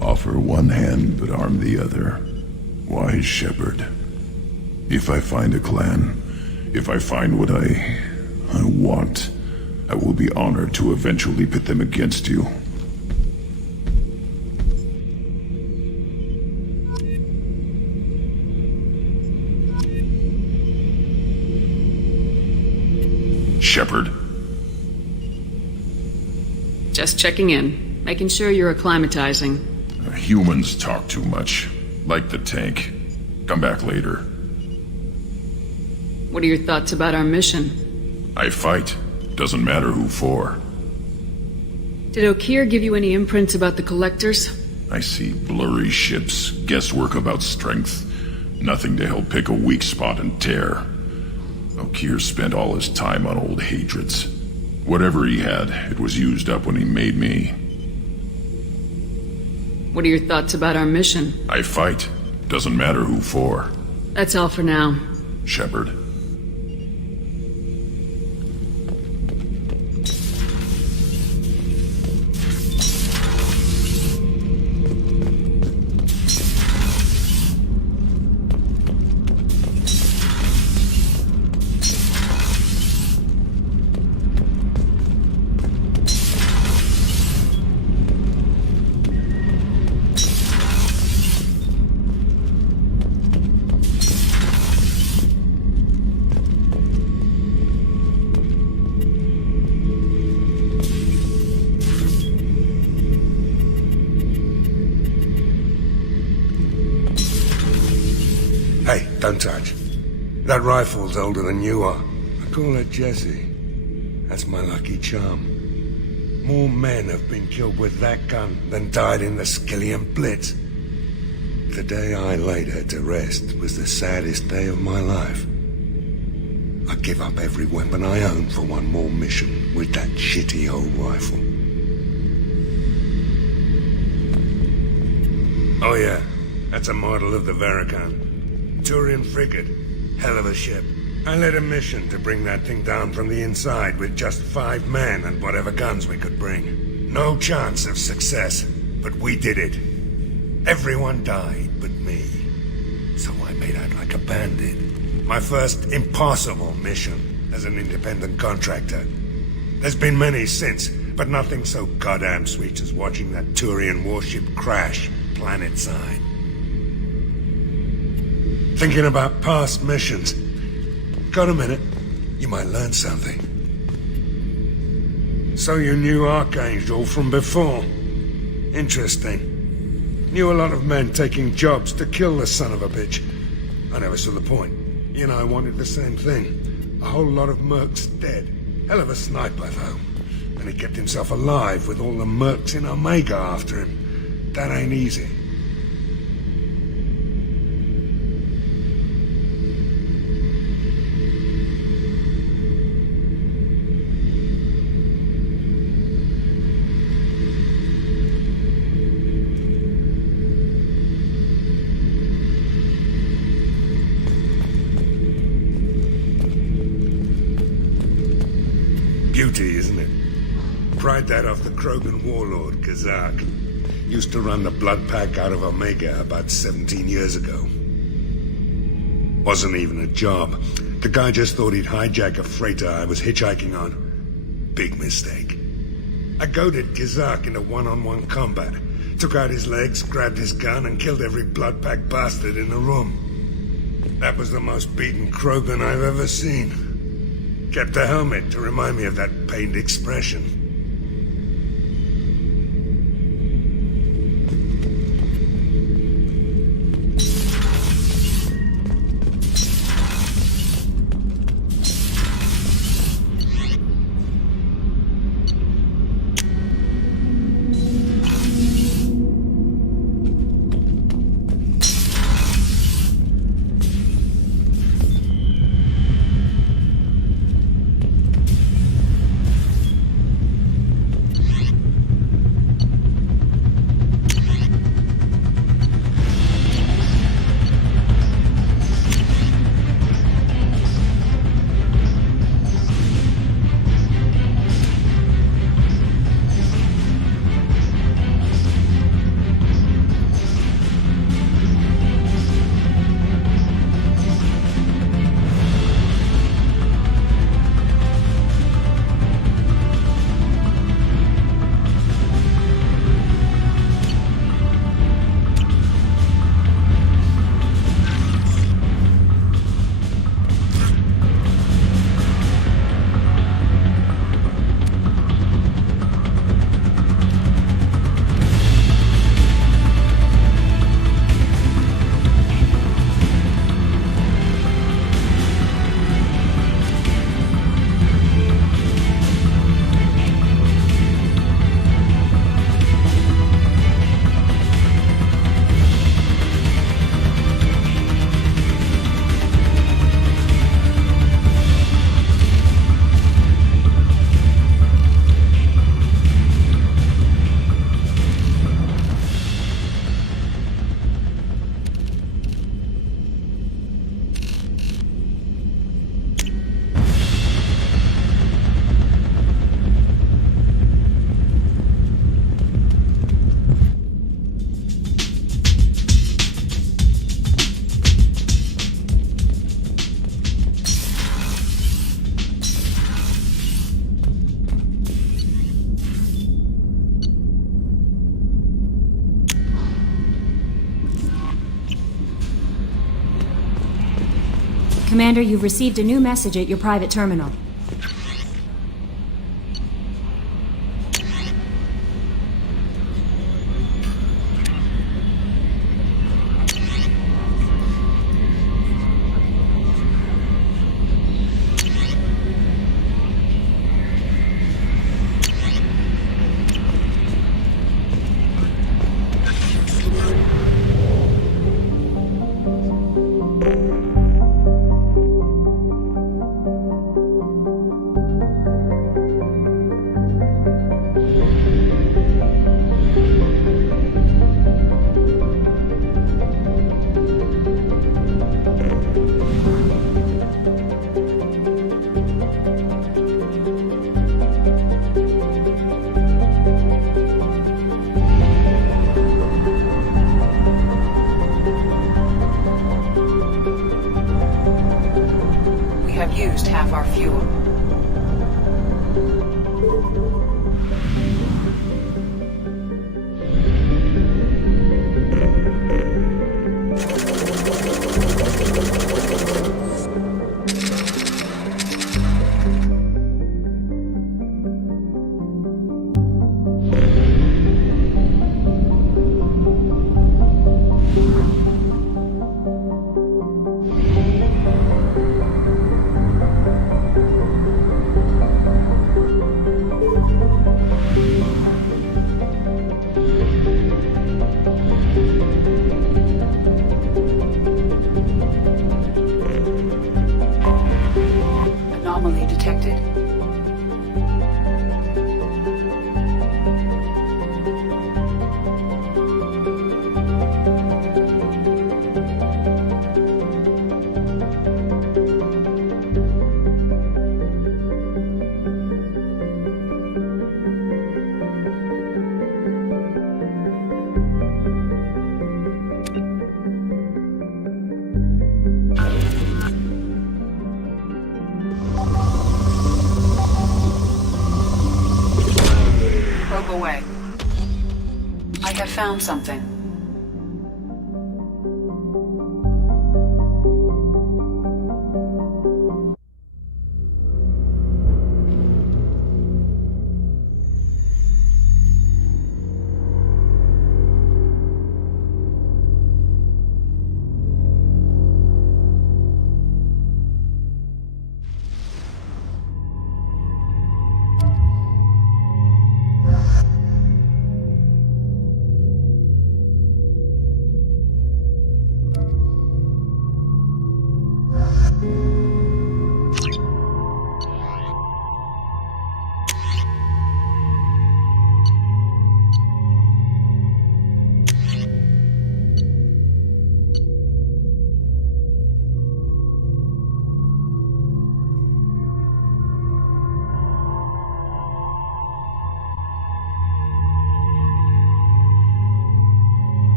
Offer one hand, but arm the other. Wise Shepard. If I find a clan, if I find what I want, I will be honored to eventually pit them against you. Shepard. Just checking in, making sure you're acclimatizing. Humans talk too much, like the tank. Come back later. What are your thoughts about our mission? I fight. Doesn't matter who for. Did Okeer give you any imprints about the Collectors? I see blurry ships, guesswork about strength. Nothing to help pick a weak spot and tear. Okeer spent all his time on old hatreds. Whatever he had, it was used up when he made me. What are your thoughts about our mission? I fight. Doesn't matter who for. That's all for now. Shepard. Hey, don't touch. That rifle's older than you are. I call it Jesse. That's my lucky charm. More men have been killed with that gun than died in the Skillian Blitz. The day I laid her to rest was the saddest day of my life. I give up every weapon I own for one more mission with that shitty old rifle. Oh yeah, that's a model of the Veracon. Turian frigate. Hell of a ship. I led a mission to bring that thing down from the inside with just 5 men and whatever guns we could bring. No chance of success, but we did it. Everyone died but me. So I made out like a bandit. My first impossible mission as an independent contractor. There's been many since, but nothing so goddamn sweet as watching that Turian warship crash planet-side. Thinking about past missions. Got a minute? You might learn something. So you knew Archangel from before? Interesting. Knew a lot of men taking jobs to kill the son of a bitch. I never saw the point. You know, I wanted the same thing. A whole lot of mercs dead. Hell of a sniper, though. And he kept himself alive with all the mercs in Omega after him. That ain't easy. Beauty, isn't it? Pried that off the Krogan warlord, Kazak. Used to run the Blood Pack out of Omega about 17 years ago. Wasn't even a job. The guy just thought he'd hijack a freighter I was hitchhiking on. Big mistake. I goaded Kazak into one-on-one combat. Took out his legs, grabbed his gun, and killed every Blood Pack bastard in the room. That was the most beaten Krogan I've ever seen. Kept a helmet to remind me of that pained expression. Commander, you've received a new message at your private terminal. We have used half our fuel. Anomaly detected. Probe away. I have found something.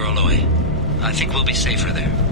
Dr. Aloy. I think we'll be safer there.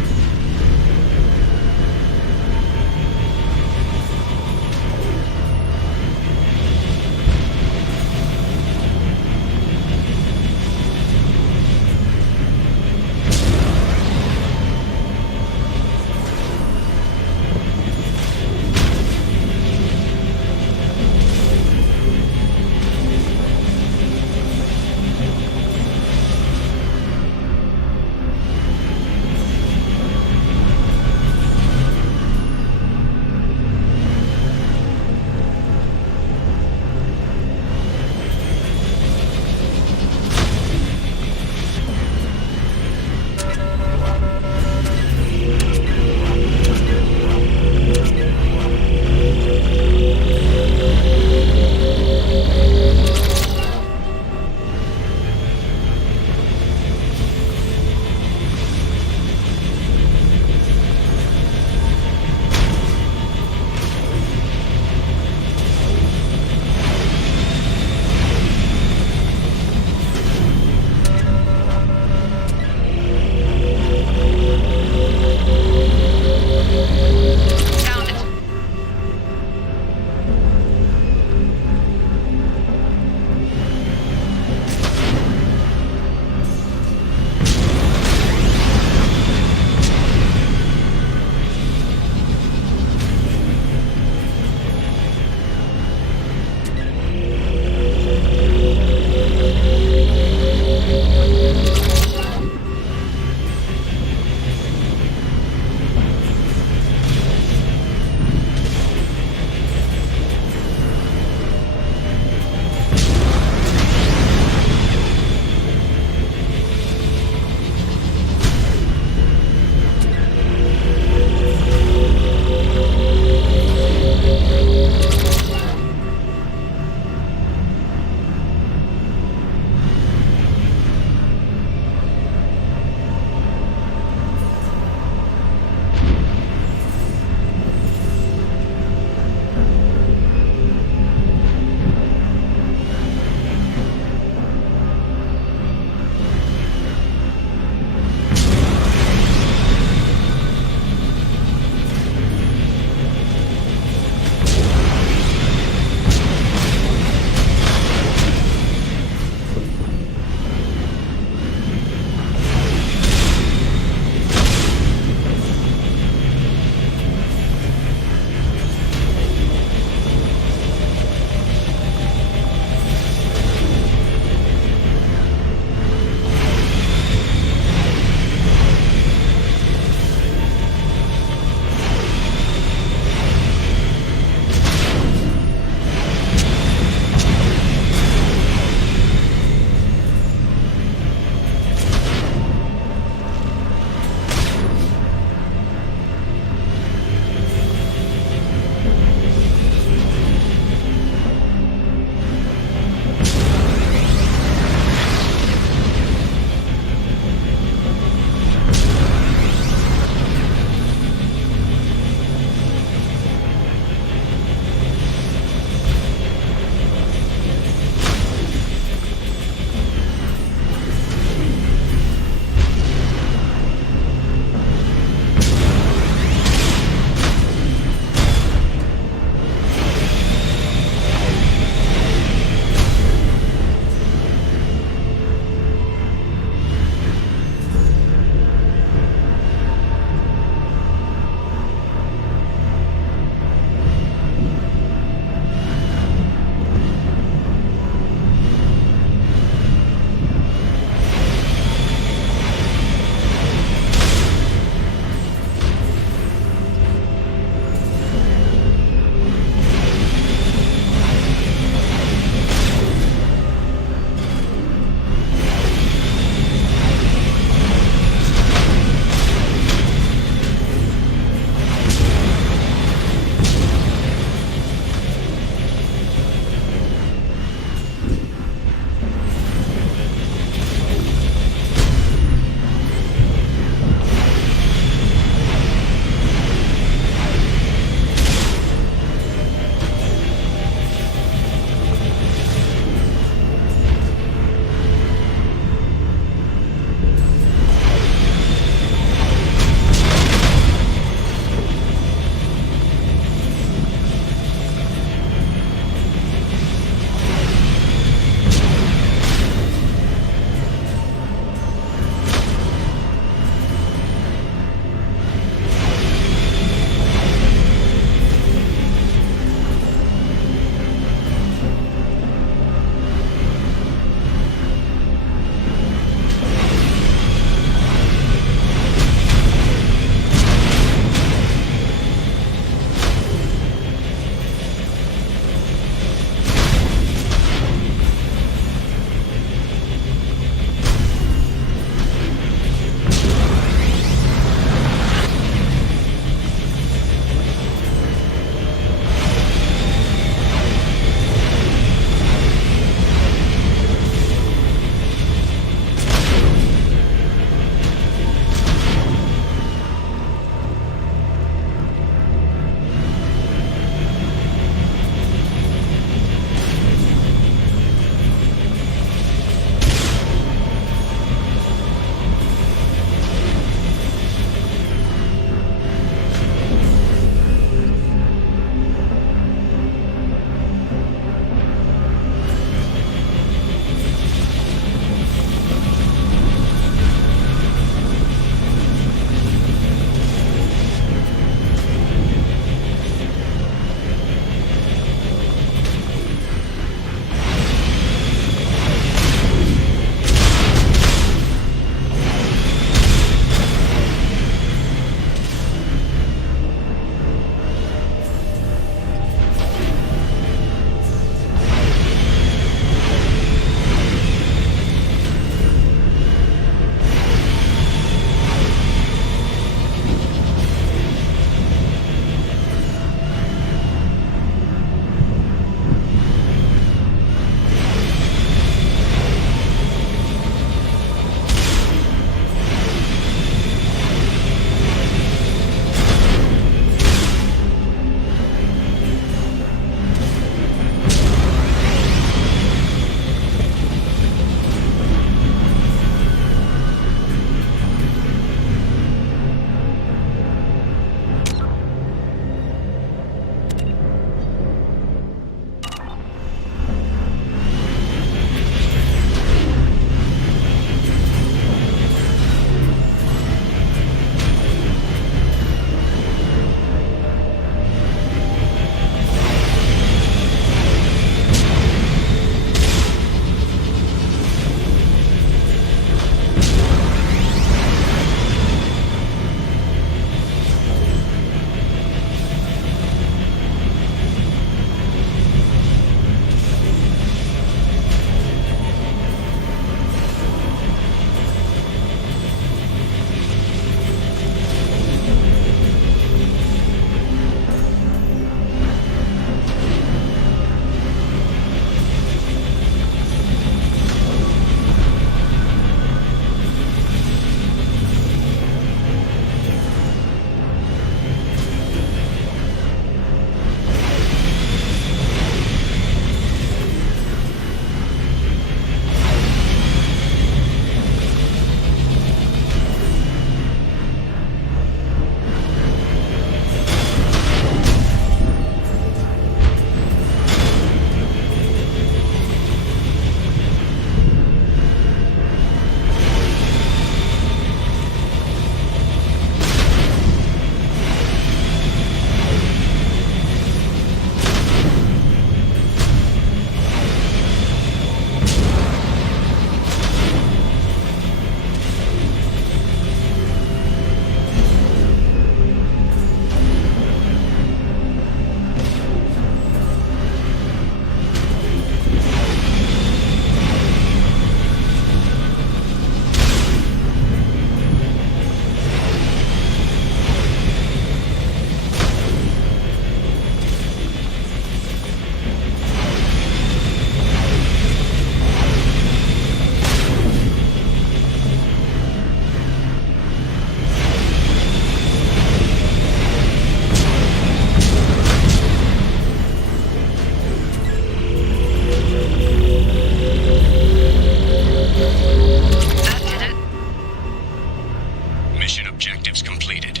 Mission objectives completed.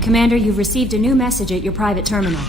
Commander, you've received a new message at your private terminal.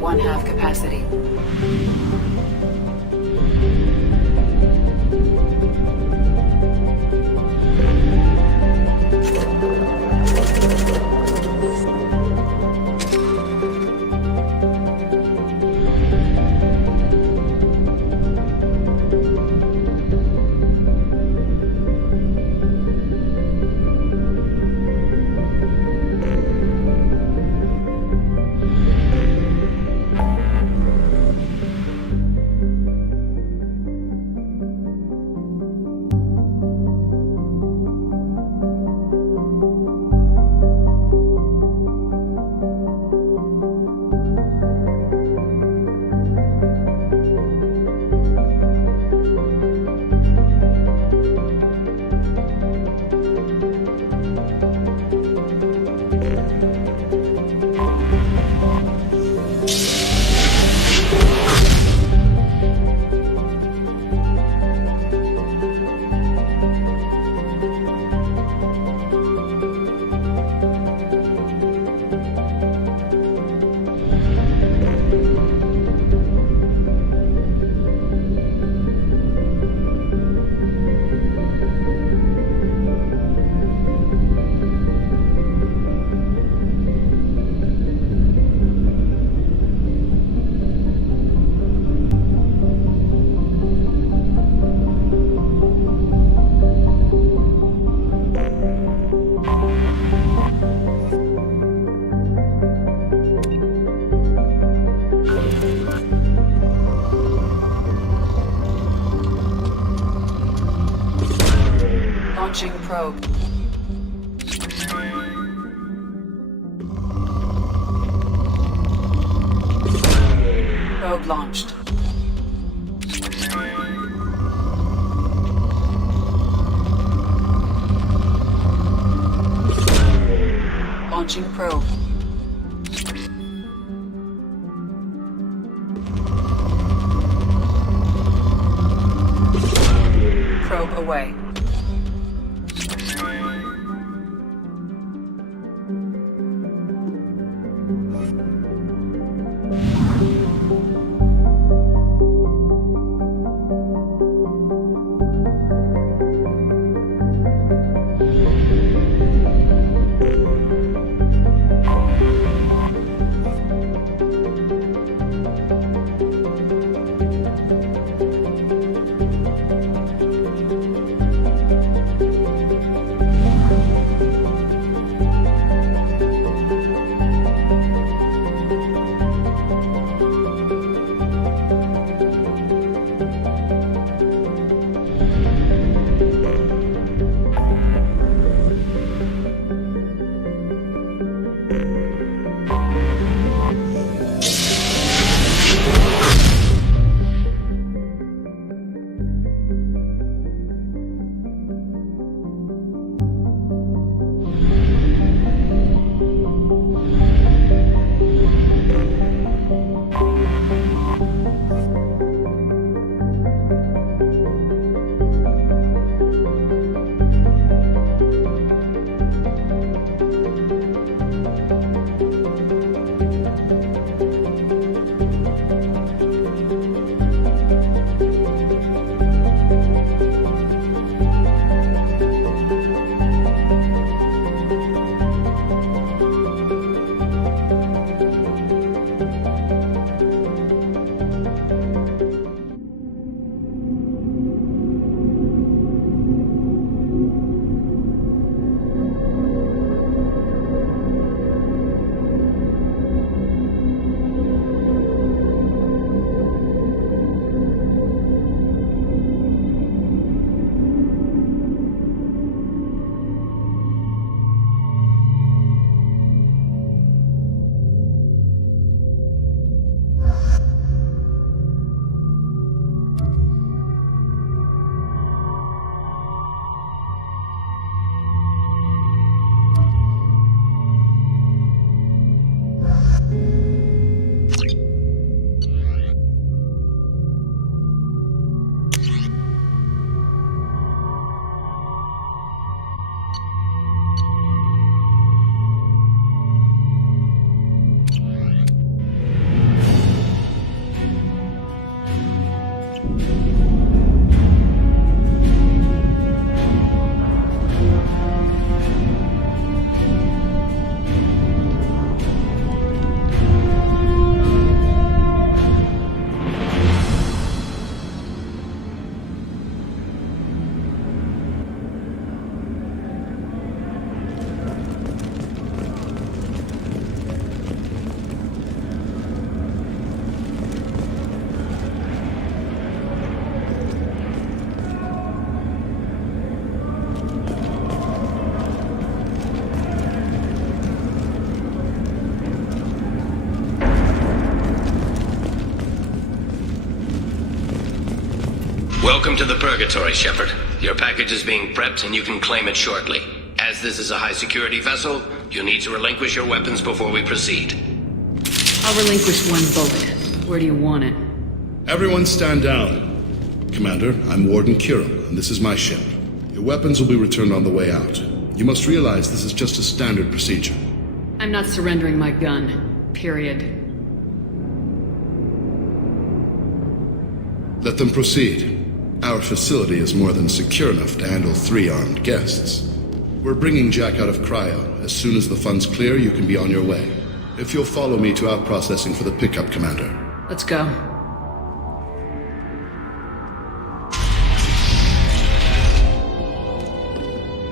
One-half capacity. Launching probe. Probe launched. Launching probe. Probe away. Welcome to the Purgatory, Shepard. Your package is being prepped and you can claim it shortly. As this is a high-security vessel, you'll need to relinquish your weapons before we proceed. I'll relinquish one bullet. Where do you want it? Everyone stand down. Commander, I'm Warden Kurum, and this is my ship. Your weapons will be returned on the way out. You must realize this is just a standard procedure. I'm not surrendering my gun. Period. Let them proceed. Our facility is more than secure enough to handle 3 armed guests. We're bringing Jack out of cryo. As soon as the funds clear, you can be on your way. If you'll follow me to out-processing for the pickup, Commander. Let's go.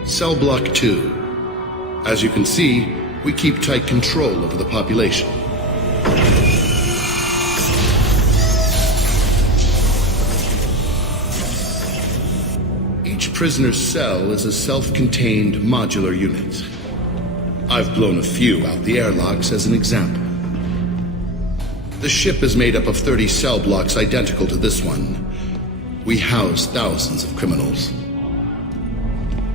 Cell Block 2. As you can see, we keep tight control over the population. Each prisoner's cell is a self-contained modular unit. I've blown a few out the airlocks as an example. The ship is made up of 30 cell blocks identical to this one. We house thousands of criminals.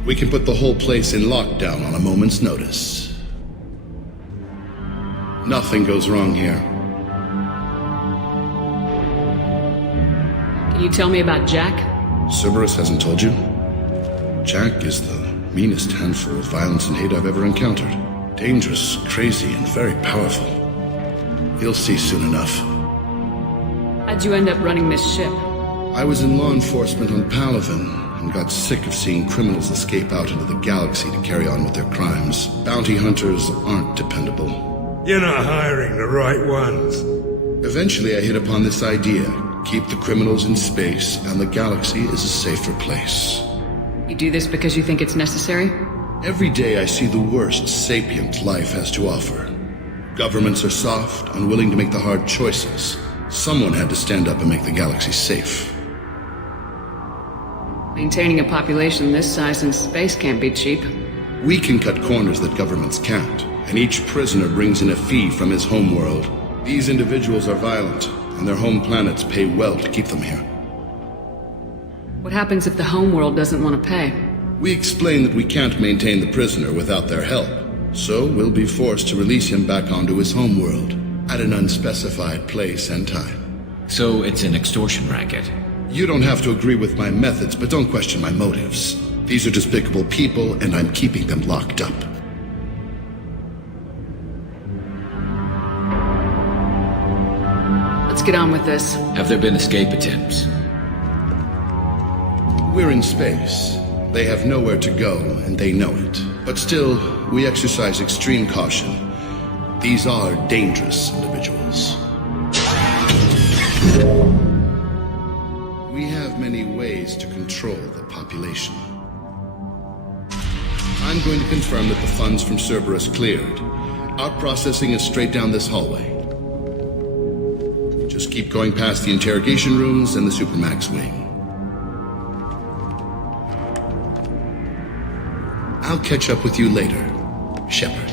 We can put the whole place in lockdown on a moment's notice. Nothing goes wrong here. Can you tell me about Jack? Cerberus hasn't told you? Jack is the meanest handful of violence and hate I've ever encountered. Dangerous, crazy, and very powerful. You'll see soon enough. How'd you end up running this ship? I was in law enforcement on Palaven and got sick of seeing criminals escape out into the galaxy to carry on with their crimes. Bounty hunters aren't dependable. You're not hiring the right ones. Eventually I hit upon this idea. Keep the criminals in space and the galaxy is a safer place. You do this because you think it's necessary? Every day I see the worst sapient life has to offer. Governments are soft, unwilling to make the hard choices. Someone had to stand up and make the galaxy safe. Maintaining a population this size in space can't be cheap. We can cut corners that governments can't, and each prisoner brings in a fee from his homeworld. These individuals are violent, and their home planets pay well to keep them here. What happens if the homeworld doesn't want to pay? We explain that we can't maintain the prisoner without their help, so we'll be forced to release him back onto his homeworld at an unspecified place and time. So it's an extortion racket? You don't have to agree with my methods, but don't question my motives. These are despicable people, and I'm keeping them locked up. Let's get on with this. Have there been escape attempts? We're in space. They have nowhere to go, and they know it. But still, we exercise extreme caution. These are dangerous individuals. We have many ways to control the population. I'm going to confirm that the funds from Cerberus cleared. Our processing is straight down this hallway. Just keep going past the interrogation rooms and the Supermax wing. I'll catch up with you later, Shepard.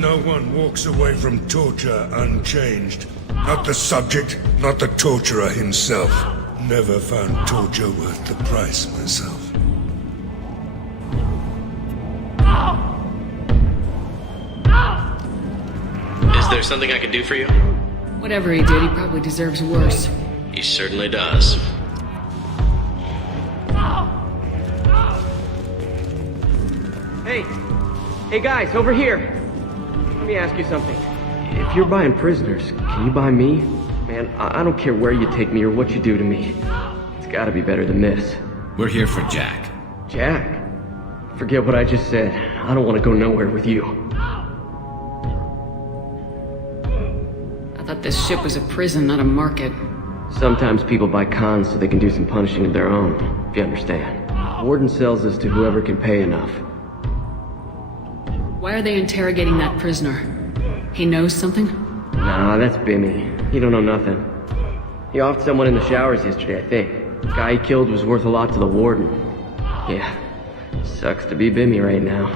No one walks away from torture unchanged. Not the subject, not the torturer himself. Never found torture worth the price myself. Is there something I can do for you? Whatever he did, he probably deserves worse. He certainly does. Hey guys, over here. Let me ask you something. If you're buying prisoners, can you buy me? Man, I don't care where you take me or what you do to me. It's gotta be better than this. We're here for Jack. Jack? Forget what I just said. I don't want to go nowhere with you. I thought this ship was a prison, not a market. Sometimes people buy cons so they can do some punishing of their own, if you understand. Warden sells us to whoever can pay enough. Why are they interrogating that prisoner? He knows something? Nah, that's Bimmy. He don't know nothing. He offed someone in the showers yesterday, I think. The guy he killed was worth a lot to the warden. Yeah, sucks to be Bimmy right now.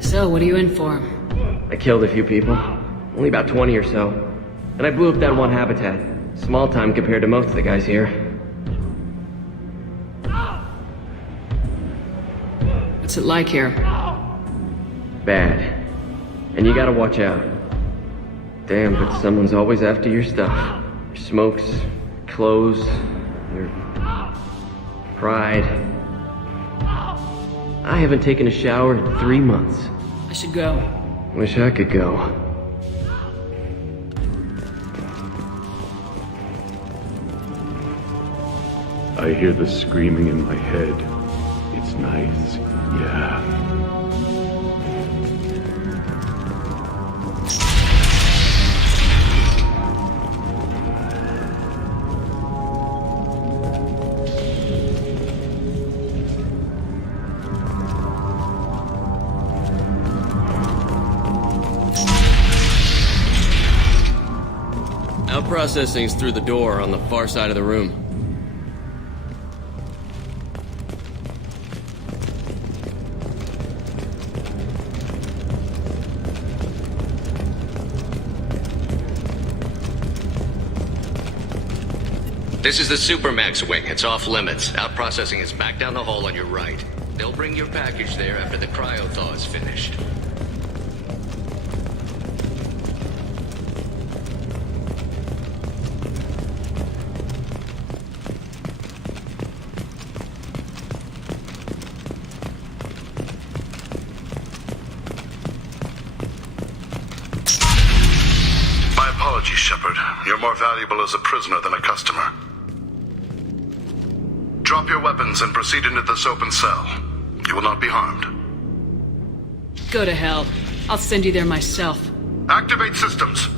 So, what are you in for? I killed a few people. Only about 20 or so. And I blew up that one habitat. Small time compared to most of the guys here. What's it like here? Bad. And you gotta watch out. Damn, but someone's always after your stuff. Your smokes, clothes, your pride. I haven't taken a shower in 3 months. I should go. Wish I could go. I hear the screaming in my head. It's nice, yeah. Our processing's through the door on the far side of the room. This is the Supermax wing. It's off limits. Out processing is back down the hall on your right. They'll bring your package there after the cryo-thaw is finished. My apologies, Shepard. You're more valuable as a prisoner than a customer. Drop your weapons and proceed into this open cell. You will not be harmed. Go to hell. I'll send you there myself. Activate systems.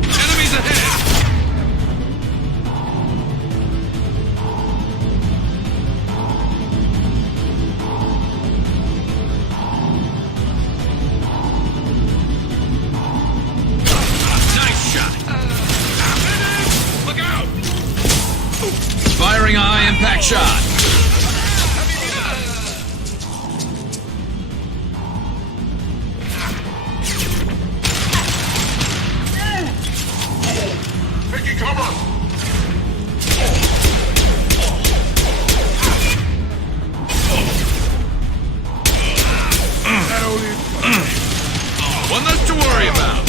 Enemies ahead! Nice shot! Look out! Firing a high-impact shot. Taking cover! One less to worry about.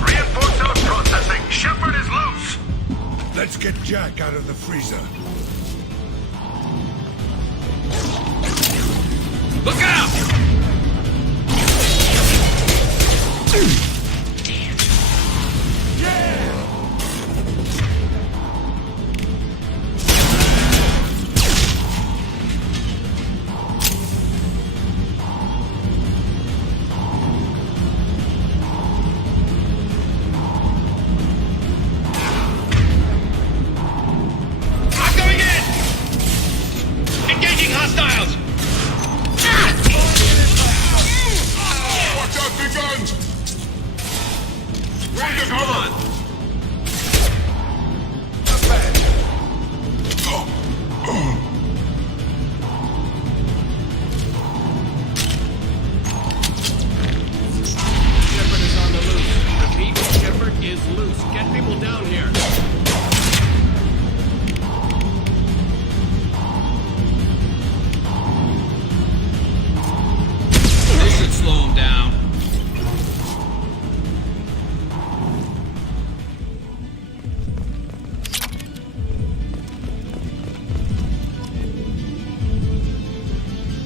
Reinforced out processing. Shepard is loose. Let's get Jack out of the freezer. Look out! I'm going in! Engaging hostiles! Watch out, big guns! Run to cover! Shepard is on the loose. Repeat, Shepard is loose. Get people down here. This should slow him down.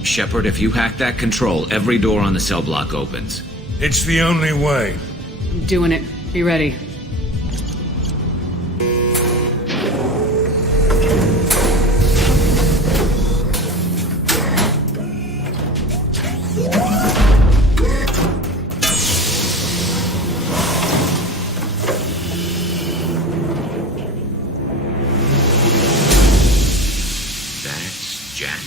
Shepard, if you hack that control, every door on the cell block opens. It's the only way. I'm doing it. Be ready. That's Jack.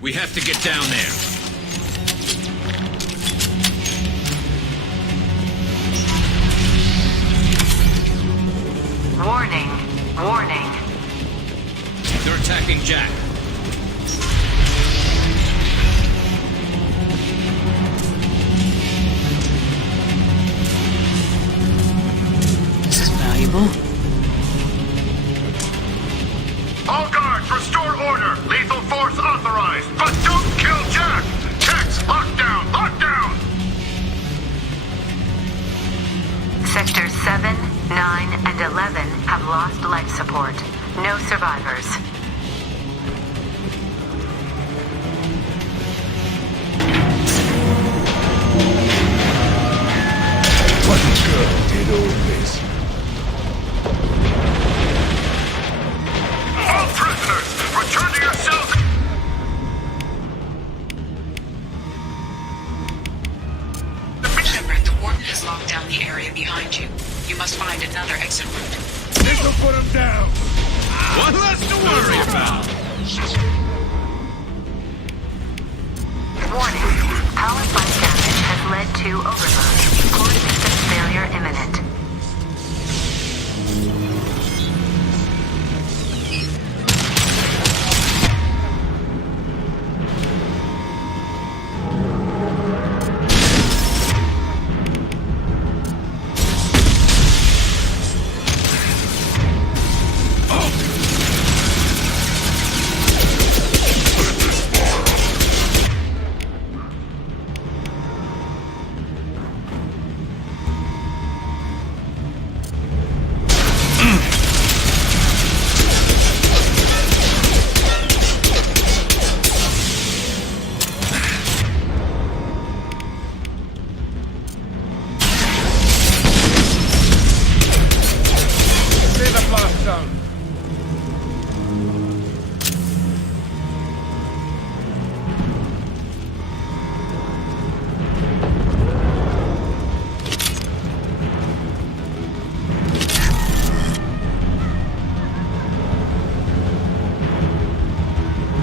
We have to get down there. Warning. Warning. They're attacking Jack. This is valuable. All guards, restore order. Lethal force authorized. 11 have lost life support. No survivors. What a girl did all this. All prisoners, return to your cells. Shepard, the warden has locked down the area behind you. You must find another exit route. This'll put him down. One less to worry about. Warning. Power plant damage has led to overload. Core system failure imminent.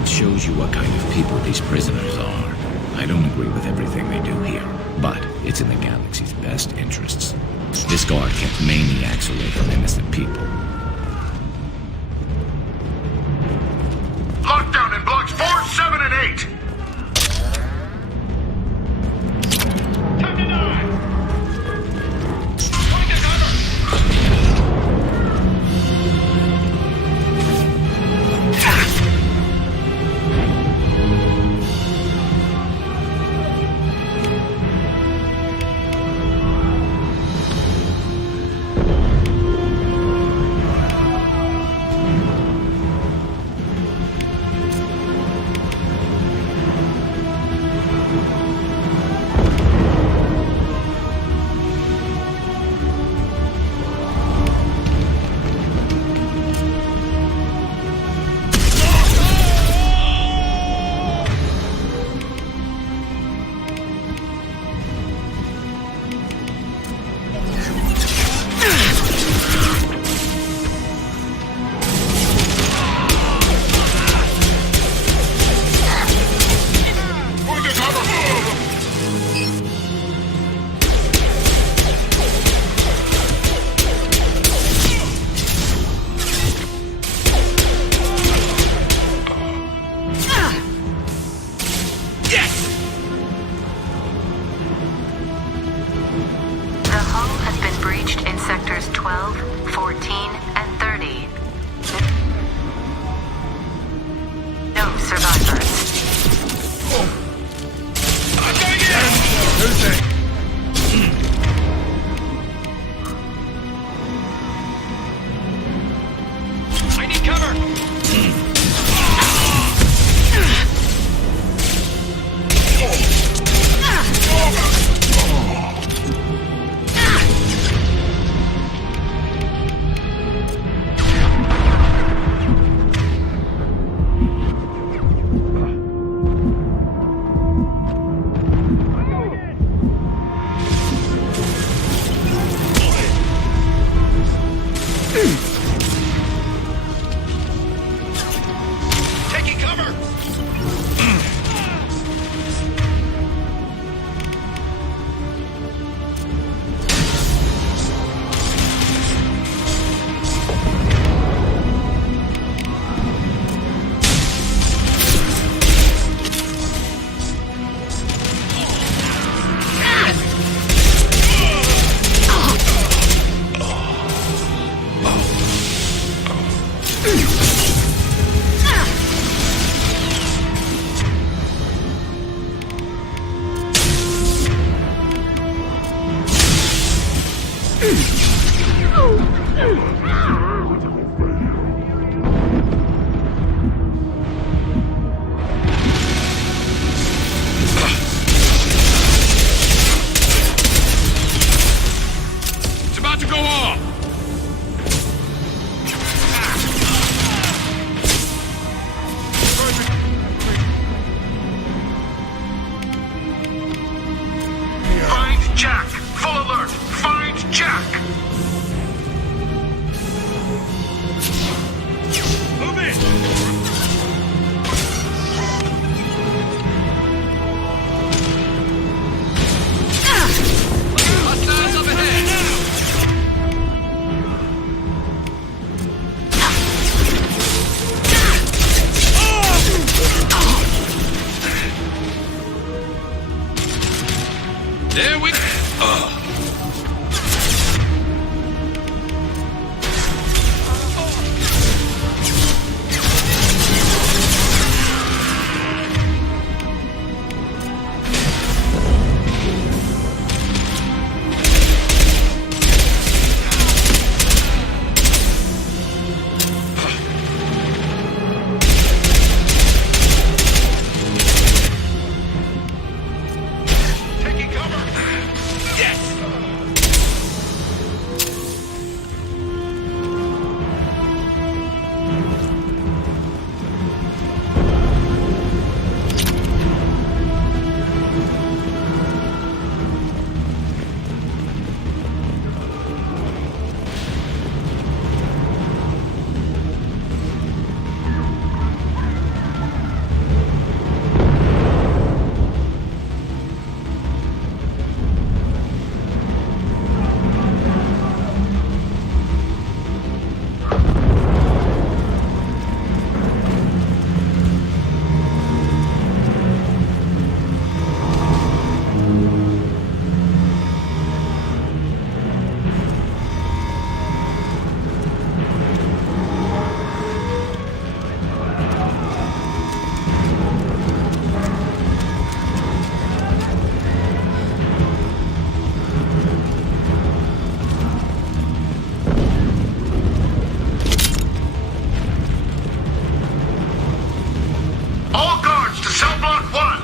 Shows you what kind of people these prisoners are. I don't agree with everything they do here, but it's in the galaxy's best interests. This guard kept maniacs away from innocent people. Lockdown in blocks 4, 7, and 8. Time to die. Find the There we... All guards to cell block 1!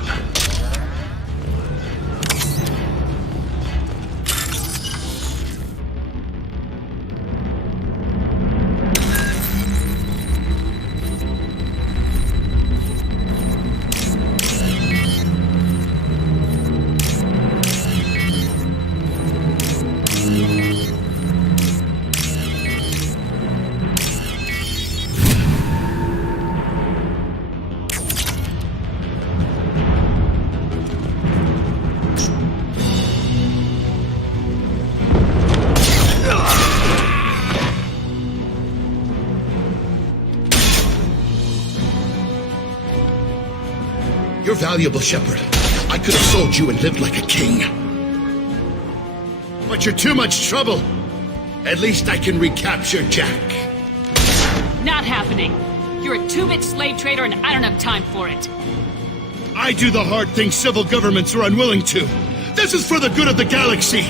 You're valuable, Shepard. I could have sold you and lived like a king. But you're too much trouble. At least I can recapture Jack. Not happening. You're a two-bit slave trader and I don't have time for it. I do the hard things civil governments are unwilling to. This is for the good of the galaxy.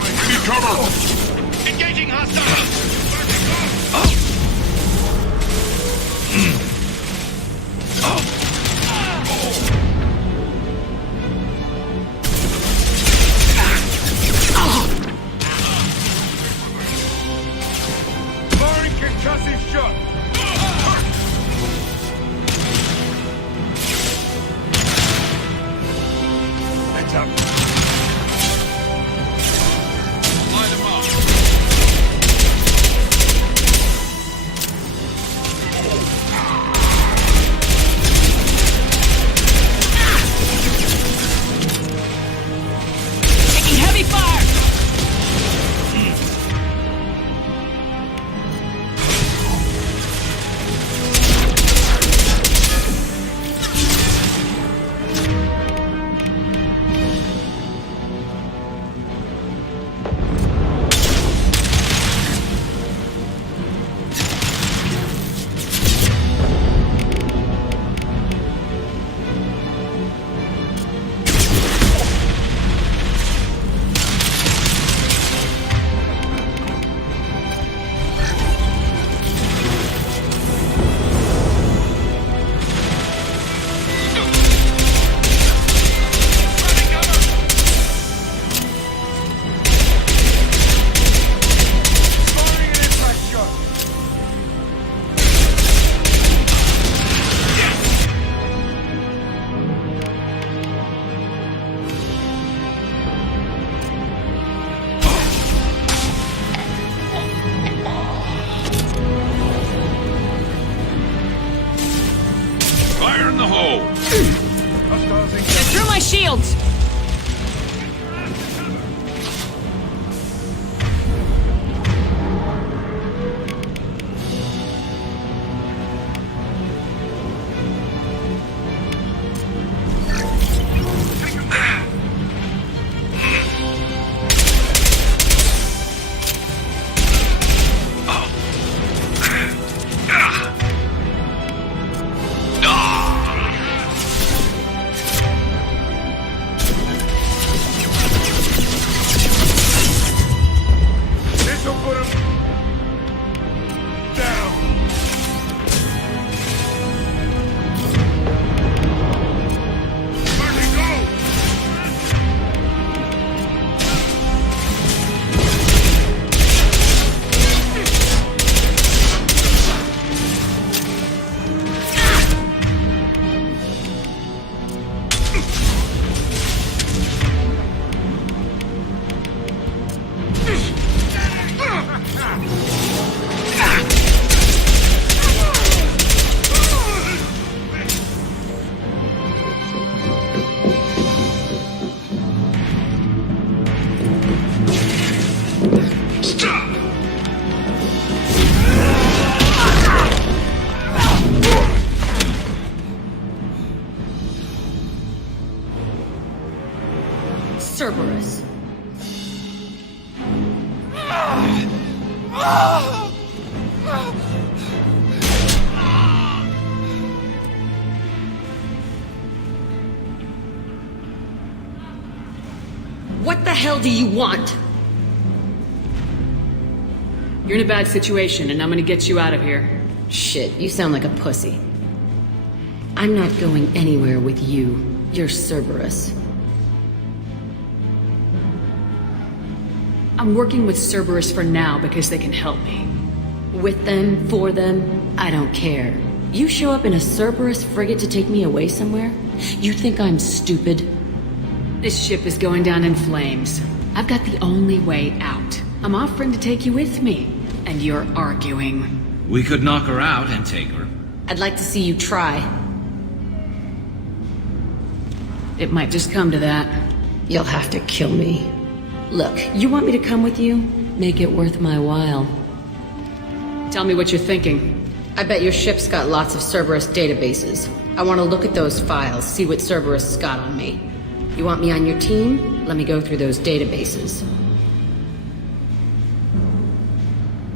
I need cover! Engaging hostile! Firing concussive shot! Heads up. Light him up. hell do you want? You're in a bad situation, and I'm gonna get you out of here. Shit, you sound like a pussy. I'm not going anywhere with you. You're Cerberus. I'm working with Cerberus for now because they can help me. With them, for them, I don't care. You show up in a Cerberus frigate to take me away somewhere? You think I'm stupid? This ship is going down in flames. I've got the only way out. I'm offering to take you with me, and you're arguing. We could knock her out and take her. I'd like to see you try. It might just come to that. You'll have to kill me. Look, you want me to come with you? Make it worth my while. Tell me what you're thinking. I bet your ship's got lots of Cerberus databases. I want to look at those files, see what Cerberus has got on me. You want me on your team? Let me go through those databases.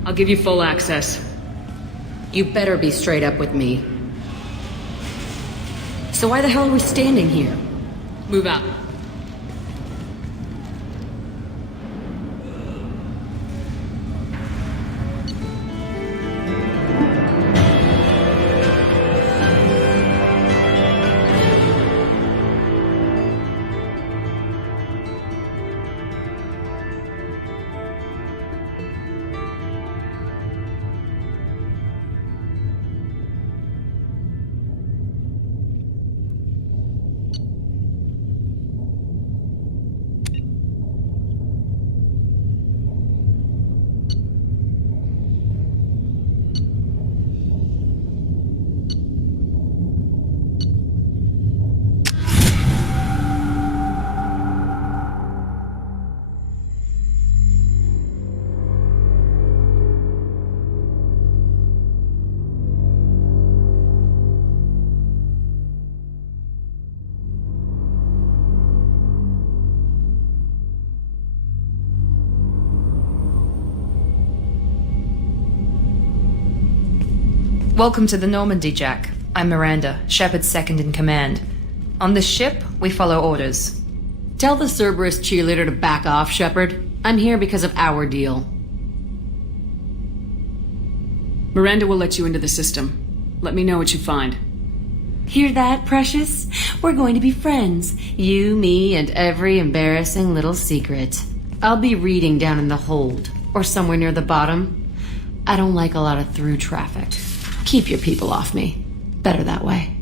I'll give you full access. You better be straight up with me. So why the hell are we standing here? Move out. Welcome to the Normandy, Jack. I'm Miranda, Shepard's second in command. On this ship, we follow orders. Tell the Cerberus cheerleader to back off, Shepard. I'm here because of our deal. Miranda will let you into the system. Let me know what you find. Hear that, Precious? We're going to be friends. You, me, and every embarrassing little secret. I'll be reading down in the hold, or somewhere near the bottom. I don't like a lot of through traffic. Keep your people off me. Better that way.